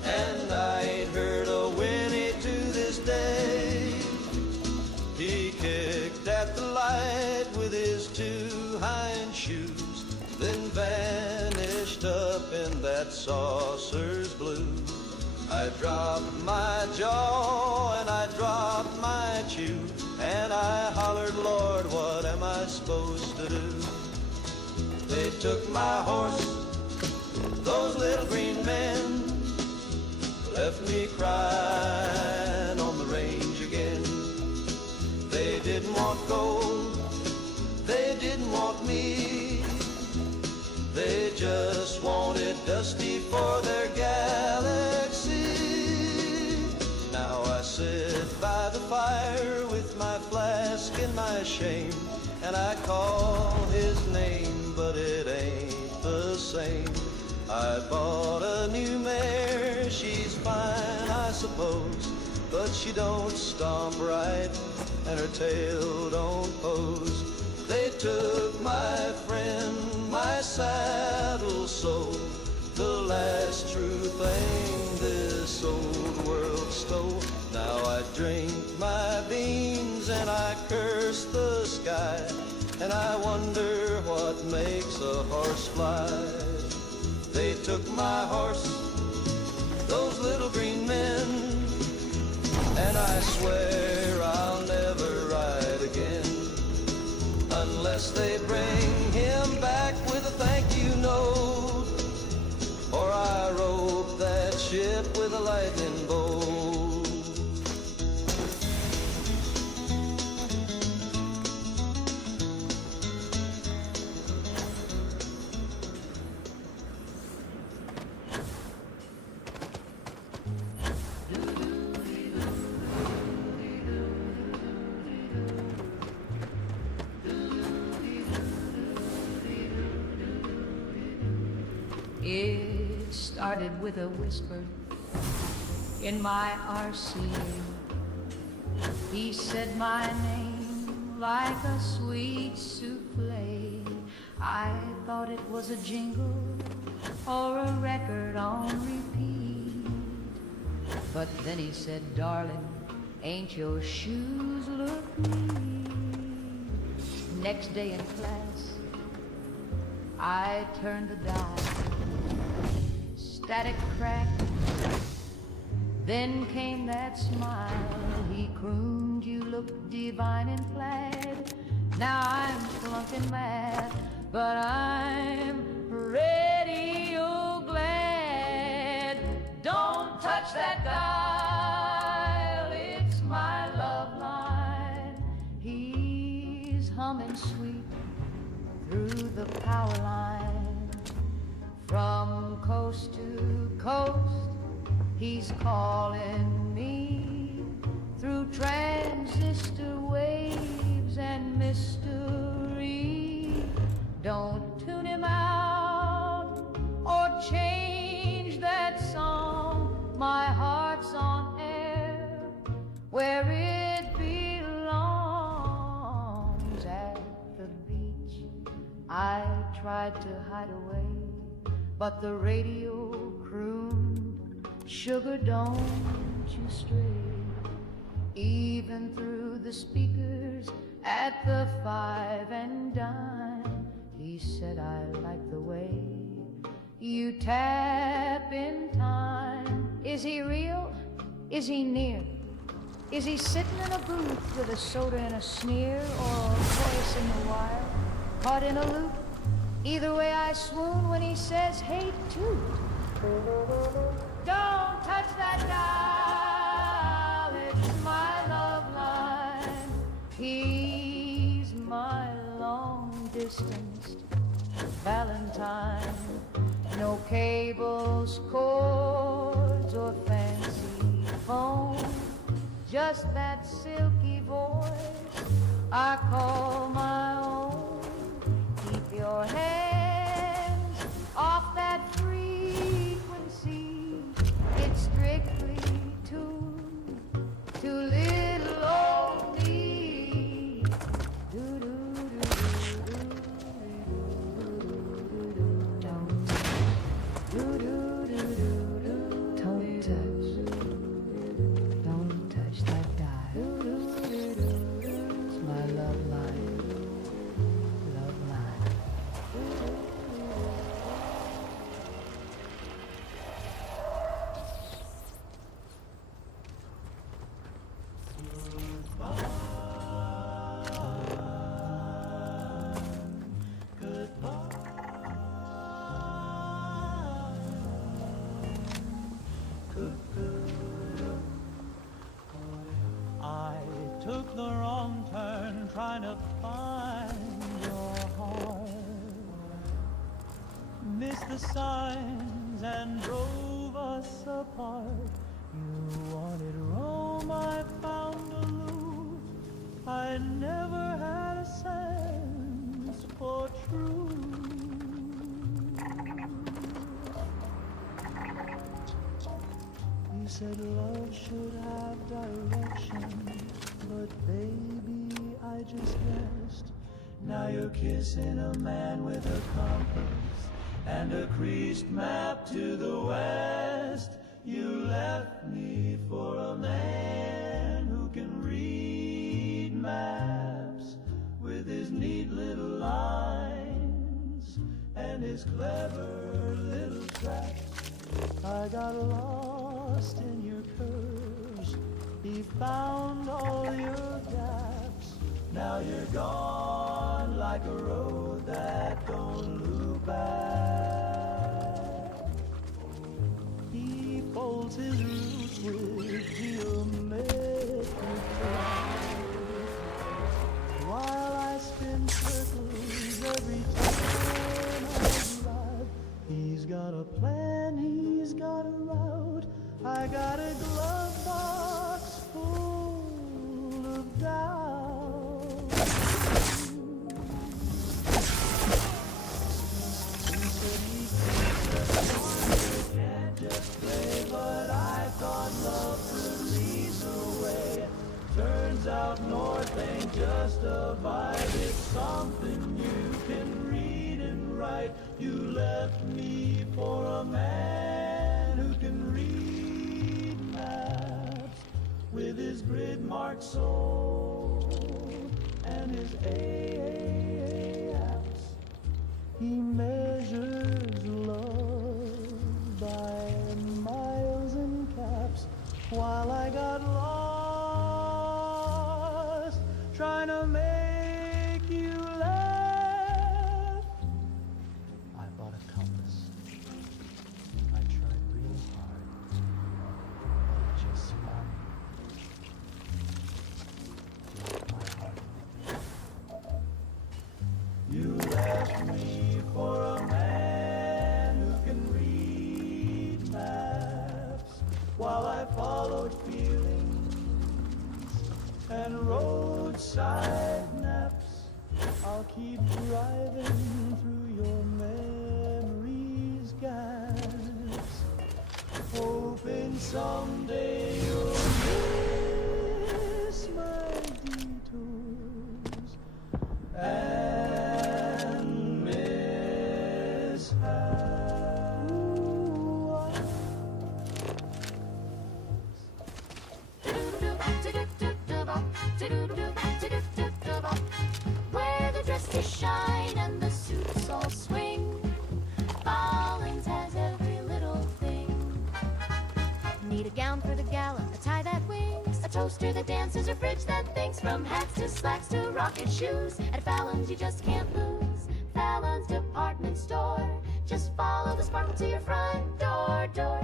and I ain't heard a whinny to this day. He kicked at the light with his 2 hind shoes, then vanished up in that saucer's blue. I dropped my jaw and I dropped my chew, and I hollered, Lord, what am I supposed to do? They took my horse, those little green men, left me crying on the range again. They didn't want gold, they didn't want me, they just wanted Dusty for their galaxy. Now I sit by the fire with my flask and my shame, and I call his name, but it ain't the same. I bought a new mare, she's fine, I suppose, but she don't stomp right, and her tail don't pose. They took my friend, my saddle sold, the last true thing this old world stole. Now I drink my beans and I curse the sky, and I wonder what makes a horse fly. They took my horse, those little green men, and I swear I'll never ride again, unless they bring him back with a thank you note, or I rope that ship with a lightning bolt. It started with a whisper in my RC. He said my name like a sweet souffle. I thought it was a jingle or a record on repeat. But then he said, darling, ain't your shoes look neat? Next day in class, I turned the dial. Static crack, then came that smile. He crooned, you look divine in plaid. Now I'm flunking math, but I'm radio glad. Don't touch that dial, it's my love line. He's humming sweet through the power line. From coast to coast, he's calling me through transistor waves and mystery. Don't tune him out or change that song. My heart's on air where it belongs. At the beach, I tried to hide away, but the radio crooned, sugar, don't you stray. Even through the speakers at the 5 and dime, he said, I like the way you tap in time. Is he real? Is he near? Is he sitting in a booth with a soda and a sneer, or a voice in the wire, caught in a loop Either way, I swoon when he says, hey, toot. Don't touch that dial, it's my love line. He's my long-distance Valentine. No cables, cords, or fancy phone. Just that silky voice I call my own. Keep your hands off that frequency. It's strictly tuned to little old me. Don't touch that dial. It's my love line. Love line. I took the wrong turn trying to find your heart. Missed the signs and drove us apart. You wanted Rome, I found aloof. I never had a sense for truth. You said love should have direction, but baby, I just guessed. Now you're kissing a man with a compass and a creased map to the west. You left me for a man who can read maps with his neat little lines and his clever little tracks. I got lost in your curves. He found all your gaps. Now you're gone like a road that don't loop back. He folds his roots with geometric lines, while I spin circles every time I drive. He's got a plan, he's got a route. I got a glove box full of doubt. He said he can't just play, but I thought love could lead the way. Turns out North ain't just a vibe, it's something you can read and write. You left me for a man who can read maps with his grid-marked soul and his apps. He measures love by miles and caps, while I got lost trying to make you laugh. I bought a compass. I tried real hard, but it just spun. Broke my heart. You left me for a man who can read maps, while I followed feelings and roadside naps. I'll keep driving through your memories' gaps, hoping someday you'll miss my detours and mishaps. Where the dresses shine and the suits all swing, Ballins has every little thing. Need a gown for the gala, a tie that wings, a toaster that dances, a fridge that thinks. From hats to slacks to rocket shoes, at Fallon's you just can't lose. Fallon's department store. Just follow the sparkle to your front door. Door.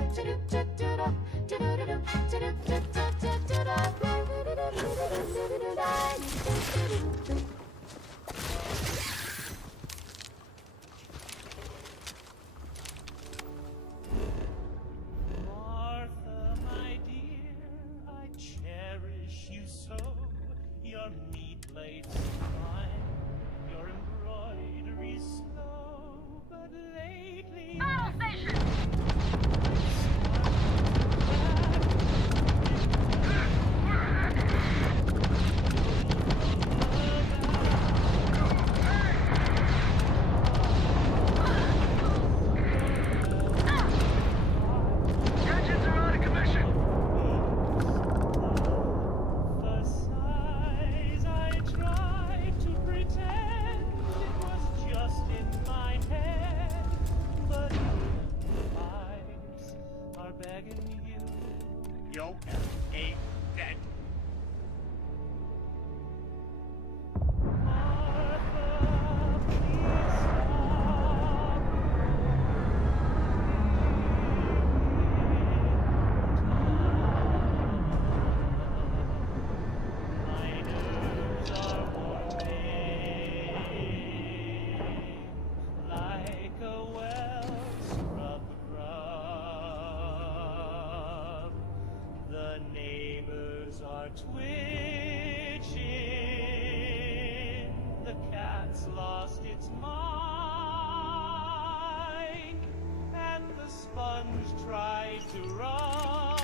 Martha, my dear, I cherish you so. Your meat plates fine, your embroidery slow, but lately. Battle station! Yo, ain't dead. Twitching, the cat's lost its mind, and the sponge tried to run,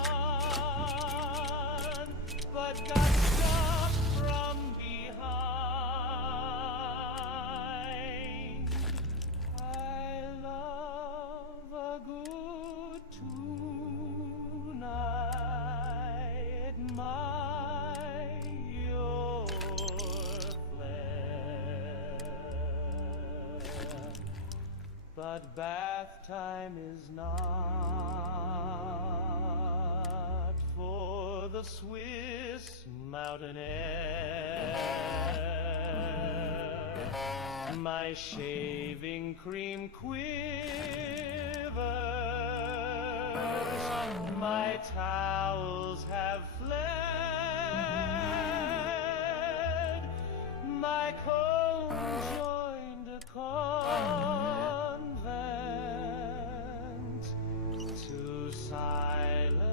but got stuck from behind. I love a good tonight, but bath time is not for the Swiss mountain air. My shaving cream quivers, my towels have fled, my comb joined a convent to silence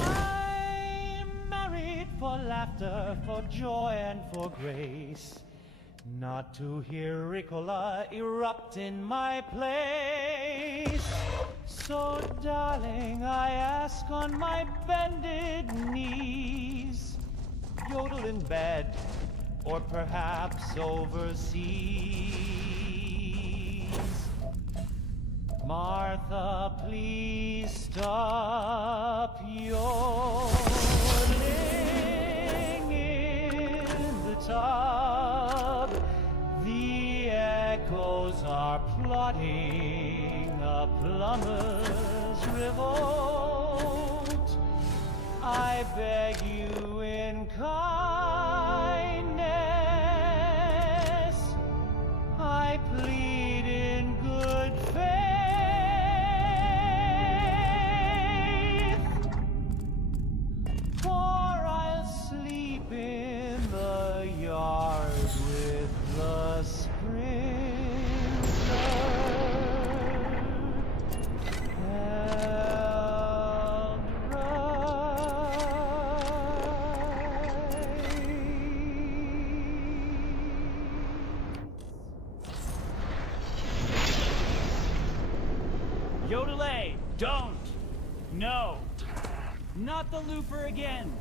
I'm married for laughter, for joy and for grace, not to hear Ricola erupt in my place. So darling, I ask on my bended knees, yodel in bed, or perhaps overseas. Martha, please stop yodeling in the tub. The echoes are plotting a plumber's revolt. I beg you in kindness, I plead in good faith, for I'll sleep in the yard with the sprinkler. Yodelay, don't! No! Not the looper again!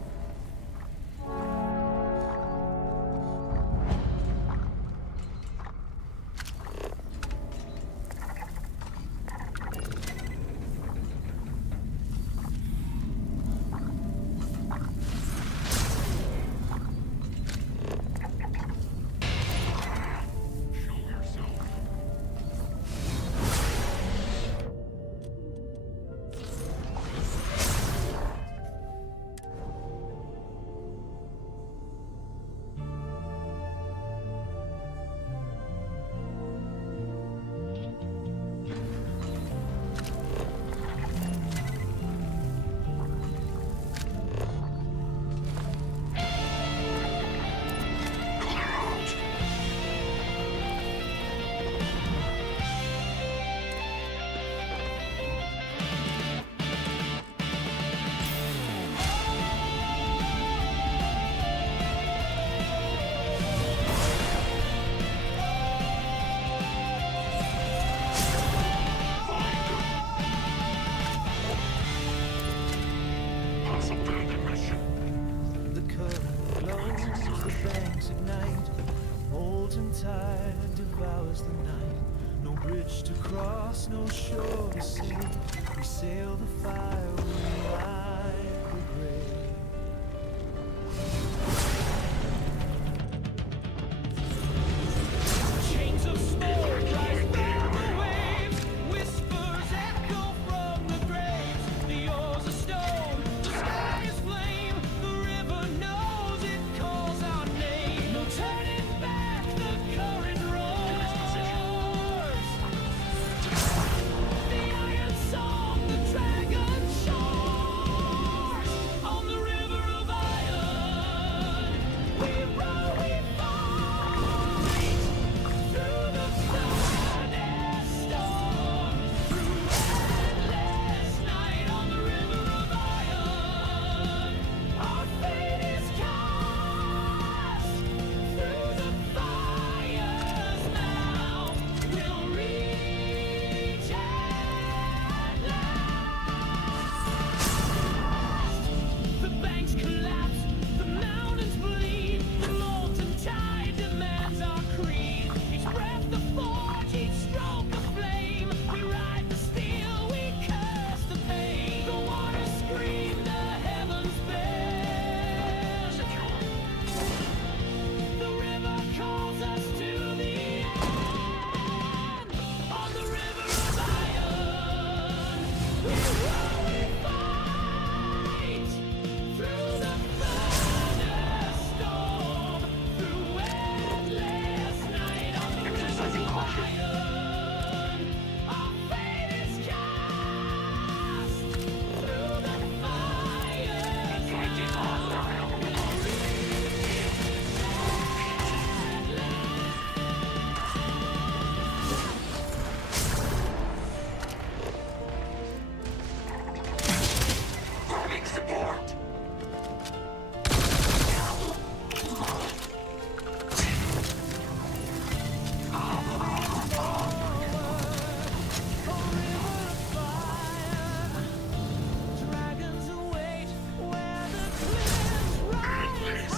no shore to see. We sail the fire, we ride the grave. Chains of smoke rise from the waves. Whispers echo from the graves. The oars are stone, the sky is flame. The river knows it calls our name. No turning back, the current roars. The iron song, the dragon shores. On the river of iron, we row, we fight. Through the furnace storm, through endless night on the river of iron, our fate is cast. Through the fire's mouth, we'll reach at last. The banks collapse, the mountains bleed, the molten tide demands our creed. Each breath the forge, each stroke the flame. We ride the steel, we curse the pain. The waters scream, the heavens bend. The river calls us to the end. On the river of iron, we row, we fight. Through the furnace storm, through endless night on the river of iron, our fate is cast. Through the fire's mouth, we'll dragons await where the cliffs rise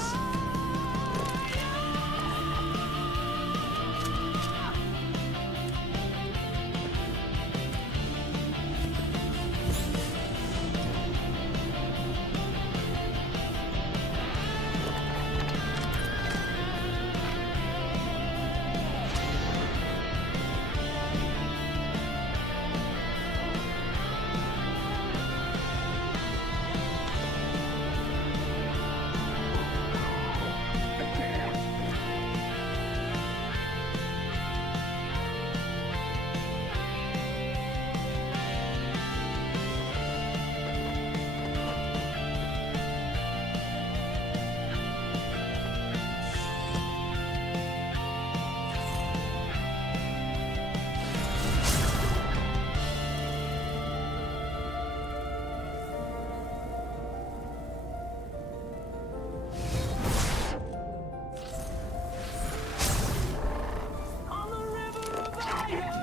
on the river of iron.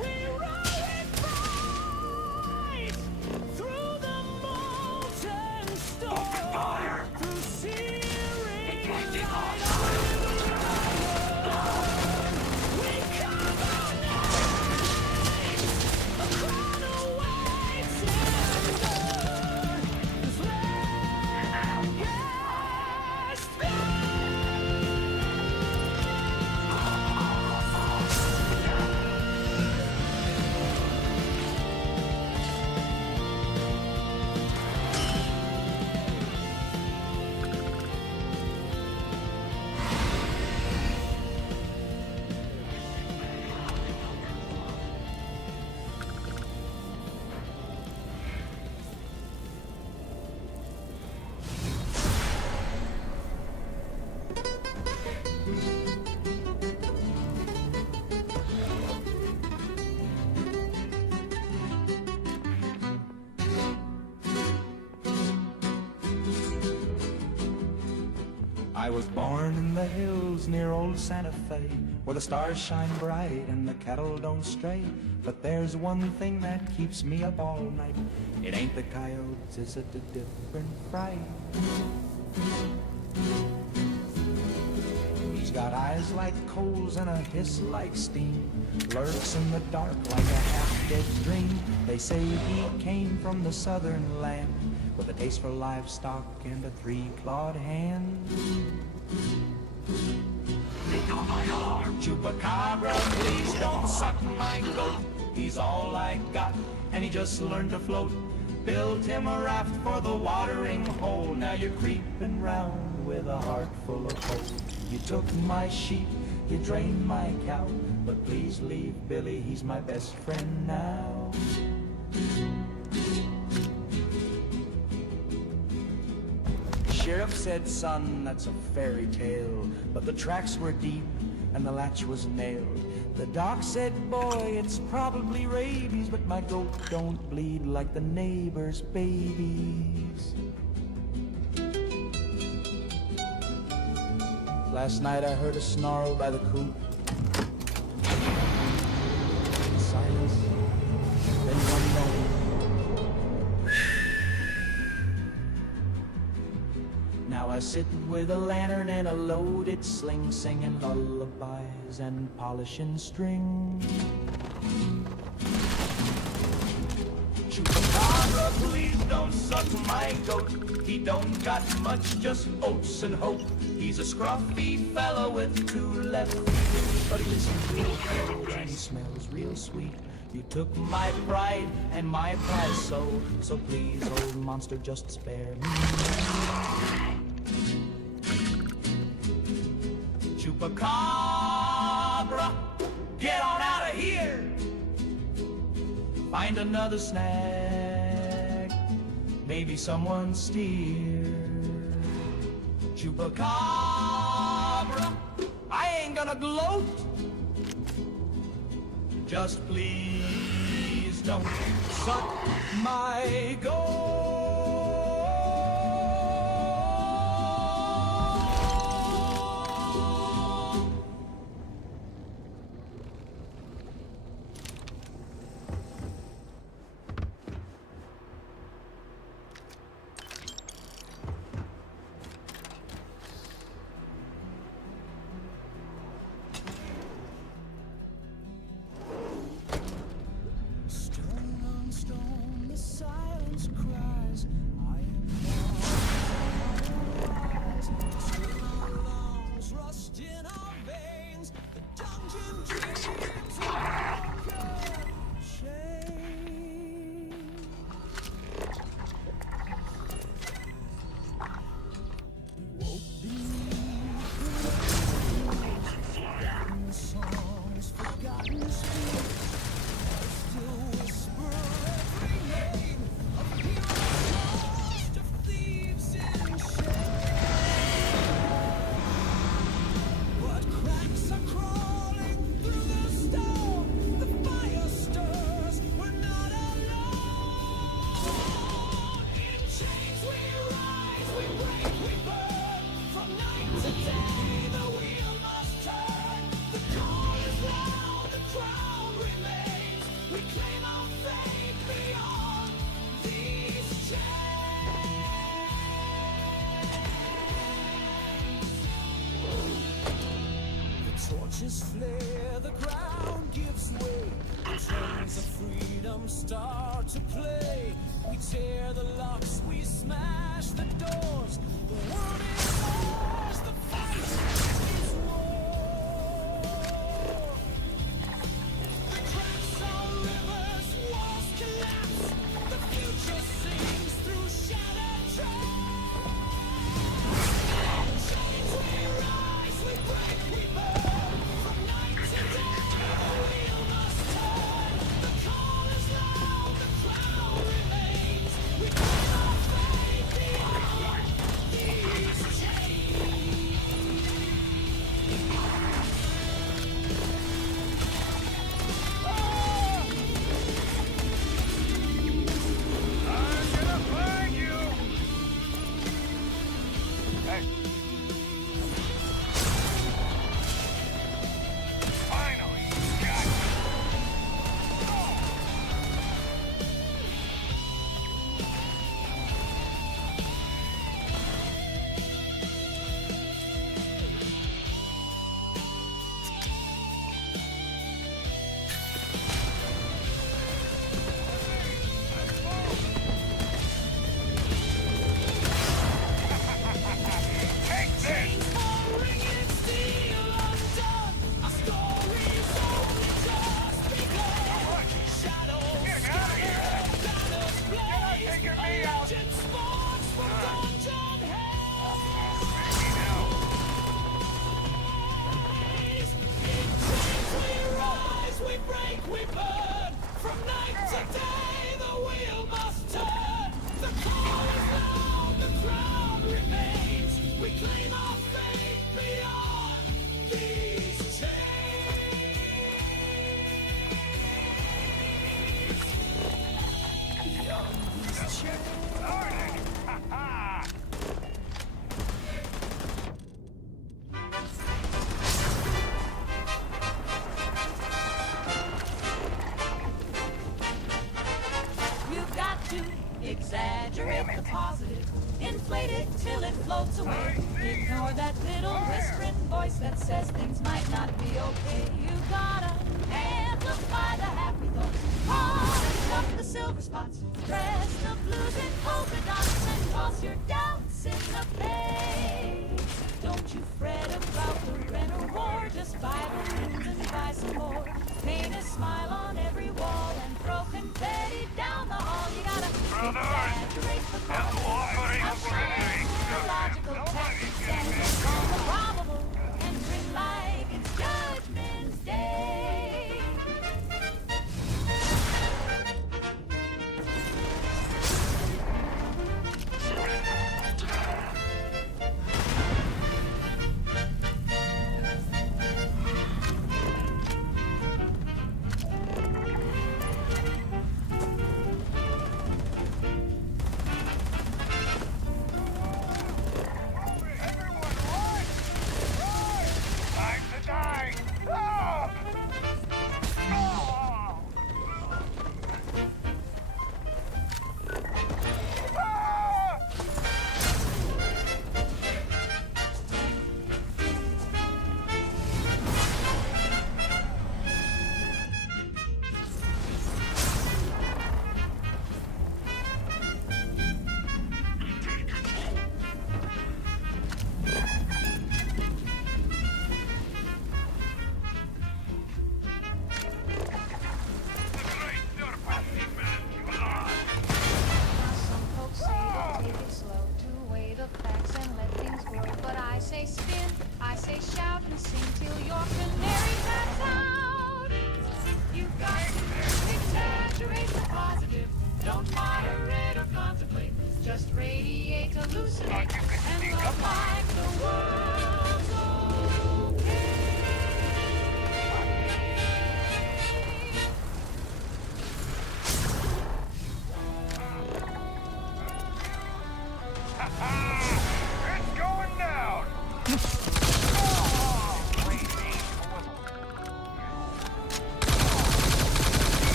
We row, we fight. Through the molten storm, through searing light on the river of iron. We carve our names. A crown awaits in this legacy. I was born in the hills near old Santa Fe, where the stars shine bright and the cattle don't stray. But there's one thing that keeps me up all night. It ain't the coyotes, it's a different fright. These got eyes like coals and a hiss like steam. Lurks in the dark like a half-dead dream. They say he came from the southern land with a taste for livestock and a three-clawed hand. Chupacabra, please don't suck my goat. He's all I got, and he just learned to float. Built him a raft for the watering hole. Now you're creeping round with a heart full of hope. You took my sheep, you drained my cow, but please leave Billy, he's my best friend now. Sheriff said, son, that's a fairy tale, but the tracks were deep and the latch was nailed. The doc said, boy, it's probably rabies, but my goat don't bleed like the neighbor's babies. Last night I heard a snarl by the coop. Silence, then one moan. Now I sit with a lantern and a loaded sling, singing lullabies and polishing string. Chupacabra, please don't suck my goat. He don't got much, just oats and hope. He's a scruffy fella with two left feet, but he listens real cold and he smells real sweet. You took my pride and my prize, so please, old monster, just spare me. Chupacabra, get on out of here. Find another snack, maybe someone steer. Chupacabra, I ain't gonna gloat. Just please don't suck my goat. Torches flare, the ground gives way. The drums of freedom start to play. We tear the locks, we smash the doors. The world is ours, the fight is war. The cracks are rivers, walls collapse. The future sings through shattered tracks. Chains we rise, we break, we burn. These chains Exaggerate the positive, inflate it till it floats away. Ignore that little whispering voice that says things might not be okay. You gotta amplify the happy thoughts, polish up the silver spots, press the blues in polka dots, and toss your doubts in the bay. Don't you fret about the rent or war, just buy balloons and buy some more. Paint a smile on every wall and throw confetti down the hall. You gotta exaggerate the offering, the logical text, stand on the probable, and treat like it's Judgment Day.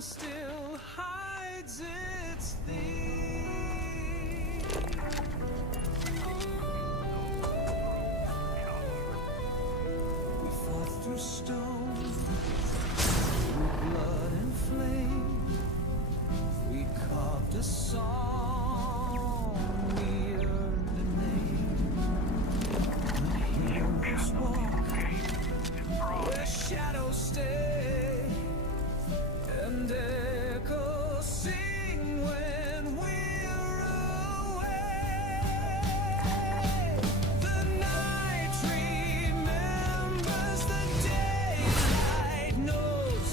Still hides its theme. We fought through stone, through blood and flame. We carved a song, we earned a name. The heroes walk where shadows stay, and echoes sing when we're away. The night remembers, the daylight knows.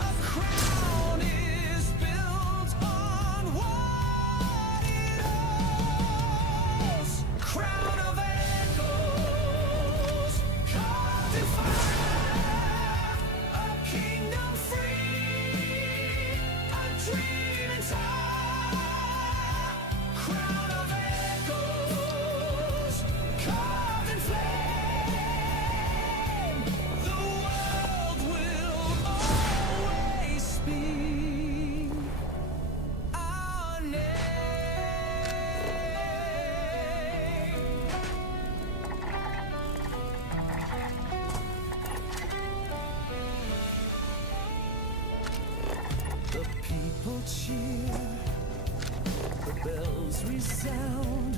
A crown is built on what it owes. Crown of echoes, carved in fire, a kingdom free. Dream inside, crown of echoes, carved in flame. The world will always speak our name. The people cheer, the bells resound,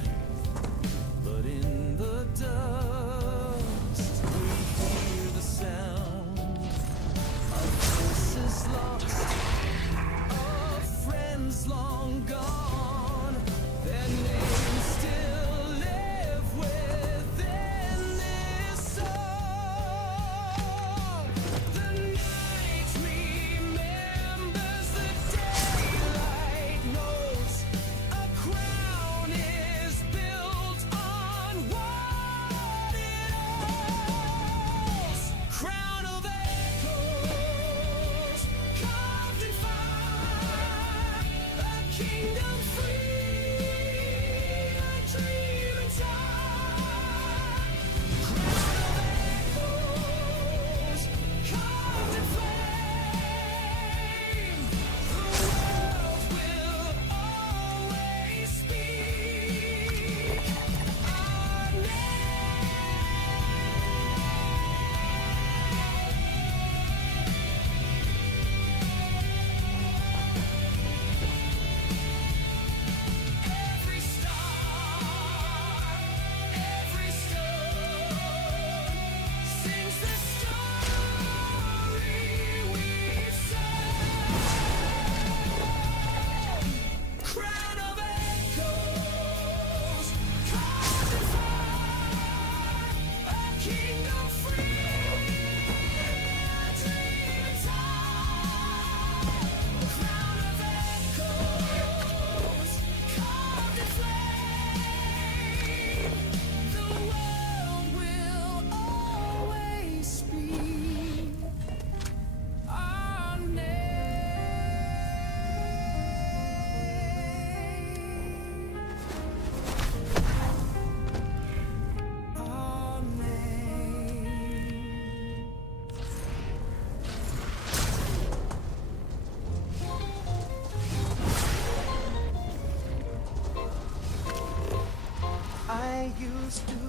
but in the dust we hear the sound of voices lost, of friends long gone. Their names still live within this song. The night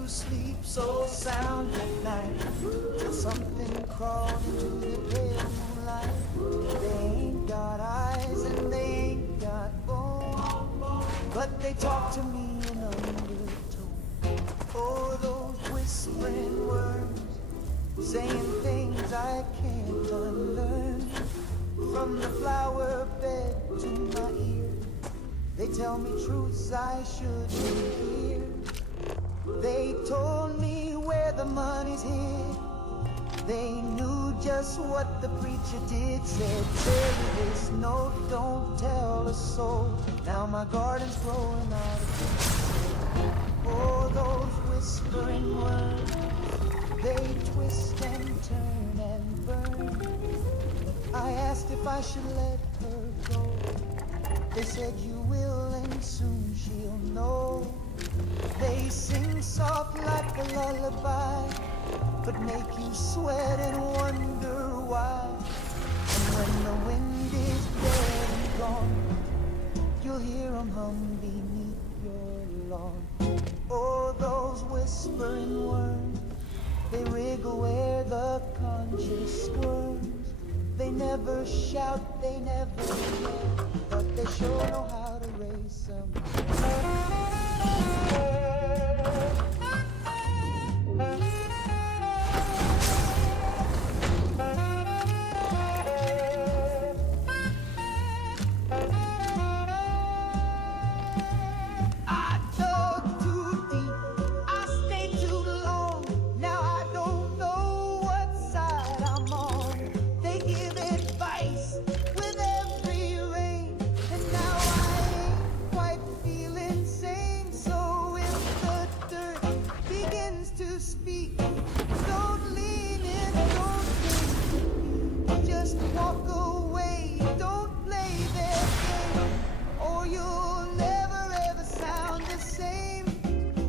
to sleep so sound at night till something crawled into the pale moonlight. They ain't got eyes and they ain't got bones, but they talk to me in undertone. Oh, those whispering words, saying things I can't unlearn. From the flower bed to my ear, they tell me truths I shouldn't hear. They told me where the money's hid. They knew just what the preacher did. Said, tell this, no, don't tell a soul. Now my garden's growing out of control. Oh, those whispering words, they twist and turn and burn. I asked if I should let her go. They said you will and soon she'll know. They sing soft like a lullaby, but make you sweat and wonder why. And when the wind is dead and gone, you'll hear them hum beneath your lawn. Oh, those whispering words, they wriggle where the conscience squirms. They never shout, they never yell, but they sure know how to raise some I dug too deep, I stayed too long. Now I don't know what side I'm on. They give advice with every rain, and now I ain't quite feeling sane. So if the dirt begins to speak, don't lean in, don't think, just walk away. Don't play their game, or you'll never ever sound the same.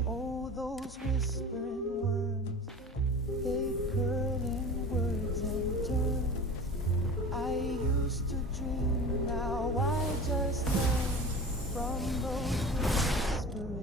Oh, those whispering words, they curl in words and turns. I used to dream, now I just learn from those whispering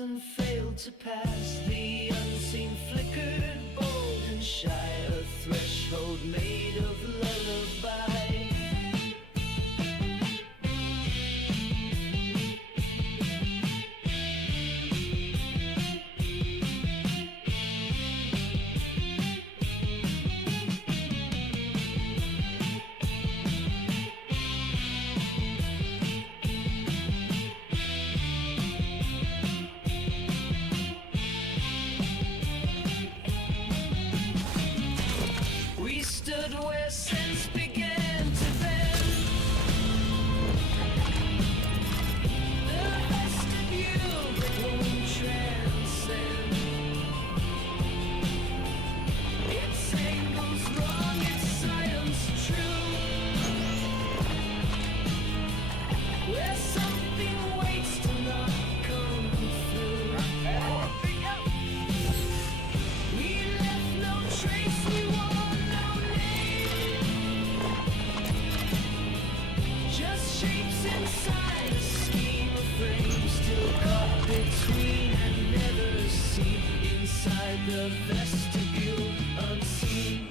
and failed to pass. The unseen flickered bold and shy, a threshold made of lullaby. the vestibule unseen.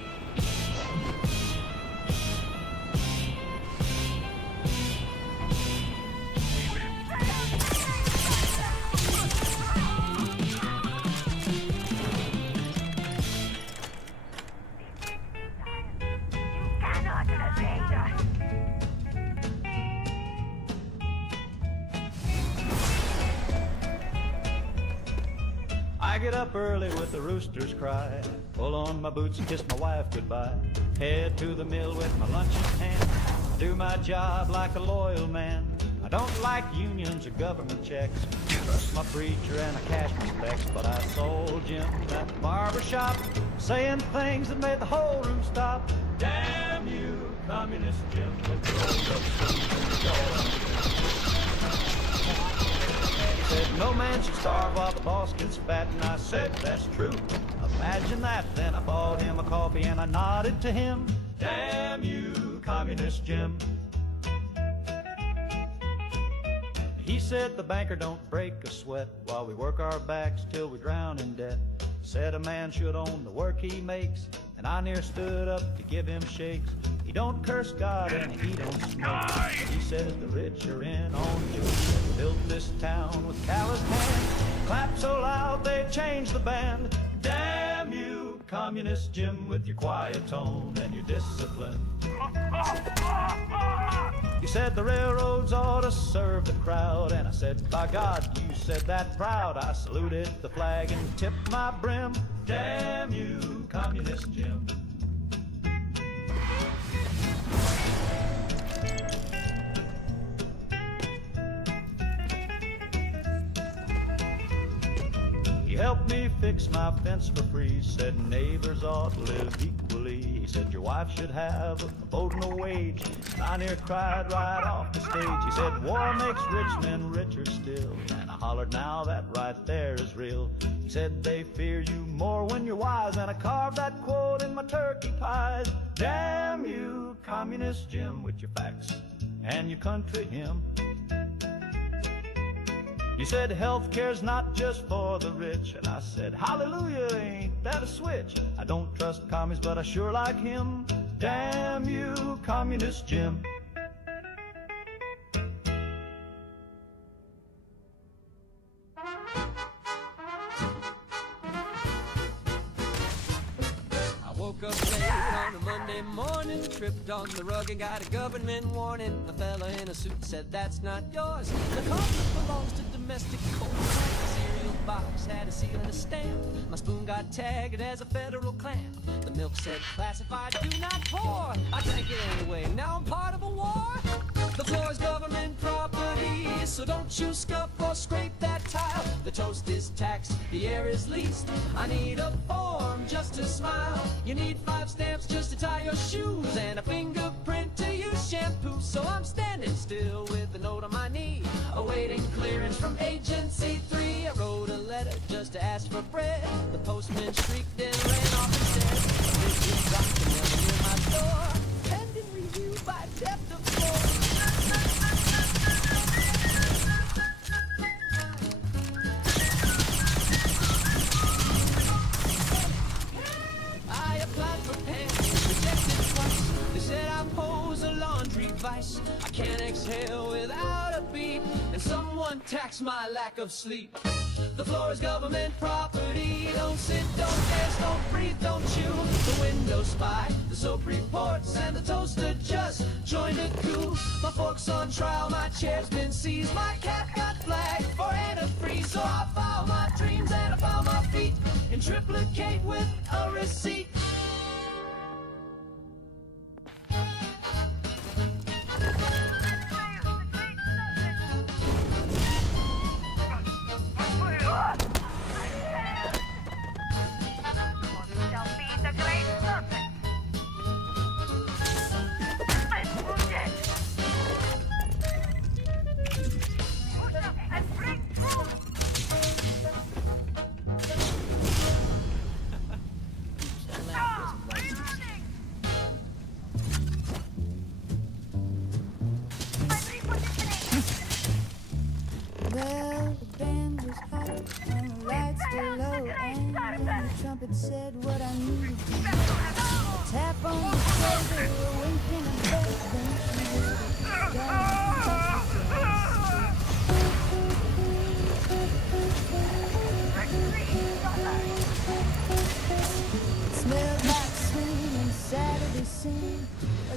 I get up early with the rooster's cry, pull on my boots and kiss my wife goodbye, head to the mill with my lunch in hand, do my job like a loyal man. I don't like unions or government checks, trust my preacher and I cash my specs, but I sold Jim that barber shop, saying things that made the whole room stop. Damn you, communist Jim, with the rolled up sleeves and the He said, no man should starve while the boss gets fat, and I said, that's true. Imagine that. Then I bought him a coffee and I nodded to him. Damn you, communist Jim. He said, the banker don't break a sweat while we work our backs till we drown in debt. Said a man should own the work he makes, and I near stood up to give him shakes. He don't curse God and he don't smoke. He says the rich are in on jokes. Built this town with calloused hands, clap so loud they changed the band. Damn you, communist Jim, with your quiet tone and your discipline. He said the railroads ought to serve the crowd, and I said, by God, you said that proud. I saluted the flag and tipped my brim. Damn you, communist Jim. He helped me fix my fence for free, said neighbors ought to live equally. He said your wife should have a vote and a wage, and I near cried right off the stage. He said war makes rich men richer still, and I hollered now that right there is real. He said they fear you more when you're wise, and I carved that quote in my turkey pies. Damn you, communist Jim, with your facts and your country hymn. You said health care's not just for the rich, and I said, hallelujah, ain't that a switch? I don't trust commies, but I sure like him. Damn you, communist Jim. I woke up late on a Monday morning, tripped on the rug and got a government warning. A fella in a suit said, that's not yours. The carpet belongs to domestic court. The cereal box had a seal and a stamp. My spoon got tagged as a federal clamp. The milk said, classified, do not pour. I drank it anyway, now I'm part of a war. The floor is government property, so don't you scuff or scrape that tile. The toast is taxed, the air is leased. I need a form just to smile. You need 5 stamps just to tie your shoes, and a fingerprint to use shampoo. So I'm standing still with a note on my knee, awaiting clearance from Agency 3. I wrote a letter just to ask for bread. The postman shrieked and ran off and said, this is document near my door, pending review by depth of floor. I applied for pens, rejected twice. They said I pose a laundry vice. I can't exhale without a beat, and someone taxed my lack of sleep. The floor is government property. Don't sit, don't dance, don't breathe, don't chew. The window spy, the soap reports, and the toaster just joined a coup. My fork's on trial, my chair's been seized. My cat got flagged for antifreeze. So I filed my dreams and I found my feet in triplicate with a receipt.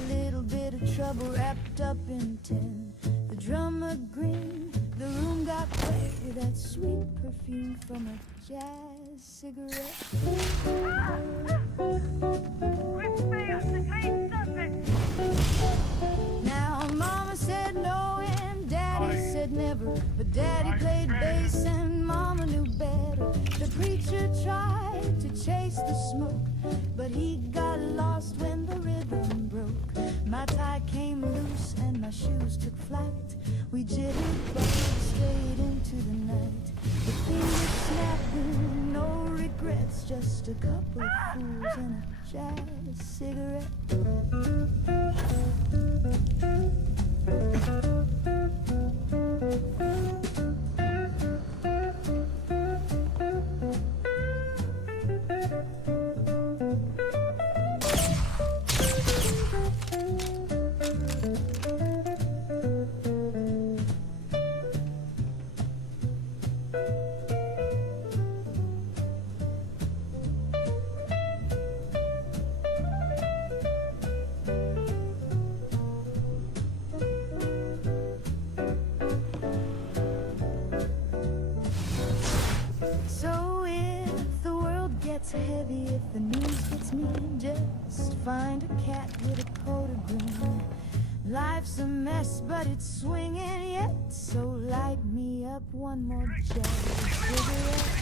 little bit of trouble wrapped up in tin. The drummer grinned, the room got wet with that sweet perfume from a jazz cigarette. Now Mama said no and Daddy said never, but Daddy played bass and Mama knew better. The preacher tried to chase the smoke, but he got lost when the rhythm broke. My tie came loose and my shoes took flight. We jittered but straight into the night. The fingers snapping, no regrets, just a couple of fools and a jazz cigarette. So if the world gets heavy, if the news gets mean, just find a cat with a coat of green. Life's a mess, but it's swinging yet, so light me up one more jazz cigarette.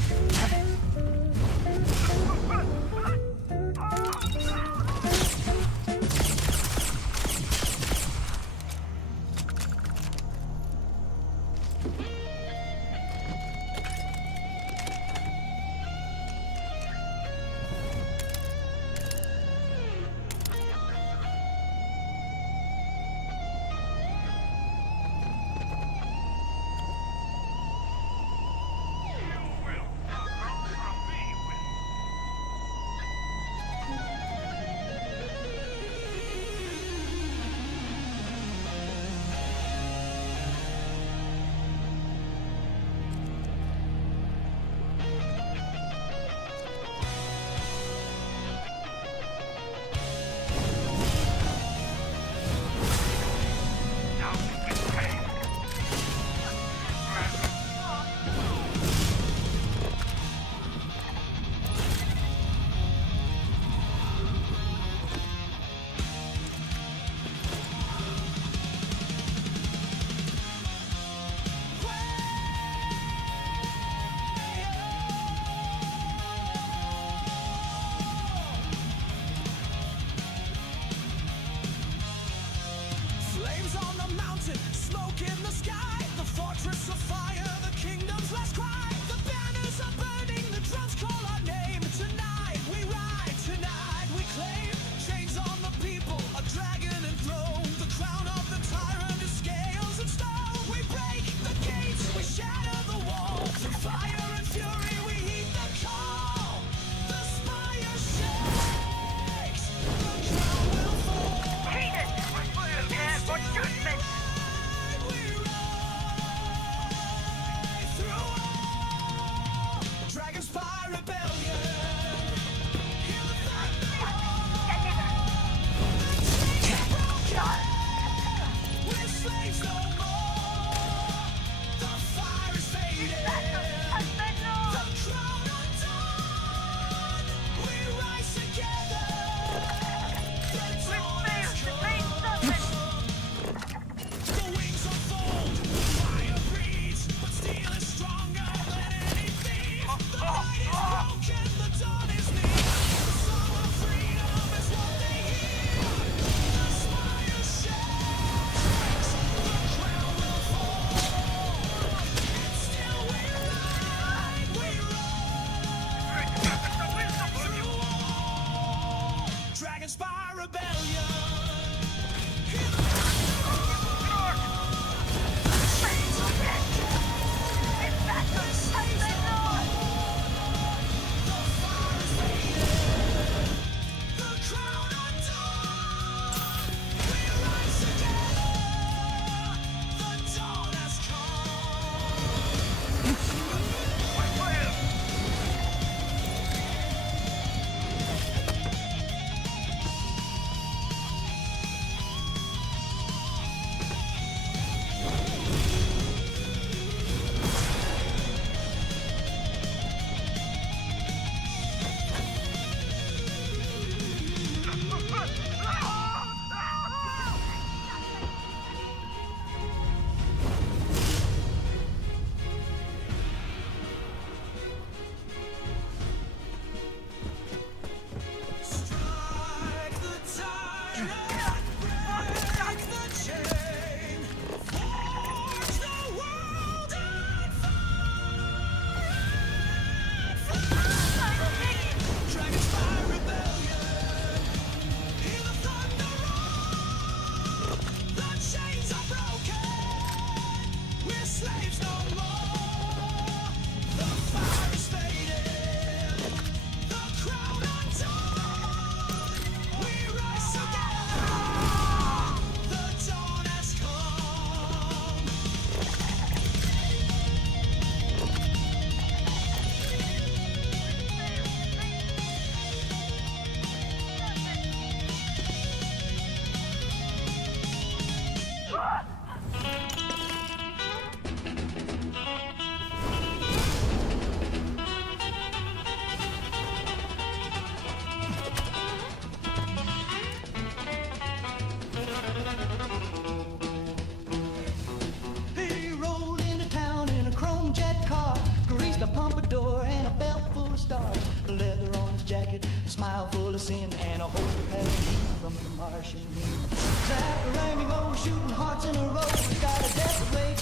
Martian wind. Zapparang, oh, shooting hearts in a row. He's got a death ray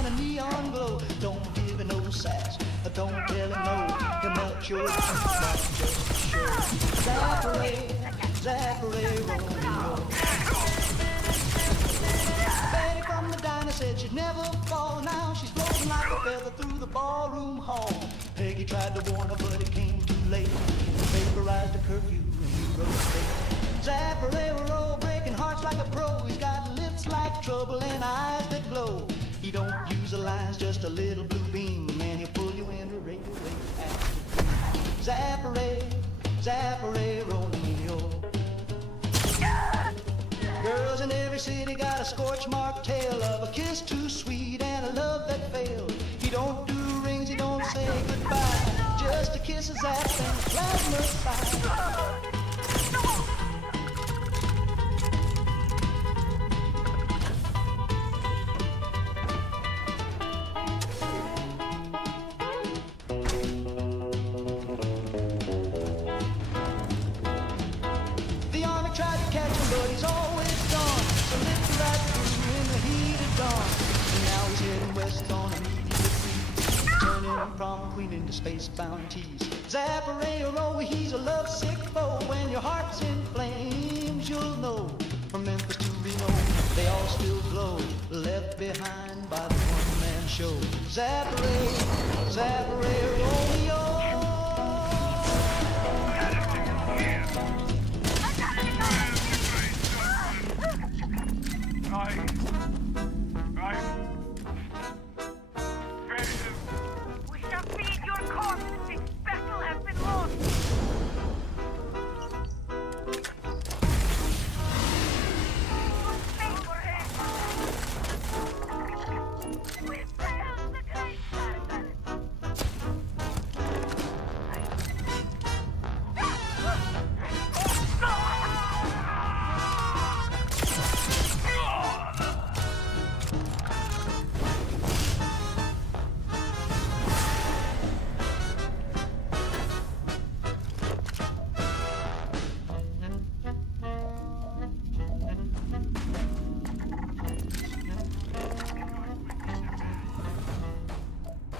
and a neon glow. Don't give him no sass, don't tell him no. He'll melt your teeth like just a show. Zapparang, Zapparang, Romeo. Betty from the diner said she'd never fall. Now she's floating like a feather through the ballroom hall. Peggy tried to warn her, but it came too late. Vaporized a curfew and he rose late. Zapparero, breaking hearts like a pro. He's got lips like trouble and eyes that glow. He don't use the lines, just a little blue beam. Man, he'll pull you in a radio wave after Zapparero, Romeo. Girls in every city got a scorch mark tale of a kiss too sweet and a love that failed. He don't do rings, he don't say goodbye. Just a kiss, a zap, and a plasma sigh. The army tried to catch him, but he's always gone. So lift right through in the heat of dawn. And now he's heading west on a meteor cruise, turning prom queen into space-bound tease. Zapparero, he's a lovesick foe. When your heart's in flames, you'll know. From Memphis to Reno, they all still glow. Left behind by the one-man show. Zapparero, Romeo. We shall feed your corpse. This battle has been lost. We failed the great battle.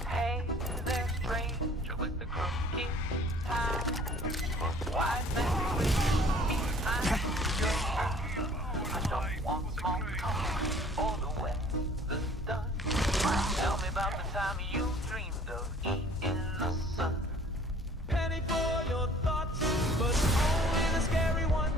Hey there, stranger with the crooked tie. Why then with me behind your back? I don't want small talk or the weather's done. Tell me about the time you dreamed of eating the sun. Penny for your thoughts, but only the scary ones.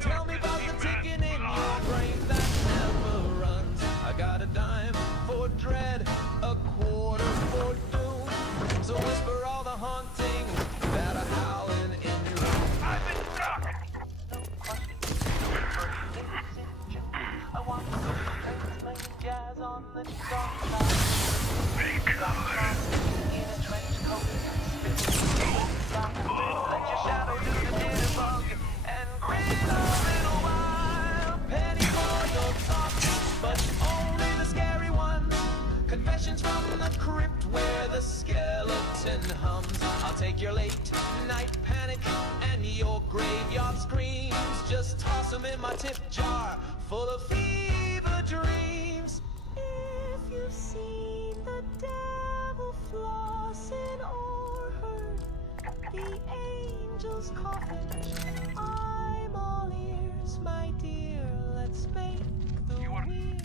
Tell me about the ticking in your brain that never runs. I got a dime for dread, a quarter for doom. So whisper all the haunting that are howling in your room. I've been stuck. No question. First decision. I want to go straight playing jazz on the dark side. In a trench coat, spitting let your shadow do the jitterbug and grin a little while. Penny for your thoughts, but only the scary ones. Confessions from the crypt where the skeleton hums. I'll take your late night panic and your graveyard screams. Just toss them in my tip jar full of fever dreams. If you've seen the devil flossing or heard the angel's coffin, I'm all ears, my dear. Let's make the weird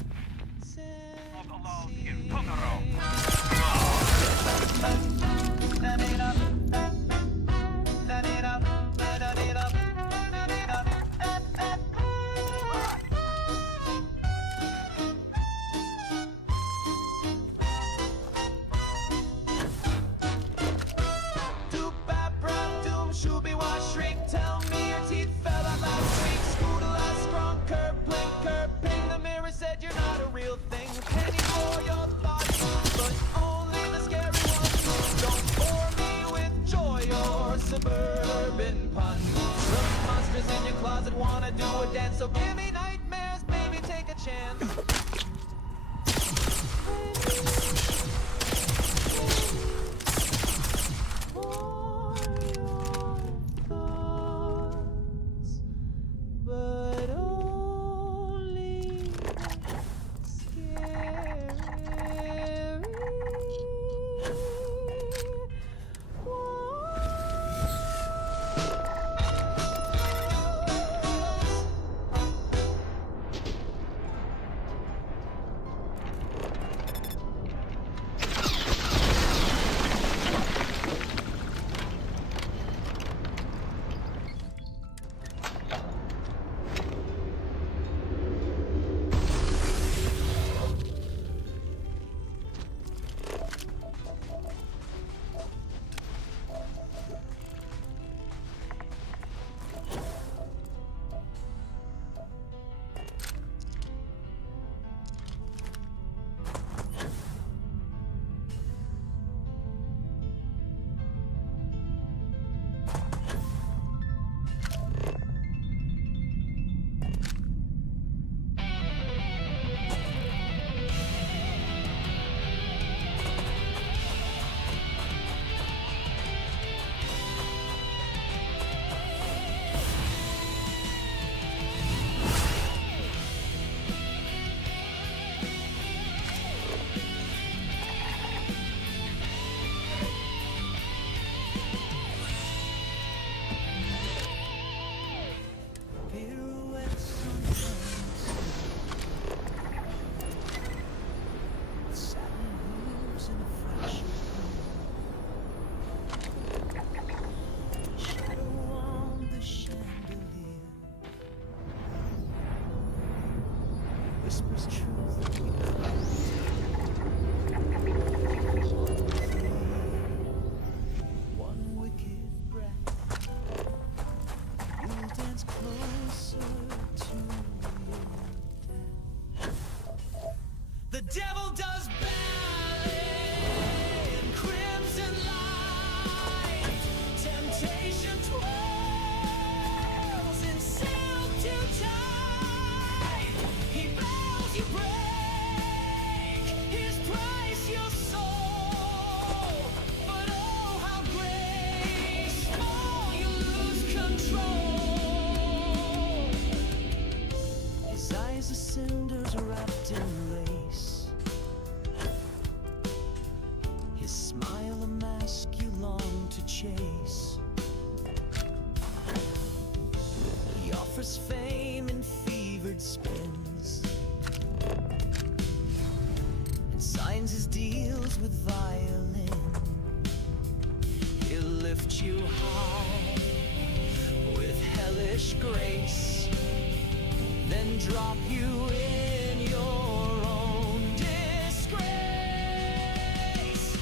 Tell me your teeth fell out last week. Scooter last strong curb, blink, curb, ping. The mirror said you're not a real thing. Penny for your thoughts, but only the scary ones. Don't bore me with joy or suburban puns. The monsters in your closet wanna do a dance, so give me nightmares, baby, take a chance. but whispers truth. One wicked breath, you'll dance closer to your death. The devil does ballet in crimson light. Temptation twirls in silk too tight. He bows, you break. His price, your soul. But oh, how graceful you lose control. His eyes are cinders wrapped in lace. His smile a mask you long to chase. He offers fame in fevered spins and signs his deals with violin. He'll lift you high with hellish grace, then drop you in your own disgrace.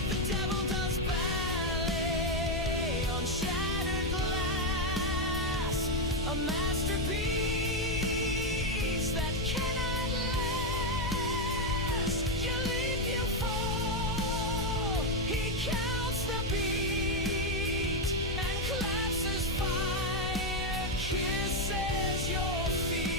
The devil does ballet on shattered glass. A masterpiece that cannot last. You leap, you fall. He counts the beat and claps his fire, kisses your feet.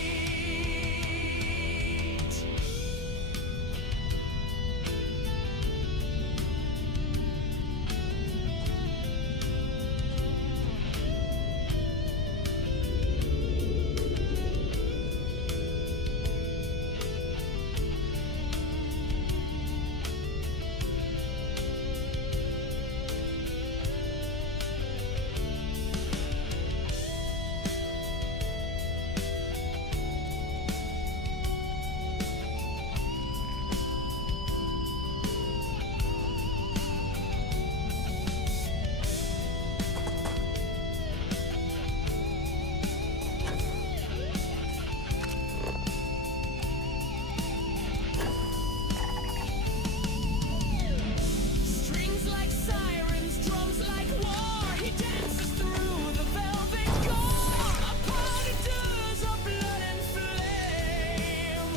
Strings like sirens, drums like war. He dances through the velvet gore. A party does of blood and flame,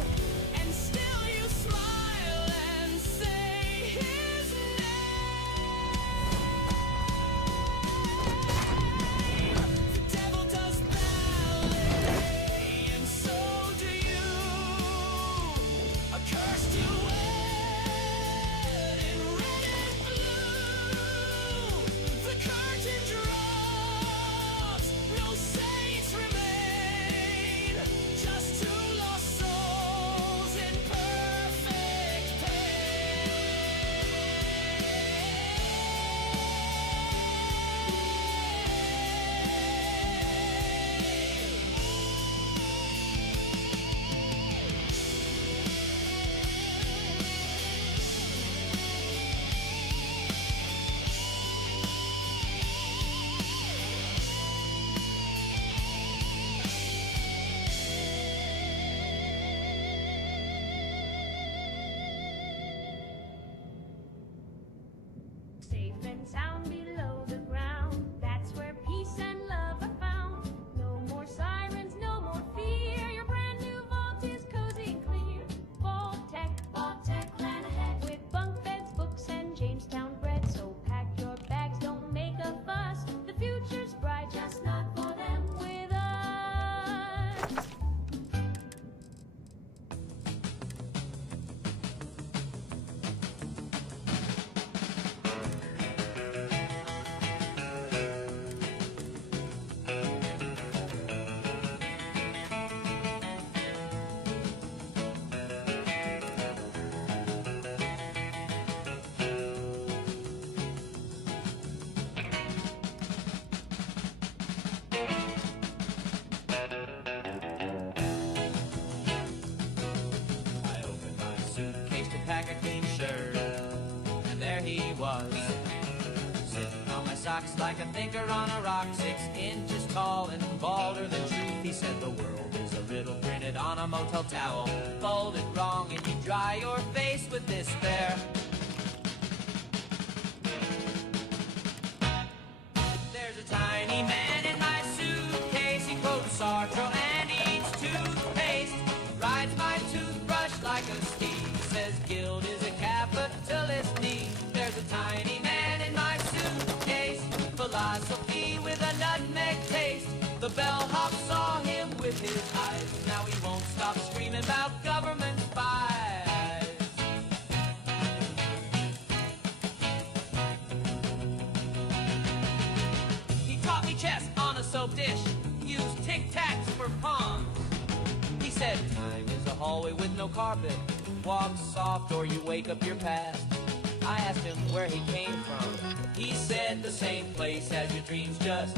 and still you smile and say his name. The devil does ballet, and so do you. A curse to wed in red and blue. The curtain drops, no saints remain, just two lost souls in perfect Safe and sound below the ground. That's where peace and love are found. No more sirens, no more fear. Your brand new vault is cozy and clear. Vault Tech, plan ahead. With bunk beds, books, and Jamestown bread. So pack your bags, don't make a fuss. The future's bright, just not for them. With us. I opened my suitcase to pack a clean shirt, and there he was, sitting on my socks like a thinker on a rock, 6 inches tall and balder than truth. He said the world is a riddle printed on a motel towel. Fold it wrong and you dry your face with despair. There's a tiny man in my suitcase. He quotes Sartre and eats toothpaste. Rides my toothbrush like a steed. Says guilt is a capitalist need. There's a tiny man in my suitcase. Philosophy with a nutmeg taste. The bellhop saw him with his eyes. Now he won't stop screaming about government spies. He taught me chess on a soap dish. Used tic-tacs for pawns. He said, time is a hallway with no carpet. Walk soft or you wake up your past. I asked him where he came from. He said the same place as your dreams, just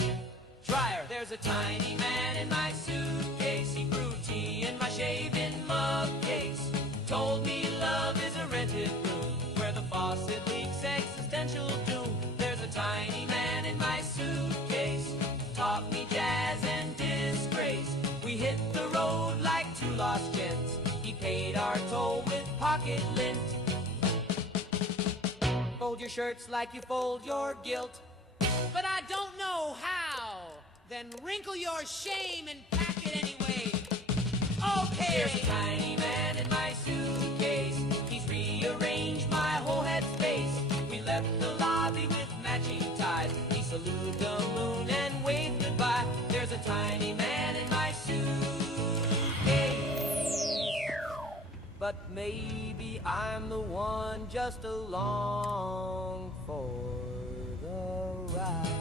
try her. There's a tiny man in my suitcase. He brewed tea in my shaving mug case. Told me love is a rented room where the faucet leaks existential doom. There's a tiny man in my suitcase. Taught me jazz and disgrace. We hit the road like two lost gents. He paid our toll with pocket lint. Fold your shirts like you fold your guilt. But I don't know how. Then wrinkle your shame and pack it anyway. Okay. There's a tiny man in my suitcase. He's rearranged my whole headspace. We left the lobby with matching ties. He saluted the moon and waved goodbye. There's a tiny man in my suitcase. But maybe I'm the one just along for the ride.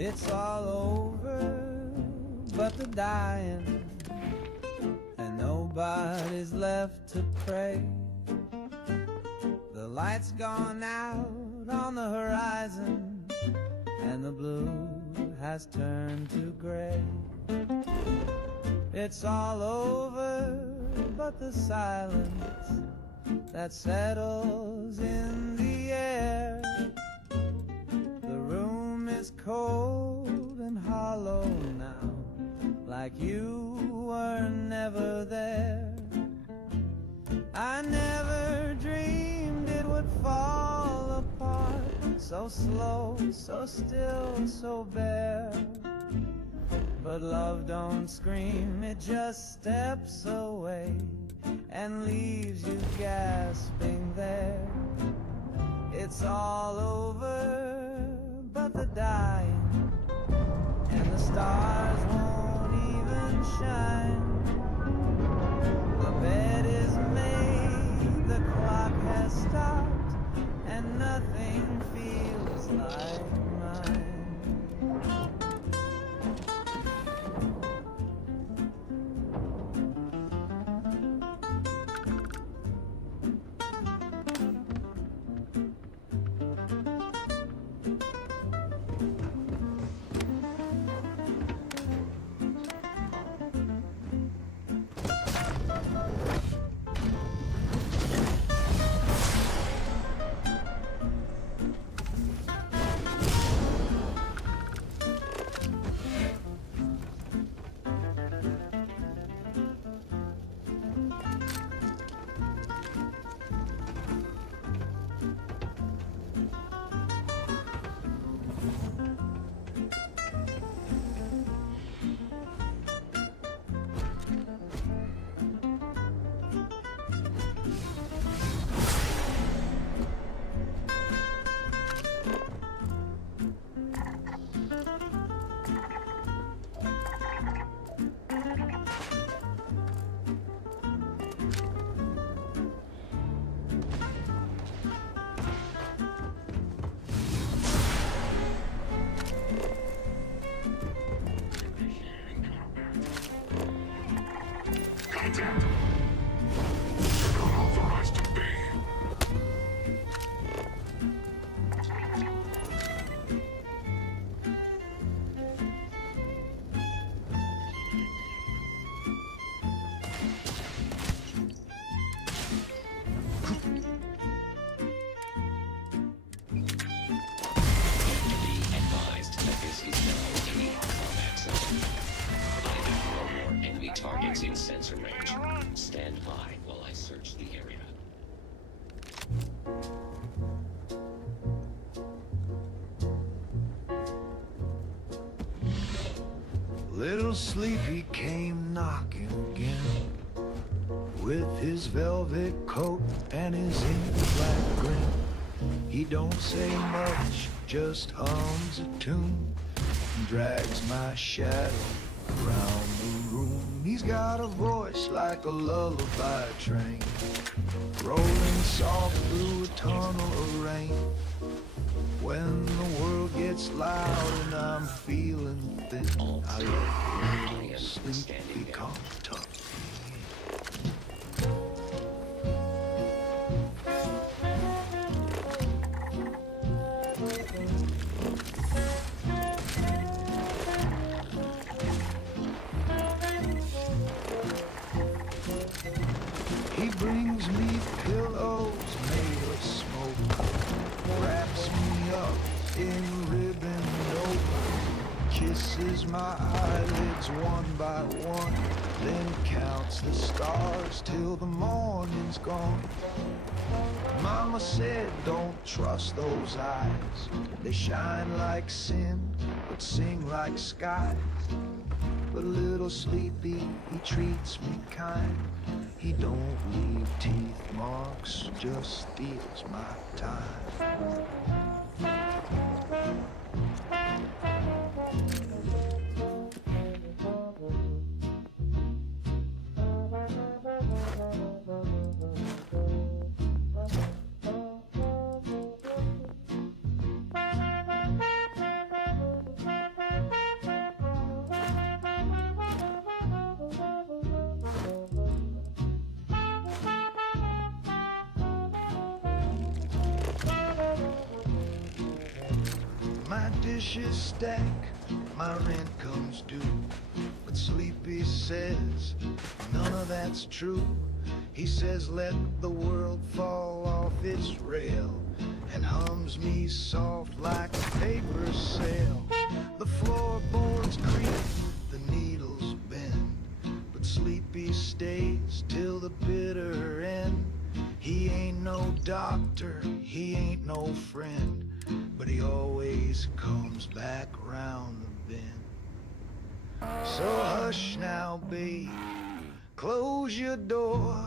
It's all over but the dying, and nobody's left to pray. The light's gone out on the horizon, and the blue has turned to gray. It's all over but the silence that settles in the air. The room is cold and hollow now, like you were never there. I never dreamed it would fall apart, so slow, so still, so bare. But love don't scream, it just steps away and leaves you gasping there. It's all over but the dying, and the stars won't even shine. The bed is made, the clock has stopped, and nothing feels like mine. search the area. Little Sleepy came knocking again with his velvet coat and his ink black grin. He don't say much, just hums a tune and drags my shadow around the room. He's got a voice like a lullaby train, rolling soft through a tunnel of rain. When the world gets loud and I'm feeling thin, I let a little sleepy come tuck. He brings me pillows made of smoke, wraps me up in ribbon dope, kisses my eyelids one by one, then counts the stars till the morning's gone. Mama said don't trust those eyes, they shine like sin but sing like skies. But little Sleepy, he treats me kind. He don't leave teeth marks, just steals my time. My dishes stack, my rent comes due, but Sleepy says none of that's true. He says let the world fall off its rail and hums me soft like a paper sail. The floorboards creak, the needles bend, but Sleepy stays till the bitter end. He ain't no doctor, he ain't no friend, but he always comes back round the bend. So hush now, babe, close your door.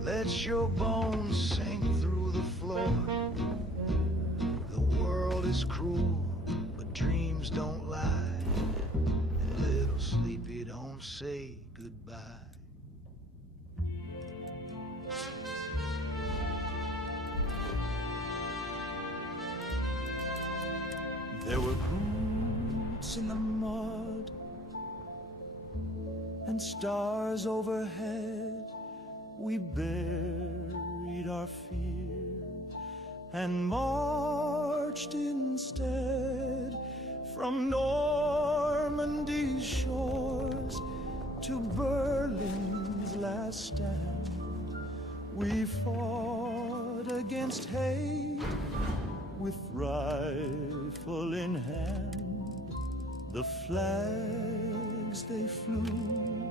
Let your bones sink through the floor. The world is cruel, but dreams don't lie, and little Sleepy don't say goodbye. There were roots in the mud and stars overhead. We buried our fear and marched instead from Normandy's shores to Berlin's last stand. We fought against hate with rifle in hand. The flags they flew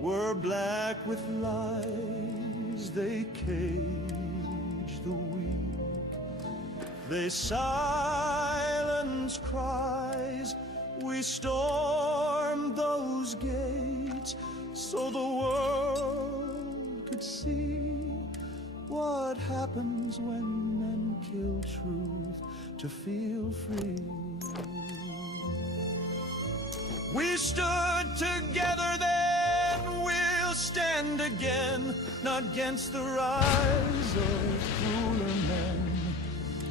were black with lies. They caged the weak, they silenced cries. We stormed those gates so the world could see what happens when men kill truth to feel free. We stood together then, we'll stand again, not against the rise of crueler men.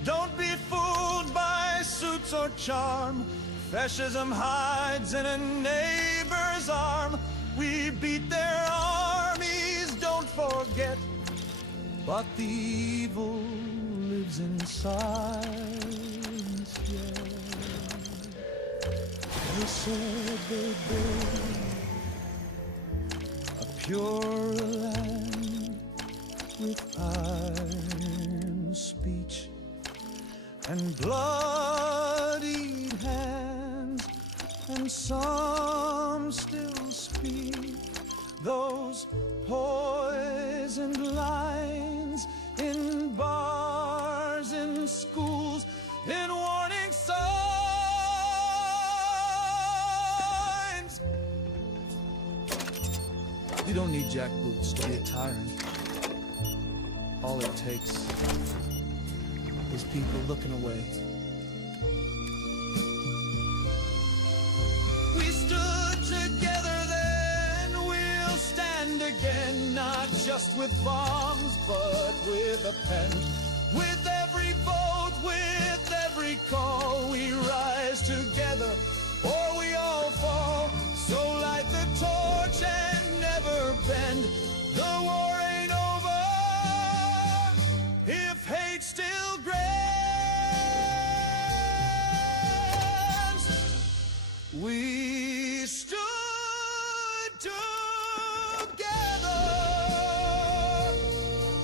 Don't be fooled by suits or charm. Fascism hides in a neighbor's arm. We beat their armies, don't forget, but the evil lives in silence yet. They said they'd build a purer land with iron speech and bloodied hands, and some still speak those poisoned lines in bars, in schools, in warning signs. You don't need jackboots to be a tyrant. All it takes is people looking away. We stood together then, we'll stand again, not just with bombs, but with a pen. With every vote, with every call, we rise together, or we all fall. So light the torch and never bend. The war ain't over if hate still grants. We stood together.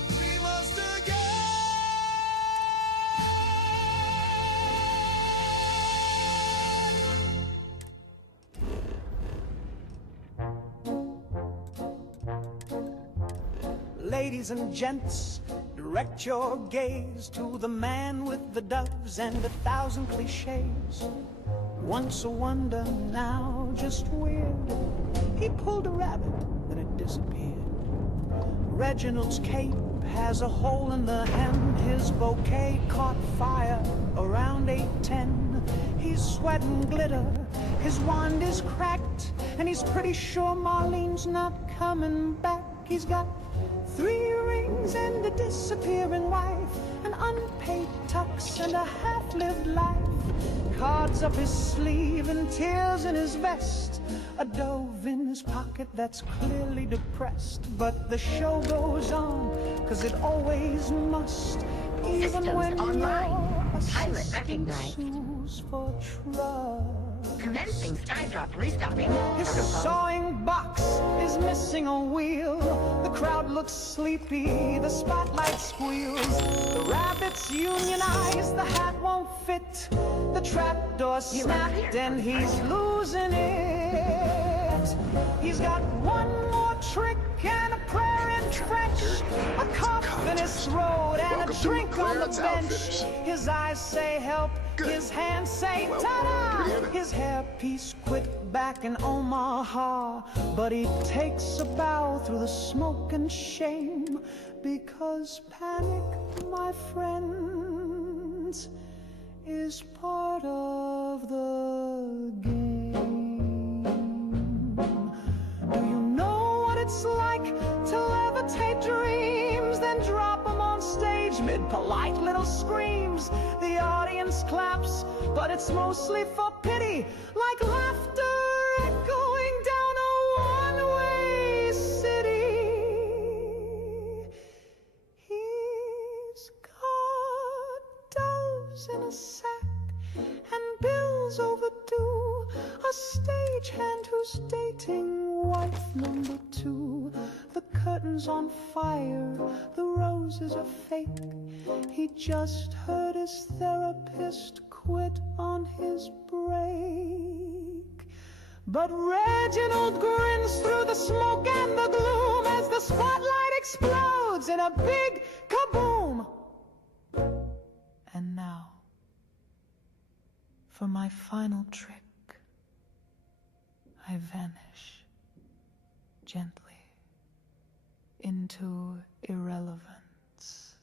We must Ladies and gents, direct your gaze to the man with the doves and 1,000 cliches. Once a wonder, now just weird. He pulled a rabbit, then it disappeared. Reginald's cape has a hole in the hem. His bouquet caught fire around 8:10. He's sweating glitter, his wand is cracked, and he's pretty sure Marlene's not coming back. He's got 3 rings and a disappearing wife, an unpaid tux and a half-lived life. Cards up his sleeve and tears in his vest, a dove in his pocket that's clearly depressed. But the show goes on, 'cause it always must. Even Systems when online. you're a Pilot recognized. sues for trust. Commencing sky drop restopping. His sawing box is missing a wheel. The crowd looks sleepy, the spotlight squeals. The rabbits unionize, the hat won't fit. The trapdoor snapped and he's losing it. He's got one more trick and a prayer in French, a cough in his throat and a drink on the bench. His eyes say help, his hands say ta-da. His hairpiece quit back in Omaha, but he takes a bow through the smoke and shame, because panic, my friends, is part of the game. Do you know what it's like to levitate dreams, then drop them on stage mid polite little screams? The audience claps, but it's mostly for pity, like laughter echoing down a one-way city. He's got doves in a sack and bills overdue, a stagehand who's dating wife number 2. The curtain's on fire, the roses are fake. He just heard his therapist quit on his break. But Reginald grins through the smoke and the gloom as the spotlight explodes in a big kaboom. And now, for my final trick, I vanish gently into irrelevance.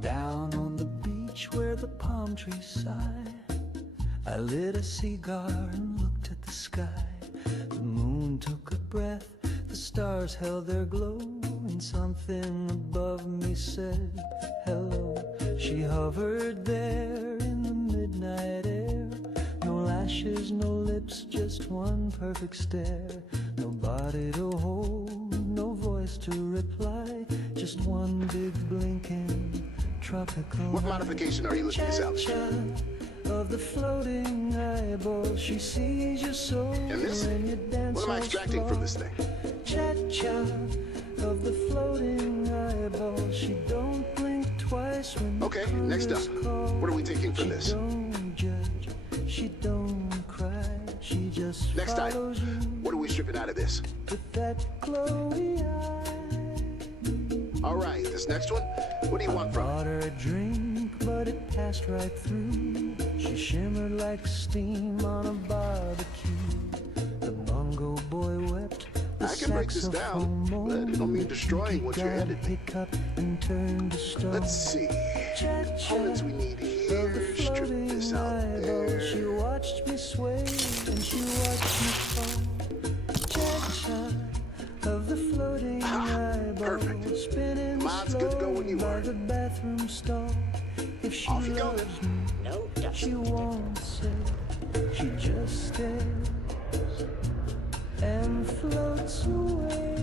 Down on the beach where the palm trees sigh, I lit a cigar and looked at the sky. The moon took a breath, the stars held their glow, and something above me said hello. She hovered there in the midnight air, no lashes, no lips, just one perfect stare. No body to hold, no voice to reply, just one big blinking What modification are you looking to salvage? Of the floating eyeball, she sees your soul. And this? What am I extracting from this thing? Cha-cha of the floating eyeball, she don't blink twice when. Okay, next up. What are we taking from this? She don't judge, she don't cry, she just next item. What are we stripping out of this? With that glowy eye. All right, this next one. What do you want from it? Bought her a drink, but it passed right through. She shimmered like steam on a barbecue. The bongo boy wept. I can break this down, but it'll mean destroying what you're handed me. Let's see. Components we need here. Strip this out there. She watched me sway and she watched me fall. Cha-cha of the floating eyeball. Perfect. Spinning mine's good to go when you are. The bathroom stall. If she off you go. No, she won't say. She just stays and floats away.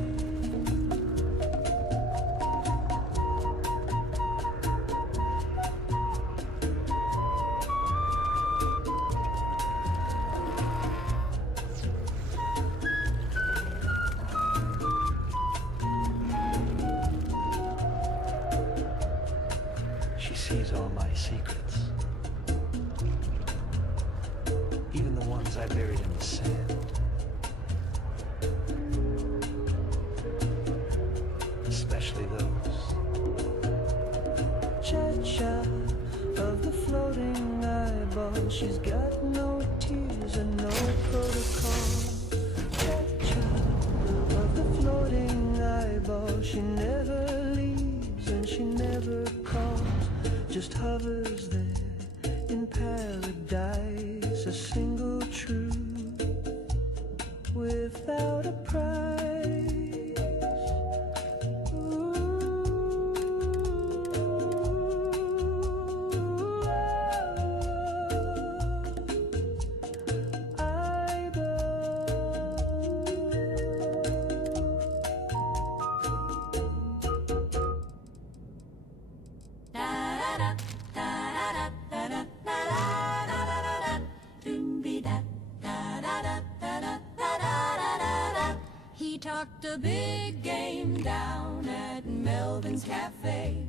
She sees all my secrets, even the ones I buried in the sand. Especially those. Cha-cha of the floating eyeball. She's got no tears and no protocol. Cha-cha of the floating eyeball. She never leaves and she never calls. Just hovers there in paradise. A single truth without a price. He talked a big game down at Melvin's Cafe.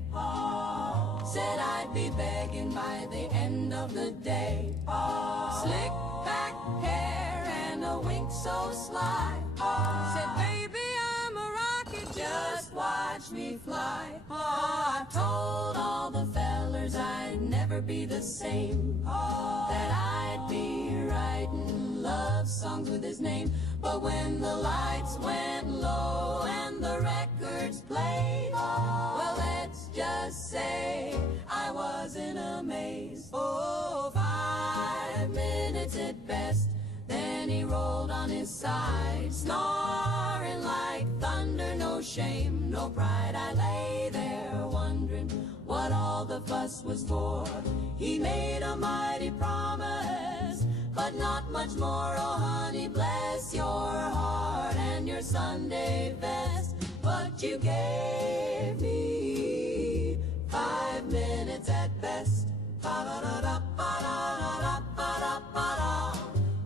Said I'd be begging by the end of the day. Slick back hair and a wink so sly. Said, baby, I'm a rocket, just watch me fly. I told all the fellers I'd never be the same. That I'd be writing love songs with his name. But when the lights went low and the records played, well, let's just say I was in a maze. Oh, 5 minutes at best. Then he rolled on his side, snoring like thunder. No shame, no pride. I lay there wondering what all the fuss was for. He made a mighty promise, but not much more. Oh, honey, bless your heart and your Sunday best. But you gave me 5 minutes at best.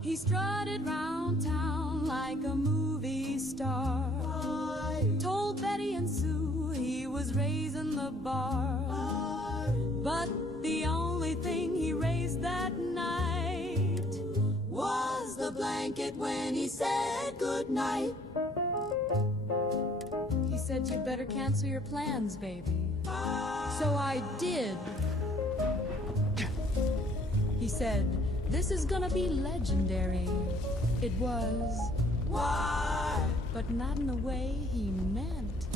He strutted round town like a movie star. Told Betty and Sue he was raising the bar. But the only thing he raised that night was the blanket when he said goodnight. He said, you'd better cancel your plans, baby. So I did. He said, this is gonna be legendary. It was. Why? But not in the way he meant.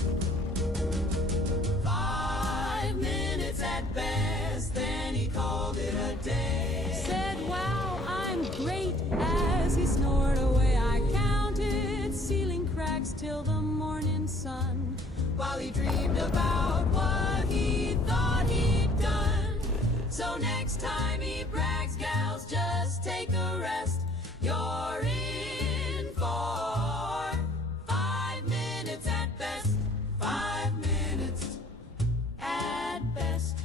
5 minutes at best, then he called it a day. Said, wow, I'm great. As he snored away, I counted ceiling cracks till the morning sun, while he dreamed about what he thought he'd done. So next time he brags, gals, just take a rest. You're in for 5 minutes at best. 5 minutes at best.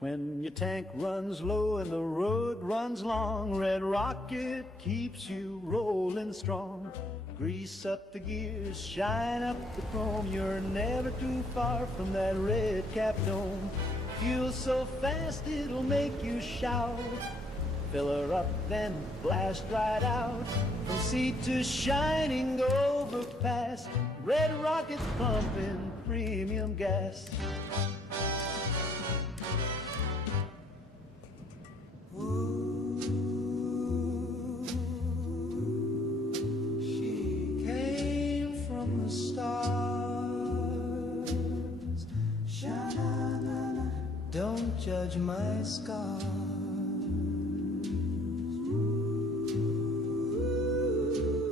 When your tank runs low and the road runs long, Red Rocket keeps you rolling strong. Grease up the gears, shine up the chrome, you're never too far from that red cap dome. Fuel so fast it'll make you shout. Fill her up, then blast right out. From sea to shining overpass, Red Rocket's pumping premium gas. She came from the stars. Sha-na-na-na. Don't judge my scars.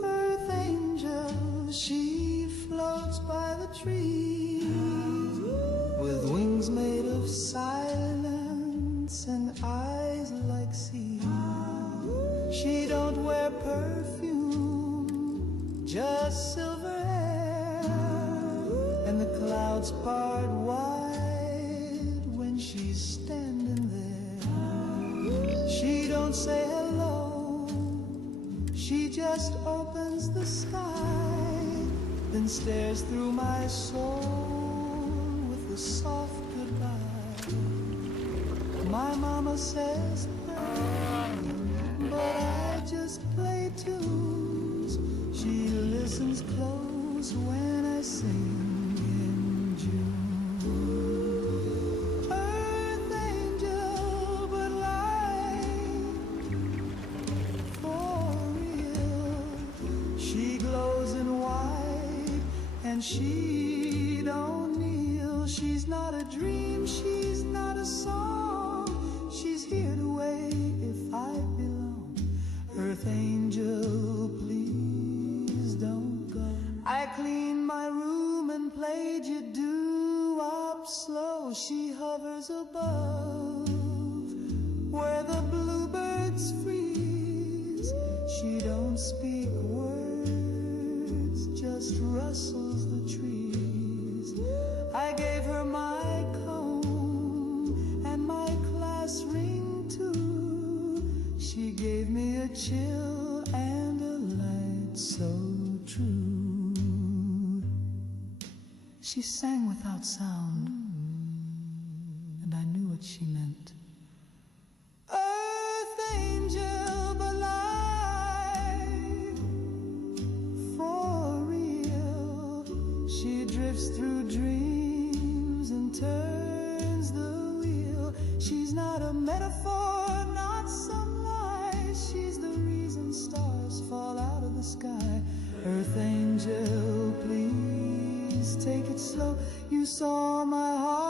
Earth angel, she floats by the trees with wings made of silence and eyes like sea. She don't wear perfume, just silver hair, and the clouds part wide when she's standing there. She don't say hello, she just opens the sky, then stares through my soul with a soft goodbye. My mama says, but I just play tunes. She listens close when I sing in June. Earth angel, but light for real. She glows in white and she don't kneel. She's not a dream, she's not a song. She's here to wait if I belong. Earth angel, please don't go. I cleaned my room and played you doo-wop slow. She hovers above where the bluebirds freeze. She don't speak words, just rustles the trees. I gave her my comb and my class ring too. She gave me a chill and a light so true. She sang without sound, and I knew what she meant. Earth angel, but light for real. She drifts through dreams and turns the wheel. She's not a metaphor, not some lie. She's the reason stars fall out of the sky. Earth angel, please take it slow. You saw my heart